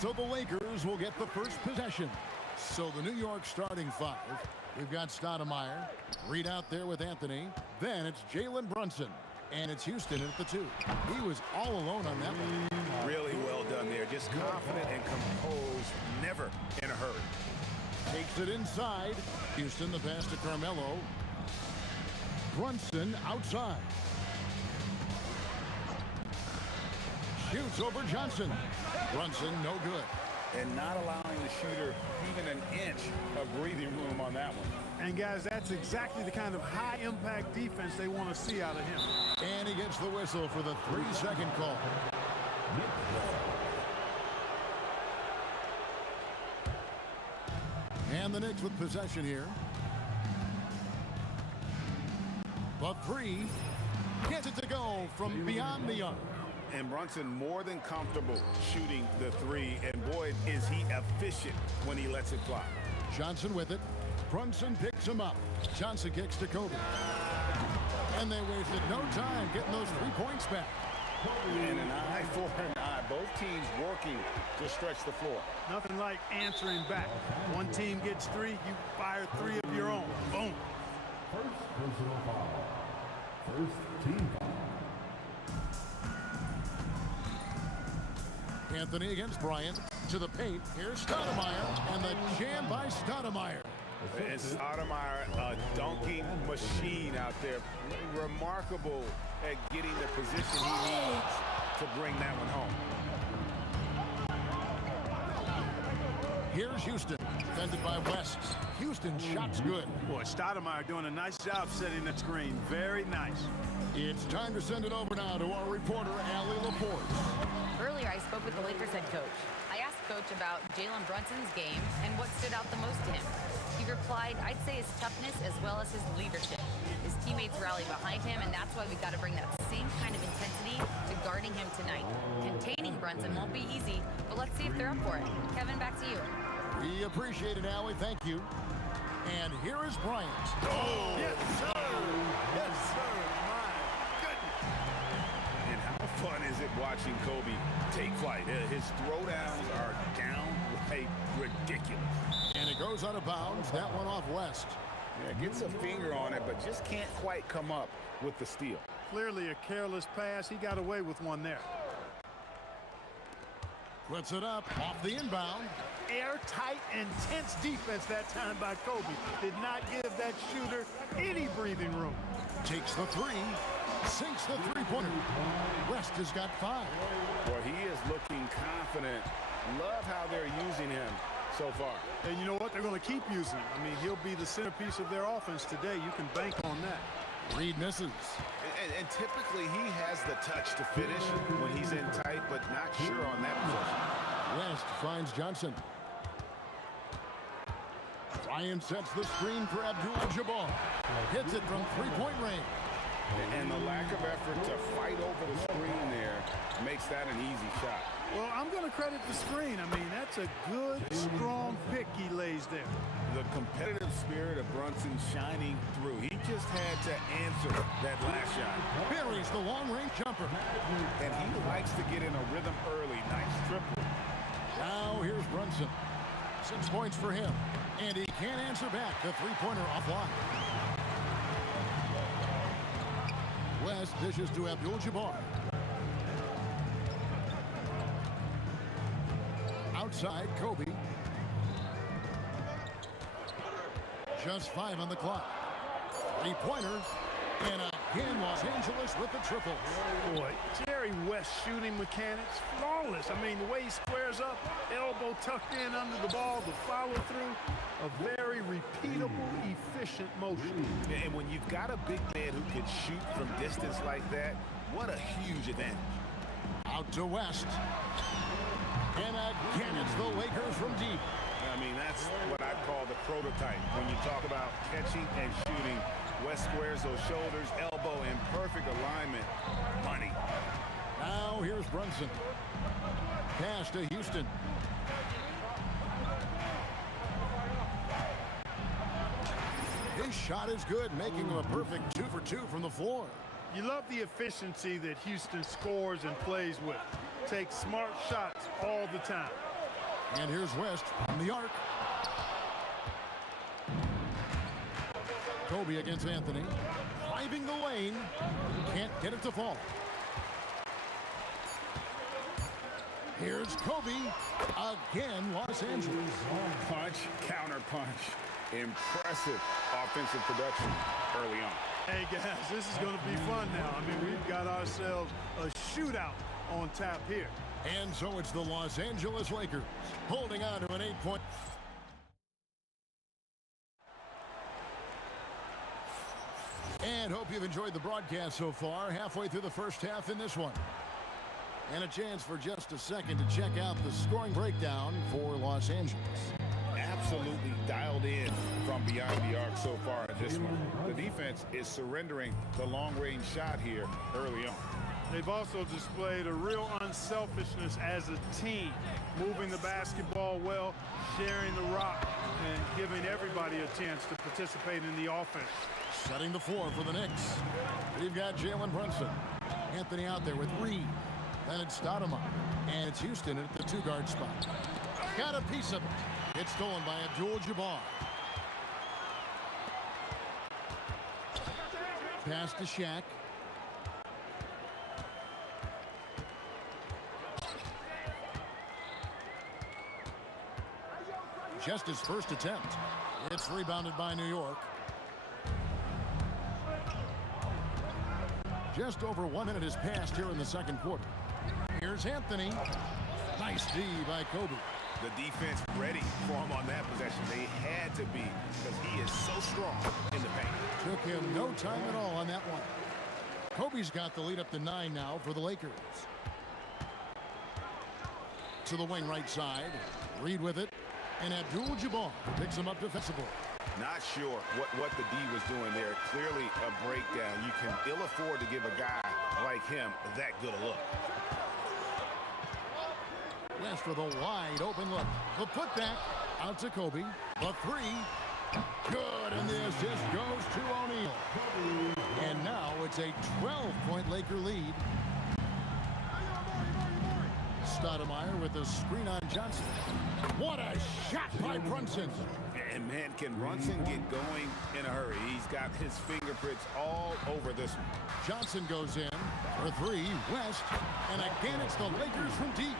So the Lakers will get the first possession. So the New York starting five. We've got Stoudemire. Reed out there with Anthony. Then it's Jalen Brunson. And it's Houston at the 2. He was all alone on that one. Really well done there. Just confident and composed. Never in a hurry. Takes it inside. Houston, the pass to Carmelo. Brunson outside. Shoots over Johnson. Brunson, no good. And not allowing the shooter even an inch of breathing room on that one. And, guys, that's exactly the kind of high-impact defense they want to see out of him. And he gets the whistle for the 3-second call. And the Knicks with possession here. The three gets it to go from beyond the arc. And Brunson more than comfortable shooting the three. And, boy, is he efficient when he lets it fly. Johnson with it. Brunson picks him up. Johnson kicks to Kobe. And they wasted no time getting those 3 points back. And an eye for an eye. Both teams working to stretch the floor. Nothing like answering back. One team gets 3, you fire 3 of your own. Boom. First personal foul. First team foul. Anthony against Bryant. To the paint. Here's Stoudemire. And the jam by Stoudemire. And Stoudemire, a dunking machine out there. Remarkable at getting the position he needs to bring that one home. Here's Houston, defended by West. Houston shot's good. Boy, Stoudemire doing a nice job setting the screen. Very nice. It's time to send it over now to our reporter, Allie Laporte. Earlier, I spoke with the Lakers head coach. I asked Coach about Jalen Brunson's game and what stood out the most to him. He replied, I'd say his toughness as well as his leadership. His teammates rally behind him, and that's why we've got to bring that same kind of intensity to guarding him tonight. Containing Brunson won't be easy, but let's see if they're up for it. Kevin, back to you. We appreciate it, Allie. Thank you. And here is Bryant. Oh, yes, sir. Yes, sir. My goodness. And how fun is it watching Kobe take flight? His throwdowns are downright ridiculous. And it goes out of bounds. That one off West. Yeah, gets a finger on it, but just can't quite come up with the steal. Clearly a careless pass. He got away with one there. Puts it up off the inbound. Airtight, intense defense that time by Kobe. Did not give that shooter any breathing room. Takes the three. Sinks the three-pointer. West has got 5. Well, he is looking confident. Love how they're using him so far. And you know what? They're going to keep using him. I mean, he'll be the centerpiece of their offense today. You can bank on that. Reed misses. And typically he has the touch to finish when he's in tight, but not sure on that possession. West finds Johnson. Ryan sets the screen for Abdul-Jabbar. Hits it from three-point range. And the lack of effort to fight over the screen there makes that an easy shot. Well, I'm going to credit the screen. I mean, that's a good, strong pick he lays there. The competitive spirit of Brunson shining through. He just had to answer that last shot. Buries the long-range jumper. And he likes to get in a rhythm early. Nice triple. Now here's Brunson. 6 points for him. And he can't answer back. The three-pointer offline. West dishes to Abdul-Jabbar. Outside, Kobe. Just 5 on the clock. Three-pointer. And again, Los Angeles with the triple. Boy, Jerry West shooting mechanics, flawless. I mean, the way he squares up, elbow tucked in under the ball, the follow-through, a very repeatable, efficient motion. And when you've got a big man who can shoot from distance like that, what a huge advantage. Out to West. And again, it's the Lakers from deep. I mean, that's what I call the prototype. When you talk about catching and shooting, West squares those shoulders, elbow in perfect alignment. Money. Now here's Brunson. Pass to Houston. His shot is good, making him a perfect 2 for 2 from the floor. You love the efficiency that Houston scores and plays with. Takes smart shots all the time. And here's West from the arc. Kobe against Anthony. Driving the lane. Can't get it to fall. Here's Kobe. Again, Los Angeles. Punch, counter punch. Impressive offensive production early on. Hey, guys, this is going to be fun now. I mean, we've got ourselves a shootout on tap here. And so it's the Los Angeles Lakers holding on to an 8-point. And hope you've enjoyed the broadcast so far. Halfway through the first half in this one. And a chance for just a second to check out the scoring breakdown for Los Angeles. Absolutely dialed in from beyond the arc so far in this one. The defense is surrendering the long-range shot here early on. They've also displayed a real unselfishness as a team, moving the basketball well, sharing the rock, and giving everybody a chance to participate in the offense. Setting the floor for the Knicks. We've got Jalen Brunson. Anthony out there with Reed. Then it's Stoudemire. And it's Houston at the two-guard spot. Got a piece of it. It's stolen by Abdul-Jabbar. Pass to Shaq. Just his first attempt. It's rebounded by New York. Just over 1 minute has passed here in the second quarter. Here's Anthony. Nice D by Kobe. The defense ready for him on that possession. They had to be because he is so strong in the paint. Took him no time at all on that one. Kobe's got the lead up to 9 now for the Lakers. To the wing right side. Reed with it. And Abdul-Jabbar picks him up defensively. Not sure what the D was doing there. Clearly a breakdown. You can ill afford to give a guy like him that good a look. West with a wide open look. The putback out to Kobe. The three. Good, and the assist goes to O'Neal. And now it's a 12-point Laker lead. Stoudemire with the screen on Johnson. What a shot by Brunson. And man, can Brunson get going in a hurry? He's got his fingerprints all over this one. Johnson goes in for three. West. And again, it's the Lakers from deep.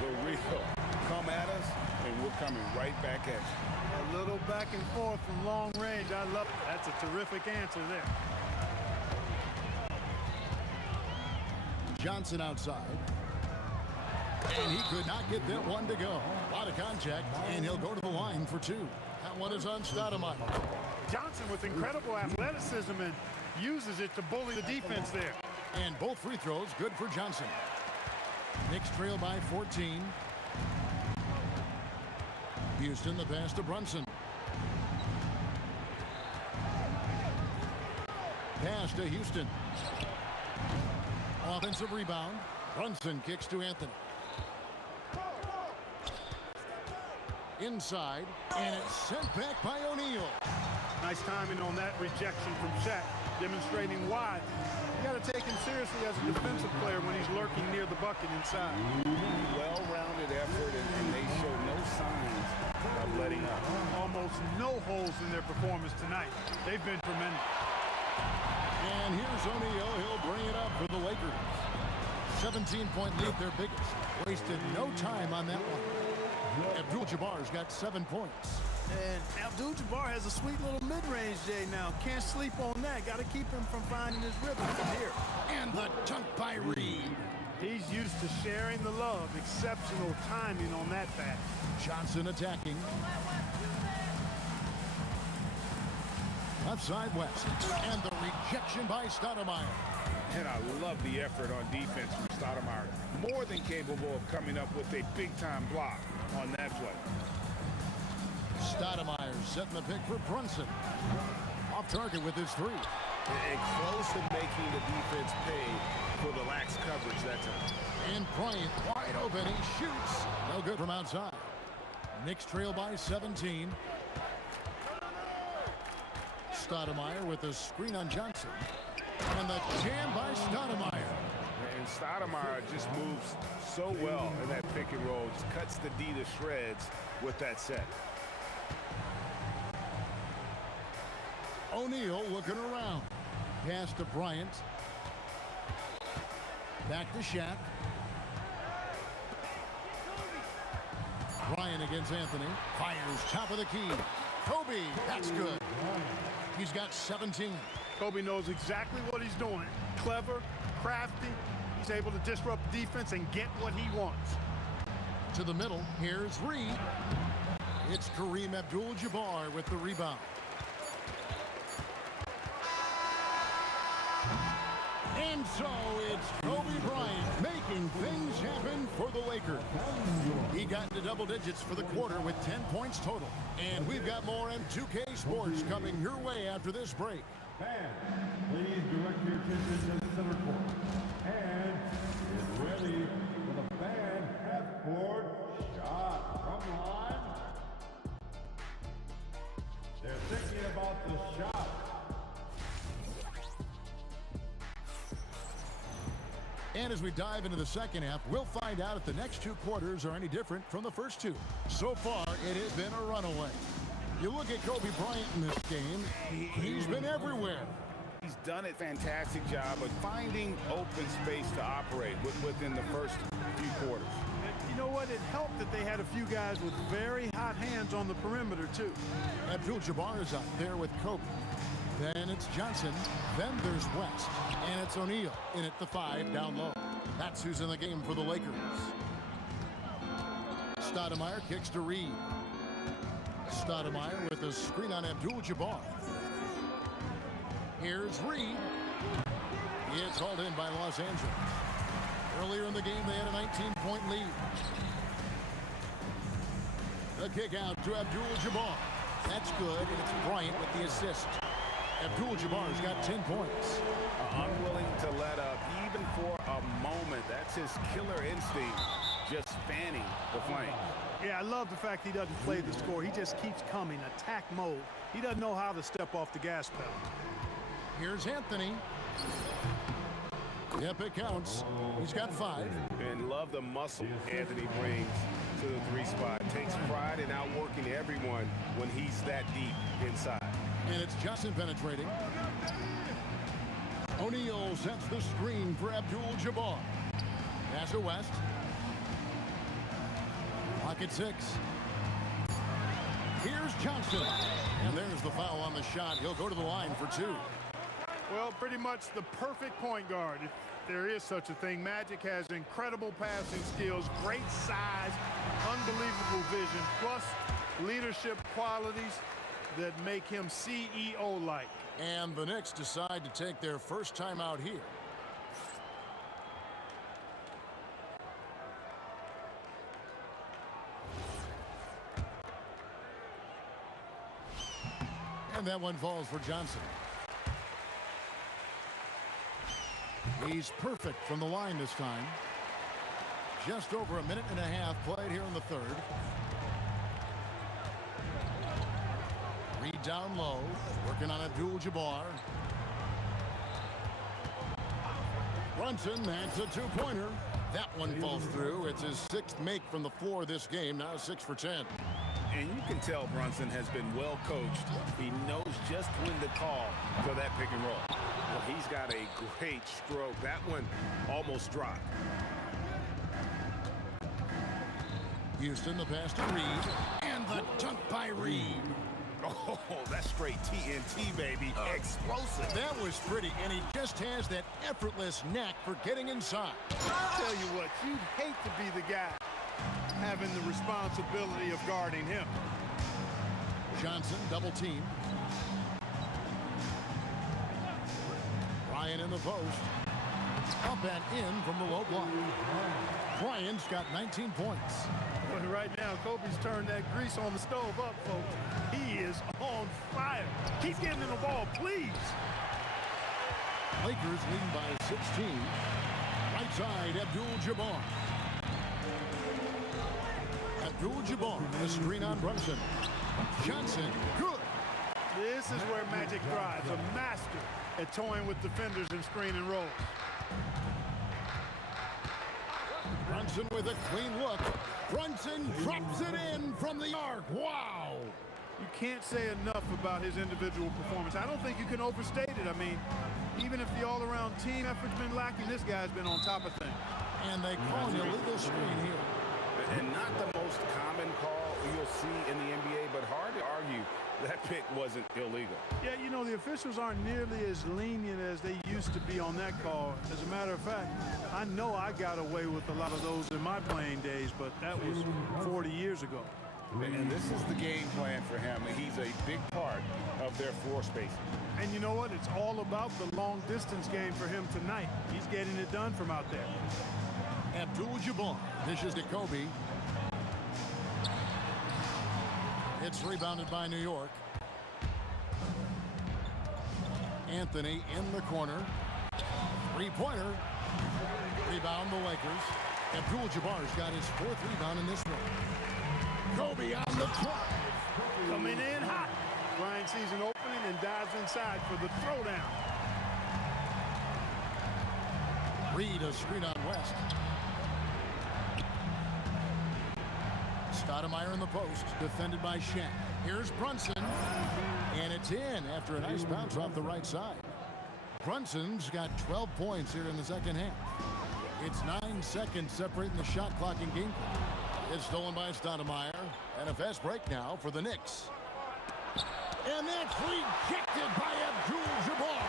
The real come at us, and we're coming right back at you. A little back and forth from long range. I love it. That's a terrific answer there. Johnson outside. And he could not get that one to go. A lot of contact, and he'll go to the line for two. That one is on Stoudemire. Johnson with incredible athleticism and uses it to bully the defense there. And both free throws good for Johnson. Knicks trail by 14. Houston, the pass to Brunson. Pass to Houston. Offensive rebound. Brunson kicks to Anthony. Inside, and it's sent back by O'Neal. Nice timing on that rejection from Shaq, demonstrating why you got to take him seriously as a defensive player when he's lurking near the bucket inside. Well-rounded effort, and they show no signs of letting up. Almost no holes in their performance tonight. They've been tremendous. And here's O'Neal. He'll bring it up for the Lakers. 17-point lead, their biggest. Wasted no time on that one. Abdul-Jabbar's got 7 points. And Abdul-Jabbar has a sweet little mid-range day now. Can't sleep on that. Got to keep him from finding his rhythm from here. And the dunk by Reed. He's used to sharing the love. Exceptional timing on that pass. Johnson attacking. Left side West. And the rejection by Stoudemire. And I love the effort on defense from Stoudemire. More than capable of coming up with a big-time block on that play. Stoudemire setting the pick for Brunson. Off target with his three. And close to making the defense pay for the lax coverage that time. And Bryant wide open. He shoots. No good from outside. Knicks trail by 17. Stoudemire with the screen on Johnson. And the jam by Stoudemire. And Stoudemire just moves so well in that pick and roll. Just cuts the D to shreds with that set. O'Neal looking around. Pass to Bryant. Back to Shaq. Bryant against Anthony. Fires top of the key. Kobe, that's good. He's got 17. Kobe knows exactly what he's doing. Clever, crafty. He's able to disrupt the defense and get what he wants. To the middle, here's Reed. It's Kareem Abdul-Jabbar with the rebound. And so it's Kobe Bryant making things happen for the Lakers. He got into double digits for the quarter with 10 points total. And we've got more M2K Sports coming your way after this break. Fans, please direct your attention to the center court. And get ready for the fan half-court shot from the line. They're thinking about the shot. And as we dive into the second half, we'll find out if the next two quarters are any different from the first two. So far, it has been a runaway. You look at Kobe Bryant in this game, he's been everywhere. He's done a fantastic job of finding open space to operate within the first few quarters. You know what? It helped that they had a few guys with very hot hands on the perimeter, too. Abdul-Jabbar is out there with Kobe. Then it's Johnson. Then there's West. And it's O'Neal in at the 5 down low. That's who's in the game for the Lakers. Stoudemire kicks to Reed. Stoudemire with a screen on Abdul-Jabbar. Here's Reed. It's hauled in by Los Angeles. Earlier in the game, they had a 19-point lead. The kick out to Abdul-Jabbar. That's good, and it's Bryant with the assist. Abdul-Jabbar's got 10 points. Unwilling to let up, even for a moment. That's his killer instinct, just fanning the flame. Yeah, I love the fact he doesn't play the score. He just keeps coming, attack mode. He doesn't know how to step off the gas pedal. Here's Anthony. Yep, it counts. He's got 5. And love the muscle Anthony brings to the 3 spot. Takes pride in outworking everyone when he's that deep inside. And it's Johnson penetrating. O'Neal sets the screen for Abdul-Jabbar. Pass to West. Lock at 6. Here's Johnson. And there's the foul on the shot. He'll go to the line for 2. Well, pretty much the perfect point guard, if there is such a thing. Magic has incredible passing skills, great size, unbelievable vision, plus leadership qualities that make him CEO-like. And the Knicks decide to take their first time out here. And that one falls for Johnson. He's perfect from the line this time. Just over a minute and a half played here in the third. Reed down low, working on Abdul-Jabbar. Brunson, that's a 2-pointer. That one falls through. It's his 6th make from the floor this game, now 6 for 10. And you can tell Brunson has been well coached. He knows just when to call for that pick and roll. Well, he's got a great stroke. That one almost dropped. Houston, the pass to Reed. And the dunk by Reed. Oh, that's straight TNT, baby. Explosive. That was pretty, and he just has that effortless knack for getting inside. I'll tell you what, you'd hate to be the guy having the responsibility of guarding him. Johnson, double team. Bryant in the post. Up and in from the low block. Bryant's got 19 points. But right now, Kobe's turned that grease on the stove up, folks. He is on fire. Keep getting in the ball, please. Lakers leading by 16. Right side, Abdul-Jabbar. Abdul-Jabbar, the screen on Brunson. Johnson, good. This is where Magic thrives, a master at toying with defenders and screen and rolls. Brunson with a clean look. Brunson drops it in from the arc. Wow. You can't say enough about his individual performance. I don't think you can overstate it. I mean, even if the all-around team effort's been lacking, this guy's been on top of things. And they call an illegal screen here. And not the most common call you'll see in the NBA, but hard to argue that pick wasn't illegal. Yeah, you know, the officials aren't nearly as lenient as they used to be on that call. As a matter of fact, I know I got away with a lot of those in my playing days, but that was 40 years ago. And this is the game plan for him. He's a big part of their floor spacing. And you know what? It's all about the long distance game for him tonight. He's getting it done from out there. Abdul-Jabbar dishes to Kobe. It's rebounded by New York. Anthony in the corner. Three-pointer. Rebound the Lakers. Abdul-Jabbar's got his fourth rebound in this one. Kobe on the drive. Coming in hot. Bryant sees an opening and dives inside for the throwdown. Reed a screen on West. Stoudemire in the post, defended by Shaq. Here's Brunson, and it's in after a nice bounce off the right side. Brunson's got 12 points here in the second half. It's 9 seconds separating the shot clock and game clock. It's stolen by Stoudemire, and a fast break now for the Knicks. And that's rejected by Abdul-Jabbar.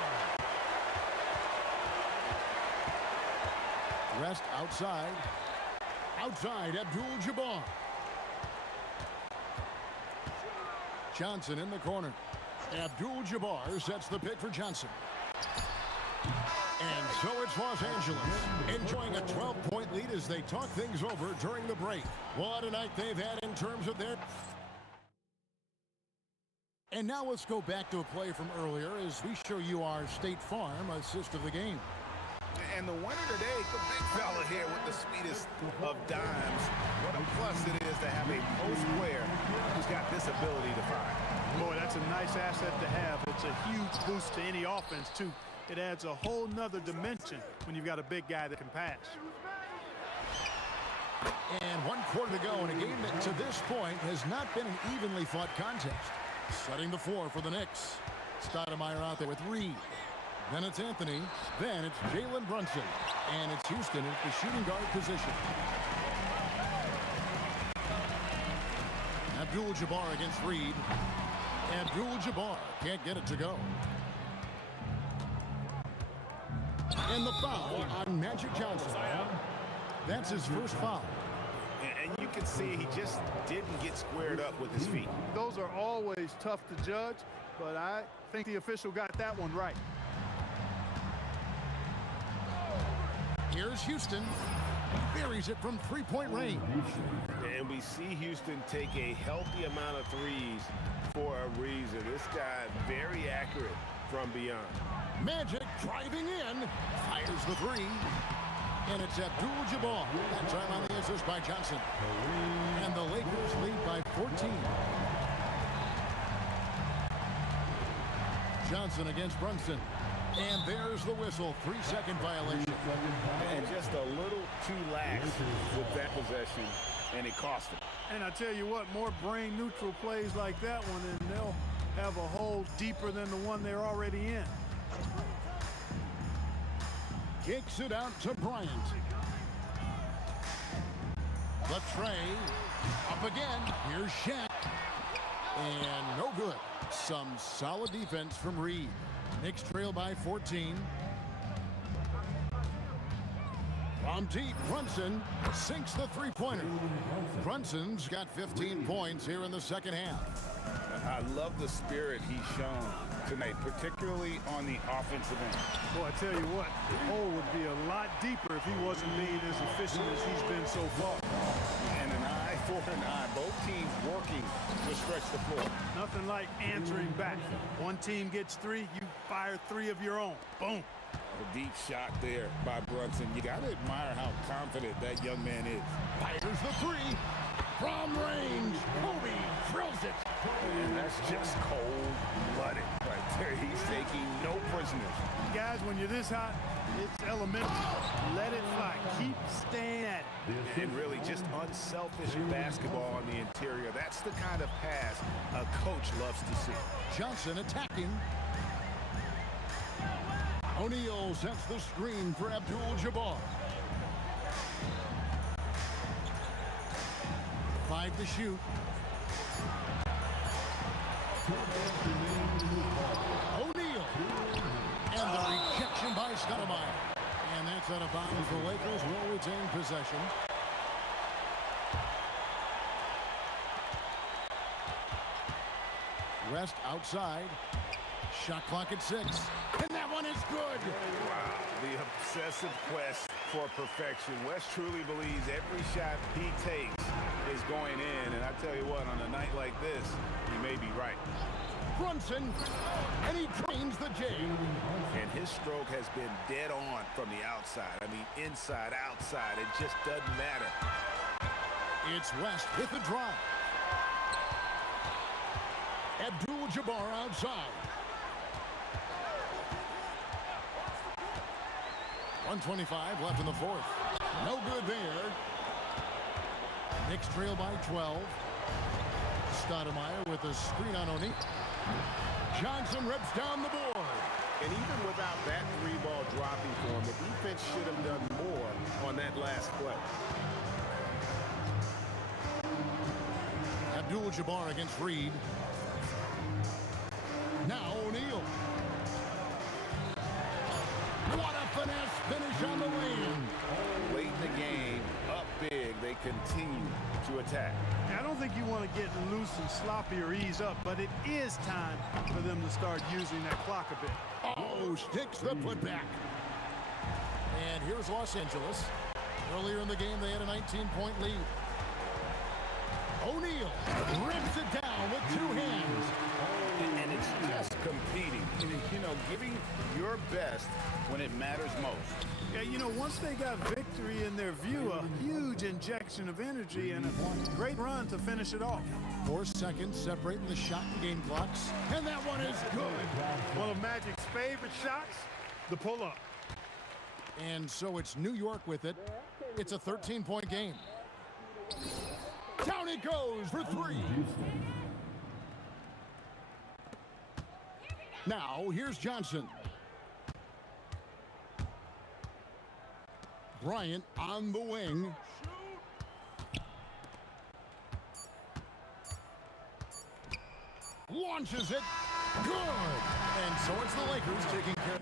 Rest outside. Outside, Abdul-Jabbar. Johnson in the corner. Abdul-Jabbar sets the pick for Johnson. And so it's Los Angeles enjoying a 12-point lead as they talk things over during the break. What a night they've had in terms of their... And now let's go back to a play from earlier as we show you our State Farm assist of the game. And the winner today, the big fella here with the sweetest of dimes. What a plus it is to have a post player who's got this ability to find. Boy, that's a nice asset to have. It's a huge boost to any offense, too. It adds a whole nother dimension when you've got a big guy that can pass. And 1 quarter to go in a game that to this point has not been an evenly fought contest. Setting the floor for the Knicks. Stoudemire out there with Reed. Then it's Anthony. Then it's Jalen Brunson. And it's Houston at the shooting guard position. Abdul-Jabbar against Reed. Abdul-Jabbar can't get it to go. And the foul on Magic Johnson. That's his first foul. And you can see he just didn't get squared up with his feet. Those are always tough to judge, but I think the official got that one right. Here's Houston. Buries it from three-point range. And we see Houston take a healthy amount of threes for a reason. This guy very accurate from beyond. Magic driving in. Fires the three. And it's Abdul-Jabbar. That time on the assist by Johnson. And the Lakers lead by 14. Johnson against Brunson. And there's the whistle. 3-second violation. And just a little too lax with that possession, and it cost him. And I tell you what, more brain-neutral plays like that one, and they'll have a hole deeper than the one they're already in. Kicks it out to Bryant. The tray. Up again. Here's Shaq. And no good. Some solid defense from Reed. Knicks trail by 14. From deep, Brunson sinks the three-pointer. Brunson's got 15 points here in the second half. I love the spirit he's shown tonight, particularly on the offensive end. Boy, I tell you what, the hole would be a lot deeper if he wasn't being as efficient as he's been so far. And an eye for an eye. Both teams working to stretch the floor. Nothing like answering back. One team gets three, you fire three of your own. Boom. A deep shot there by Brunson. You got to admire how confident that young man is. Fires the three. From range, Kobe drills it. And that's just cold-blooded right there. He's taking no prisoners. Guys, when you're this hot, it's elementary. Let it fly. Keep staying at it. And really just unselfish basketball on the interior. That's the kind of pass a coach loves to see. Johnson attacking. O'Neal sets the screen for Abdul-Jabbar. 5 to shoot. O'Neal. And the rejection by Stoudemire. And that's out of bounds. The Lakers will retain possession. West outside. Shot clock at 6. And that one is good. Wow, the obsessive quest for perfection. West truly believes every shot he takes is going in. And I tell you what, on a night like this, he may be right. Brunson, and he drains the J. And his stroke has been dead on from the outside. I mean, inside, outside, it just doesn't matter. It's West with the drive. Abdul-Jabbar outside. 1:25 left in the fourth. No good there. Knicks trail by 12. Stoudemire with a screen on O'Neal. Johnson rips down the board. And even without that three-ball dropping for him, the defense should have done more on that last play. Abdul-Jabbar against Reed. Now O'Neal. What a finesse finish on the lane. Late in the game, up big, they continue to attack. I don't think you want to get loose and sloppy or ease up, but it is time for them to start using that clock a bit. Oh, sticks the putback. And here's Los Angeles. Earlier in the game, they had a 19-point lead. O'Neal rips it down with 2 hands. And it's just competing. You know, giving your best when it matters most. Yeah, you know, once they got victory in their view, a huge injection of energy and a great run to finish it off. 4 seconds separating the shot and game clocks. And that one is good. One of Magic's favorite shots, the pull-up. And so it's New York with it. It's a 13-point game. Down it goes for 3. Now, here's Johnson. Bryant on the wing. Launches it. Good. And so it's the Lakers taking care.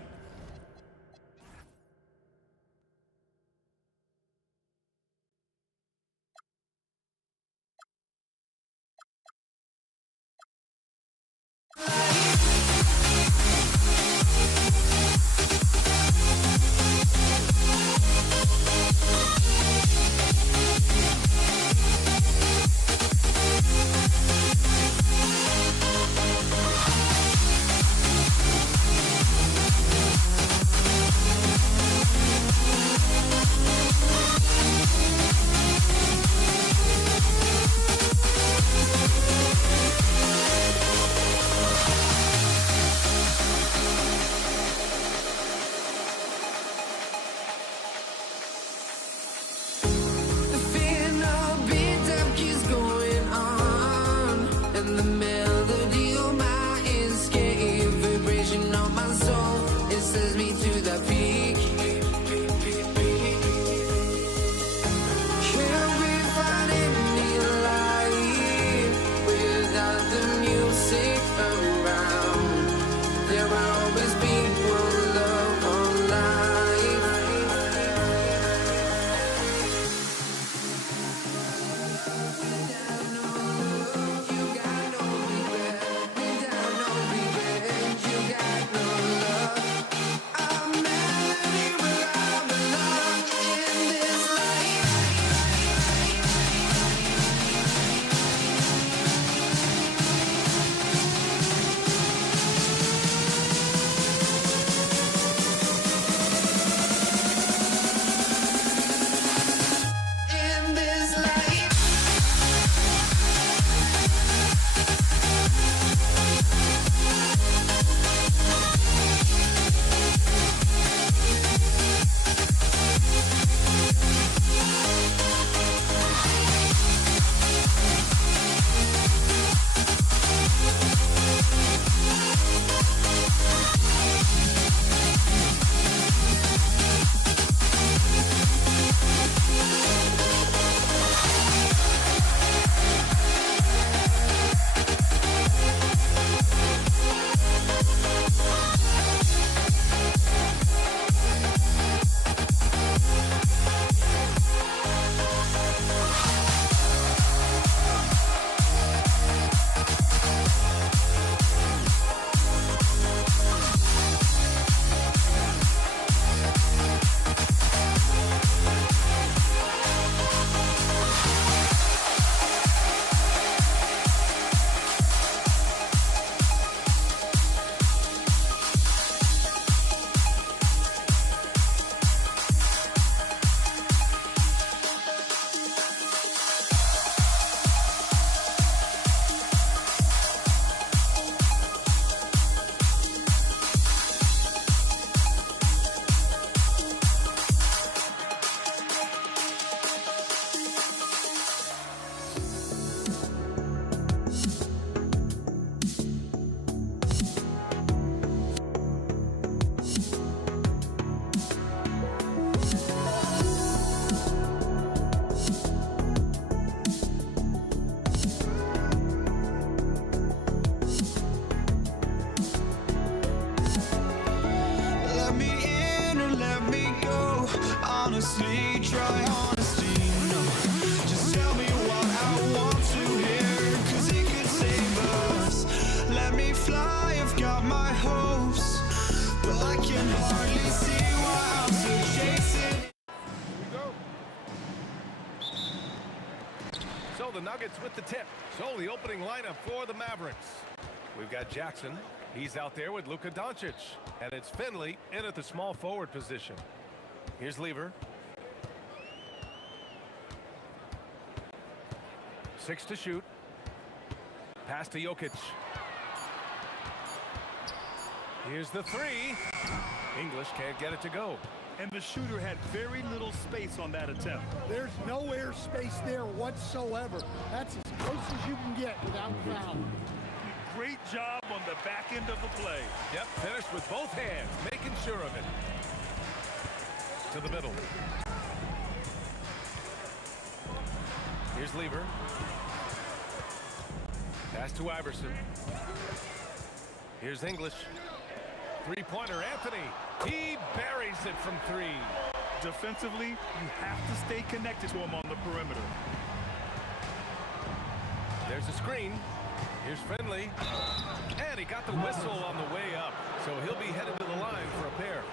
I'm honestly, try honesty. No, just tell me what I want to hear, 'cause it could save us. Let me fly, I've got my hopes, but I can hardly see why I'm still chasing. So the Nuggets with the tip. So the opening lineup for the Mavericks. We've got Jackson. He's out there with Luka Doncic. And it's Finley in at the small forward position. Here's Lever. 6 to shoot. Pass to Jokic. Here's the 3. English can't get it to go. And the shooter had very little space on that attempt. There's no air space there whatsoever. That's as close as you can get without foul. Great job on the back end of the play. Yep, finished with both hands, making sure of it. To the middle. Here's Lever. Pass to Iverson. Here's English. Three-pointer, Anthony. He buries it from 3. Defensively, you have to stay connected to him on the perimeter. There's a screen. Here's Finley. And he got the whistle on the way up. So he'll be headed to the line for a pair.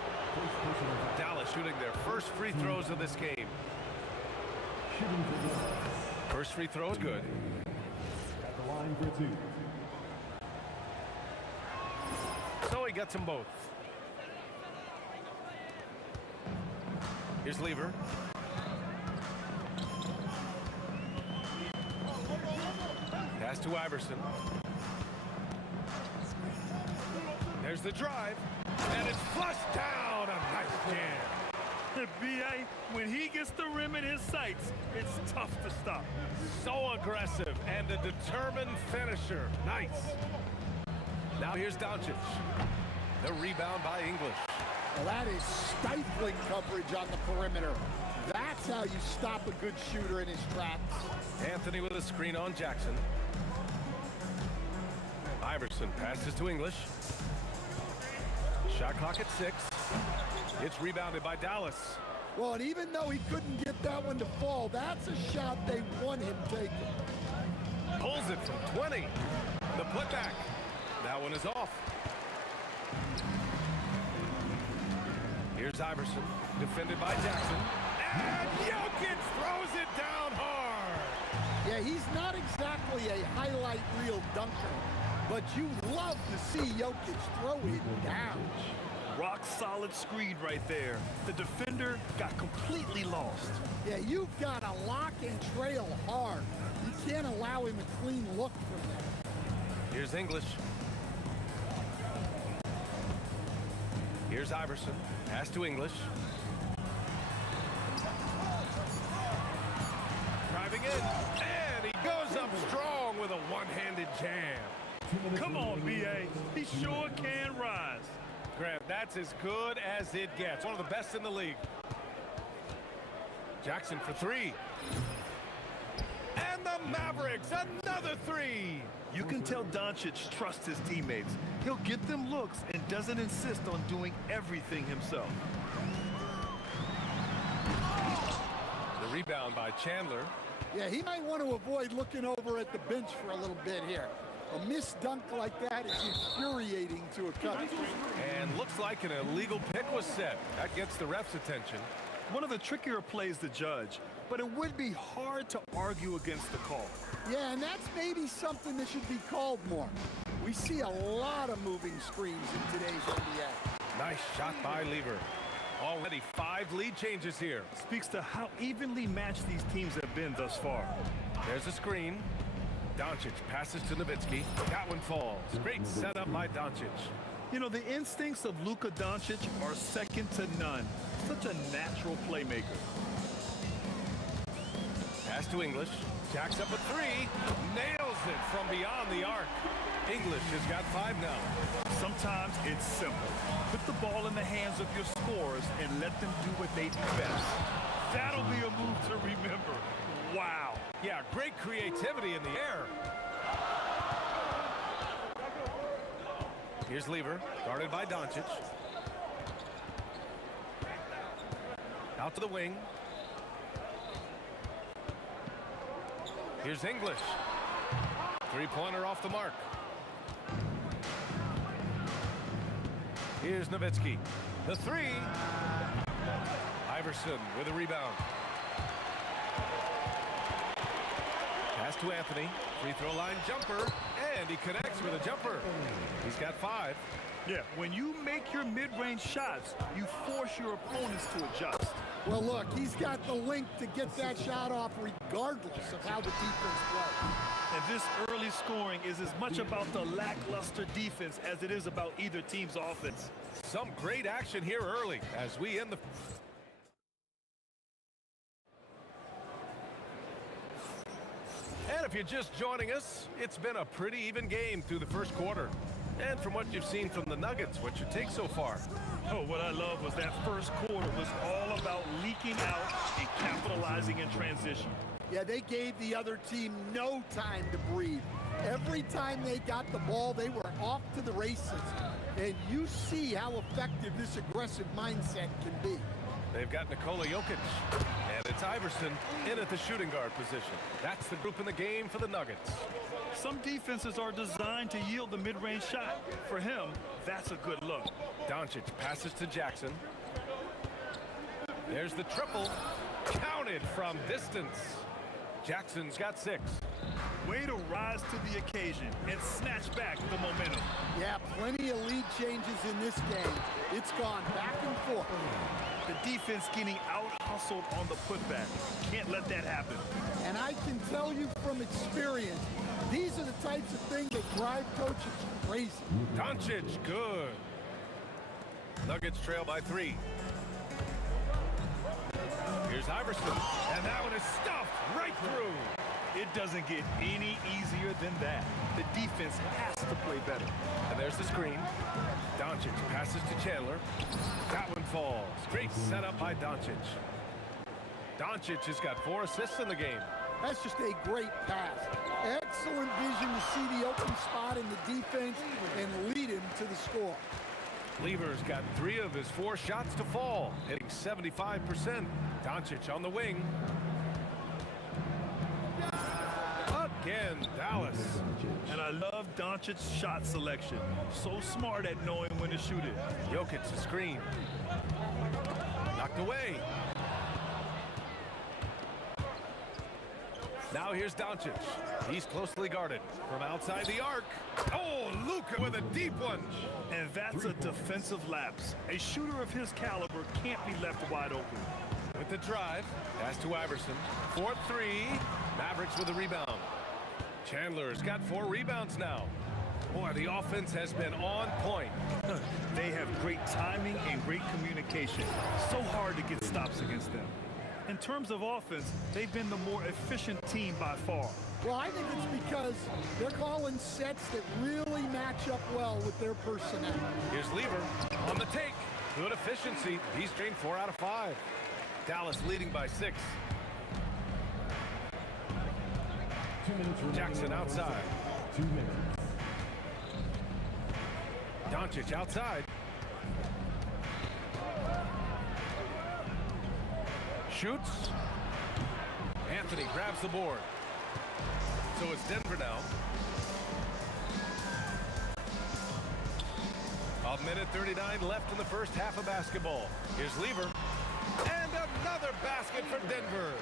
Dallas shooting their first free throws of this game. First free throw is good. At the line for 2. So he gets them both. Here's Lever. Pass to Iverson. There's the drive. And it's flushed down. A nice jam. B.A., when he gets the rim in his sights, it's tough to stop. So aggressive and a determined finisher. Nice. Now here's Doncic. The rebound by English. Well, that is stifling coverage on the perimeter. That's how you stop a good shooter in his tracks. Anthony with a screen on Jackson. Iverson passes to English. Shot clock at 6. It's rebounded by Dallas. Well, and even though he couldn't get that one to fall, that's a shot they want him taking. Pulls it from 20. The putback. That one is off. Here's Iverson, defended by Jackson. And Jokic throws it down hard. Yeah, he's not exactly a highlight reel dunker, but you love to see Jokic throw it down. Rock solid screen right there. The defender got completely lost. Yeah, you've got to lock and trail hard. You can't allow him a clean look from there. Here's English. Here's Iverson. Pass to English. Driving in. And he goes up strong with a one-handed jam. Come on, B.A. He sure can rise. Grant, that's as good as it gets. One of the best in the league. Jackson for 3. And the Mavericks, another 3. You can tell Doncic trusts his teammates. He'll get them looks and doesn't insist on doing everything himself. The rebound by Chandler. Yeah, he might want to avoid looking over at the bench for a little bit here. A missed dunk like that is infuriating to a coach. And looks like an illegal pick was set. That gets the ref's attention. One of the trickier plays to judge, but it would be hard to argue against the call. Yeah, and that's maybe something that should be called more. We see a lot of moving screens in today's NBA. Nice shot by Lever. Already 5 lead changes here. Speaks to how evenly matched these teams have been thus far. There's a screen. Doncic passes to Nowitzki. That one falls. Great setup by Doncic. You know, the instincts of Luka Doncic are second to none. Such a natural playmaker. Pass to English. Jacks up a 3. Nails it from beyond the arc. English has got 5 now. Sometimes it's simple. Put the ball in the hands of your scorers and let them do what they do best. That'll be a move to remember. Wow. Yeah, great creativity in the air. Here's Lever, guarded by Doncic. Out to the wing. Here's English. Three-pointer off the mark. Here's Nowitzki. The three. Iverson with a rebound. Pass to Anthony. Free throw line jumper. And he connects with a jumper. He's got 5. Yeah, when you make your mid-range shots, you force your opponents to adjust. Well, look, he's got the length to get that shot off regardless of how the defense plays. And this early scoring is as much about the lackluster defense as it is about either team's offense. Some great action here early as we end the... And if you're just joining us, it's been a pretty even game through the first quarter. And from what you've seen from the Nuggets, what's your take so far? Oh, what I love was that first quarter was all about leaking out and capitalizing in transition. Yeah, they gave the other team no time to breathe. Every time they got the ball, they were off to the races. And you see how effective this aggressive mindset can be. They've got Nikola Jokic, and it's Iverson in at the shooting guard position. That's the group in the game for the Nuggets. Some defenses are designed to yield the mid-range shot. For him, that's a good look. Doncic passes to Jackson. There's the triple. Counted from distance. Jackson's got 6. Way to rise to the occasion and snatch back the momentum. Yeah, plenty of lead changes in this game. It's gone back and forth. The defense getting out-hustled on the putback. Can't let that happen. And I can tell you from experience, these are the types of things that drive coaches crazy. Doncic, good. Nuggets trail by 3. Here's Iverson, and that one is stuffed right through. It doesn't get any easier than that. The defense has to play better. And there's the screen. Doncic passes to Chandler. That one falls. Great setup by Doncic. Doncic has got 4 assists in the game. That's just a great pass. Excellent vision to see the open spot in the defense and lead him to the score. Lever's got 3 of his 4 shots to fall, hitting 75%. Doncic on the wing. Again, Dallas. And I love Doncic's shot selection. So smart at knowing when to shoot it. Jokic the screen. Knocked away. Now here's Doncic. He's closely guarded from outside the arc. Oh, Luka with a deep one. And that's a defensive lapse. A shooter of his caliber can't be left wide open. With the drive, pass to Iverson. 4-3. Mavericks with a rebound. Chandler's got 4 rebounds now. Boy, the offense has been on point. They have great timing and great communication. So hard to get stops against them. In terms of offense, they've been the more efficient team by far. Well, I think it's because they're calling sets that really match up well with their personnel. Here's Lever on the take. Good efficiency. He's drained 4 out of 5. Dallas leading by 6. Jackson outside. 2 minutes. Doncic outside. Shoots. Anthony grabs the board. So it's Denver now. 1:39 left in the first half of basketball. Here's Lever. And another basket for Denver.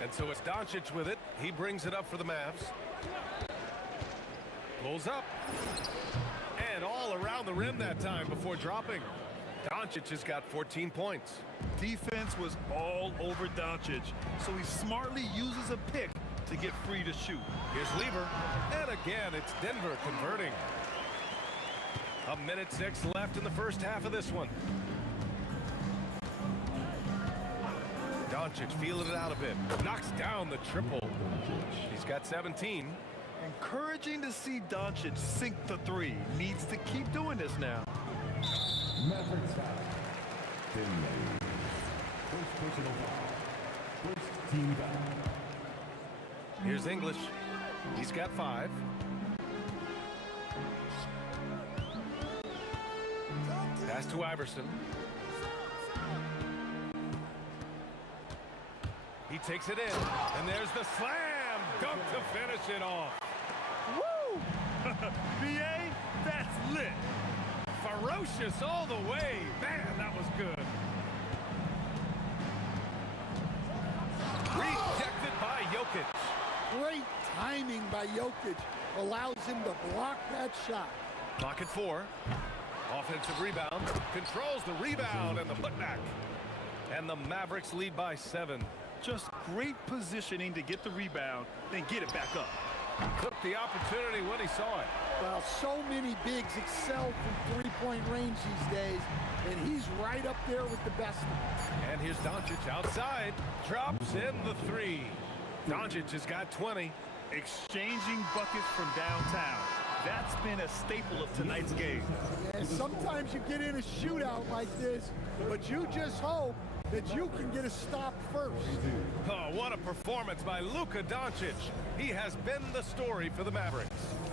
And so it's Doncic with it. He brings it up for the Mavs. Pulls up. And all around the rim that time before dropping. Doncic has got 14 points. Defense was all over Doncic, so he smartly uses a pick to get free to shoot. Here's Lever. And again, it's Denver converting. 1:06 left in the first half of this one. Doncic feeling it out a bit. Knocks down the triple. He's got 17. Encouraging to see Doncic sink the 3. Needs to keep doing this now. Mavericks foul. Finlay. First personal foul. First team foul. Here's English. He's got 5. Pass to Iverson. He takes it in, and there's the slam dunk to finish it off. Woo! BA, that's lit. Ferocious all the way. Man, that was good. Rejected by Jokic. Great timing by Jokic allows him to block that shot. Clock at 4. Offensive rebound. Controls the rebound and the putback. And the Mavericks lead by 7. Just great positioning to get the rebound, then get it back up. Took the opportunity when he saw it. Well, so many bigs excel from three-point range these days, and he's right up there with the best of them. And here's Doncic outside. Drops in the 3. Doncic has got 20. Exchanging buckets from downtown. That's been a staple of tonight's game. Yeah, sometimes you get in a shootout like this, but you just hope that you can get a stop first. Oh, what a performance by Luka Doncic. He has been the story for the Mavericks.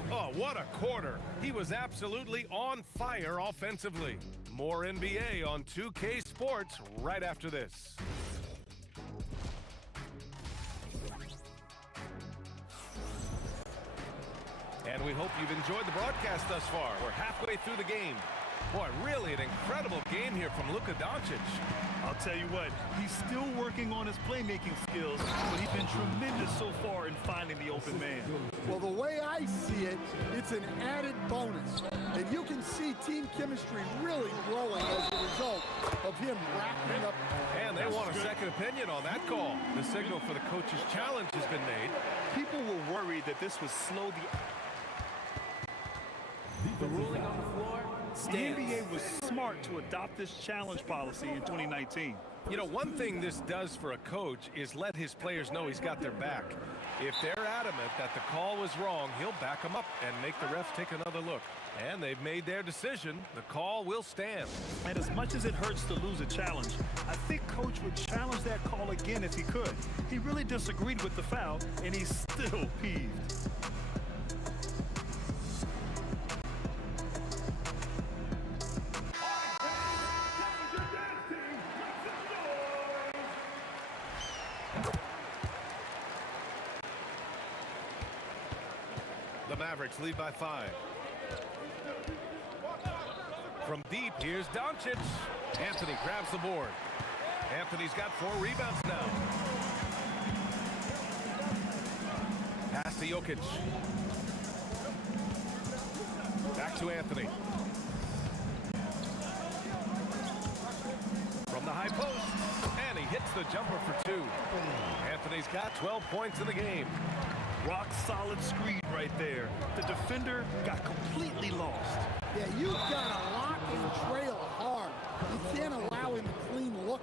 Oh, what a quarter. He was absolutely on fire offensively. More NBA on 2K Sports right after this. And we hope you've enjoyed the broadcast thus far. We're halfway through the game. Boy, really an incredible game here from Luka Doncic. I'll tell you what, he's still working on his playmaking skills, but he's been tremendous so far in finding the open man. Well, the way I see it, it's an added bonus. And you can see team chemistry really growing as a result of him wrapping up. And they want a second opinion on that call. The signal for the coach's challenge has been made. People were worried that this would slow The ruling on the floor stands. The NBA was smart to adopt this challenge policy in 2019. You know, one thing this does for a coach is let his players know he's got their back. If they're adamant that the call was wrong, he'll back them up and make the refs take another look. And they've made their decision. The call will stand. And as much as it hurts to lose a challenge, I think Coach would challenge that call again if he could. He really disagreed with the foul, and he's still peeved. The Mavericks lead by 5. From deep, here's Doncic. Anthony grabs the board. Anthony's got 4 rebounds now. Pass to Jokic. Back to Anthony. From the high post. And he hits the jumper for 2. Anthony's got 12 points in the game. Rock solid screen right there. The defender got completely lost. Yeah, you've got to lock and trail hard. You can't allow him a clean look.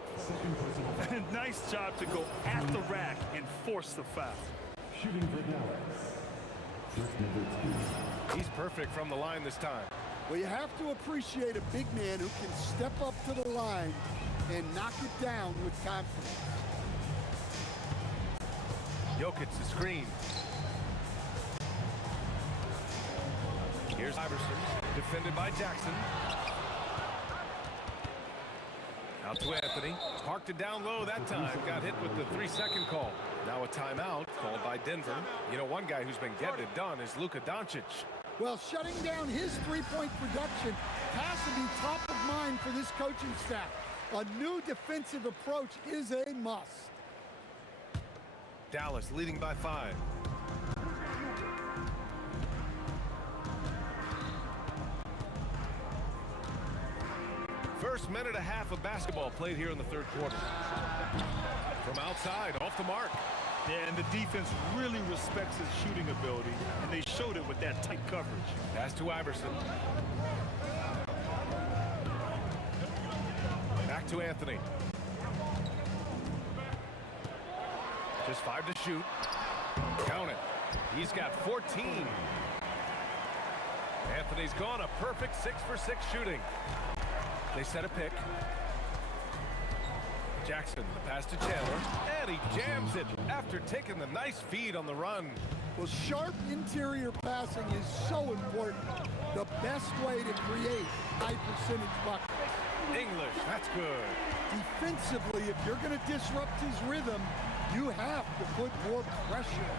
Nice job to go at the rack and force the foul. Shooting for Dallas. He's perfect from the line this time. Well, you have to appreciate a big man who can step up to the line and knock it down with confidence. Jokic the screen. Here's Iverson, defended by Jackson. Out to Anthony. Parked it down low that time. Got hit with the 3-second call. Now a timeout called by Denver. You know, one guy who's been getting it done is Luka Doncic. Well, shutting down his three-point production has to be top of mind for this coaching staff. A new defensive approach is a must. Dallas leading by 5. First minute and a half of basketball played here in the third quarter. From outside, off the mark. Yeah, and the defense really respects his shooting ability, and they showed it with that tight coverage. Pass to Iverson. Back to Anthony. Just 5 to shoot. Count it. He's got 14. Anthony's gone a perfect 6 for 6 shooting. They set a pick. Jackson, the pass to Chandler, and he jams it after taking the nice feed on the run. Well, sharp interior passing is so important. The best way to create high percentage buckets. English. That's good. Defensively, if you're going to disrupt his rhythm, you have to put more pressure.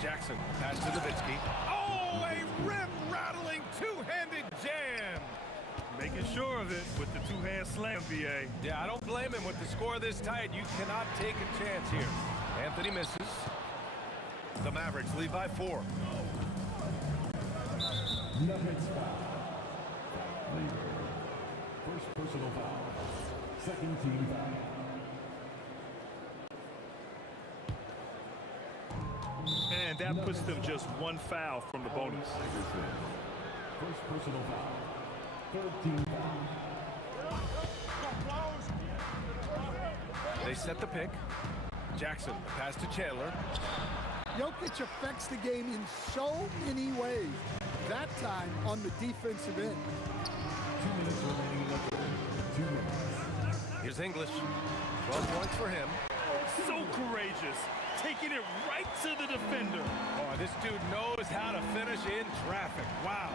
Jackson, pass to Nowitzki. Oh, a rim-rattling two-handed jam. Making sure of it with the two-hand slam, BA. Yeah, I don't blame him with the score this tight. You cannot take a chance here. Anthony misses. The Mavericks lead by 4. Nuggets foul. Leader. First personal foul. Second team foul. And that puts them just one foul from the bonus. First personal foul. Third team foul. They set the pick. Jackson, pass to Chandler. Jokic affects the game in so many ways. That time on the defensive end. 2 minutes remaining in the third. 2 minutes. Here's English. 12 points for him. So courageous. Taking it right to the defender. Oh, this dude knows how to finish in traffic. Wow.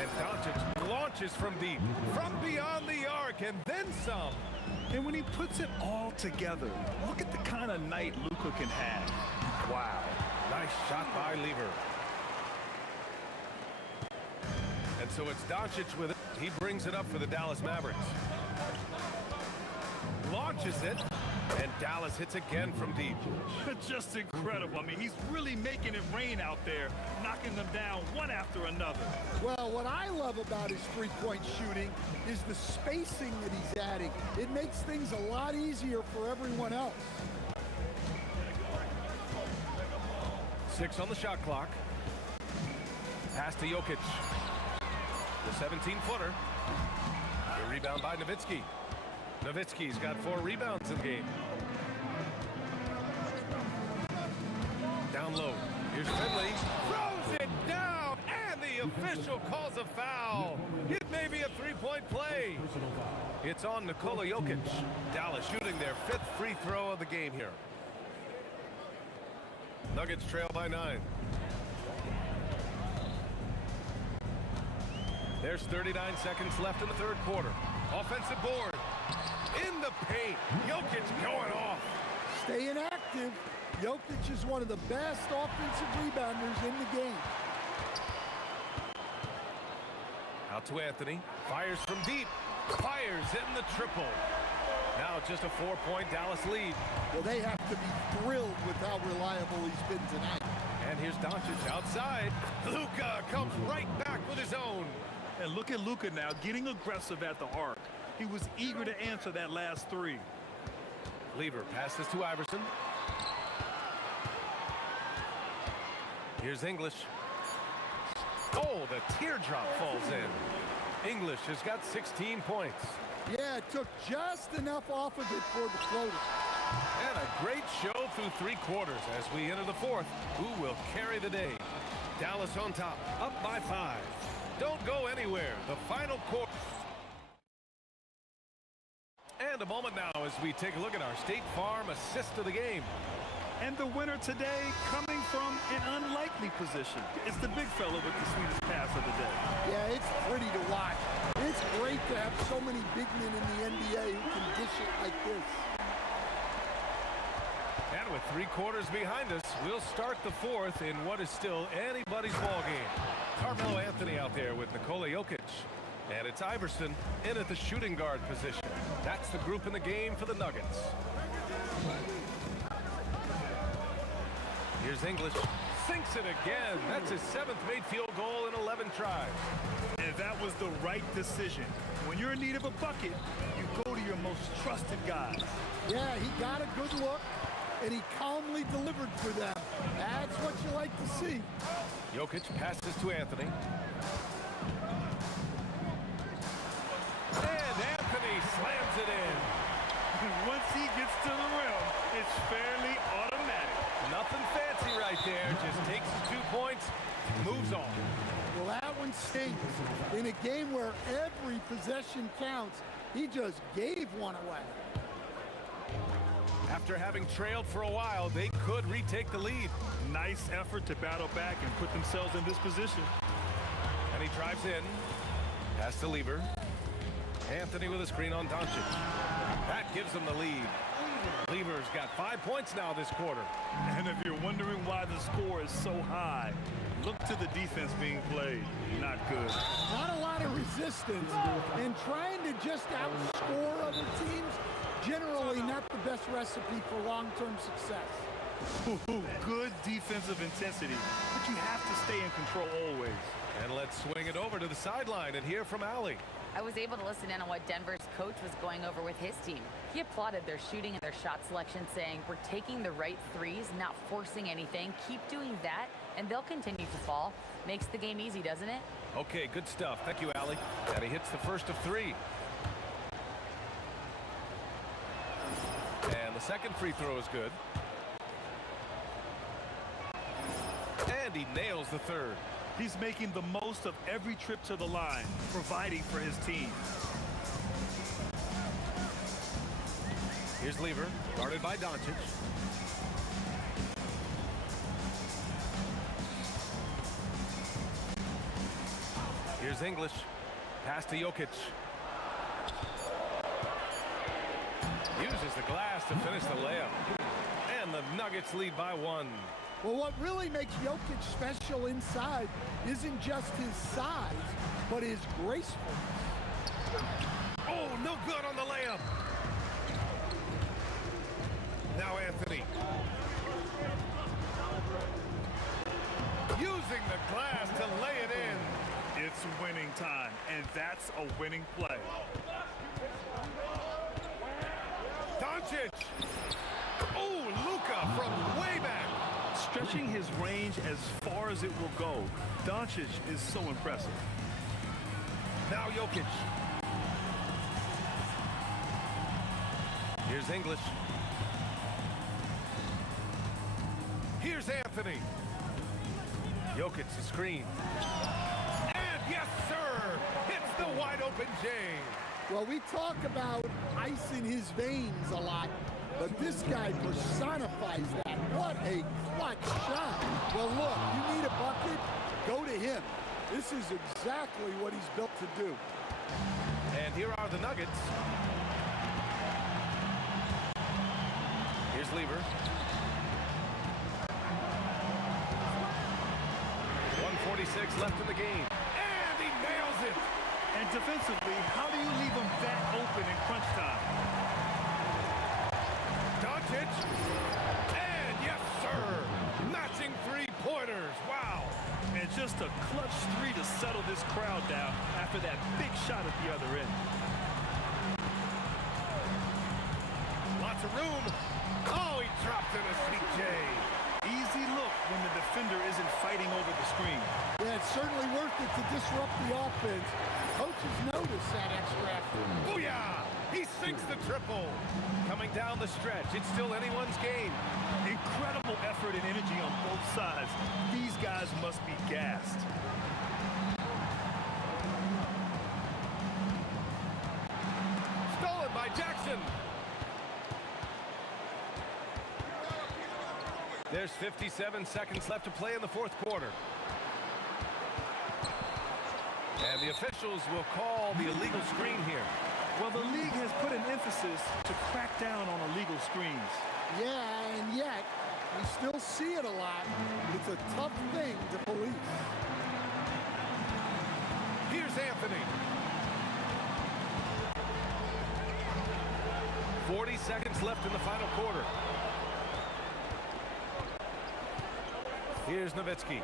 And Doncic launches from deep, from beyond the arc, and then some. And when he puts it all together, look at the kind of night Luka can have. Wow. Nice shot by Lever. And so it's Doncic with it. He brings it up for the Dallas Mavericks. Launches it, and Dallas hits again from deep. Just incredible. I mean, he's really making it rain out there, knocking them down one after another. Well, what I love about his three-point shooting is the spacing that he's adding. It makes things a lot easier for everyone else. 6 on the shot clock. Pass to Jokic. The 17-footer. The rebound by Nowitzki. Nowitzki's got 4 rebounds in the game. Down low. Here's Finley. Throws it down, and the official calls a foul. It may be a 3-point play. It's on Nikola Jokic. Dallas shooting their 5th free throw of the game here. Nuggets trail by 9. There's 39 seconds left in the third quarter. Offensive board. In the paint. Jokic going off. Staying active. Jokic is one of the best offensive rebounders in the game. Out to Anthony. Fires from deep. Fires hitting the triple. Now just a 4-point Dallas lead. Well, they have to be thrilled with how reliable he's been tonight. And here's Doncic outside. Luka comes right back with his own. And look at Luka now, getting aggressive at the arc. He was eager to answer that last 3. Lever passes to Iverson. Here's English. Oh, the teardrop falls in. English has got 16 points. Yeah, it took just enough off of it for the floater. And a great show through 3 quarters as we enter the 4th. Who will carry the day? Dallas on top, up by 5. Don't go anywhere. The final quarter. And a moment now as we take a look at our State Farm assist of the game. And the winner today coming from an unlikely position. It's the big fella with the sweetest pass of the day. Yeah, it's pretty to watch. It's great to have so many big men in the NBA who can dish it like this. And with 3 quarters behind us, we'll start the 4th in what is still anybody's ball game. Carmelo Anthony out there with Nikola Jokic. And it's Iverson in at the shooting guard position. That's the group in the game for the Nuggets. Here's English. Sinks it again. That's his 7th made field goal in 11 tries. And that was the right decision. When you're in need of a bucket, you go to your most trusted guys. Yeah, he got a good look, and he calmly delivered for them. That's what you like to see. Jokic passes to Anthony. And Anthony slams it in. Once he gets to the rim, it's fairly automatic. Nothing fancy right there. Just takes his 2 points, moves on. Well, that one stinks. In a game where every possession counts, he just gave one away. After having trailed for a while, they could retake the lead. Nice effort to battle back and put themselves in this position. And he drives in. Pass to Lever. Anthony with a screen on Doncic. That gives them the lead. Lever's got 5 points now this quarter. And if you're wondering why the score is so high, look to the defense being played. Not good. Not a lot of resistance, and trying to just outscore other teams, generally not the best recipe for long-term success. Good defensive intensity, but you have to stay in control always. And let's swing it over to the sideline and hear from Allie. I was able to listen in on what Denver's coach was going over with his team. He applauded their shooting and their shot selection, saying, "We're taking the right threes, not forcing anything. Keep doing that, and they'll continue to fall." Makes the game easy, doesn't it? Okay, good stuff. Thank you, Allie. And he hits the first of 3. And the second free throw is good. And he nails the third. He's making the most of every trip to the line, providing for his team. Here's Lever, guarded by Doncic. Here's English, pass to Jokic. Uses the glass to finish the layup. And the Nuggets lead by 1. Well, what really makes Jokic special inside isn't just his size, but his gracefulness. Oh, no good on the layup. Now Anthony. Using the glass to lay it in. It's winning time, and that's a winning play. Doncic. Oh, Luka from way back. Stretching his range as far as it will go, Doncic is so impressive. Now Jokic. Here's English. Here's Anthony. Jokic the screen. And yes, sir! Hits the wide open J. Well, we talk about ice in his veins a lot, but this guy personifies that. What a clutch shot. Well, look, you need a bucket, go to him. This is exactly what he's built to do. And here are the Nuggets. Here's Lever. 1:46 left in the game. And he nails it. And defensively, how do you leave him that open in crunch time? Doncic. And yes, sir. Matching 3-pointers. Wow. And just a clutch 3 to settle this crowd down after that big shot at the other end. Lots of room. Oh, he dropped in a CJ. Easy look when the defender isn't fighting over the screen. Yeah, it's certainly worth it to disrupt the offense. Coaches notice that extra effort. Booyah! He sinks the triple. Coming down the stretch, it's still anyone's game. Incredible effort and energy on both sides. These guys must be gassed. Stolen by Jackson. There's 57 seconds left to play in the fourth quarter. And the officials will call the illegal screen here. Well, the league has put an emphasis to crack down on illegal screens. Yeah, and yet, we still see it a lot. It's a tough thing to police. Here's Anthony. 40 seconds left in the final quarter. Here's Nowitzki.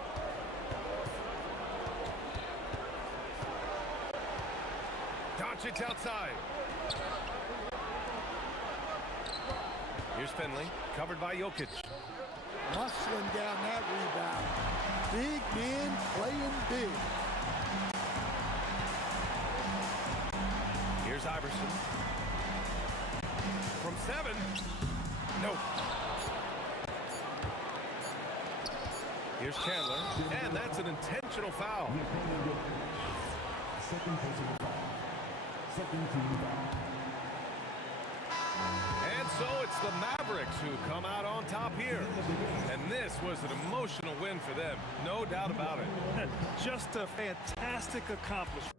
Doncic outside. Here's Finley, covered by Jokic. Hustling down that rebound. Big man playing big. Here's Iverson. From 7. No. Here's Chandler, and that's an intentional foul. And so it's the Mavericks who come out on top here. And this was an emotional win for them, no doubt about it. Just a fantastic accomplishment.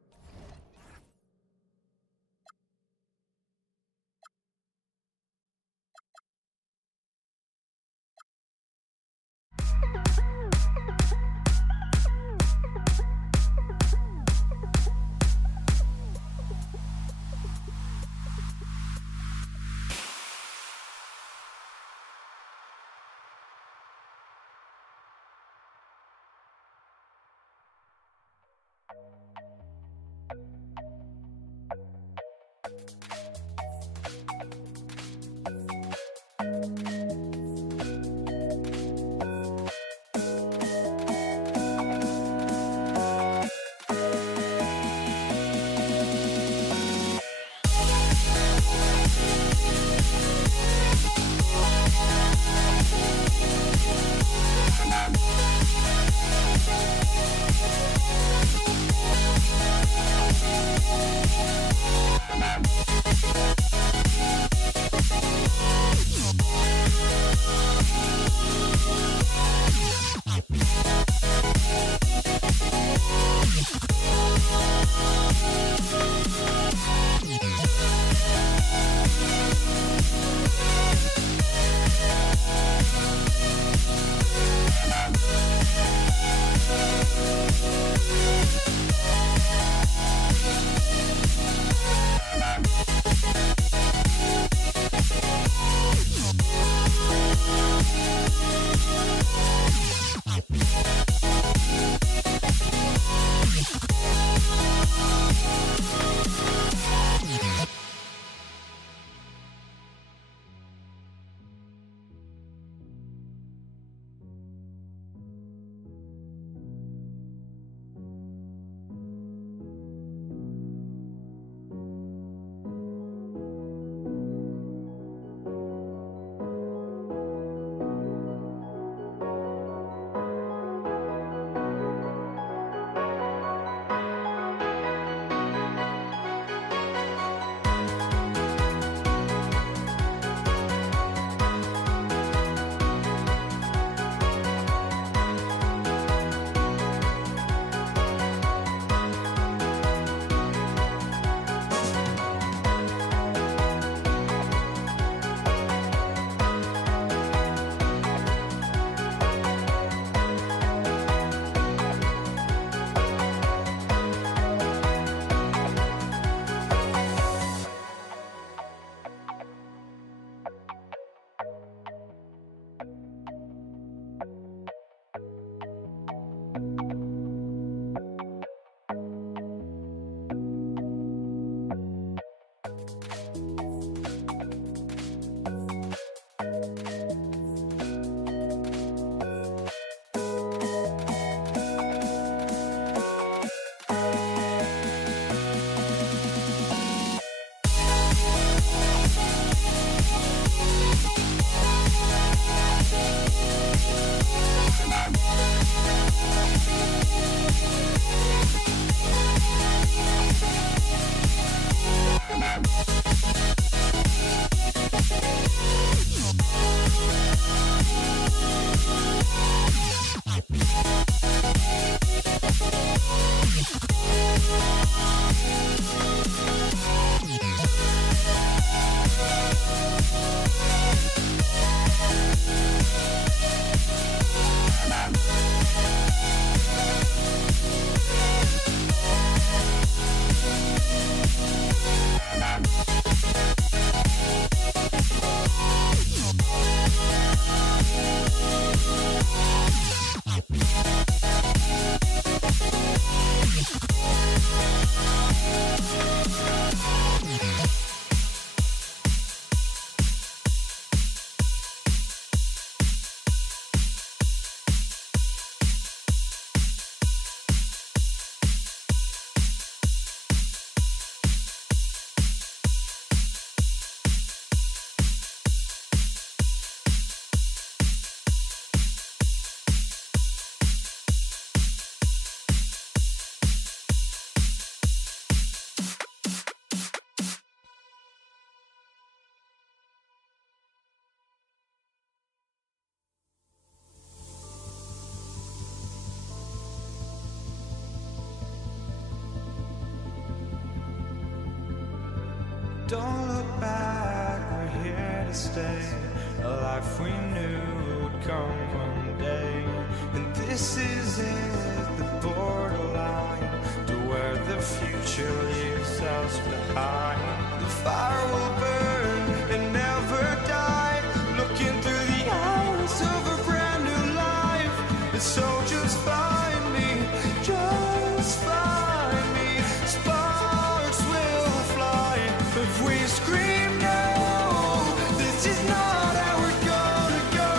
Don't look back, we're here to stay. A life we knew would come one day. And this is it, the borderline to where the future leaves us behind. The fire will burn and never die. Looking through the eyes of a brand new life. And so just find me, just find me. Sparks will fly if we scream no. This is not how we're gonna go.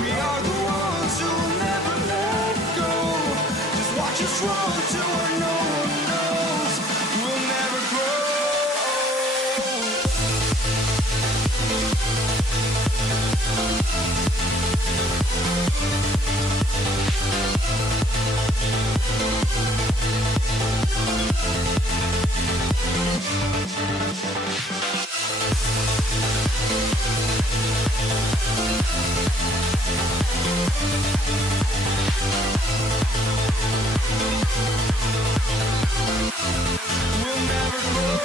We are the ones who'll never let go. Just watch us run to where no one knows. We'll never grow. We'll never grow.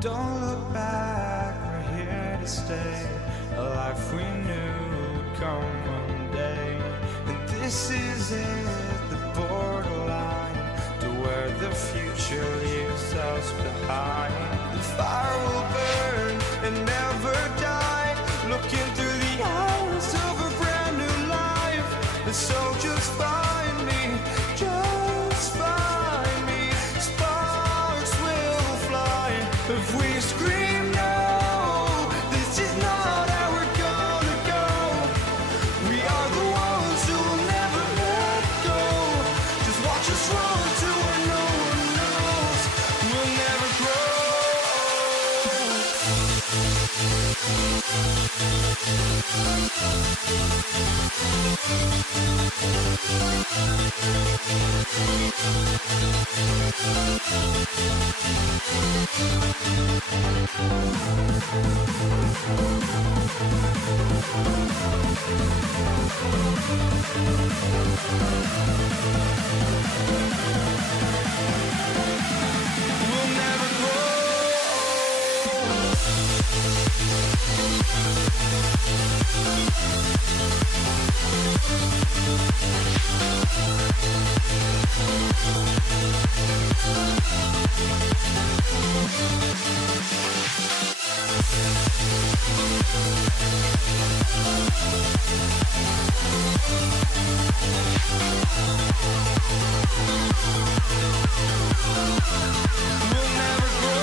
Don't look back, we're here to stay. A life we knew would come one day. And this is it, the borderline to where the future leaves us behind. The fire will burn and never die. Looking through the eyes of a brand new life. And so just find me, just find me. Sparks will fly if we scream no. This is not how we're gonna go. We are the ones who'll never let go. Just watch us run to where no one knows. We'll never grow. We'll never grow. We'll never grow.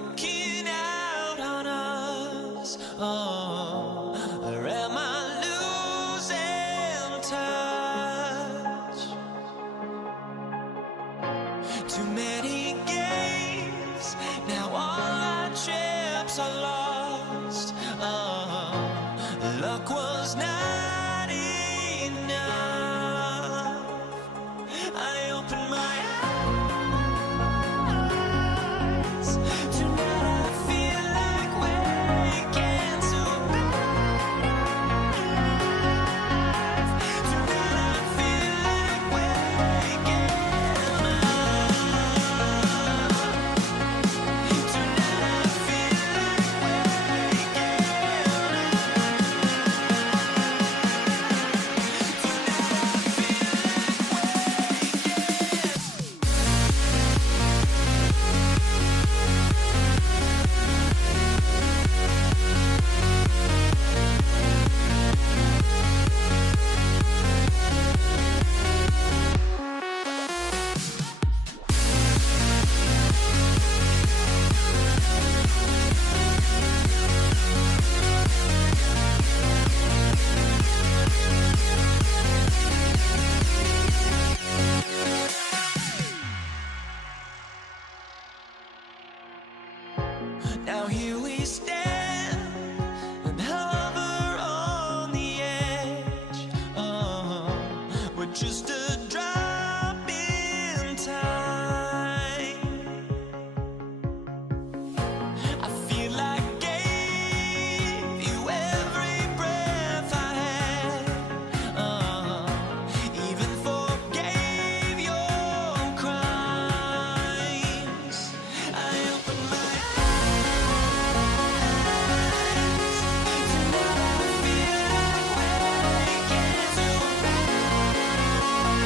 walking out on us? Oh, or am I losing touch? Too many games, now all our chips are lost. Oh, luck was not enough. I opened my eyes. Tonight I feel like waking to life. Tonight I feel like waking up. Tonight I feel like waking Now here we stand and hover on the edge. Oh, we're just a drop in time. I feel like I gave you every breath I had. Even forgave your crimes. I opened my eyes. Tonight I feel like waking to life.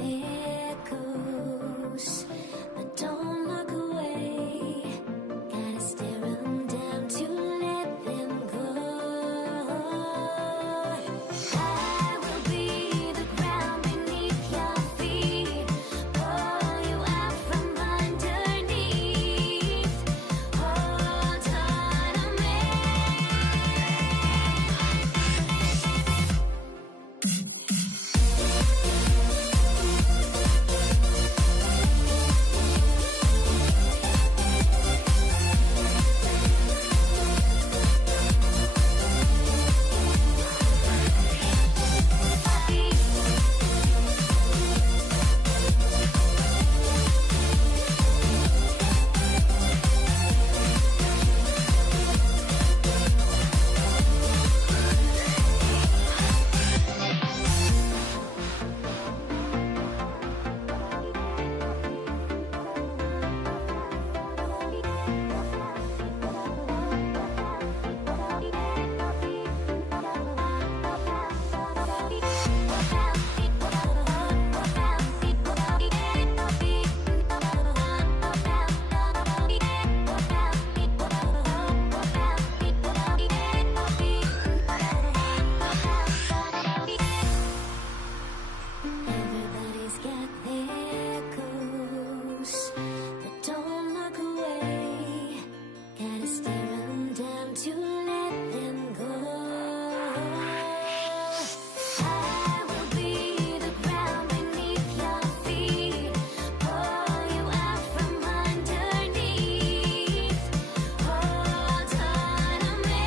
there goes. But don't look away. Gotta stare 'em down to let them go. I will be the ground beneath your feet. Pull you out from underneath. Hold on to me. Everybody's got their goals, but don't look away. Gotta stare 'em down to let them go. I will be the ground beneath your feet. Pull you out from underneath. Hold on to me.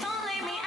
Don't leave me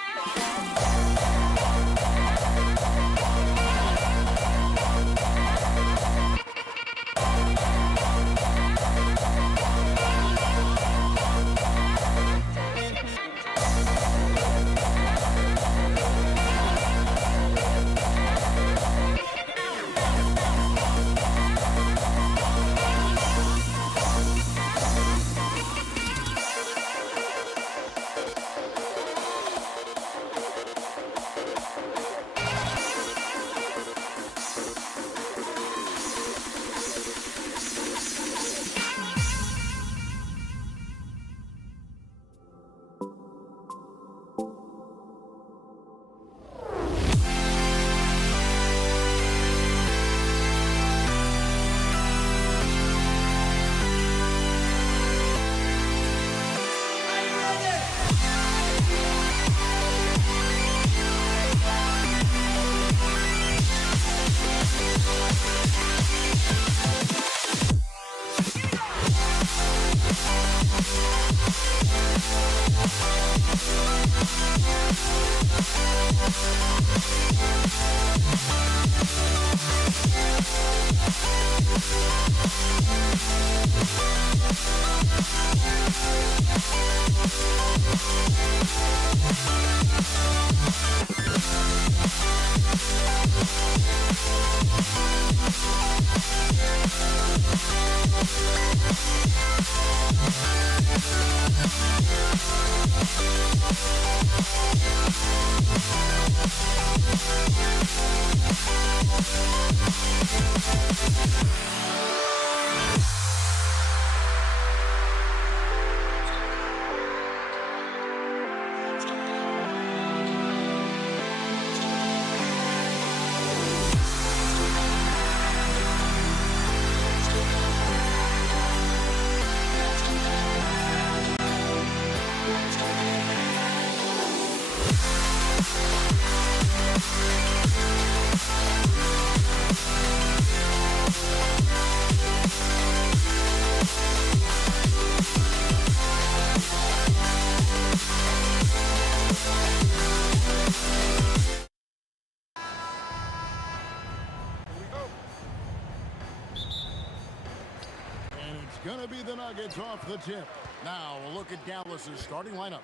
Going to be the Nuggets off the tip. Now, a look at Dallas's starting lineup.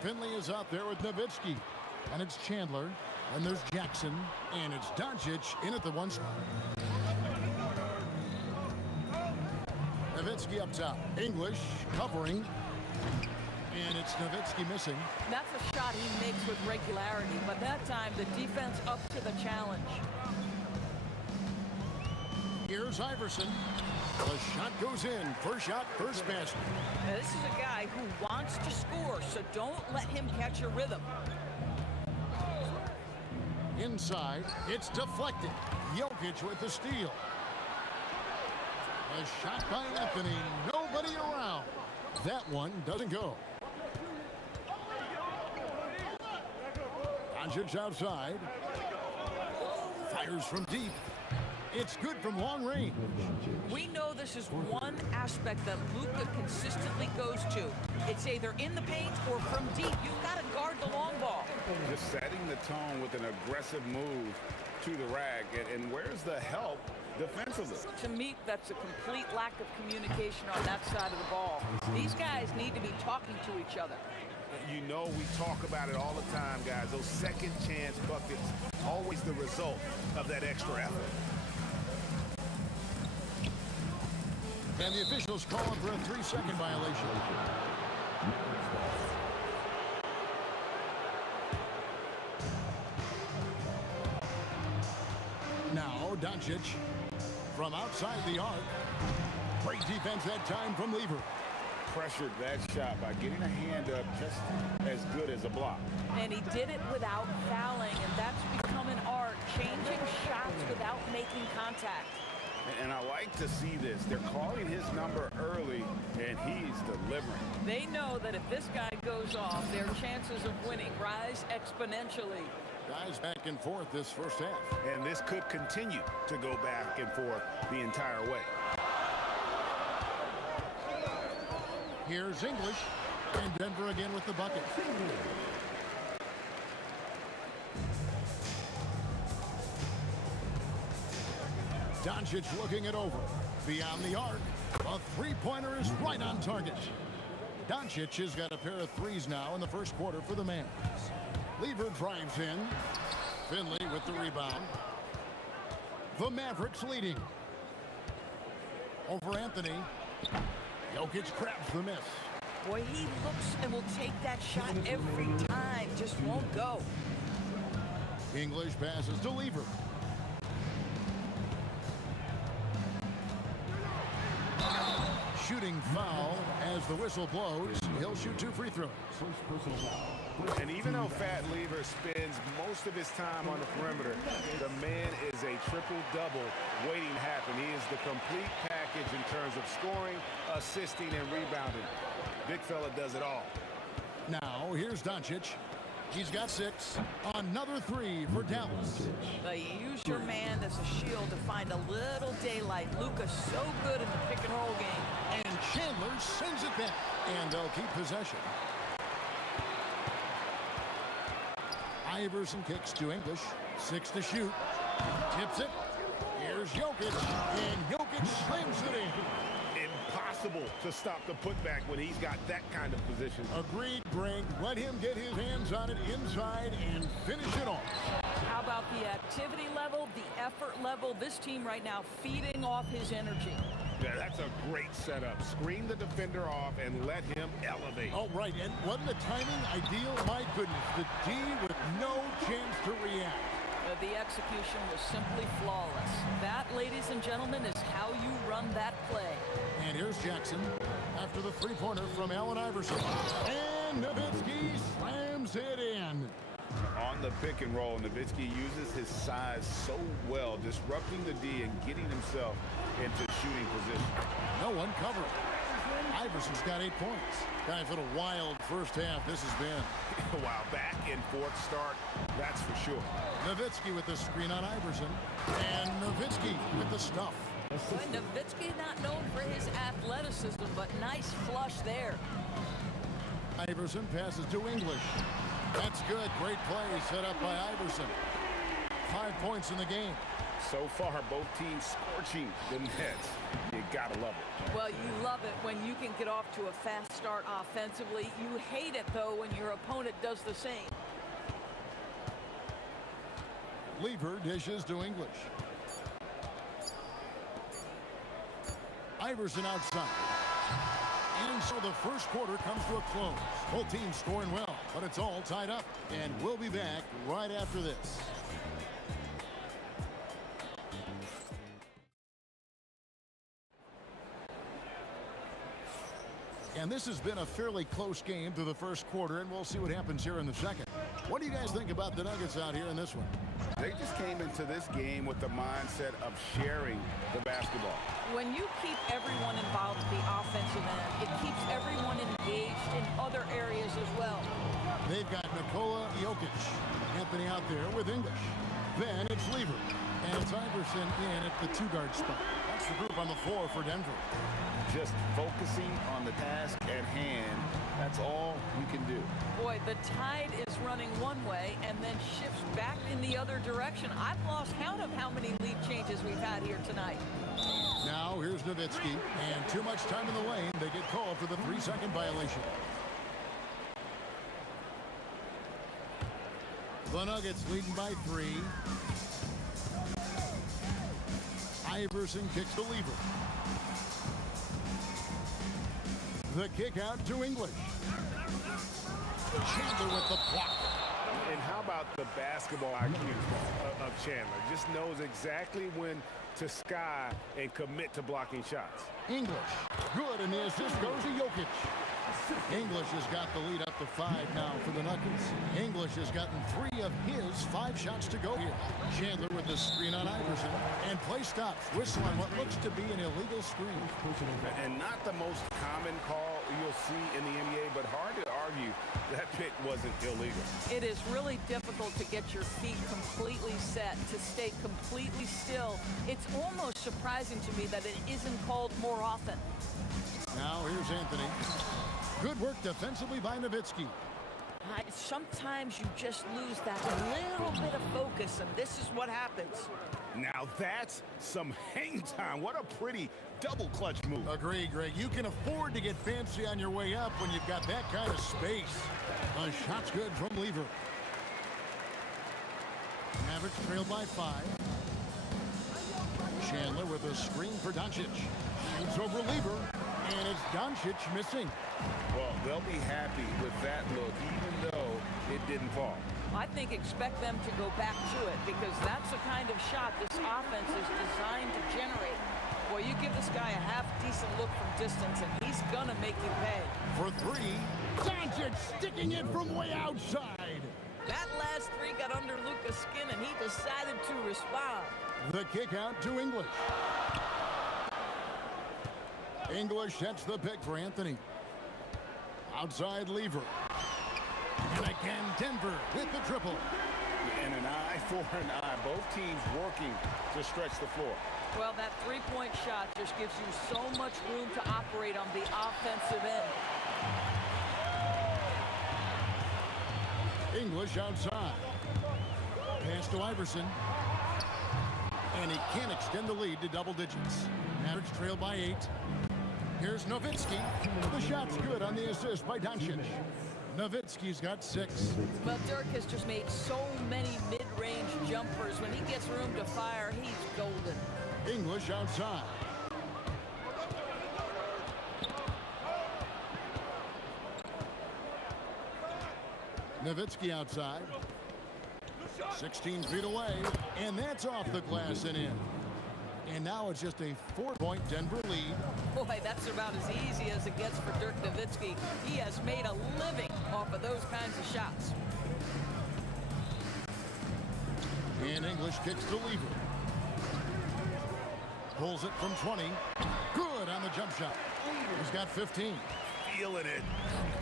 Finley is out there with Nowitzki. And it's Chandler. And there's Jackson. And it's Doncic in at the one spot. Nowitzki up top. English covering. And it's Nowitzki missing. That's a shot he makes with regularity, but that time the defense up to the challenge. Here's Iverson. The shot goes in. First shot, first basket. Now, this is a guy who wants to score, so don't let him catch a rhythm. Inside, it's deflected. Jokic with the steal. A shot by Anthony. Nobody around. That one doesn't go. Doncic outside. Fires from deep. It's good from long range. We know this is one aspect that Luka consistently goes to. It's either in the paint or from deep. You've got to guard the long ball. Just setting the tone with an aggressive move to the rack. And where's the help defensively? To me, that's a complete lack of communication on that side of the ball. These guys need to be talking to each other. You know, we talk about it all the time, guys. Those second chance buckets, always the result of that extra effort. And the officials calling for a 3-second violation. Now, Doncic from outside the arc. Great defense that time from Lever. Pressured that shot by getting a hand up just as good as a block. And he did it without fouling, and that's become an art, changing shots without making contact. And I like to see this. They're calling his number early, and he's delivering. They know that if this guy goes off, their chances of winning rise exponentially. Guys back and forth this first half. And this could continue to go back and forth the entire way. Here's English. And Denver again with the bucket. Doncic looking it over. Beyond the arc. A three-pointer is right on target. Doncic has got a pair of threes now in the first quarter for the Mavs. Lever drives in. Finley with the rebound. The Mavericks leading. Over Anthony. Jokic grabs the miss. Boy, he looks and will take that shot every time. Just won't go. English passes to Lever. Shooting foul as the whistle blows. He'll shoot 2 free throws. And even though Fat Lever spends most of his time on the perimeter, the man is a triple-double waiting to happen. He is the complete package in terms of scoring, assisting, and rebounding. Big fella does it all. Now, here's Doncic. He's got 6. Another 3 for Dallas. They use your man as a shield to find a little daylight. Luka's so good in the pick-and-roll game. And Chandler sends it back. And they'll keep possession. Iverson kicks to English. 6 to shoot. Tips it. Here's Jokic. And Jokic slams it in. Impossible to stop the putback when he's got that kind of position. Agreed, Greg. Let him get his hands on it inside and finish it off. How about the activity level, the effort level? This team right now feeding off his energy. Yeah, that's a great setup. Screen the defender off and let him elevate. Oh, right. And wasn't the timing ideal? My goodness. The D with no chance to react. The execution was simply flawless. That, ladies and gentlemen, is how you run that play. And here's Jackson after the three-pointer from Allen Iverson. And Nowitzki slams it in. On the pick and roll, Nowitzki uses his size so well, disrupting the D and getting himself into shooting position. No one covered. Iverson's got 8 points. Guys, what a wild first half this has been. Wow, back and forth start, that's for sure. Nowitzki with the screen on Iverson. And Nowitzki with the stuff. Boy, Nowitzki not known for his athleticism, but nice flush there. Iverson passes to English. That's good. Great play set up by Iverson. 5 points in the game. So far, both teams scorching the Nets. You gotta love it. Well, you love it when you can get off to a fast start offensively. You hate it, though, when your opponent does the same. Lever dishes to English. Iverson outside. And so the first quarter comes to a close. Both teams scoring well, but it's all tied up. And we'll be back right after this. And this has been a fairly close game through the first quarter, and we'll see what happens here in the second. What do you guys think about the Nuggets out here in this one? They just came into this game with the mindset of sharing the basketball. When you keep everyone involved at the offensive end, it keeps everyone engaged in other areas as well. They've got Nikola Jokic. Anthony out there with English. Then it's Lever. And it's Iverson in at the 2-guard spot. That's the group on the floor for Denver. Just focusing on the task at hand, that's all you can do. Boy, the tide is running one way and then shifts back in the other direction. I've lost count of how many lead changes we've had here tonight. Now here's Nowitzki, and too much time in the lane. They get called for the 3-second violation. The Nuggets leading by 3. Iverson kicks to Lever. The kick out to English. Chandler with the block. And how about the basketball IQ of Chandler? Just knows exactly when to sky and commit to blocking shots. English, good, and the assist goes to Jokic. English has got the lead up to 5 now for the Nuggets. English has gotten 3 of his 5 shots to go here. Chandler with the screen on Iverson, and play stops. Whistle on what looks to be an illegal screen. And not the most common call you'll see in the NBA, but hard to argue that pick wasn't illegal. It is really difficult to get your feet completely set, to stay completely still. It's almost surprising to me that it isn't called more often. Now here's Anthony. Good work defensively by Nowitzki. Sometimes you just lose that little bit of focus, and this is what happens. Now that's some hang time. What a pretty double clutch move. Agree, Greg. You can afford to get fancy on your way up when you've got that kind of space. The shot's good from Lever. Mavericks trailed by 5. Chandler with a screen for Doncic. Shoots over Lever, and it's Doncic missing. Well, they'll be happy with that look, even though it didn't fall. I think expect them to go back to it because that's the kind of shot this offense is designed to generate. Boy, you give this guy a half-decent look from distance, and he's going to make you pay. For 3, Doncic sticking it from way outside. That last 3 got under Luka's skin, and he decided to respond. The kick out to English. English sets the pick for Anthony. Outside Lever. And again, Denver with the triple. And an eye for an eye. Both teams working to stretch the floor. Well, that three-point shot just gives you so much room to operate on the offensive end. English outside. Pass to Iverson. And he can't extend the lead to double digits. Mavericks trail by 8. Here's Nowitzki. The shot's good on the assist by Doncic. Nowitzki's got 6. Well, Dirk has just made so many mid-range jumpers. When he gets room to fire, he's golden. English outside. Nowitzki outside. 16 feet away, and that's off the glass and in. And now it's just a 4-point Denver lead. Boy, that's about as easy as it gets for Dirk Nowitzki. He has made a living off of those kinds of shots. And English kicks to Lever. Pulls it from 20. Good on the jump shot. He's got 15. Feeling it.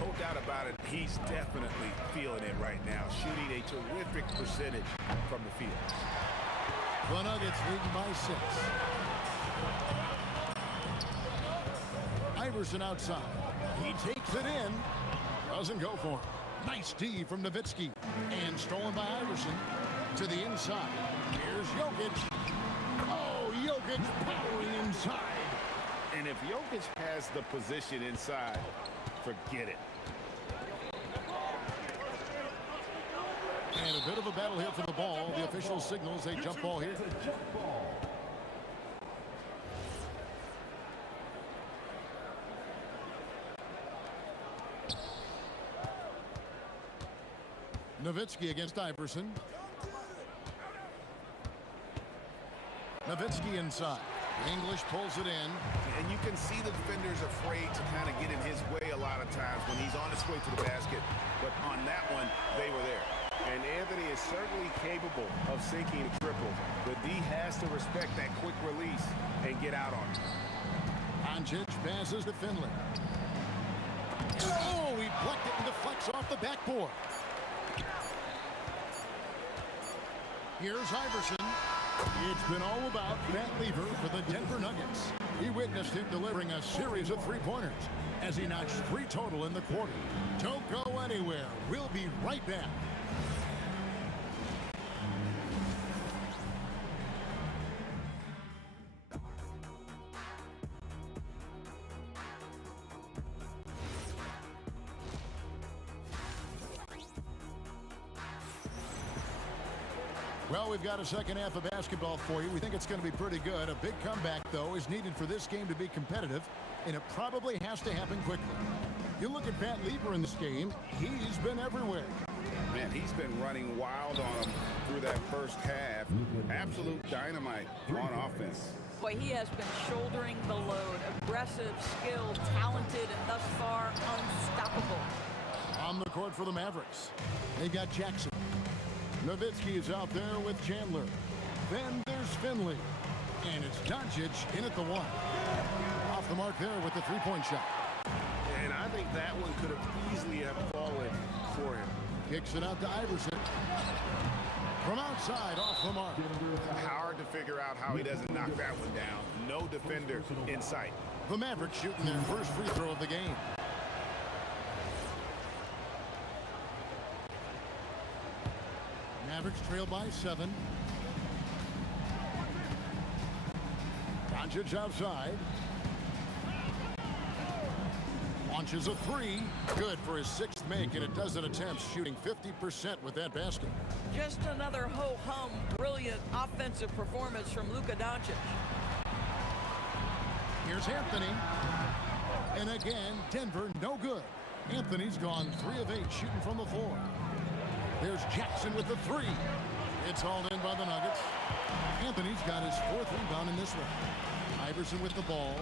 No doubt about it. He's definitely feeling it right now. Shooting a terrific percentage from the field. The Nuggets leading by 6. Iverson outside. He takes it in. Doesn't go for him. Nice D from Nowitzki. And stolen by Iverson to the inside. Here's Jokic. Oh, Jokic powering inside. And if Jokic has the position inside, forget it. And a bit of a battle here for the ball. The official signals a jump ball here. Nowitzki against Iverson. Nowitzki inside. English pulls it in. And you can see the defenders afraid to kind of get in his way a lot of times when he's on his way to the basket. But on that one, they were there. And Anthony is certainly capable of sinking a triple. The D has to respect that quick release and get out on it. Doncic passes to Finley. Oh, he blocked it and deflects off the backboard. Here's Iverson. It's been all about Matt Lever for the Denver Nuggets. He witnessed him delivering a series of three-pointers as he notched 3 total in the quarter. Don't go anywhere. We'll be right back. Well, we've got a second half of basketball for you. We think it's going to be pretty good. A big comeback, though, is needed for this game to be competitive, and it probably has to happen quickly. You look at Pat Lever in this game, he's been everywhere. Man, he's been running wild on him through that first half. Absolute dynamite on offense. Boy, he has been shouldering the load. Aggressive, skilled, talented, and thus far unstoppable. On the court for the Mavericks, they've got Jackson. Nowitzki is out there with Chandler. Then there's Finley. And it's Doncic in at the 1. Off the mark there with the three-point shot. And I think that one could have easily have fallen for him. Kicks it out to Iverson. From outside, off the mark. Hard to figure out how he doesn't knock that one down. No defender in sight. The Mavericks shooting their first free throw of the game. Mavericks trail by 7. Doncic outside. Launches a 3. Good for his 6th make, and a dozen attempts, shooting 50% with that basket. Just another ho-hum, brilliant offensive performance from Luka Doncic. Here's Anthony. And again, Denver no good. Anthony's gone 3 of 8 shooting from the floor. There's Jackson with the 3. It's hauled in by the Nuggets. Anthony's got his 4th rebound in this one. Iverson with the ball.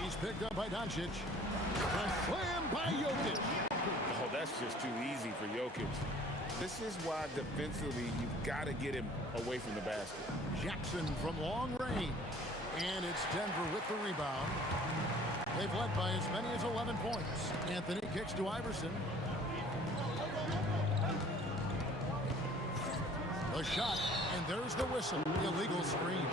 He's picked up by Doncic. A slam by Jokic. Oh, that's just too easy for Jokic. This is why defensively you've got to get him away from the basket. Jackson from long range. And it's Denver with the rebound. They've led by as many as 11 points. Anthony kicks to Iverson. The shot, and there's the whistle. Illegal screen.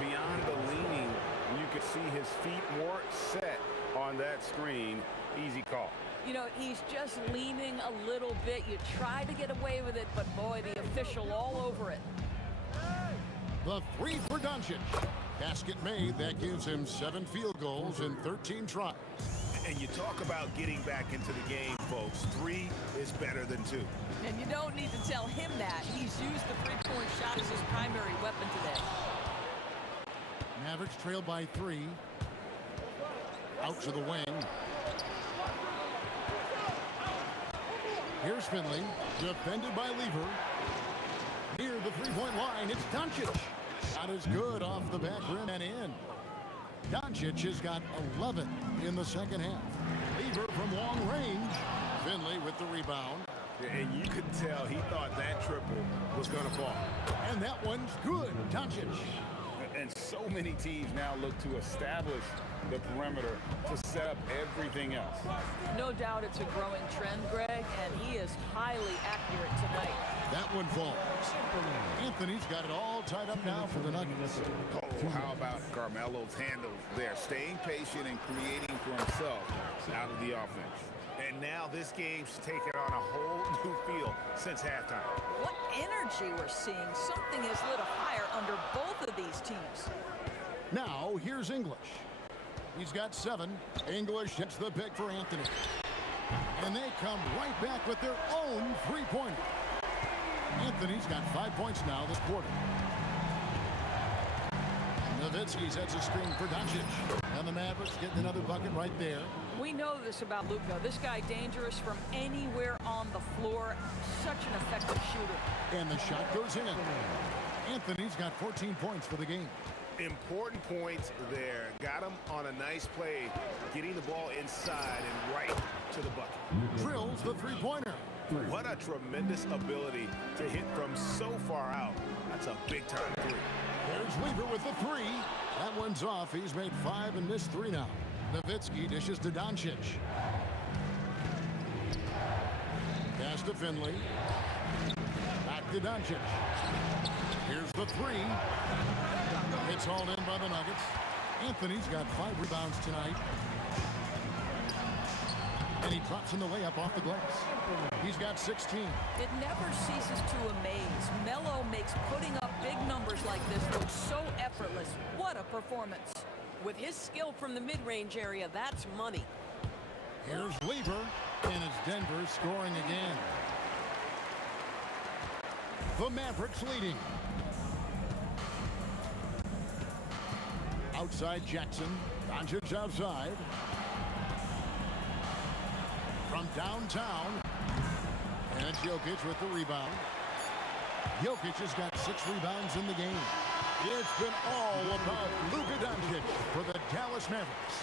Beyond the leaning, you could see his feet more set on that screen. Easy call. You know, he's just leaning a little bit. You try to get away with it, but boy, the official all over it. The 3 for Doncic. Basket made. That gives him 7 field goals in 13 tries. And you talk about getting back into the game, folks. 3 is better than 2. And you don't need to tell him that. He's used the three-point shot as his primary weapon today. Mavericks trail by 3. Out to the wing. Here's Finley. Defended by Lever. Near the three-point line, it's Doncic. Shot is good off the back rim and in. Doncic has got 11 in the second half. Lever from long range. Finley with the rebound. And you could tell he thought that triple was going to fall. And that one's good. Doncic. And so many teams now look to establish the perimeter to set up everything else. No doubt it's a growing trend, Greg, and he is highly accurate tonight. That one falls. Anthony's got it all tied up now for the Nuggets. Oh, how about Carmelo's handles there, staying patient and creating for himself out of the offense. And now this game's taken on a whole new feel since halftime. What energy we're seeing. Something has lit a fire under both of these teams. Now, here's English. He's got 7. English hits the pick for Anthony. And they come right back with their own three-pointer. Anthony's got 5 points now this quarter. Nowitzki sets a screen for Doncic. And the Mavericks getting another bucket right there. We know this about Luka. This guy dangerous from anywhere on the floor. Such an effective shooter. And the shot goes in. Anthony's got 14 points for the game. Important points there. Got him on a nice play, getting the ball inside and right to the bucket. Drills the three-pointer. What a tremendous ability to hit from so far out. That's a big-time 3. There's Weaver with the 3. That one's off. He's made 5 and missed 3 now. Nowitzki dishes to Doncic. Pass to Finley. Back to Doncic. Here's the 3. It's hauled in by the Nuggets. Anthony's got 5 rebounds tonight. And he drops in the layup off the glass. He's got 16. It never ceases to amaze. Melo makes putting up big numbers like this look so effortless. What a performance. With his skill from the mid-range area, that's money. Here's Weaver, and it's Denver scoring again. The Mavericks leading. Outside Jackson. Doncic outside. From downtown. And it's Jokic with the rebound. Jokic has got 6 rebounds in the game. It's been all about Luka Doncic for the Dallas Mavericks.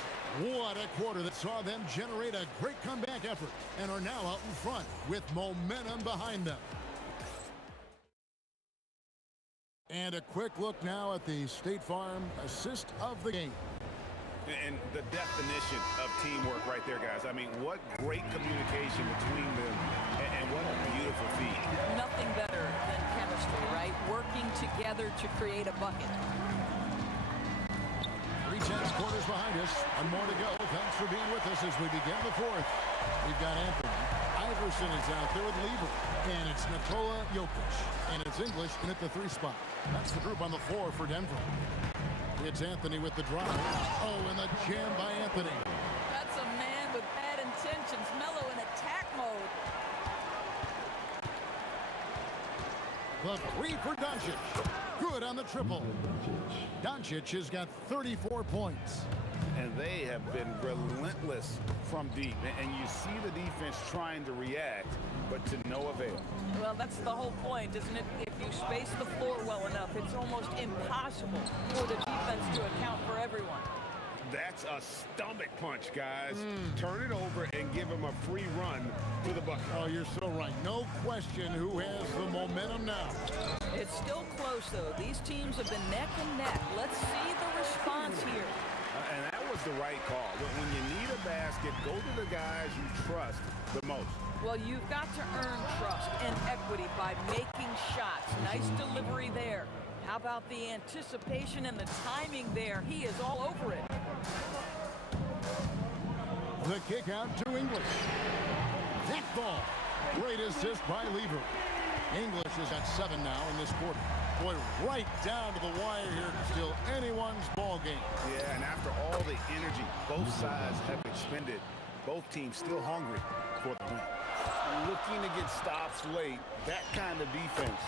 What a quarter that saw them generate a great comeback effort and are now out in front with momentum behind them. And a quick look now at the State Farm assist of the game. And the definition of teamwork right there, guys. I mean, what great communication between them, and what a beautiful feat. Nothing better than chemistry, right? Working together to create a bucket. 3/10 quarters behind us. One more to go. Thanks for being with us as we begin the 4th. We've got Anthony, Iverson is out there with Lever. And it's Nikola Jokic. And it's English in at the 3 spot. That's the group on the floor for Denver. It's Anthony with the drive. Oh, and the jam by Anthony. That's a man with bad intentions. Melo in attack mode. The 3 for Doncic. Good on the triple. Doncic has got 34 points. And they have been relentless from deep. And you see the defense trying to react, but to no avail. Well, that's the whole point, isn't it? If you space the floor well enough, it's almost impossible for the defense to account for everyone. That's a stomach punch, guys. Turn it over and give him a free run to the bucket. Oh, you're so right. No question who has the momentum now. It's still close, though. These teams have been neck and neck. Let's see the response here. And that was the right call. When you need a basket, go to the guys you trust the most. Well, you've got to earn trust and equity by making shots. Nice delivery there. How about the anticipation and the timing there? He is all over it. The kick out to English. That ball. Great assist by Lever. English is at 7 now in this quarter. Boy, right down to the wire here. Still anyone's ball game. Yeah, and after all the energy both sides have expended, both teams still hungry for the win. Looking to get stops late, that kind of defense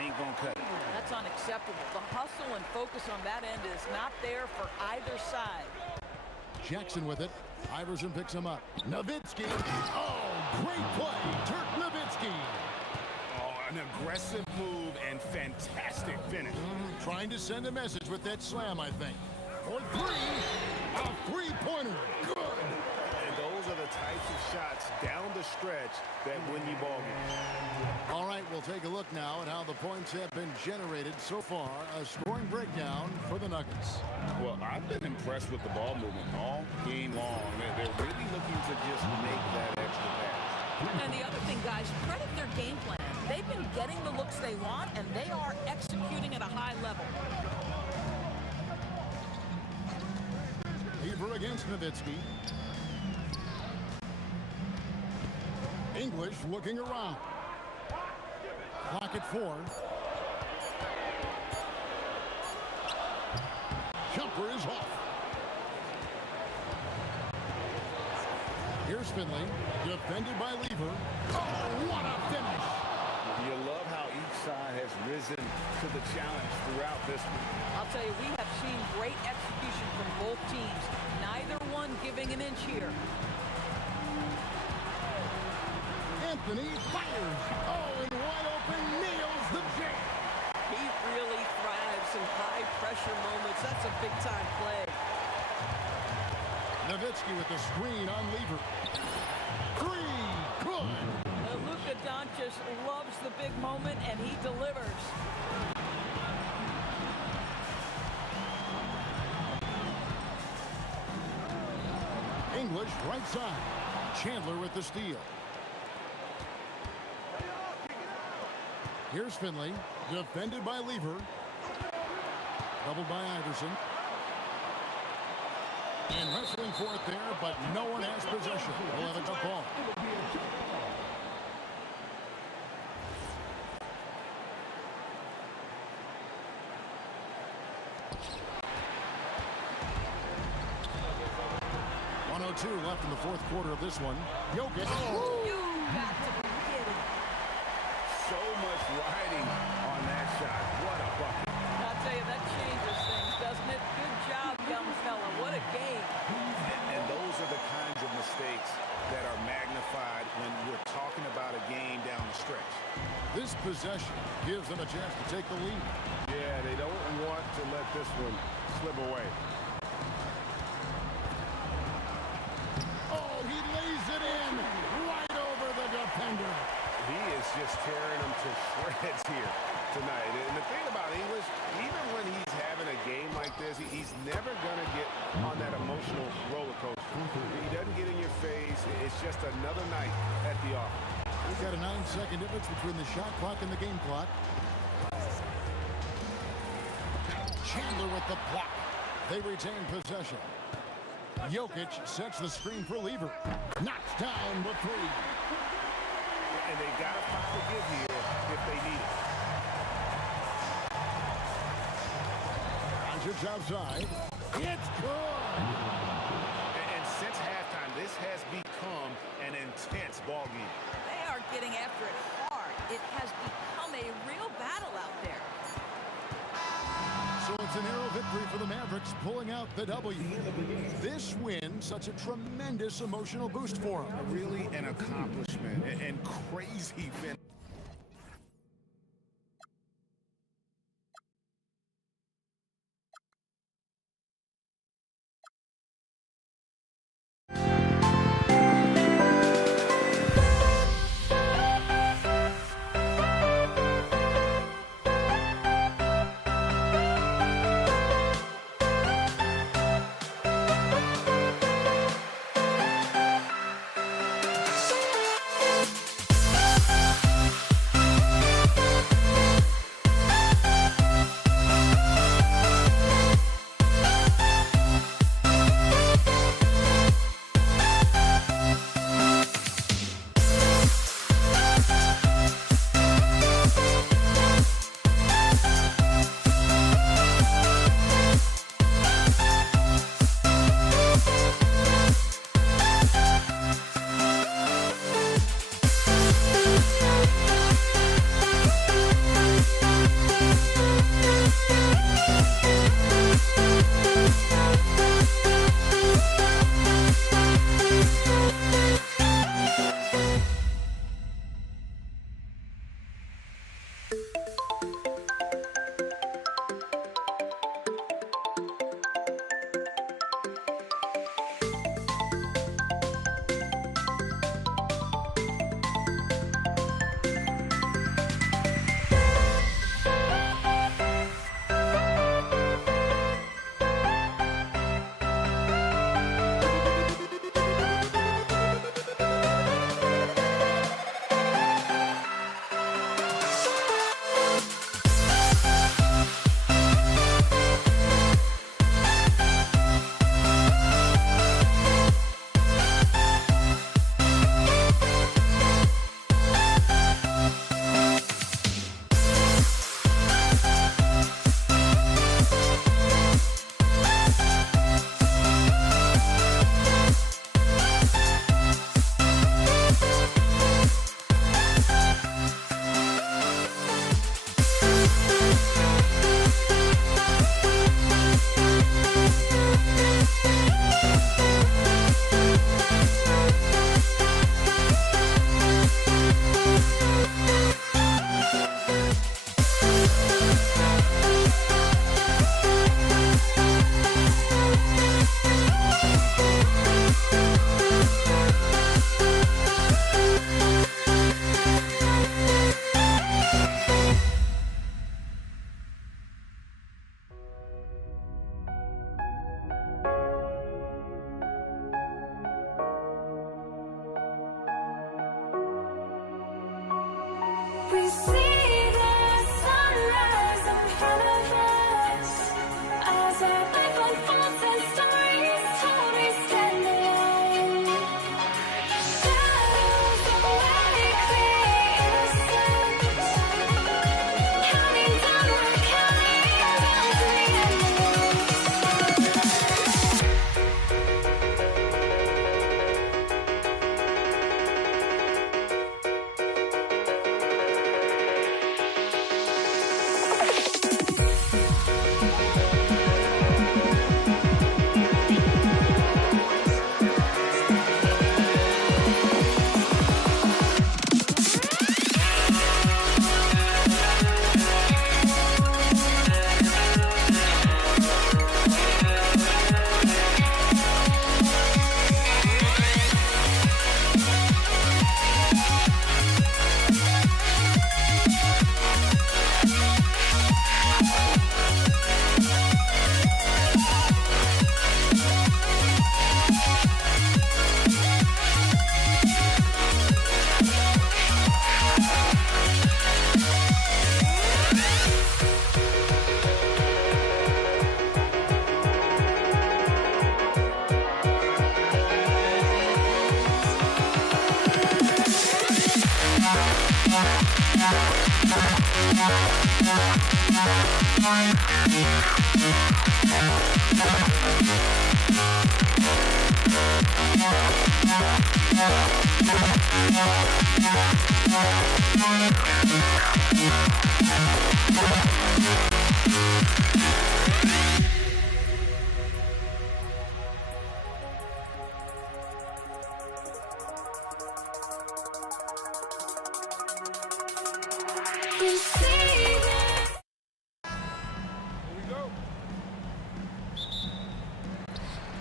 ain't gonna cut it. That's unacceptable. The hustle and focus on that end is not there for either side. Jackson with it. Iverson picks him up. Nowitzki. Oh, great play. Dirk Nowitzki. An aggressive move and fantastic finish. Trying to send a message with that slam, I think. For 3, a 3-pointer. Good. And those are the types of shots down the stretch that win you ball games. All right, we'll take a look now at how the points have been generated so far. A scoring breakdown for the Nuggets. Well, I've been impressed with the ball movement all game long. They're really looking to just make that extra pass. And the other thing, guys, credit their game plan. They've been getting the looks they want, and they are executing at a high level. Lever against Nowitzki. English looking around. Clock at 4. Jumper is off. Here's Finley, defended by Lever. Oh, what a finish! You love how each side has risen to the challenge throughout this one. I'll tell you, we have seen great execution from both teams. Neither one giving an inch here. Anthony fires. Oh, and wide open, nails the jam. He really thrives in high-pressure moments. That's a big-time play. Nowitzki with the screen on Lever. 3, good. Luka Doncic loves the big moment, and he delivers. English right side. Chandler with the steal. Here's Finley, defended by Lever. Doubled by Iverson. And wrestling for it there, but no one has possession. We'll have a jump ball. .102 left in the fourth quarter of this one. Jokic. Oh. You got to be kidding. So much riding on that shot. What a bucket. I'll tell you, that changes things, doesn't it? Good job, young fella. What a game. And those are the kinds of mistakes that are magnified when we're talking about a game down the stretch. This possession gives them a chance to take the lead. Yeah, they don't want to let this one slip away. Oh, he lays it in right over the defender. He is just tearing them to shreds here tonight. And the thing about English, even when he's having a game like this, he's never going to get on that emotional roller coaster. He doesn't get in your face. It's just another night at the office. We've got a 9-second difference between the shot clock and the game clock. Chandler with the block. They retain possession. Jokic sets the screen for Lever. Knocks down the 3. and they've got to find the give here if they need it. Just outside. It's good. And since halftime, this has become an intense ball game. They are getting after it hard. It has become a real battle out there. So it's a narrow victory for the Mavericks, pulling out the W. This win, such a tremendous emotional boost for them. Really an accomplishment and crazy finish.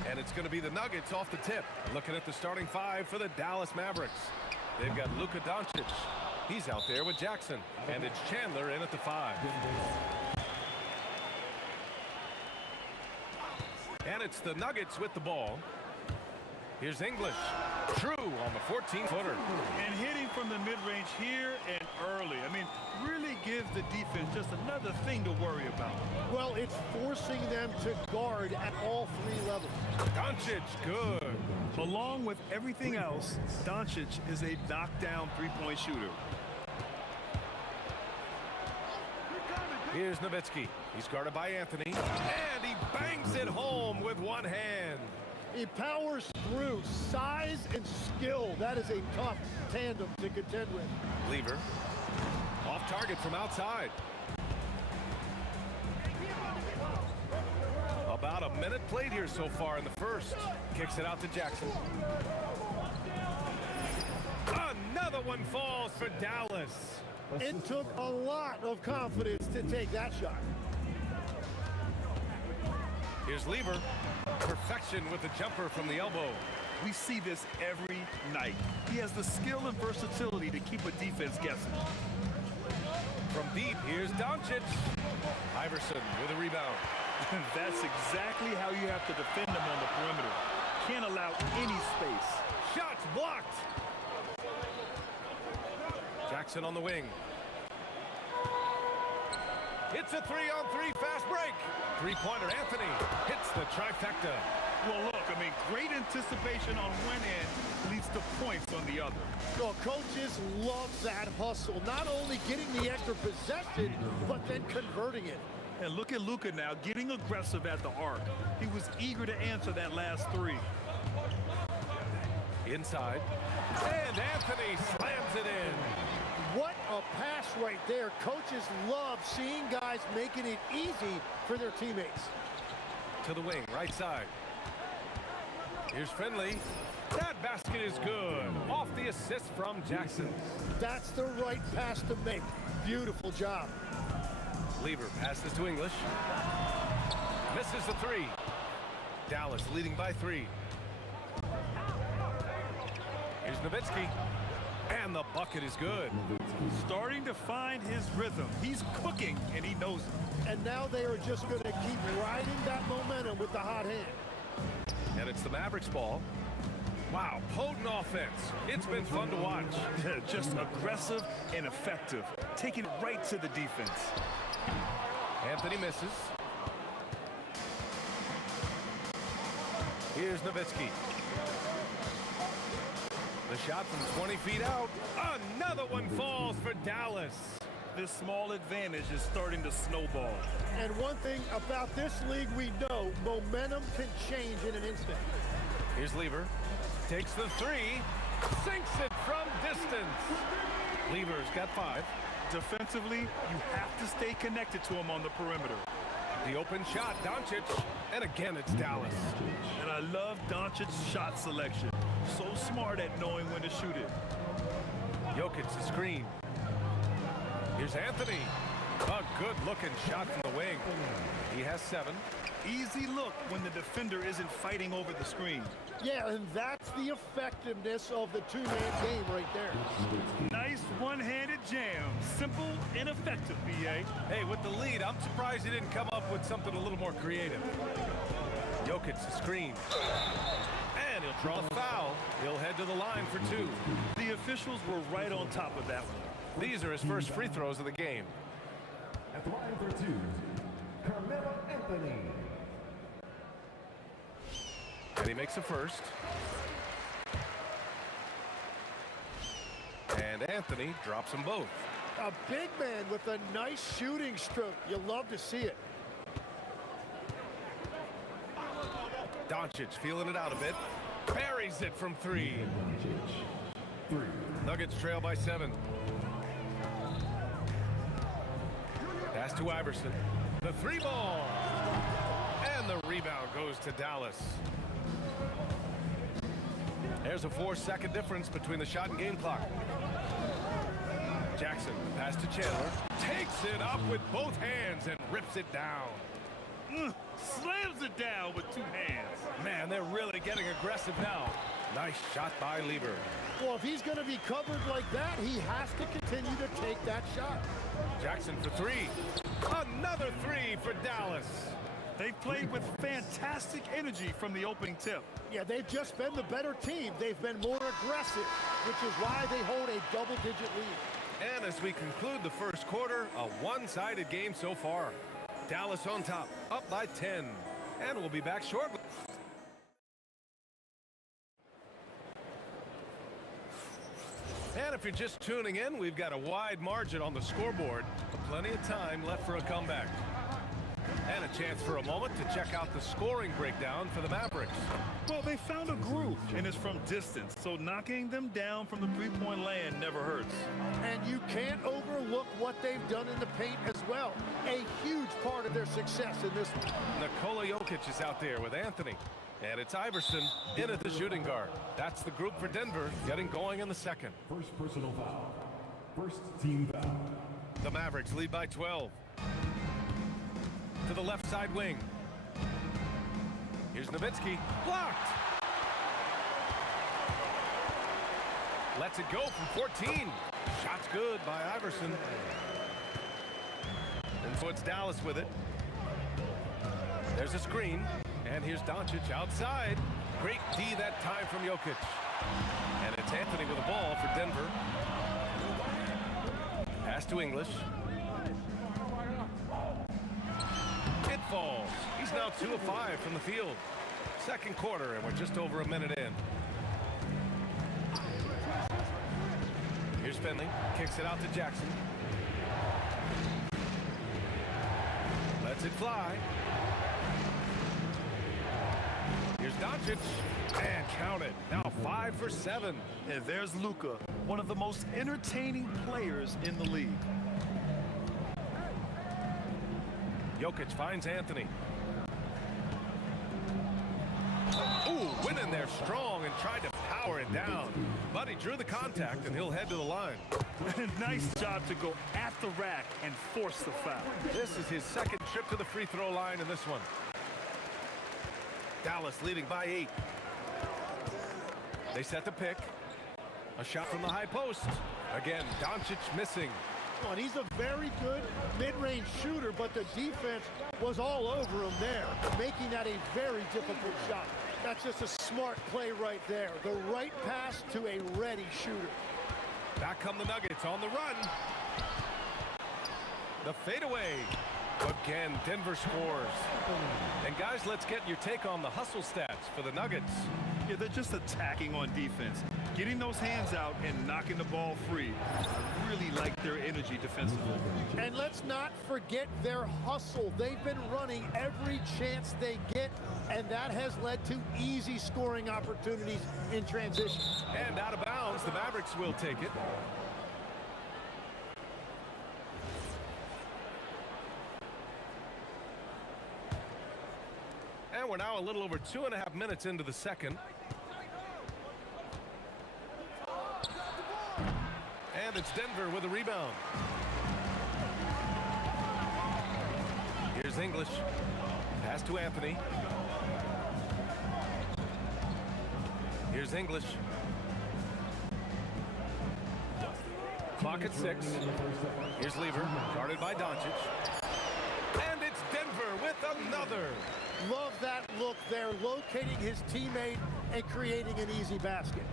And it's going to be the Nuggets off the tip. Looking at the starting five for the Dallas Mavericks. They've got Luka Doncic. He's out there with Jackson. And it's Chandler in at the 5. And it's the Nuggets with the ball. Here's English. True on the 14-footer. And hitting from the mid-range here and early. I mean, really gives the defense just another thing to worry about. Well, it's forcing them to guard at all 3 levels. Doncic, good. Along with everything else, Doncic is a knockdown three-point shooter. Here's Nowitzki. He's guarded by Anthony. And he bangs it home with one hand. He powers through. Size and skill. That is a tough tandem to contend with. Lever. Off target from outside. About a minute played here so far in the first. Kicks it out to Jackson. Another one falls for Dallas. It took a lot of confidence to take that shot. Here's Lever. Perfection with the jumper from the elbow. We see this every night. He has the skill and versatility to keep a defense guessing. From deep, here's Doncic. Iverson with a rebound. That's exactly how you have to defend him on the perimeter. Can't allow any space. Shots blocked. Jackson on the wing. It's a 3-on-3 fast break. Three-pointer Anthony hits the trifecta. Well, look, I mean, great anticipation on one end leads to points on the other. Well, coaches love that hustle. Not only getting the extra possession, but then converting it. And look at Luka now, getting aggressive at the arc. He was eager to answer that last 3. Inside. And Anthony slams it in. What a pass right there. Coaches love seeing guys making it easy for their teammates. To the wing, right side. Here's Finley. That basket is good. Off the assist from Jackson. That's the right pass to make. Beautiful job. Lever passes to English. Misses the 3. Dallas leading by 3. Here's Nowitzki. And the bucket is good. Starting to find his rhythm. He's cooking, and he knows it. And now they are just going to keep riding that momentum with the hot hand. And it's the Mavericks ball. Wow, potent offense. It's been fun to watch. Just aggressive and effective. Taking it right to the defense. Anthony misses. Here's Nowitzki. The shot from 20 feet out. Another one falls for Dallas. This small advantage is starting to snowball. And one thing about this league we know, momentum can change in an instant. Here's Lever. Takes the 3. Sinks it from distance. Lever's got 5. Defensively, you have to stay connected to him on the perimeter. The open shot, Doncic. And again, it's Dallas. And I love Doncic's shot selection. So smart at knowing when to shoot it. Jokic the screen. Here's Anthony. A good-looking shot from the wing. He has 7. Easy look when the defender isn't fighting over the screen. Yeah, and that's the effectiveness of the two-man game right there. Nice one-handed jam. Simple and effective, B.A. Hey, with the lead, I'm surprised he didn't come up with something a little more creative. Jokic the screen. And he'll draw a foul. He'll head to the line for 2. The officials were right on top of that one. These are his first free throws of the game. At the line for 2, Carmelo Anthony. And he makes the first. And Anthony drops them both. A big man with a nice shooting stroke. You love to see it. Doncic feeling it out a bit. Parries it from 3. Nuggets trail by 7. Pass to Iverson. The 3 ball. And the rebound goes to Dallas. There's a 4-second difference between the shot and game clock. Jackson, pass to Chandler. Takes it up with both hands and rips it down. Slams it down with 2 hands. Man, they're really getting aggressive now. Nice shot by Lieber. Well, if he's going to be covered like that, he has to continue to take that shot. Jackson for 3. Another 3 for Dallas. They've played with fantastic energy from the opening tip. Yeah, they've just been the better team. They've been more aggressive, which is why they hold a double-digit lead. And as we conclude the first quarter, a one-sided game so far. Dallas on top, up by 10. And we'll be back shortly. And if you're just tuning in, we've got a wide margin on the scoreboard. Plenty of time left for a comeback. And a chance for a moment to check out the scoring breakdown for the Mavericks. Well, they found a groove, and it's from distance, so knocking them down from the three-point land never hurts. And you can't overlook what they've done in the paint as well. A huge part of their success in this one. Nikola Jokic is out there with Anthony. And it's Iverson in at the shooting guard. That's the group for Denver getting going in the second. First personal foul. First team foul. The Mavericks lead by 12. To the left side wing. Here's Nowitzki. Blocked. Lets it go from 14. Shot's good by Iverson. And so it's Dallas with it. There's a screen. And here's Doncic outside. Great D that time from Jokic. And it's Anthony with the ball for Denver. Pass to English. It falls. He's now 2 of 5 from the field. Second quarter, and we're just over a minute in. Here's Finley. Kicks it out to Jackson. Lets it fly. Here's Doncic. And count it. Now 5 for 7. And there's Luka, one of the most entertaining players in the league. Jokic finds Anthony. Ooh, went in there strong and tried to power it down. But he drew the contact, and he'll head to the line. Nice job to go at the rack and force the foul. This is his second trip to the free throw line in this one. Dallas leading by 8. They set the pick. A shot from the high post. Again, Doncic missing. Oh, and he's a very good mid-range shooter, but the defense was all over him there, making that a very difficult shot. That's just a smart play right there. The right pass to a ready shooter. Back come the Nuggets on the run. The fadeaway. Again, Denver scores. And guys, let's get your take on the hustle stats for the Nuggets. Yeah, they're just attacking on defense. Getting those hands out and knocking the ball free. I really like their energy defensively. And let's not forget their hustle. They've been running every chance they get, and that has led to easy scoring opportunities in transition. And out of bounds, the Mavericks will take it. And we're now a little over 2.5 minutes into the second. And it's Denver with a rebound. Here's English. Pass to Anthony. Here's English. Clock at 6. Here's Lieber, guarded by Doncic. And it's Denver with another. Love that look there, locating his teammate and creating an easy basket.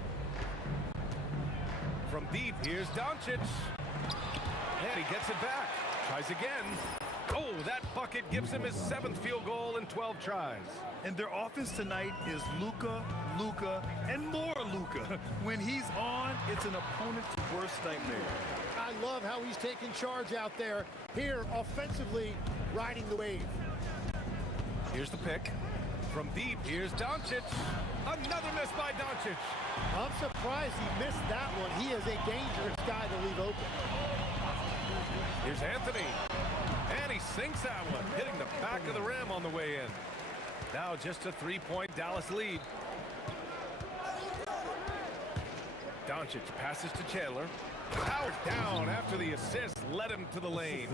From deep, here's Doncic. And he gets it back. Tries again. Oh, that bucket gives him his 7th field goal in 12 tries. And their offense tonight is Luka, Luka, and more Luka. When he's on, it's an opponent's worst nightmare. I love how he's taking charge out there. Here, offensively, riding the wave. Here's the pick. From deep, here's Doncic. Another miss by Doncic. I'm surprised he missed that one. He is a dangerous guy to leave open. Here's Anthony. And he sinks that one, hitting the back of the rim on the way in. Now just a three-point Dallas lead. Doncic passes to Chandler. Powered down after the assist led him to the lane.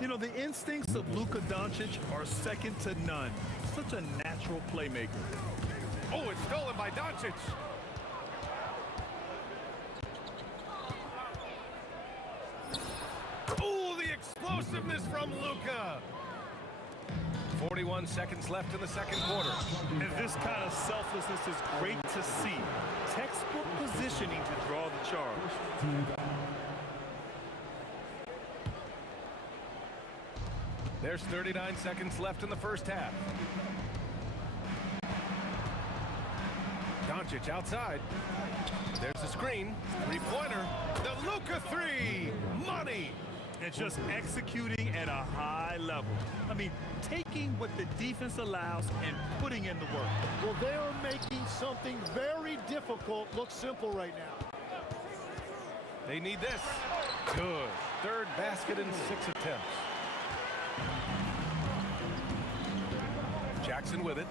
You know, the instincts of Luka Doncic are second to none. Such a natural playmaker. Oh, it's stolen by Doncic. Oh, the explosiveness from Luka. 41 seconds left in the second quarter. And this kind of selflessness is great to see. Textbook positioning to draw the charge. There's 39 seconds left in the first half. Doncic outside. There's the screen. Three-pointer. The Luka three. Money. And just executing at a high level. I mean, taking what the defense allows and putting in the work. Well, they are making something very difficult look simple right now. They need this. Good. Third basket in 6 attempts. Jackson with it.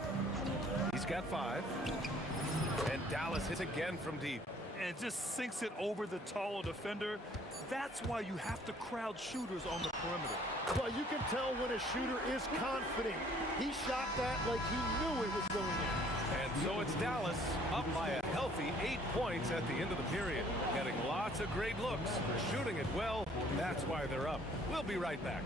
He's got 5. And Dallas hits again from deep. And just sinks it over the taller defender. That's why you have to crowd shooters on the perimeter. Well, you can tell when a shooter is confident. He shot that like he knew it was going in. And so it's Dallas up by a healthy 8 points at the end of the period. Getting lots of great looks. Shooting it well. That's why they're up. We'll be right back.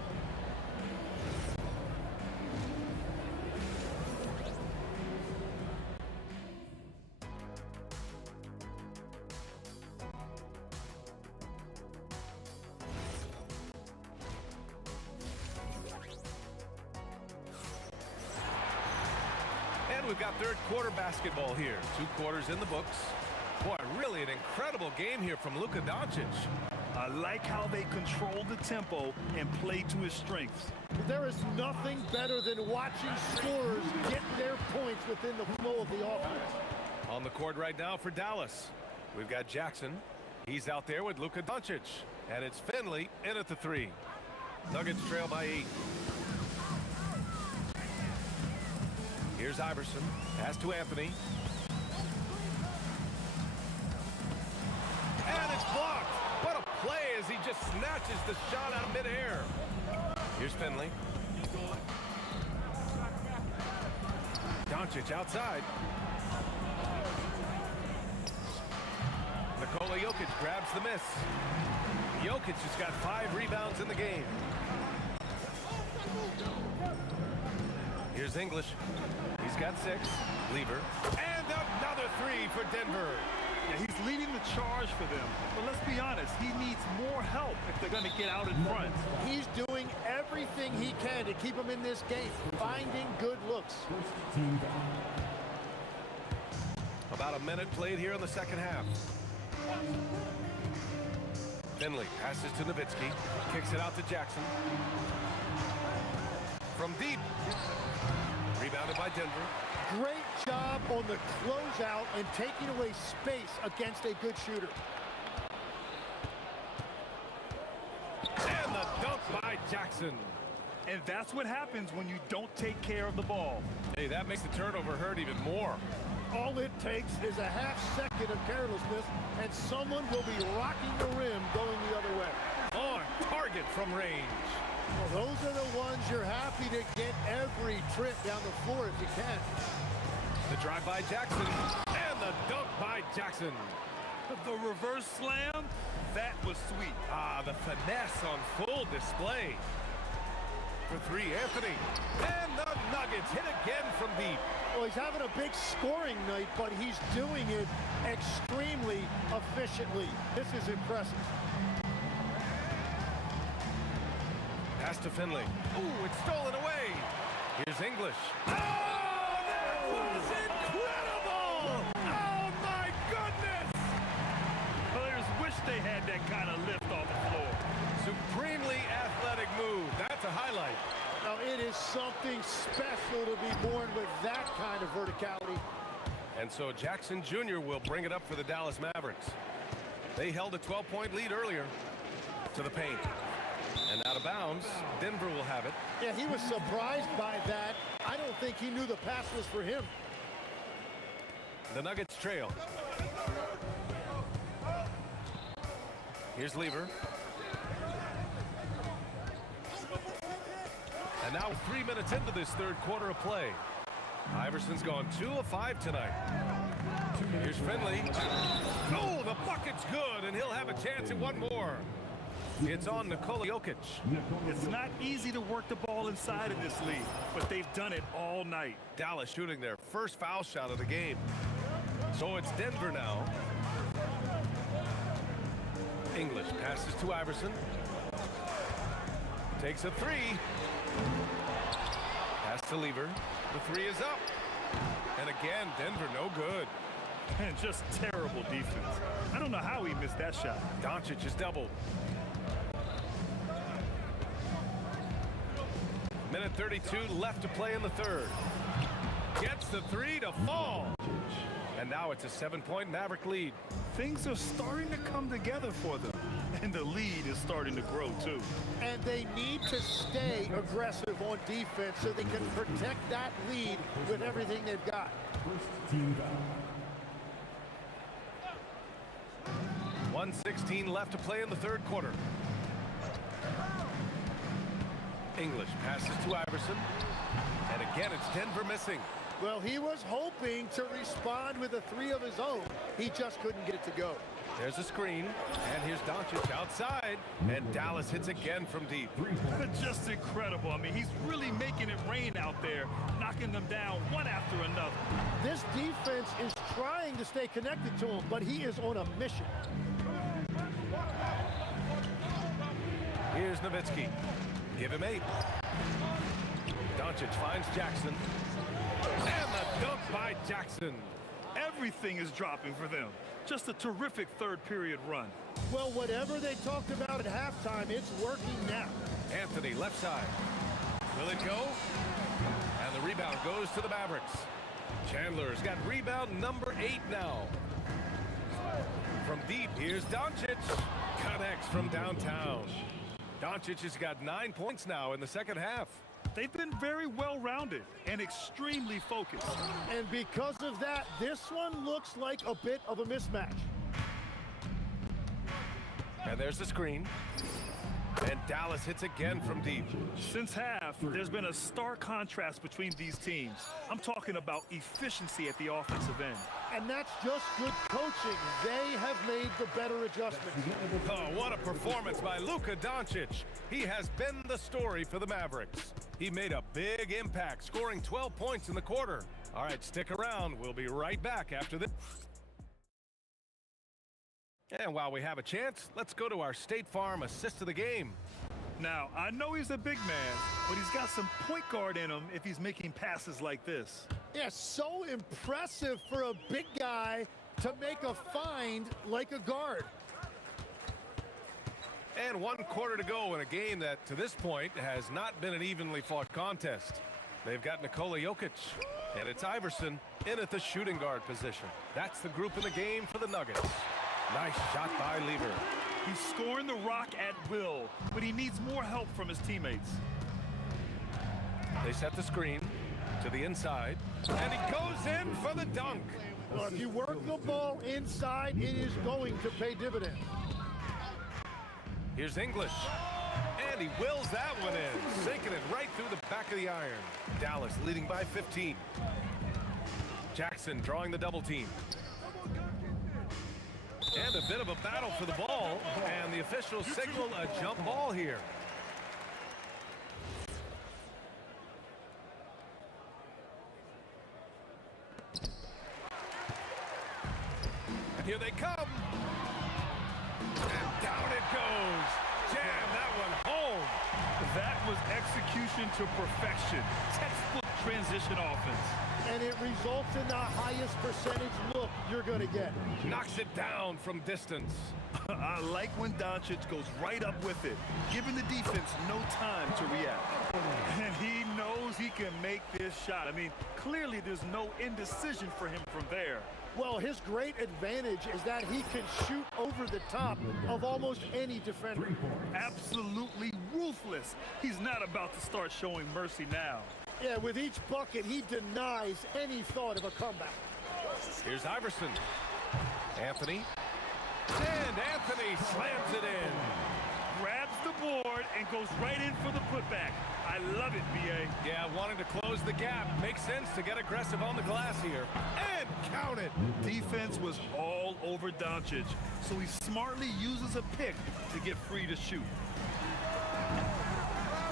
We've got third quarter basketball here. 2 quarters in the books. Boy, really an incredible game here from Luka Doncic. I like how they control the tempo and play to his strengths. There is nothing better than watching scorers get their points within the flow of the offense. On the court right now for Dallas, we've got Jackson. He's out there with Luka Doncic. And it's Finley in at the 3. Nuggets trail by 8. Here's Iverson. Pass to Anthony. And it's blocked. What a play as he just snatches the shot out of midair. Here's Finley. Doncic outside. Nikola Jokic grabs the miss. Jokic has got 5 rebounds in the game. Here's English. He's got 6. Lever. And another 3 for Denver. Yeah, he's leading the charge for them. But let's be honest, he needs more help if they're going to get out in front. He's doing everything he can to keep them in this game, finding good looks. About a minute played here in the second half. Finley passes to Nowitzki. Kicks it out to Jackson. From deep. Rebounded by Denver. Great job on the closeout and taking away space against a good shooter. And the dunk by Jackson. And that's what happens when you don't take care of the ball. Hey, that makes the turnover hurt even more. All it takes is a half second of carelessness, and someone will be rocking the rim going the other way. On target from range. Well, those are the ones you're happy to get every trip down the floor if you can. The drive by Jackson and the dunk by Jackson. The reverse slam, that was sweet. Ah, the finesse on full display. For 3, Anthony. And the Nuggets hit again from deep. Well, he's having a big scoring night, but he's doing it extremely efficiently. This is impressive. Pass to Finley. Ooh, it's stolen away. Here's English. Oh, that was incredible! Oh, my goodness! Players wish they had that kind of lift off the floor. supremely athletic move. That's a highlight. Now, it is something special to be born with that kind of verticality. And so Jackson Jr. will bring it up for the Dallas Mavericks. They held a 12-point lead earlier. To the paint. And out of bounds, Denver will have it. Yeah, he was surprised by that. I don't think he knew the pass was for him. The Nuggets trail. Here's Lever. And now 3 minutes into this third quarter of play. Iverson's gone 2 of 5 tonight. Here's Finley. Oh, the bucket's good, and he'll have a chance at one more. It's on Nikola Jokic. It's not easy to work the ball inside in this league, but they've done it all night. Dallas shooting their first foul shot of the game. So it's Denver now. English passes to Iverson. Takes a three. Pass to Lever. The three is up. And again, Denver no good. And just terrible defense. I don't know how he missed that shot. Doncic is doubled. Minute 32 left to play in the third. Gets the three to fall. And now it's a 7-point Maverick lead. Things are starting to come together for them. And the lead is starting to grow too. And they need to stay aggressive on defense so they can protect that lead with everything they've got. 1:16 left to play in the third quarter. English passes to Iverson. And again, it's Denver missing. Well, he was hoping to respond with a three of his own. He just couldn't get it to go. There's a screen, and here's Doncic outside, and Dallas hits again from deep. Just incredible. I mean, he's really making it rain out there, knocking them down one after another. This defense is trying to stay connected to him, but he is on a mission. Here's Nowitzki. Give him 8. Doncic finds Jackson. And the dunk by Jackson. Everything is dropping for them. Just a terrific third period run. Well, whatever they talked about at halftime, it's working now. Anthony left side. Will it go? And the rebound goes to the Mavericks. Chandler's got rebound number 8 now. From deep, here's Doncic. Connects from downtown. Doncic has got 9 points now in the second half. They've been very well-rounded and extremely focused. And because of that, this one looks like a bit of a mismatch. And there's the screen. And Dallas hits again from deep. Since half, there's been a stark contrast between these teams. I'm talking about efficiency at the offensive end. And that's just good coaching. They have made the better adjustments. Oh, what a performance by Luka Doncic. He has been the story for the Mavericks. He made a big impact, scoring 12 points in the quarter. All right, stick around. We'll be right back after this. And while we have a chance, let's go to our State Farm assist of the game. Now, I know he's a big man, but he's got some point guard in him if he's making passes like this. Yeah, so impressive for a big guy to make a find like a guard. And 1 quarter to go in a game that, to this point, has not been an evenly fought contest. They've got Nikola Jokic, and it's Iverson in at the shooting guard position. That's the group in the game for the Nuggets. Nice shot by Lever. He's scoring the rock at will, but he needs more help from his teammates. They set the screen to the inside, and he goes in for the dunk. Well, if you work the ball inside, it is going to pay dividends. Here's English, and he wills that one in, sinking it right through the back of the iron. Dallas leading by 15. Jackson drawing the double team. And a bit of a battle for the ball, and the officials signal a jump ball here. And here they come. And down it goes. Jam that one home. That was execution to perfection. Textbook transition offense. And it results in the highest percentage look you're going to get. Knocks it down from distance. I like when Doncic goes right up with it, giving the defense no time to react. And he knows he can make this shot. I mean, clearly there's no indecision for him from there. Well, his great advantage is that he can shoot over the top of almost any defender. Absolutely ruthless. He's not about to start showing mercy now. Yeah, with each bucket, he denies any thought of a comeback. Here's Iverson. Anthony. And Anthony slams it in. Grabs the board and goes right in for the putback. I love it, B.A. Yeah, wanting to close the gap. Makes sense to get aggressive on the glass here. And count it. Defense was all over Doncic, so he smartly uses a pick to get free to shoot.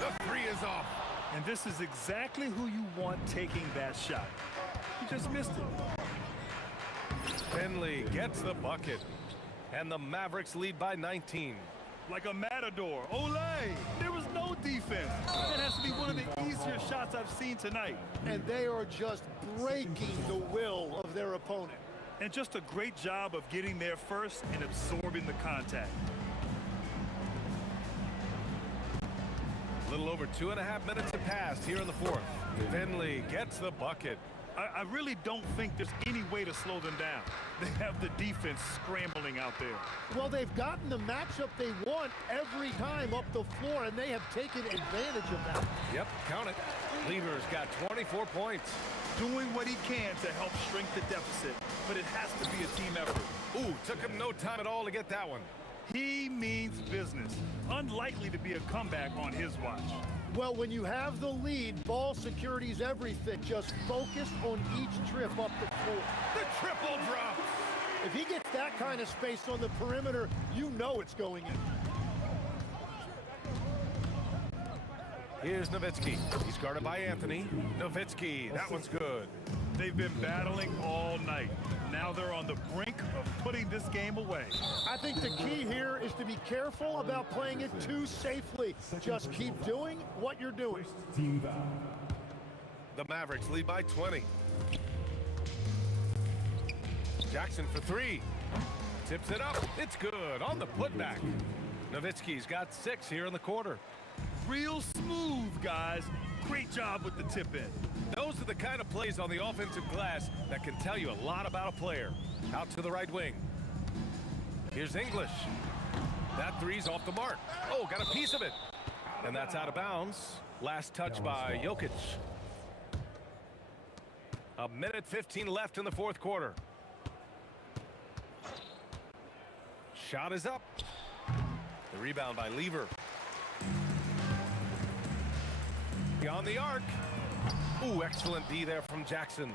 The three is off. And this is exactly who you want taking that shot. He just missed it. Finley gets the bucket. And the Mavericks lead by 19. Like a matador. Olay! There was no defense. That has to be one of the easier shots I've seen tonight. And they are just breaking the will of their opponent. And just a great job of getting there first and absorbing the contact. A little over 2.5 minutes have passed here in the fourth. Finley gets the bucket. I really don't think there's any way to slow them down. They have the defense scrambling out there. Well, they've gotten the matchup they want every time up the floor, and they have taken advantage of that. Yep, count it. Lever's got 24 points. Doing what he can to help shrink the deficit, but it has to be a team effort. Ooh, took him no time at all to get that one. He means business. Unlikely to be a comeback on his watch. Well, when you have the lead, ball security's everything. Just focus on each trip up the floor. The triple drop. If he gets that kind of space on the perimeter, you know it's going in. Here's Nowitzki. He's guarded by Anthony. Nowitzki, that one's good. They've been battling all night. Now they're on the brink of putting this game away. I think the key here is to be careful about playing it too safely. Just keep doing what you're doing. The Mavericks lead by 20. Jackson for three. Tips it up. It's good on the putback. Nowitzki's got 6 here in the quarter. Real smooth, guys. Great job with the tip in. Those are the kind of plays on the offensive glass that can tell you a lot about a player. Out to the right wing. Here's English. That three's off the mark. Oh, got a piece of it. And that's out of bounds. Last touch by Jokic. 1:15 left in the fourth quarter. Shot is up. The rebound by Lever. On the arc. Ooh, excellent D there from Jackson.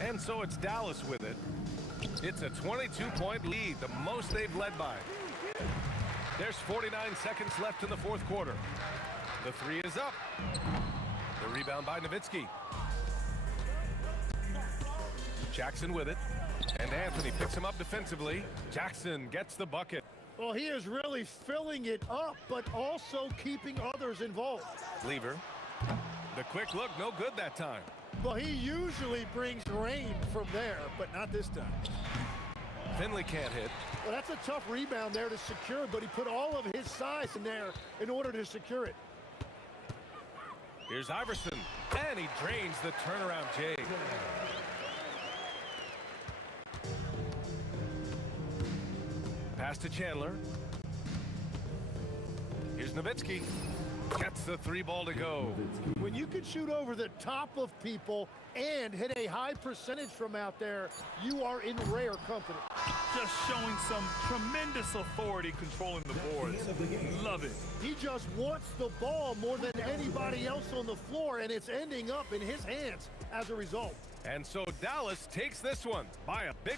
And so it's Dallas with it. It's a 22-point lead, the most they've led by. There's 49 seconds left in the fourth quarter. The three is up. The rebound by Nowitzki. Jackson with it. And Anthony picks him up defensively. Jackson gets the bucket. Well, he is really filling it up, but also keeping others involved. Lever. The quick look, no good that time. Well, he usually brings rain from there, but not this time. Finley can't hit. Well, that's a tough rebound there to secure, but he put all of his size in there in order to secure it. Here's Iverson, and he drains the turnaround J. Pass to Chandler. Here's Nowitzki. Gets the three ball to go. When you can shoot over the top of people and hit a high percentage from out there, you are in rare company. Just showing some tremendous authority controlling the boards. Love it. He just wants the ball more than anybody else on the floor, and it's ending up in his hands as a result. And so Dallas takes this one by a big